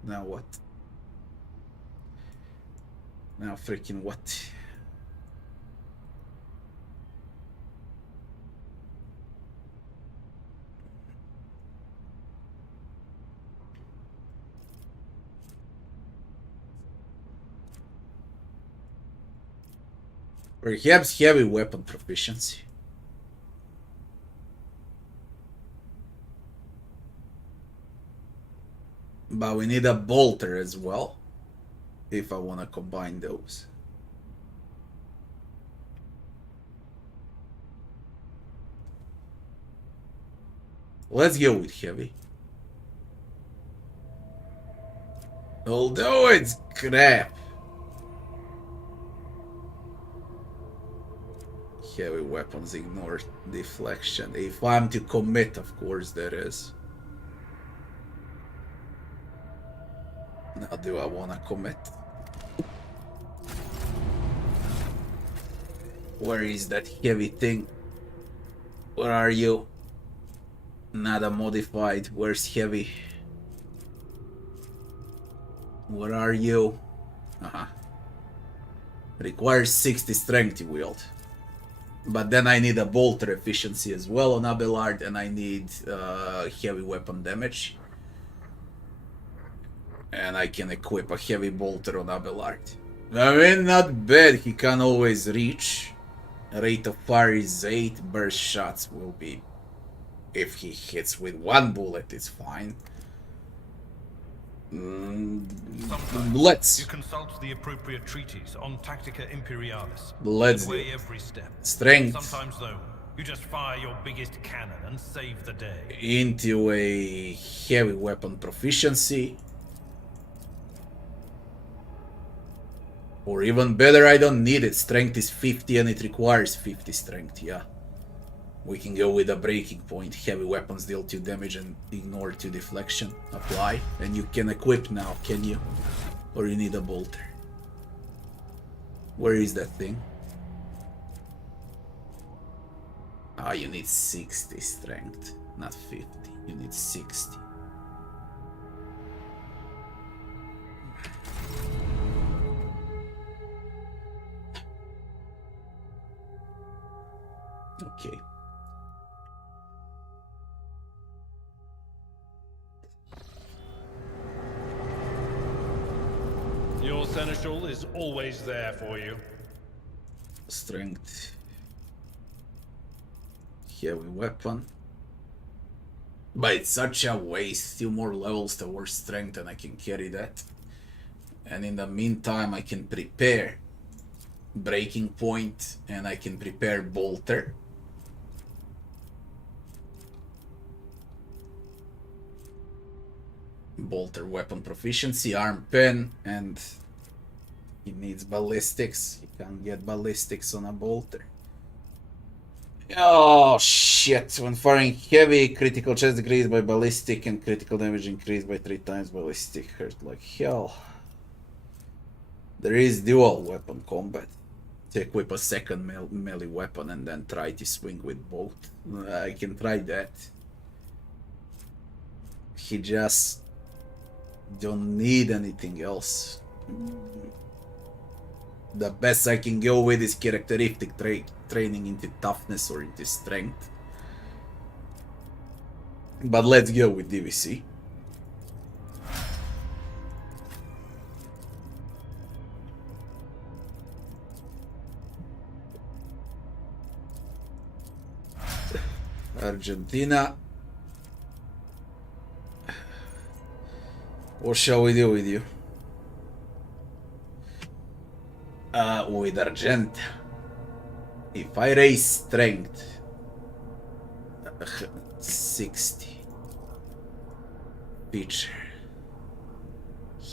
now what? Now freaking what? Perhaps heavy weapon proficiency. But we need a bolter as well, if I want to combine those. Let's go with heavy. Although it's crap. Heavy weapons ignore deflection. If I'm to commit, of course, that is. Now, do I want to commit? Where is that heavy thing? Where are you? Not a modified. Where's heavy? Where are you? Requires 60 strength to wield. But then I need a bolter efficiency as well on Abelard, and I need heavy weapon damage. And I can equip a heavy bolter on Abelard. I mean, not bad. He can always reach. Rate of fire is 8. Burst shots will be... If he hits with 1 bullet, it's fine. Let's... You consult the appropriate treaties on Tactica Imperialis. Let's weigh every step. Strength. Sometimes, though, you just fire your biggest cannon and save the day. Into a heavy weapon proficiency. Or even better, I don't need it. Strength is 50 and it requires 50 strength, yeah. We can go with a breaking point. Heavy weapons deal 2 damage and ignore 2 deflection. Apply. And you can equip now, can you? Or you need a bolter. Where is that thing? Ah, you need 60 strength, not 50. You need 60. Okay. Your seneschal is always there for you. Strength. Heavy weapon. But it's such a waste. 2 more levels towards strength and I can carry that. And in the meantime I can prepare breaking point and I can prepare bolter. Bolter weapon proficiency, arm pen, and he needs ballistics. He can't get ballistics on a bolter. Oh shit, when firing heavy, critical chance decreased by ballistic and critical damage increased by 3 times ballistic. Hurt like hell. There is dual weapon combat. To equip a second melee weapon and then try to swing with both. I can try that. He just don't need anything else. The best I can go with is characteristic training into toughness or into strength. But let's go with DVC. Argentina. What shall we do with you? With Argent. If I raise strength 60. Feature.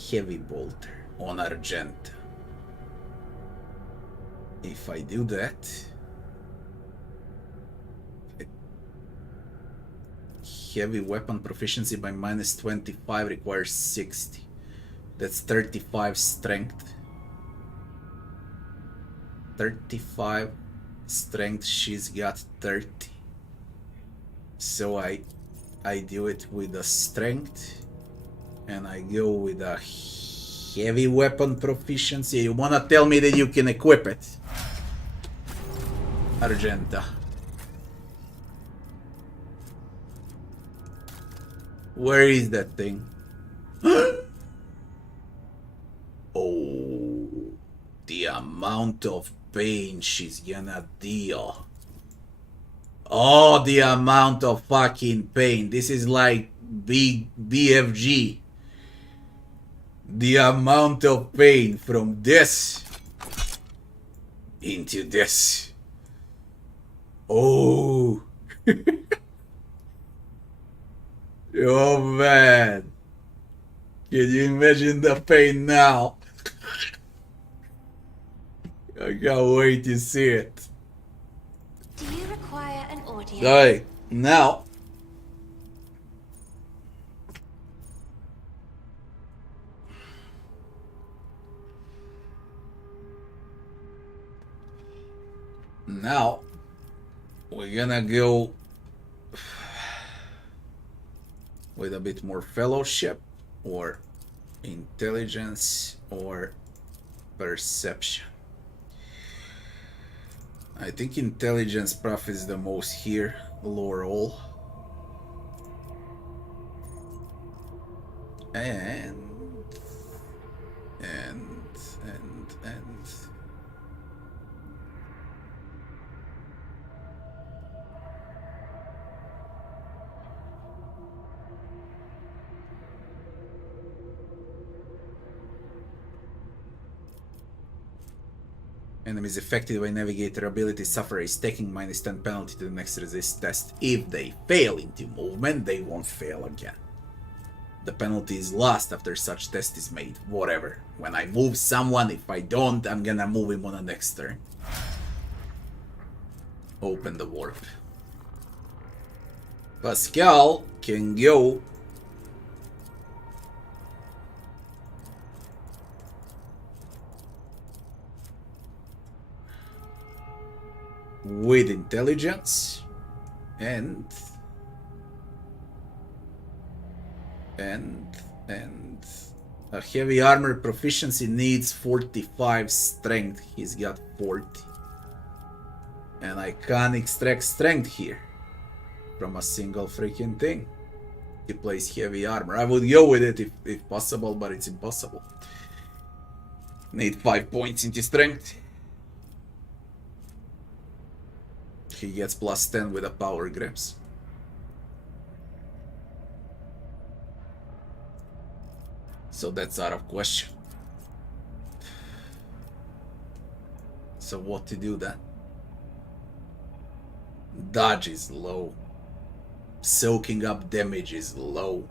Heavy bolter on Argent. If I do that, heavy weapon proficiency by minus 25 requires 60. That's 35 strength. 35 strength, she's got 30. So I do it with a strength and I go with a heavy weapon proficiency. You wanna tell me that you can equip it? Argenta. Where is that thing? Oh, the amount of pain she's gonna deal. Oh, the amount of fucking pain. This is like big BFG. The amount of pain from this into this. Oh. Oh man. Can you imagine the pain now? I can't wait to see it. Do you require an audience? Alright, now Now we're gonna go with a bit more fellowship or intelligence or perception. I think intelligence profits the most here. Lower all. And enemies affected by navigator ability suffer a stacking -10 penalty to the next resist test. If they fail into movement, they won't fail again. The penalty is lost after such test is made. Whatever. When I move someone, if I don't, I'm gonna move him on the next turn. Open the warp. Pascal can go with intelligence and a heavy armor proficiency needs 45 strength. He's got 40. And I can't extract strength here from a single freaking thing. He plays heavy armor. I would go with it if possible, but it's impossible. Need 5 points into strength. He gets +10 with a power grips. So that's out of question. So what to do then? Dodge is low. Soaking up damage is low.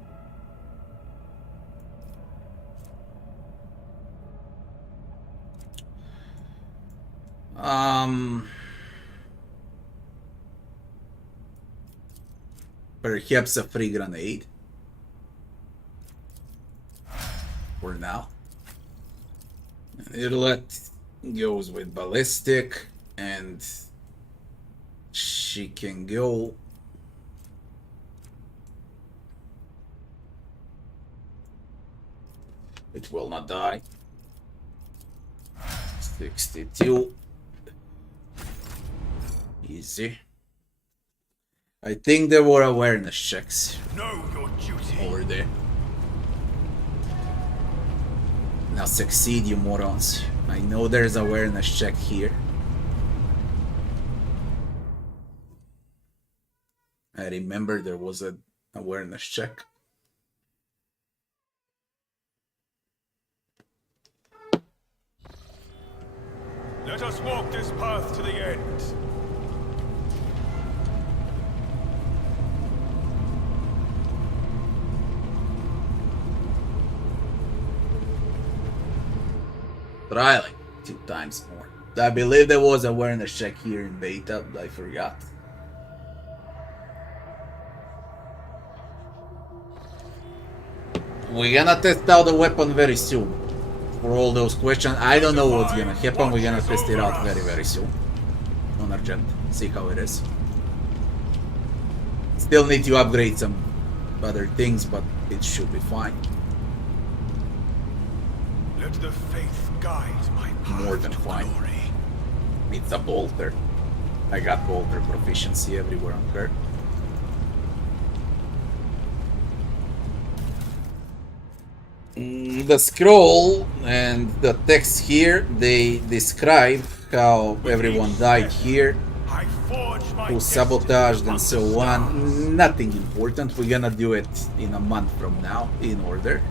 Perhaps a free grenade. For now. Irlet goes with ballistic, and she can go it will not die. 62. Easy. I think there were awareness checks. Know your duty. Over there. Now succeed, you morons. I know there's awareness check here. I remember there was an awareness check. Let us walk this path to the end. Try like 2 times more. I believe there was awareness check here in beta, but I forgot. We're gonna test out the weapon very soon. For all those questions, I don't know what's gonna happen. We're gonna test it out very soon. On Argent. See how it is. Still need to upgrade some other things, but it should be fine. Let the faith guide my path. More than fine. It's a bolter. I got bolter proficiency everywhere on her. The scroll and the text here, they describe how everyone died here, who sabotaged and so on. Nothing important. We're gonna do it in a month from now in order.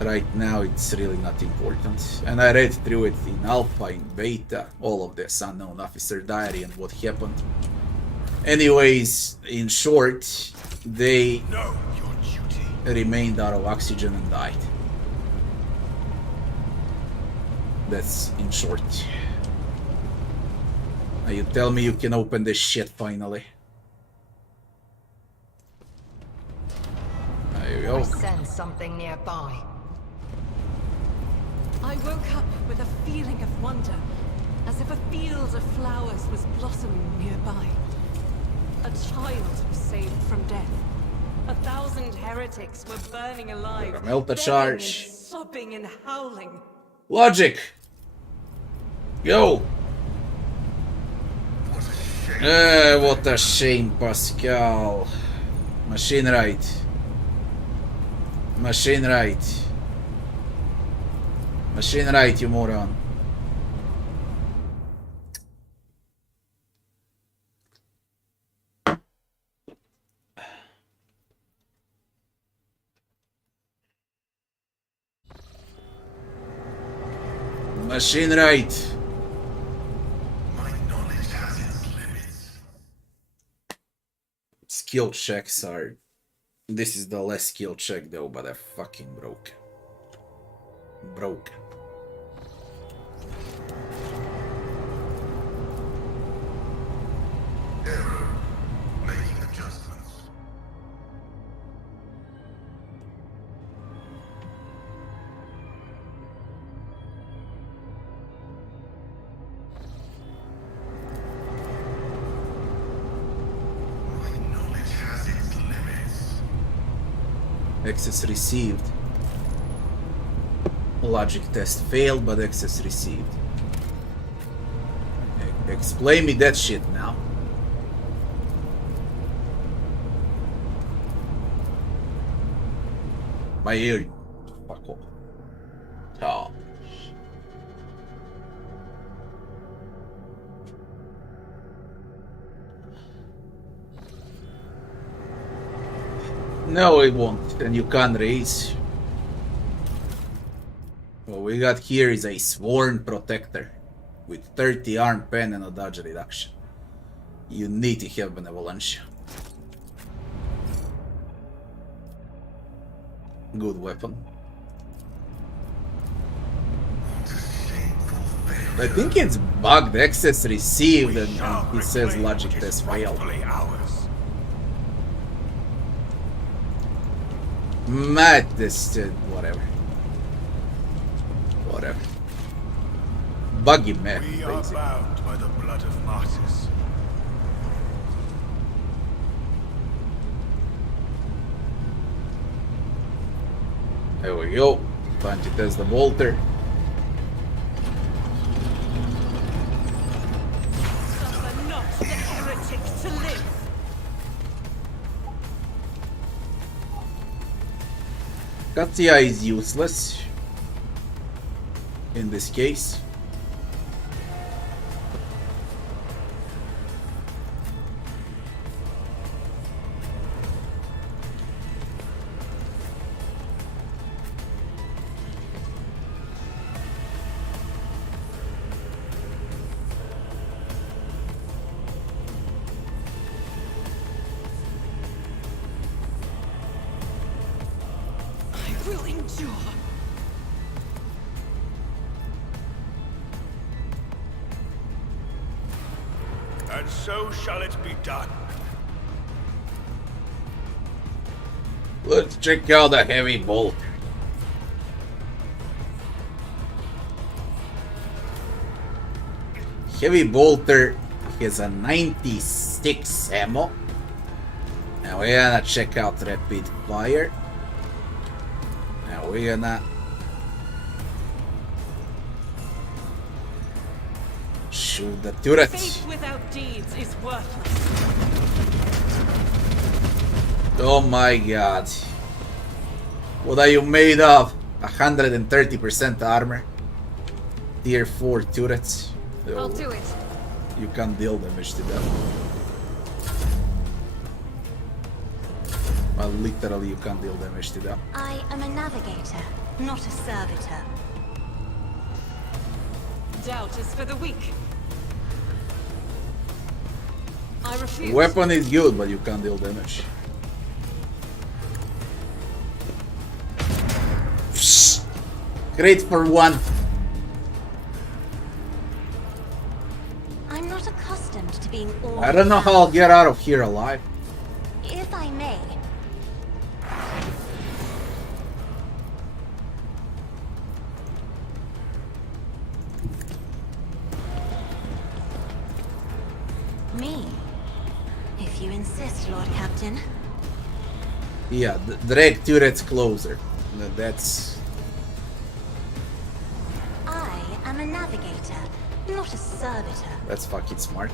Right now it's really not important. And I read through it in alpha, in beta, all of this unknown officer diary and what happened. Anyways, in short, they remained out of oxygen and died. That's in short. Now you tell me you can open this shit finally. There you go. I sense something nearby. I woke up with a feeling of wonder, as if a field of flowers was blossoming nearby. A child was saved from death. 1,000 heretics were burning alive, Melt the begging charge. and sobbing and howling. Logic. Go. What a shame, Pascal. Machine right. Machine right. Machine right, you moron. Machine right. My knowledge has its limits. Skill checks are... This is the less skill check though, but I fucking broke. Broke. Error. Making adjustments. My knowledge has its limits. Access received. Logic test failed, but access received. Explain me that shit now. My ear. Fuck off. Oh. No, it won't. And you can't raise. What we got here is a sworn protector with 30 arm pen and a dodge reduction. You need to have benevolencia. Good weapon. I think it's bugged. Access received and it says logic test failed. Mad this whatever. Whatever. Buggy map. We are basically. bound by the blood of martyrs. There we go. Time to test the bolter. Suffer not the heretic to live. Katya is useless in this case. I will endure. And so shall it be done. Let's check out the heavy bolt. Heavy bolter has a 96 ammo. Now we're gonna check out rapid fire. Now we're gonna shoot the turret. Faith without deeds is worthless. Oh my god. What are you made of? 130% armor. Tier 4 turrets. I'll Oh, do it. you can't deal damage to them. Well, literally you can't deal damage to them. I am a navigator, not a servitor. Doubt is for the weak. I refuse. Weapon is good, but you can't deal damage. Great for one. I'm not accustomed to being ordered. I don't know how I'll get out of here alive. If I may, Lord Captain. Yeah, drag turrets closer. That's... I am a navigator, not a servitor. That's fucking smart.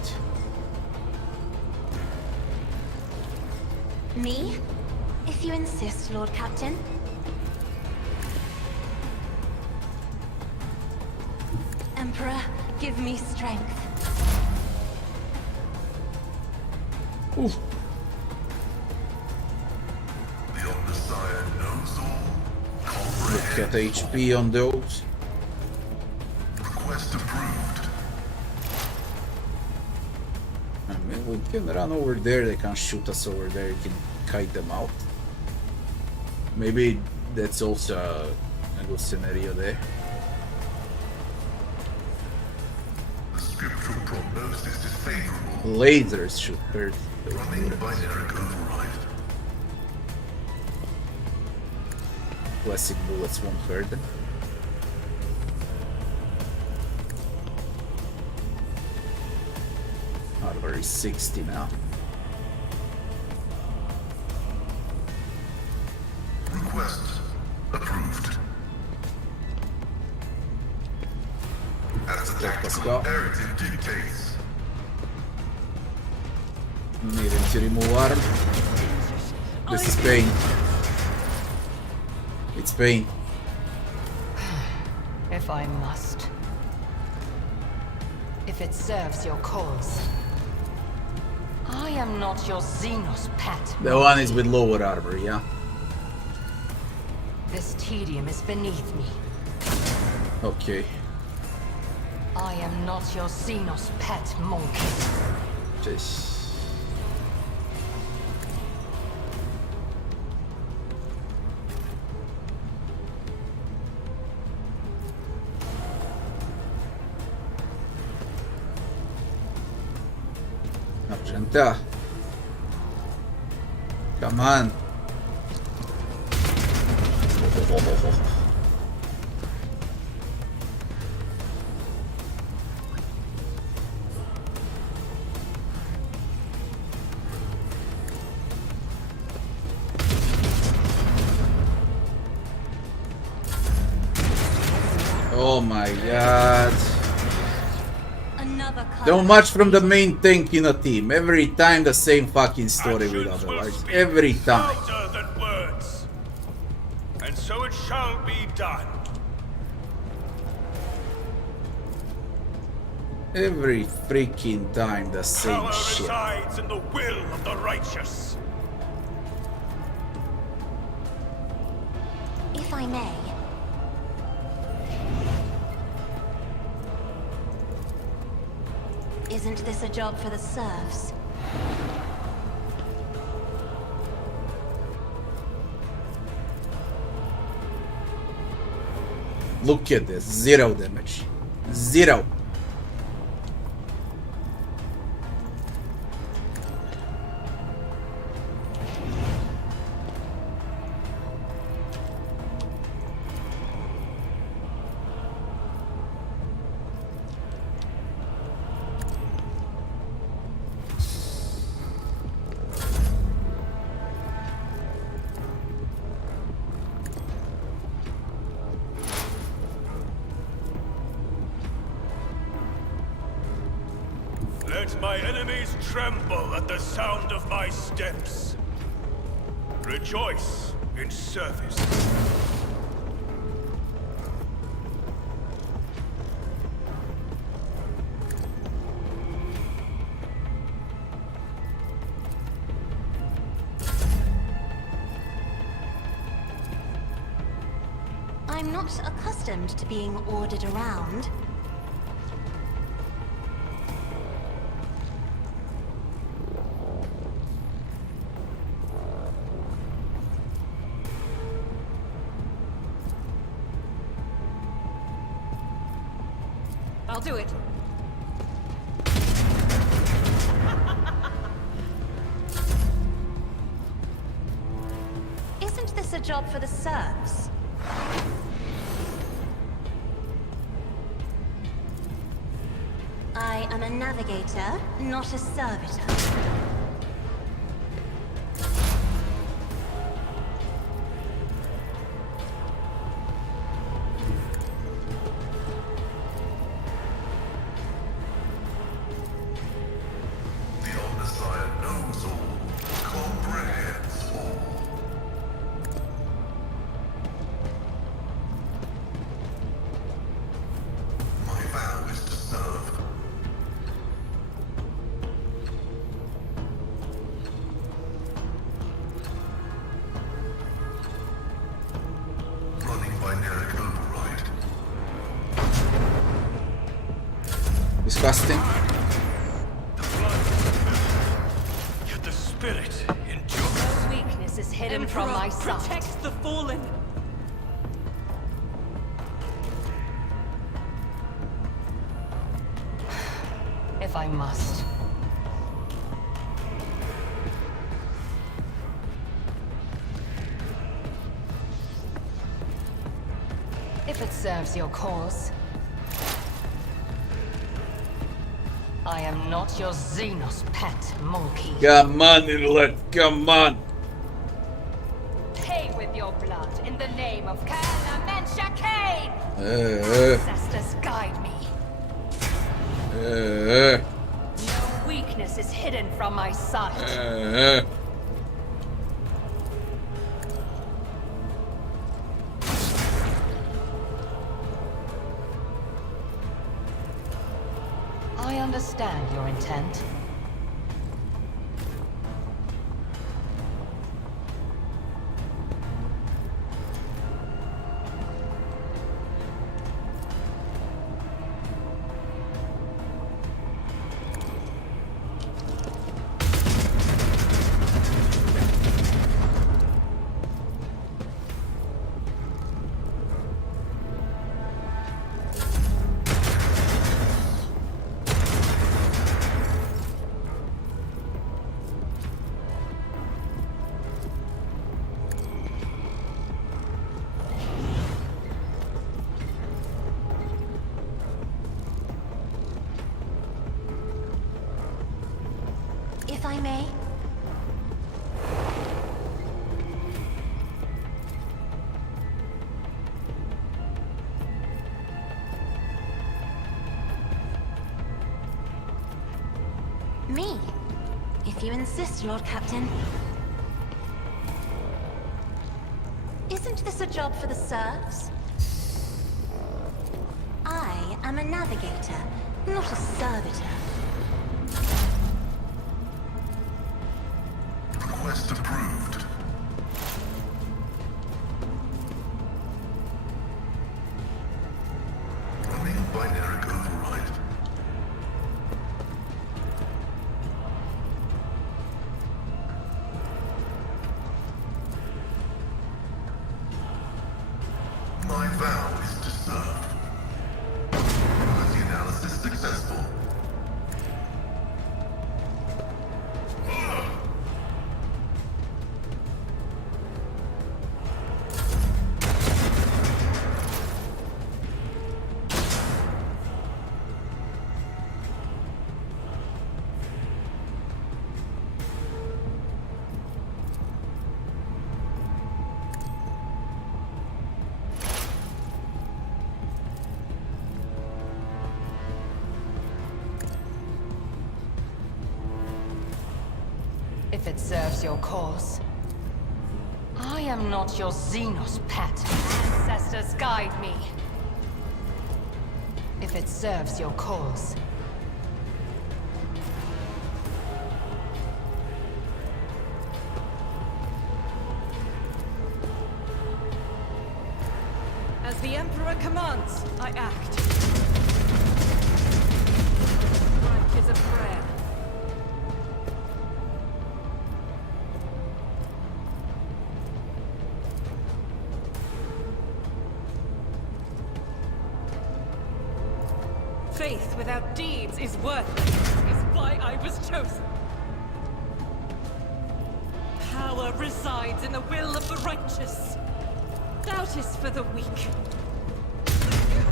Me? If you insist, Lord Captain. Emperor, give me strength. Oof. The Omniscient knows all. Look at HP on those. Request approved. I mean, we can run over there, they can shoot us over there, you can kite them out. Maybe that's also a good scenario there. The scriptural prognosis is favorable. Lasers should hurt. Running binary override. Classic bullets won't hurt them. Armor is 60 now. Request approved. As the Let's tactical go. imperative dictates. Needing to remove arm. This is pain. It's pain. If I must. If it serves your cause. I am not your Xenos pet. The one is with lower armor, yeah? This tedium is beneath me. Okay. I am not your Xenos pet monkey. Just... Argenta. Come on. Oh my god. Don't much from the main tank in a team. Every time the same fucking story with other words. Every time. Louder than words. And so it shall be done. Every freaking time the same Power shit. resides in the will of the righteous. If I may. Isn't this a job for the serfs? Look at this. 0 damage. 0. Let my enemies tremble at the sound of my steps. Rejoice in service. I'm not accustomed to being ordered around. I'll do it. Isn't this a job for the serfs? I am a navigator, not a servitor. disgusting. Yet the spirit endures. No weakness is hidden from my sight. Protect the fallen. If I must. If it serves your cause. I am not your Xenos pet monkey. Come on, Inlet, come on. Pay with your blood in the name of Kalamensha. Ancestors guide me. No weakness is hidden from my sight. I understand your intent. If I may. Me? If you insist, Lord Captain. Isn't this a job for the serfs? I am a navigator, not a servitor. Request approved. Running binary override. My vow is to serve. Was the analysis successful? If it serves your cause. I am not your Xenos pet. Ancestors guide me. If it serves your cause. As the Emperor commands, I act. Life is a prayer. Faith without deeds is worthless, is why I was chosen. Power resides in the will of the righteous. Doubt is for the weak.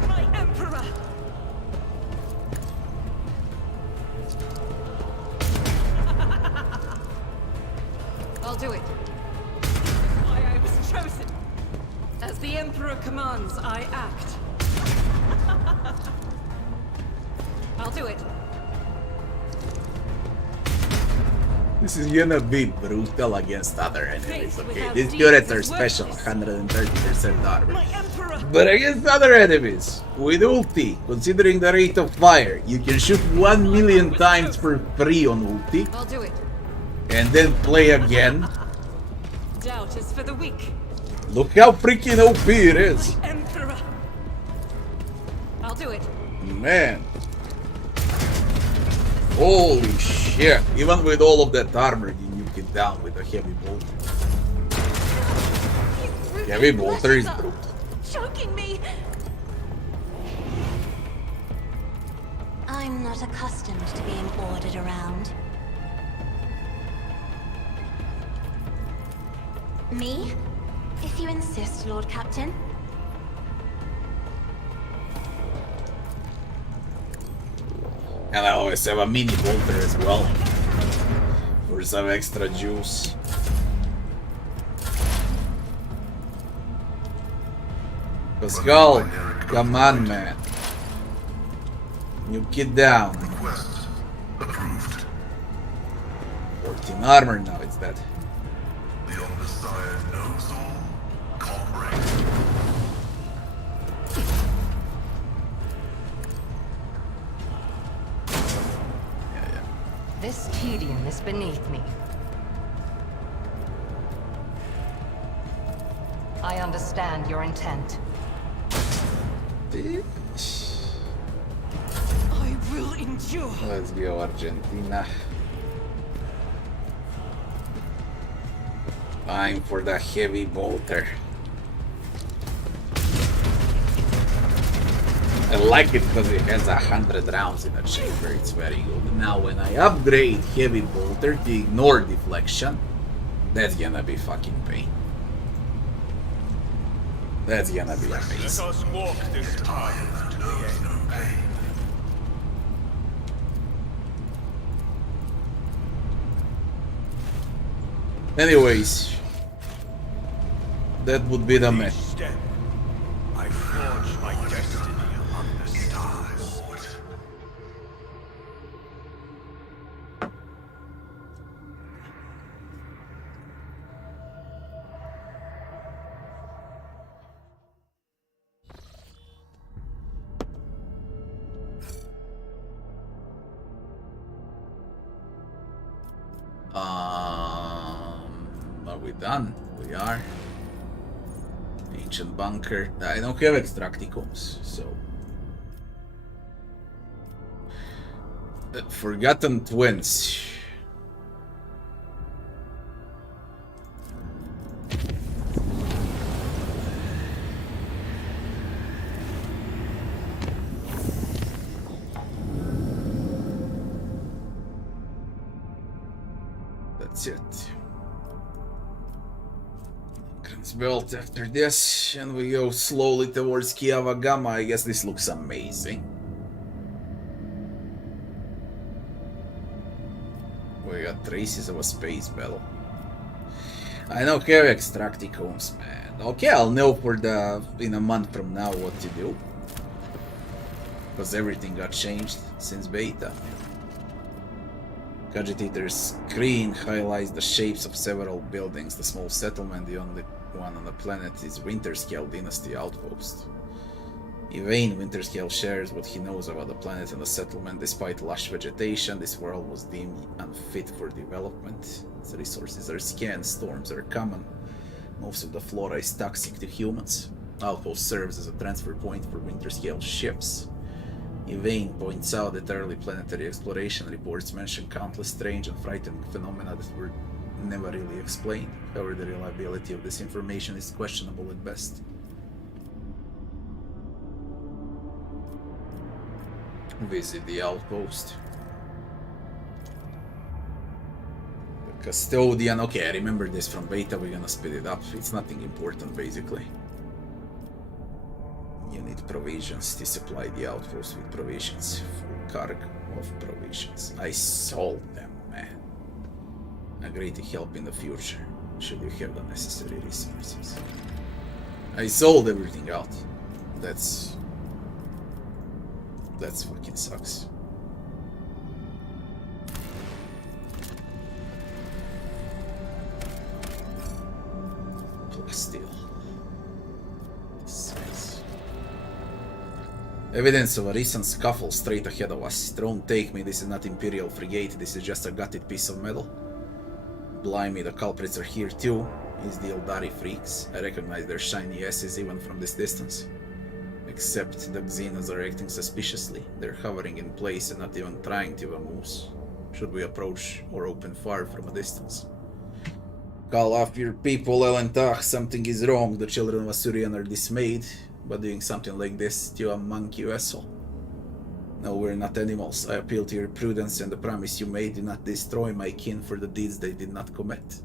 My Emperor! I'll do it. Why I was chosen. As the Emperor commands, I act. I'll do it. This is gonna be brutal against other enemies, okay? These turrets are special, 130% armor. My Emperor! But against other enemies, with ulti, considering the rate of fire, you can shoot 1 million times for free on ulti, I'll do it. and then play again. Doubt is for the weak. Look how freaking OP it is. My Emperor! I'll do it. Man. Holy shit! Even with all of that armor, you nuke it down with a heavy bolter. Heavy bolter is brutal. Choking me. I'm not accustomed to being ordered around. Me? If you insist, Lord Captain. And I always have a mini bolter as well. For some extra juice. Pascal, come on, man. Nuke it down. Request approved. 14 armor now, it's dead. The Messiah knows all. Comrade. This tedium is beneath me. I understand your intent. I will endure. Let's go, Argentina. Time for the heavy bolter. I like it because it has 100 rounds in a chamber, it's very good. Now when I upgrade heavy bolter to ignore deflection, that's gonna be fucking pain. That's gonna be Let amazing. us walk this path to the end. No pain. Anyways, that would be the map. Each step, I forge my destiny among the stars. Are we done? We are. Ancient bunker. I don't have extracticums, so. Forgotten twins. That's it. Belt after this, and we go slowly towards Kiava Gamma. I guess this looks amazing. We got traces of a space battle. I don't have extracticums, man. Okay, I'll know for in a month from now what to do. Because everything got changed since beta. Cogitator's screen highlights the shapes of several buildings. The small settlement, the only one on the planet, is Winterscale Dynasty Outpost. Yvain Winterscale shares what he knows about the planet and the settlement. Despite lush vegetation, this world was deemed unfit for development. Its resources are scarce, storms are common. Most of the flora is toxic to humans. Outpost serves as a transfer point for Winterscale ships. Yvain points out that early planetary exploration reports mention countless strange and frightening phenomena that were never really explained. However, the reliability of this information is questionable at best. Visit the outpost. The custodian. Okay, I remember this from beta. We're gonna speed it up. It's nothing important, basically. You need provisions to supply the outpost with provisions. Full cargo of provisions. I sold them, man. Agree to help in the future, should you have the necessary resources. I sold everything out. That's fucking sucks. Plasteel. Evidence of a recent scuffle straight ahead of us. Don't take me, this is not Imperial frigate, this is just a gutted piece of metal. Blimey, the culprits are here too. It's the Eldari freaks. I recognize their shiny asses even from this distance. Except the Xenos are acting suspiciously. They're hovering in place and not even trying to move. Should we approach or open fire from a distance? Call off your people, Elentach. Something is wrong. The children of Asurian are dismayed by doing something like this to a monkey vessel. No, we're not animals. I appeal to your prudence and the promise you made. Do not destroy my kin for the deeds they did not commit.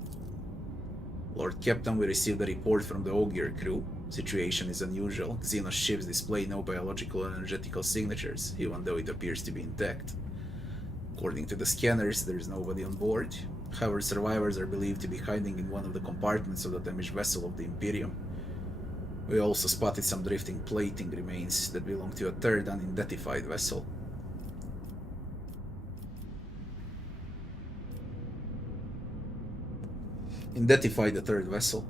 Lord Captain, we received a report from the Ogier crew. Situation is unusual. Xenos ships display no biological or energetical signatures, even though it appears to be intact. According to the scanners, there is nobody on board. However, survivors are believed to be hiding in one of the compartments of the damaged vessel of the Imperium. We also spotted some drifting plating remains that belong to a third unidentified vessel. Identify the third vessel.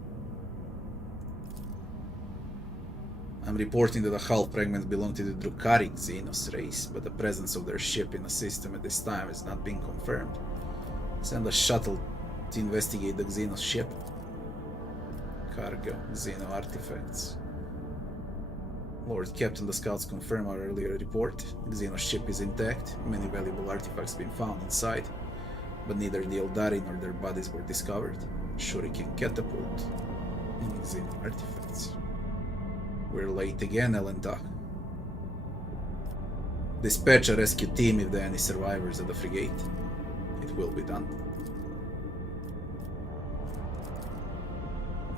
I'm reporting that the hull fragments belong to the Drukaric Xenos race, but the presence of their ship in the system at this time has not been confirmed. Send a shuttle to investigate the Xenos ship. Cargo, Xeno artifacts. Lord Captain, the scouts confirm our earlier report. The Xenos ship is intact. Many valuable artifacts have been found inside, but neither the Eldari nor their bodies were discovered. Shuriken catapult. Any Xeno artifacts. We're late again, Elentach. Dispatch a rescue team if there are any survivors of the frigate. It will be done.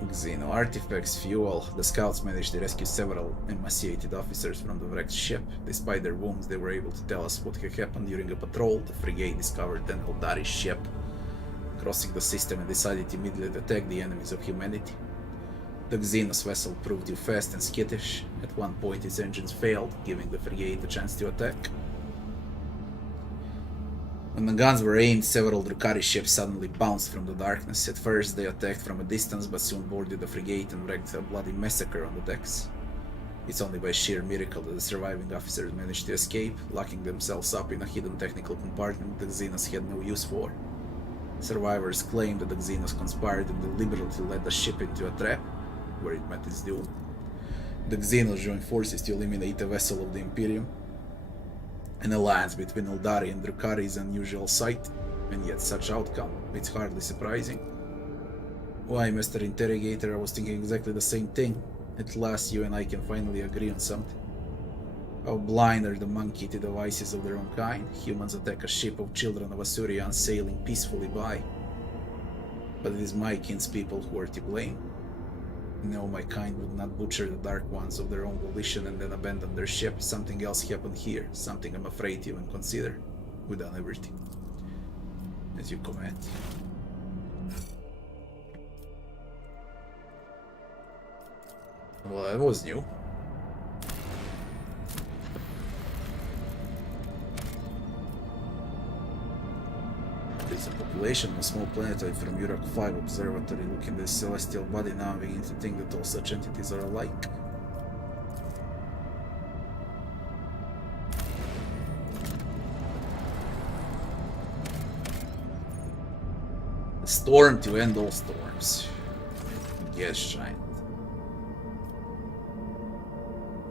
Xeno artifacts, fuel. The scouts managed to rescue several emaciated officers from the wrecked ship. Despite their wounds, they were able to tell us what had happened during a patrol. The frigate discovered an Eldari ship crossing the system and decided to immediately attack the enemies of humanity. The Xenos vessel proved too fast and skittish. At one point its engines failed, giving the frigate a chance to attack. When the guns were aimed, several Drukari ships suddenly bounced from the darkness. At first they attacked from a distance, but soon boarded the frigate and wreaked a bloody massacre on the decks. It's only by sheer miracle that the surviving officers managed to escape, locking themselves up in a hidden technical compartment the Xenos had no use for. Survivors claim that the Xenos conspired and deliberately led the ship into a trap, where it met its doom. The Xenos joined forces to eliminate a vessel of the Imperium. An alliance between Eldari and Drukari is an unusual sight, and yet such outcome, it's hardly surprising. Why, Mr. Interrogator, I was thinking exactly the same thing. At last you and I can finally agree on something. How blind are the monkey to the vices of their own kind? Humans attack a ship of children of Asurian sailing peacefully by. But it is my kinspeople who are to blame. No, my kind would not butcher the Dark Ones of their own volition and then abandon their ship. Something else happened here, something I'm afraid to even consider. We've done everything. As you command. Well, that was new. There's a population of a small planetoid from Europe 5 observatory. Looking at this celestial body now, I'm beginning to think that all such entities are alike. A storm to end all storms. Yes, giant.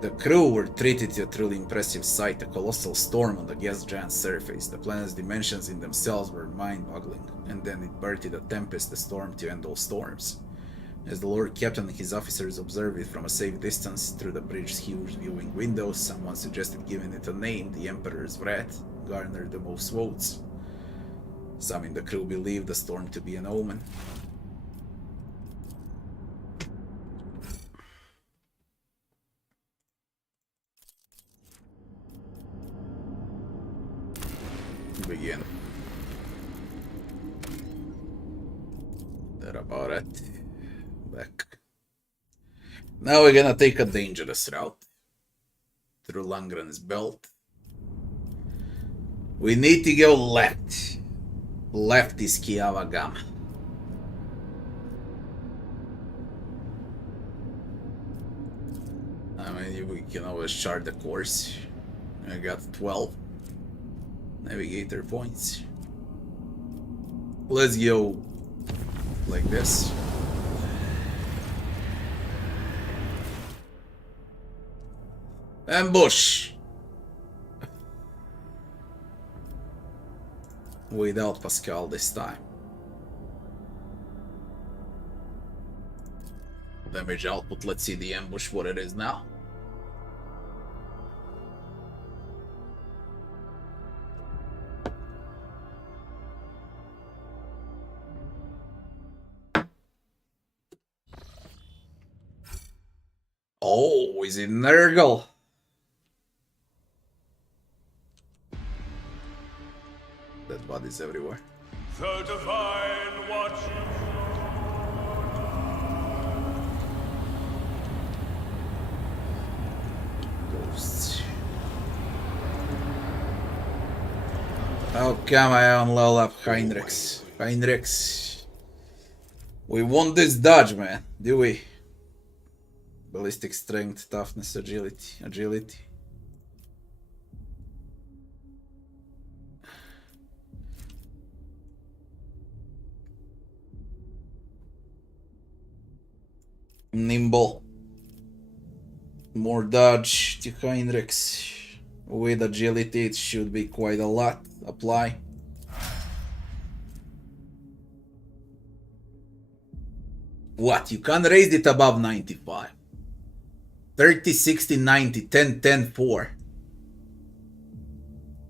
The crew were treated to a truly impressive sight, a colossal storm on the gas giant's surface. The planet's dimensions in themselves were mind-boggling, and then it birthed a tempest, a storm to end all storms. As the Lord Captain and his officers observed it from a safe distance through the bridge's huge viewing windows, someone suggested giving it a name. The Emperor's Wrath garnered the most votes. Some in the crew believed the storm to be an omen. Begin. That about it. Back. Now we're gonna take a dangerous route through Langren's belt. We need to go left. Left is Kiavagam. I mean, we can always chart the course. I got 12 navigator points. Let's go like this. Ambush! Without Pascal this time. Damage output, let's see the ambush, what it is now. Oh, is it Nurgle? Dead bodies everywhere. The divine watch. Ghosts. How come I on level up Heinrichs? Heinrichs. We want this dodge, man, do we? Ballistic strength, toughness, agility. Nimble. More dodge to Heinrichs. With agility, it should be quite a lot. Apply. What? You can't raise it above 95. 30, 60, 90, 10, 10, 4.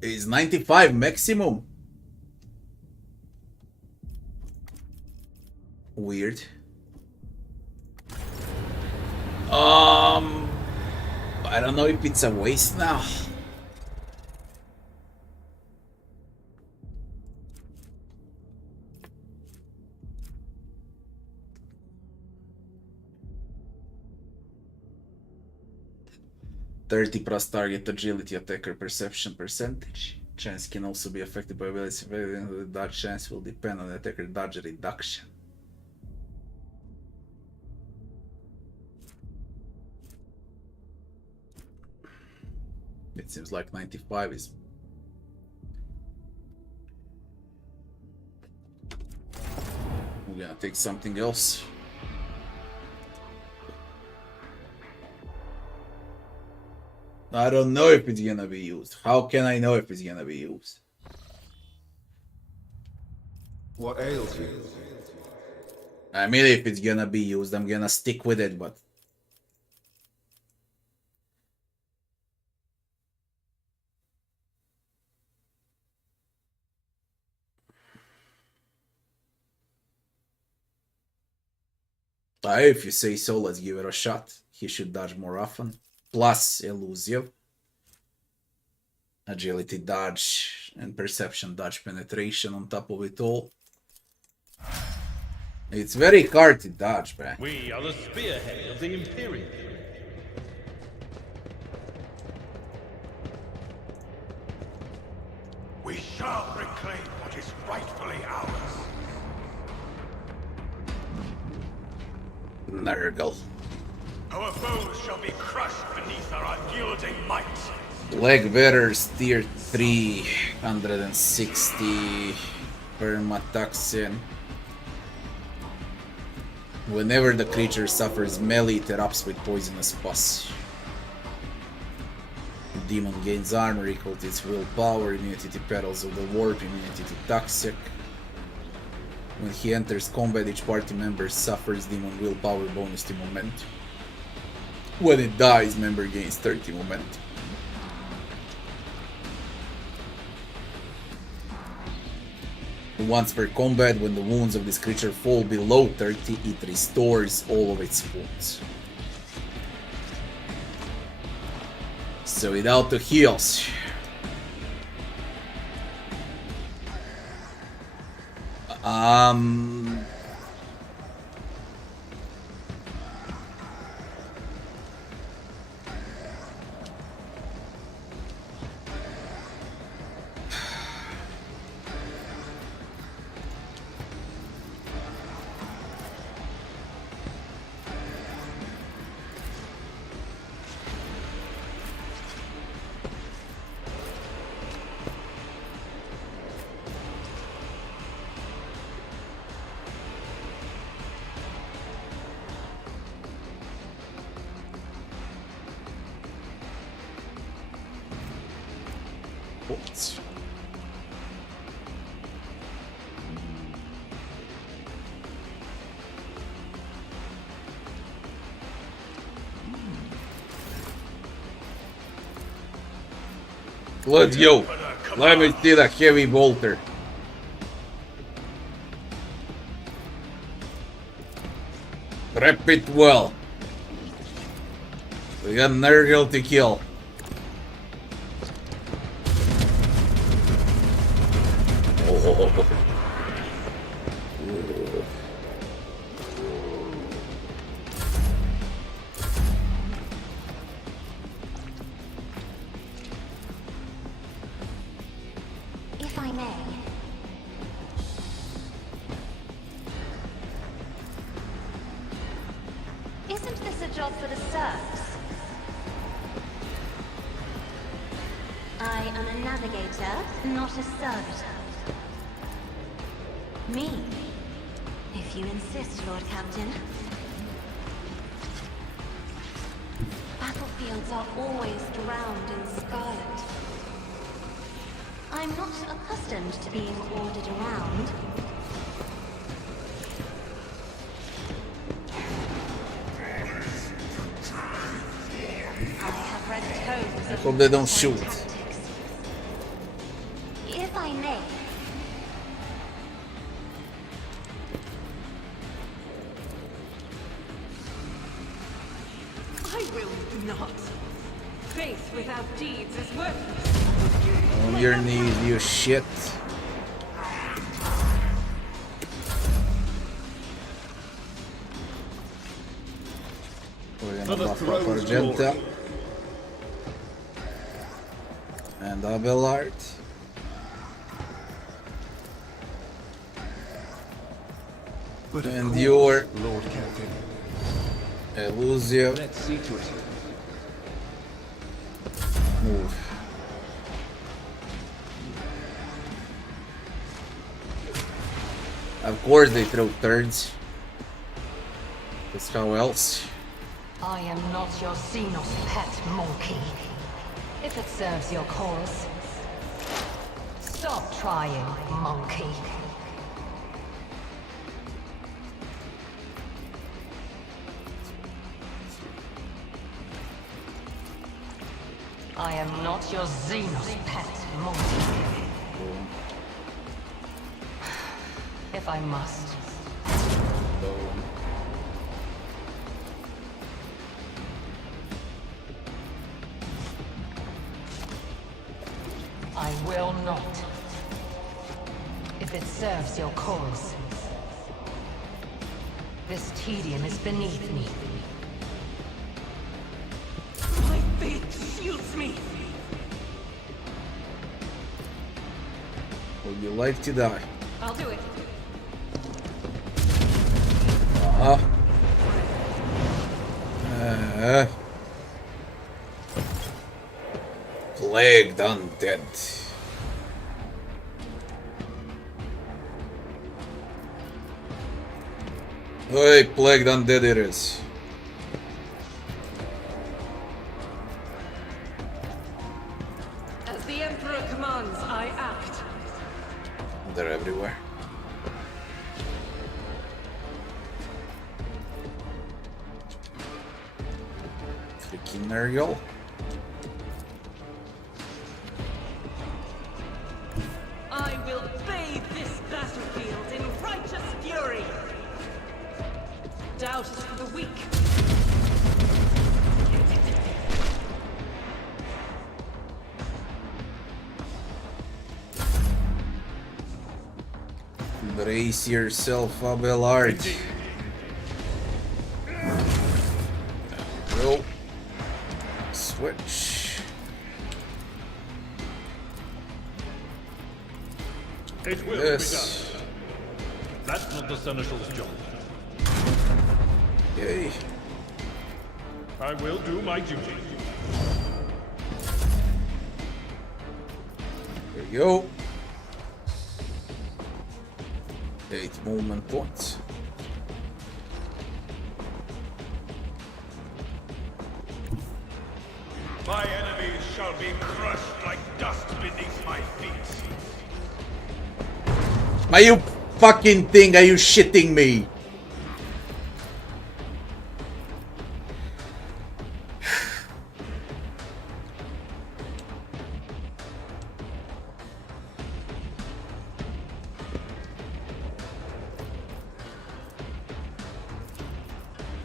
Is 95 maximum? Weird. I don't know if it's a waste now. $30 plus target agility, attacker perception percentage. Chance can also be affected by abilities. The dodge chance will depend on the attacker dodge reduction. It seems like 95 is... We're gonna take something else. I don't know if it's gonna be used. How can I know if it's gonna be used? What ails you? I mean, if it's gonna be used, I'm gonna stick with it, but... if you say so, let's give it a shot. He should dodge more often. Plus elusive, agility dodge, and perception dodge penetration on top of it all. It's very hard to dodge, man. We are the spearhead of the Imperium. We shall reclaim what is rightfully ours. Nurgle. Our foes shall be crushed beneath our unyielding might. Leg bearers tier 360 permatoxin. Whenever the creature suffers melee, it erupts with poisonous pus. The demon gains armor equal to its willpower, immunity to perils of the warp, immunity to toxic. When he enters combat, each party member suffers demon willpower bonus to momentum. When it dies, member gains 30 momentum. Once per combat, when the wounds of this creature fall below 30, it restores all of its wounds. So without the heals. points. Let's go. Let me see the heavy bolter. Prep it well. We got Nergal to kill. Oh. If I may. Isn't this a job for the serfs? I am a navigator, not a servitor. Me? If you insist, Lord Captain. Battlefields are always drowned in scarlet. I'm not accustomed to being ordered around. I have read tomes I of hope they don't shoot. tactics. If I may. I will not. Faith without deeds is worthless. On your knees, you shit. We're gonna buff up Argenta and Abelard. And your Lord Captain. Elusio. Let's see to it. Move. Of course they throw thirds. That's how else. I am not your Xenos pet, monkey. If it serves your cause. Stop trying, monkey. I am not your Xenos pet, monkey. If I must. I will not. If it serves your cause. This tedium is beneath me. My faith shields me. Would you like to die? I'll do it. Plagued undead. Hey, plagued undead it is. As the Emperor commands, I act. They're everywhere. Freaking Nergal. I will bathe this battlefield in righteous fury. Doubt is for the weak. Brace yourself, Abelard. Go. Switch. It will Yes. be done. That's not the Seneschal's job. Yay. I will do my duty. There you go. 8 movement points. My enemies shall be crushed like dust beneath my feet. Are you fucking thing? Are you shitting me?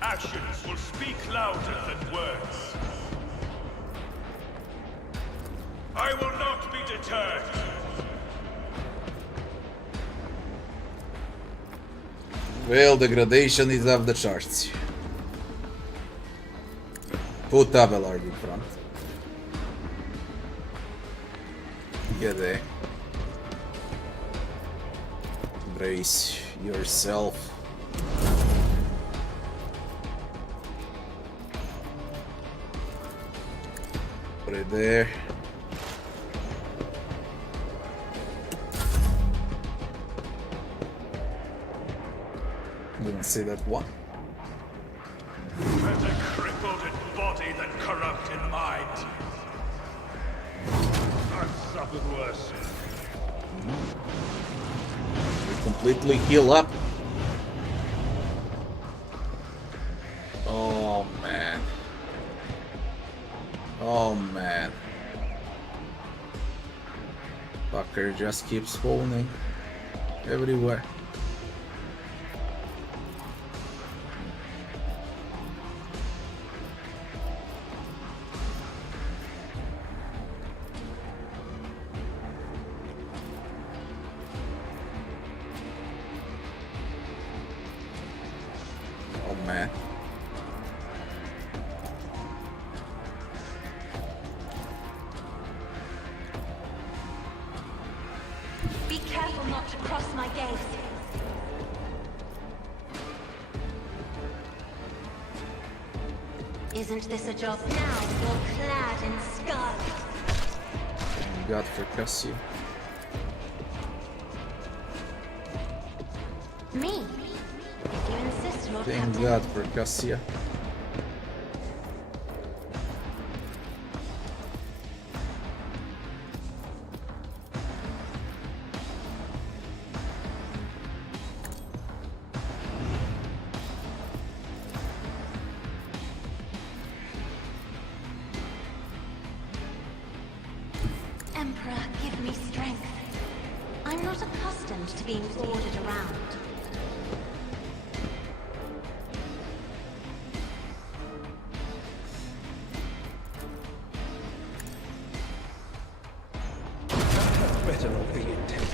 Actions will speak louder than words. I will not be deterred. Well, degradation is off the charts. Put Abelard in front. Get there. Brace yourself. Put it there. Didn't see that one. Better crippled in body than corrupt in mind. I've suffered worse. We completely heal up. Oh man. Oh man. Fucker just keeps spawning everywhere. Oh man. Be careful not to cross my gaze. Isn't this a job now? You're clad in scarlet. Thank God for Cassia. Me? If you insist, Lord Thank Captain. God for Cassia. Emperor, give me strength. I'm not accustomed to being ordered around. Better not be intended.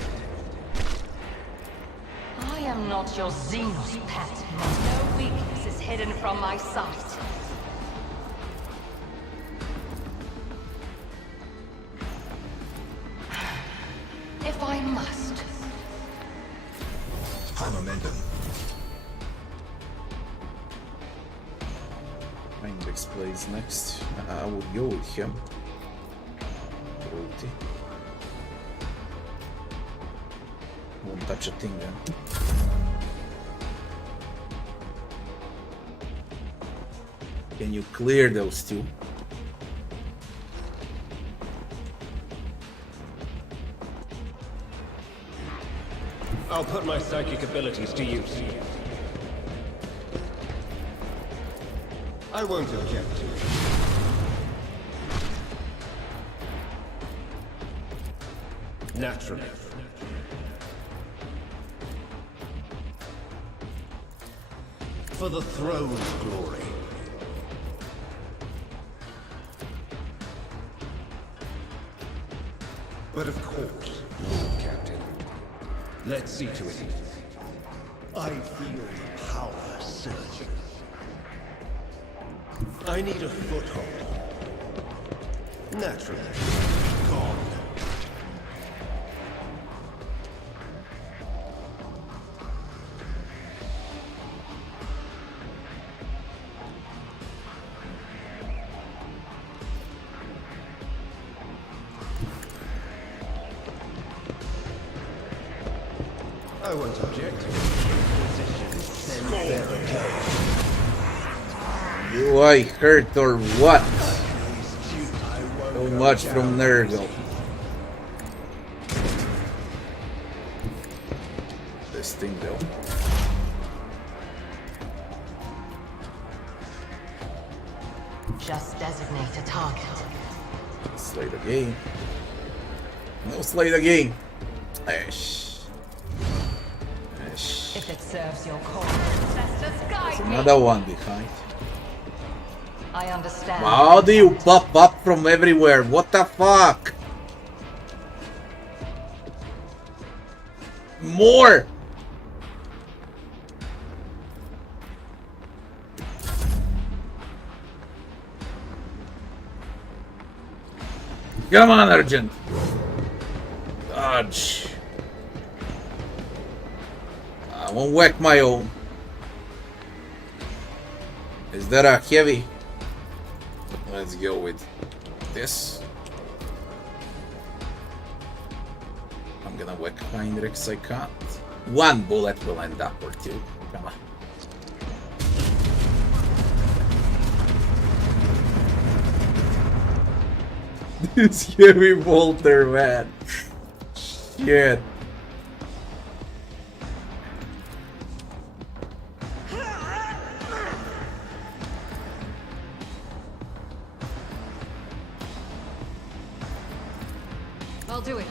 I am not your Xenos pet. No weakness is hidden from my sight. If I must. High momentum. Index plays next. I will go with him. Royalty. Won't touch a thing then. Can you clear those two? I'll put my psychic abilities to use. I won't object to it. Naturally. For the throne's glory. But of course, Lord Captain. Let's see to it. I feel the power surging. I need a foothold. Naturally. Gone. I won't object. Do I hurt or what? Too much from Nurgle. This thing though. Just designate a target. Slay the game. No slay the game. Ash. Ash. If it serves your cause. There's another one behind. I understand. How do you pop up from everywhere? What the fuck? More! Come on, Argent. Dodge. I won't whack my own. Is that a heavy? Let's go with this. I'm gonna whack Heinrichs, I can't. One bullet will end up or two. Come on. This heavy bolter, man. Shit. I'll do it.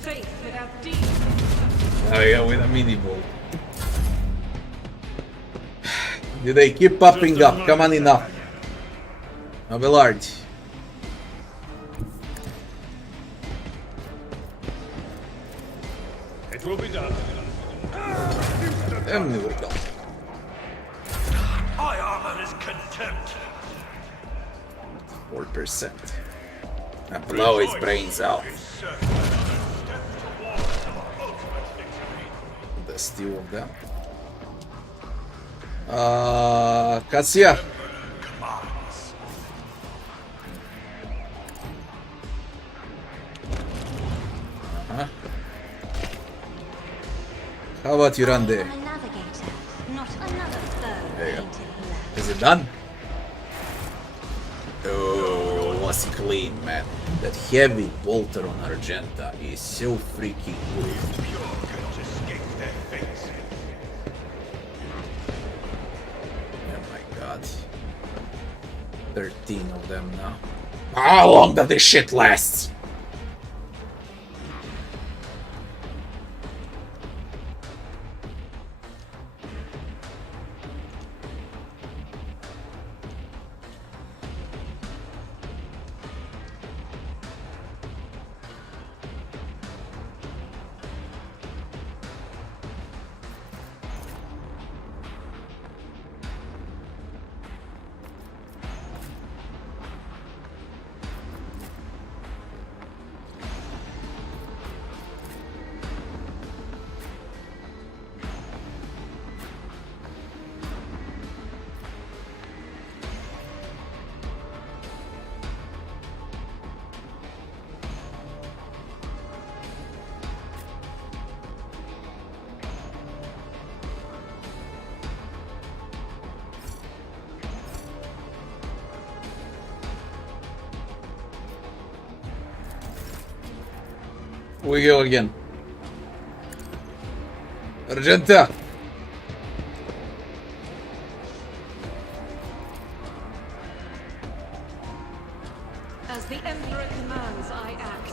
Faith without deed. Oh yeah, with a mini bolt. Do they keep popping up? Come on, enough. Abelard. It will be done. Them will go. My armor is contempt. 4%. And blow his brains out. There's two of them. Cassia. How about you run there? A navigator, not another foe. There you go. painted black. Is it done? Oh, was clean, man. That heavy bolter on Argenta is so freaking good. Pure cannot escape their fates. Oh my god. 13 of them now. How long does this shit last? We go again. Argenta! As the Emperor commands, I act.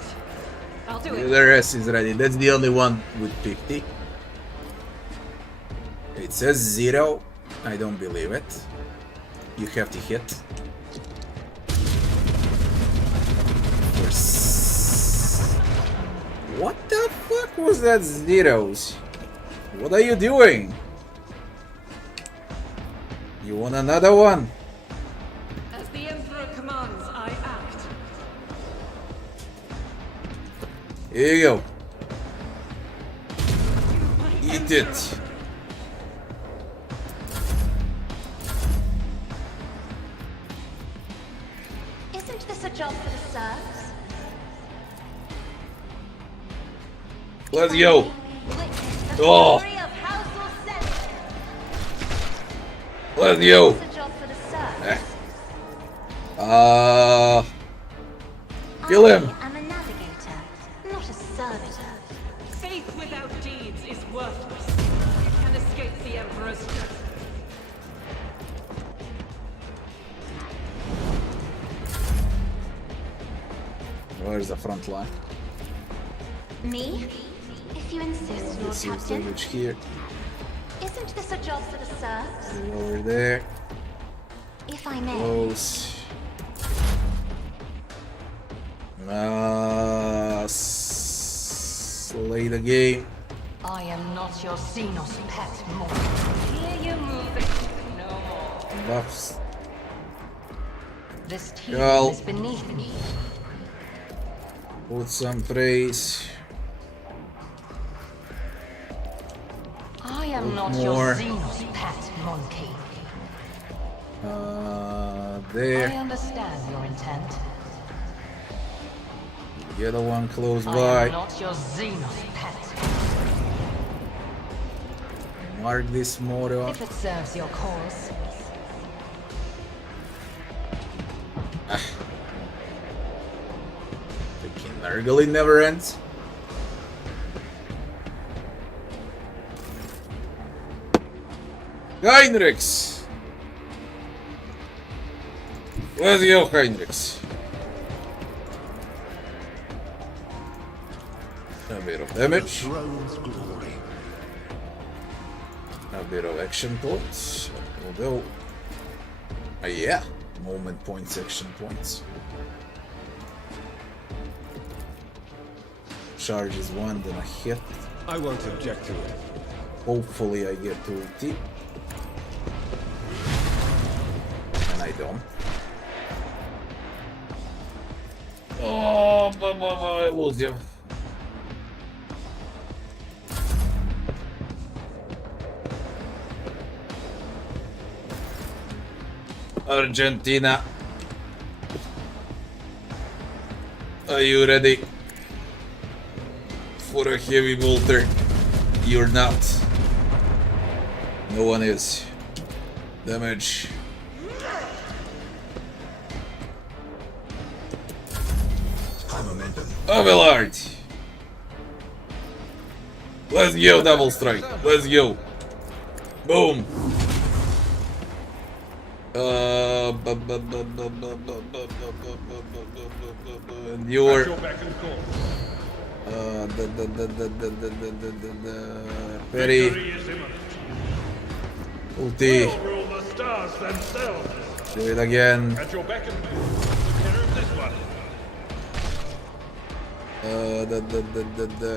I'll do it. The rest is ready. That's the only one with 50. It says 0. I don't believe it. You have to hit. What the fuck was that zeros? What are you doing? You want another one? As the Emperor commands, I act. Here you go. Eat it. Isn't this a job for the serfs? Let's go. Witness the Oh. glory of House Orsett. Let's go. It's a job for the serfs. Kill him. I am a navigator, not a servitor. Faith without deeds is worthless. You can escape the Emperor's death. Where's the front line? Me? If you insist, Lord Let's use Captain. damage here. Isn't this a job for the serfs? Over there. If I may. Close. Slay the game. I am not your Xenos pet, more. Here you move it. No more. Buffs. This team Girl. is beneath me. Put some praise. I am not more. your Xenos pet, monkey. I There. understand your intent. The other one close I by. am not your Xenos pet. Mark this moron. If it serves your cause. Freaking Werglia never ends. Heinrichs! Let's go, Heinrichs. A bit of damage. Throne's glory. A bit of action points. Although, yeah, moment points, action points. Charge is one, then a hit. I won't object to it. Hopefully I get to ulti. And I don't. Oh, I lose you. Argentina. Are you ready for a heavy bolter? You're not. No one is. Damage. High momentum. Abelard. Let's go, double strike. Let's go. Boom. And you're very ulti. Rule the stars themselves. Do it again. At your beck and call. Take care of this one.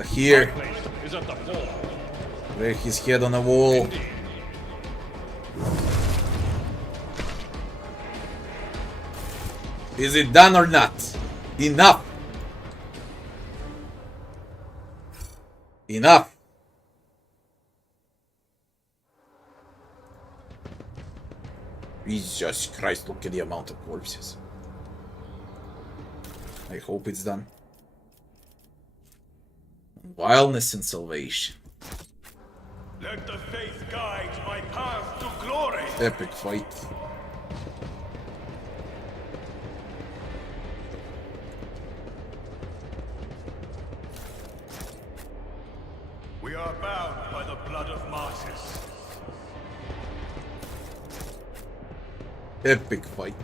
Here. My place is at the fore. Break his head on a wall. Is it done or not? Enough. Enough. Jesus Christ, look at the amount of corpses. I hope it's done. Wildness and salvation. Let the faith guide my path to glory. Epic fight. We are bound by the blood of martyrs. Epic fight.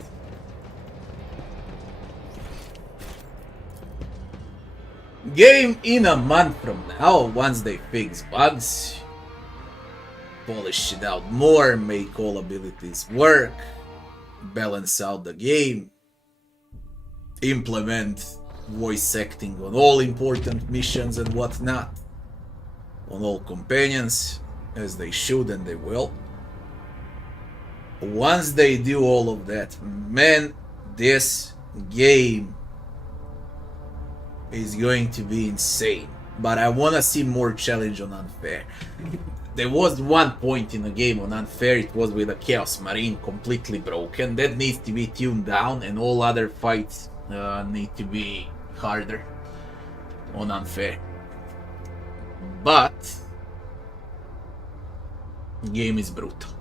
Game in a month from now, once they fix bugs, polish it out more, make all abilities work, balance out the game, implement voice acting on all important missions and whatnot, on all companions, as they should and they will. Once they do all of that, man, this game is going to be insane. But I want to see more challenge on unfair. There was one point in the game on unfair, it was with a Chaos Marine completely broken. That needs to be tuned down, and all other fights need to be harder on unfair. But game is brutal.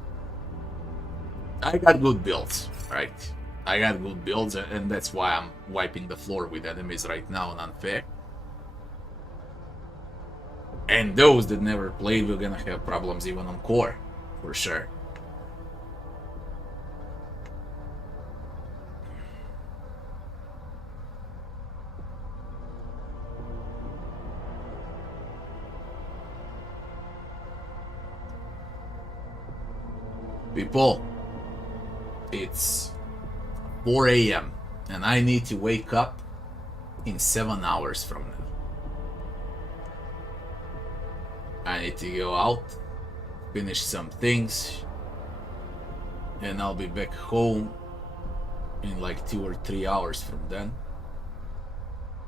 I got good builds, right? I got good builds, and that's why I'm wiping the floor with enemies right now on unfair. And those that never played, we're gonna have problems even on core, for sure. People, it's 4 a.m. and I need to wake up in 7 hours from now. I need to go out, finish some things, and I'll be back home in like 2 or 3 hours from then.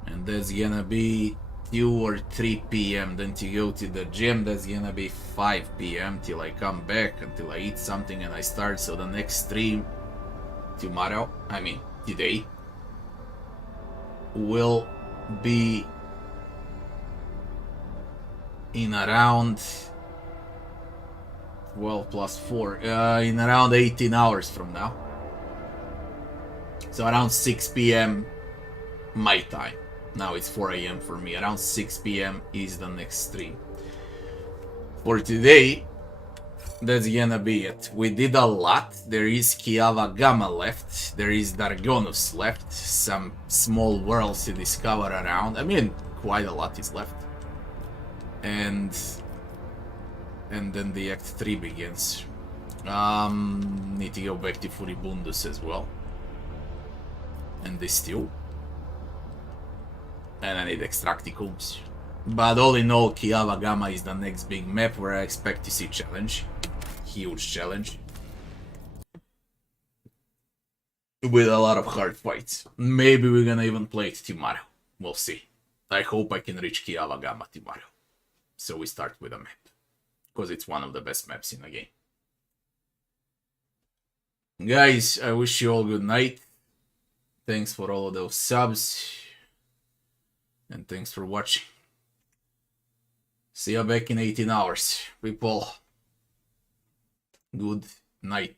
And that's gonna be 2 or 3 p.m. Then to go to the gym, that's gonna be 5 p.m. till I come back, until I eat something and I start. So the next stream tomorrow, I mean today, will be in around 12 plus 4, in around 18 hours from now. So around 6 p.m. my time. Now it's 4 a.m. for me. Around 6 p.m. is the next stream. For today, that's gonna be it. We did a lot. There is Kiava Gamma left. There is Dargonus left. Some small worlds to discover around. I mean, quite a lot is left. And then the Act 3 begins. Need to go back to Furibundus as well. And this too. And I need Extracticums. But all in all, Kiava Gamma is the next big map where I expect to see challenge. Huge challenge. With a lot of hard fights. Maybe we're gonna even play it tomorrow. We'll see. I hope I can reach Kiava Gamma tomorrow. So we start with a map. Because it's one of the best maps in the game. Guys, I wish you all good night. Thanks for all of those subs. And thanks for watching. See you back in 18 hours. People, good night.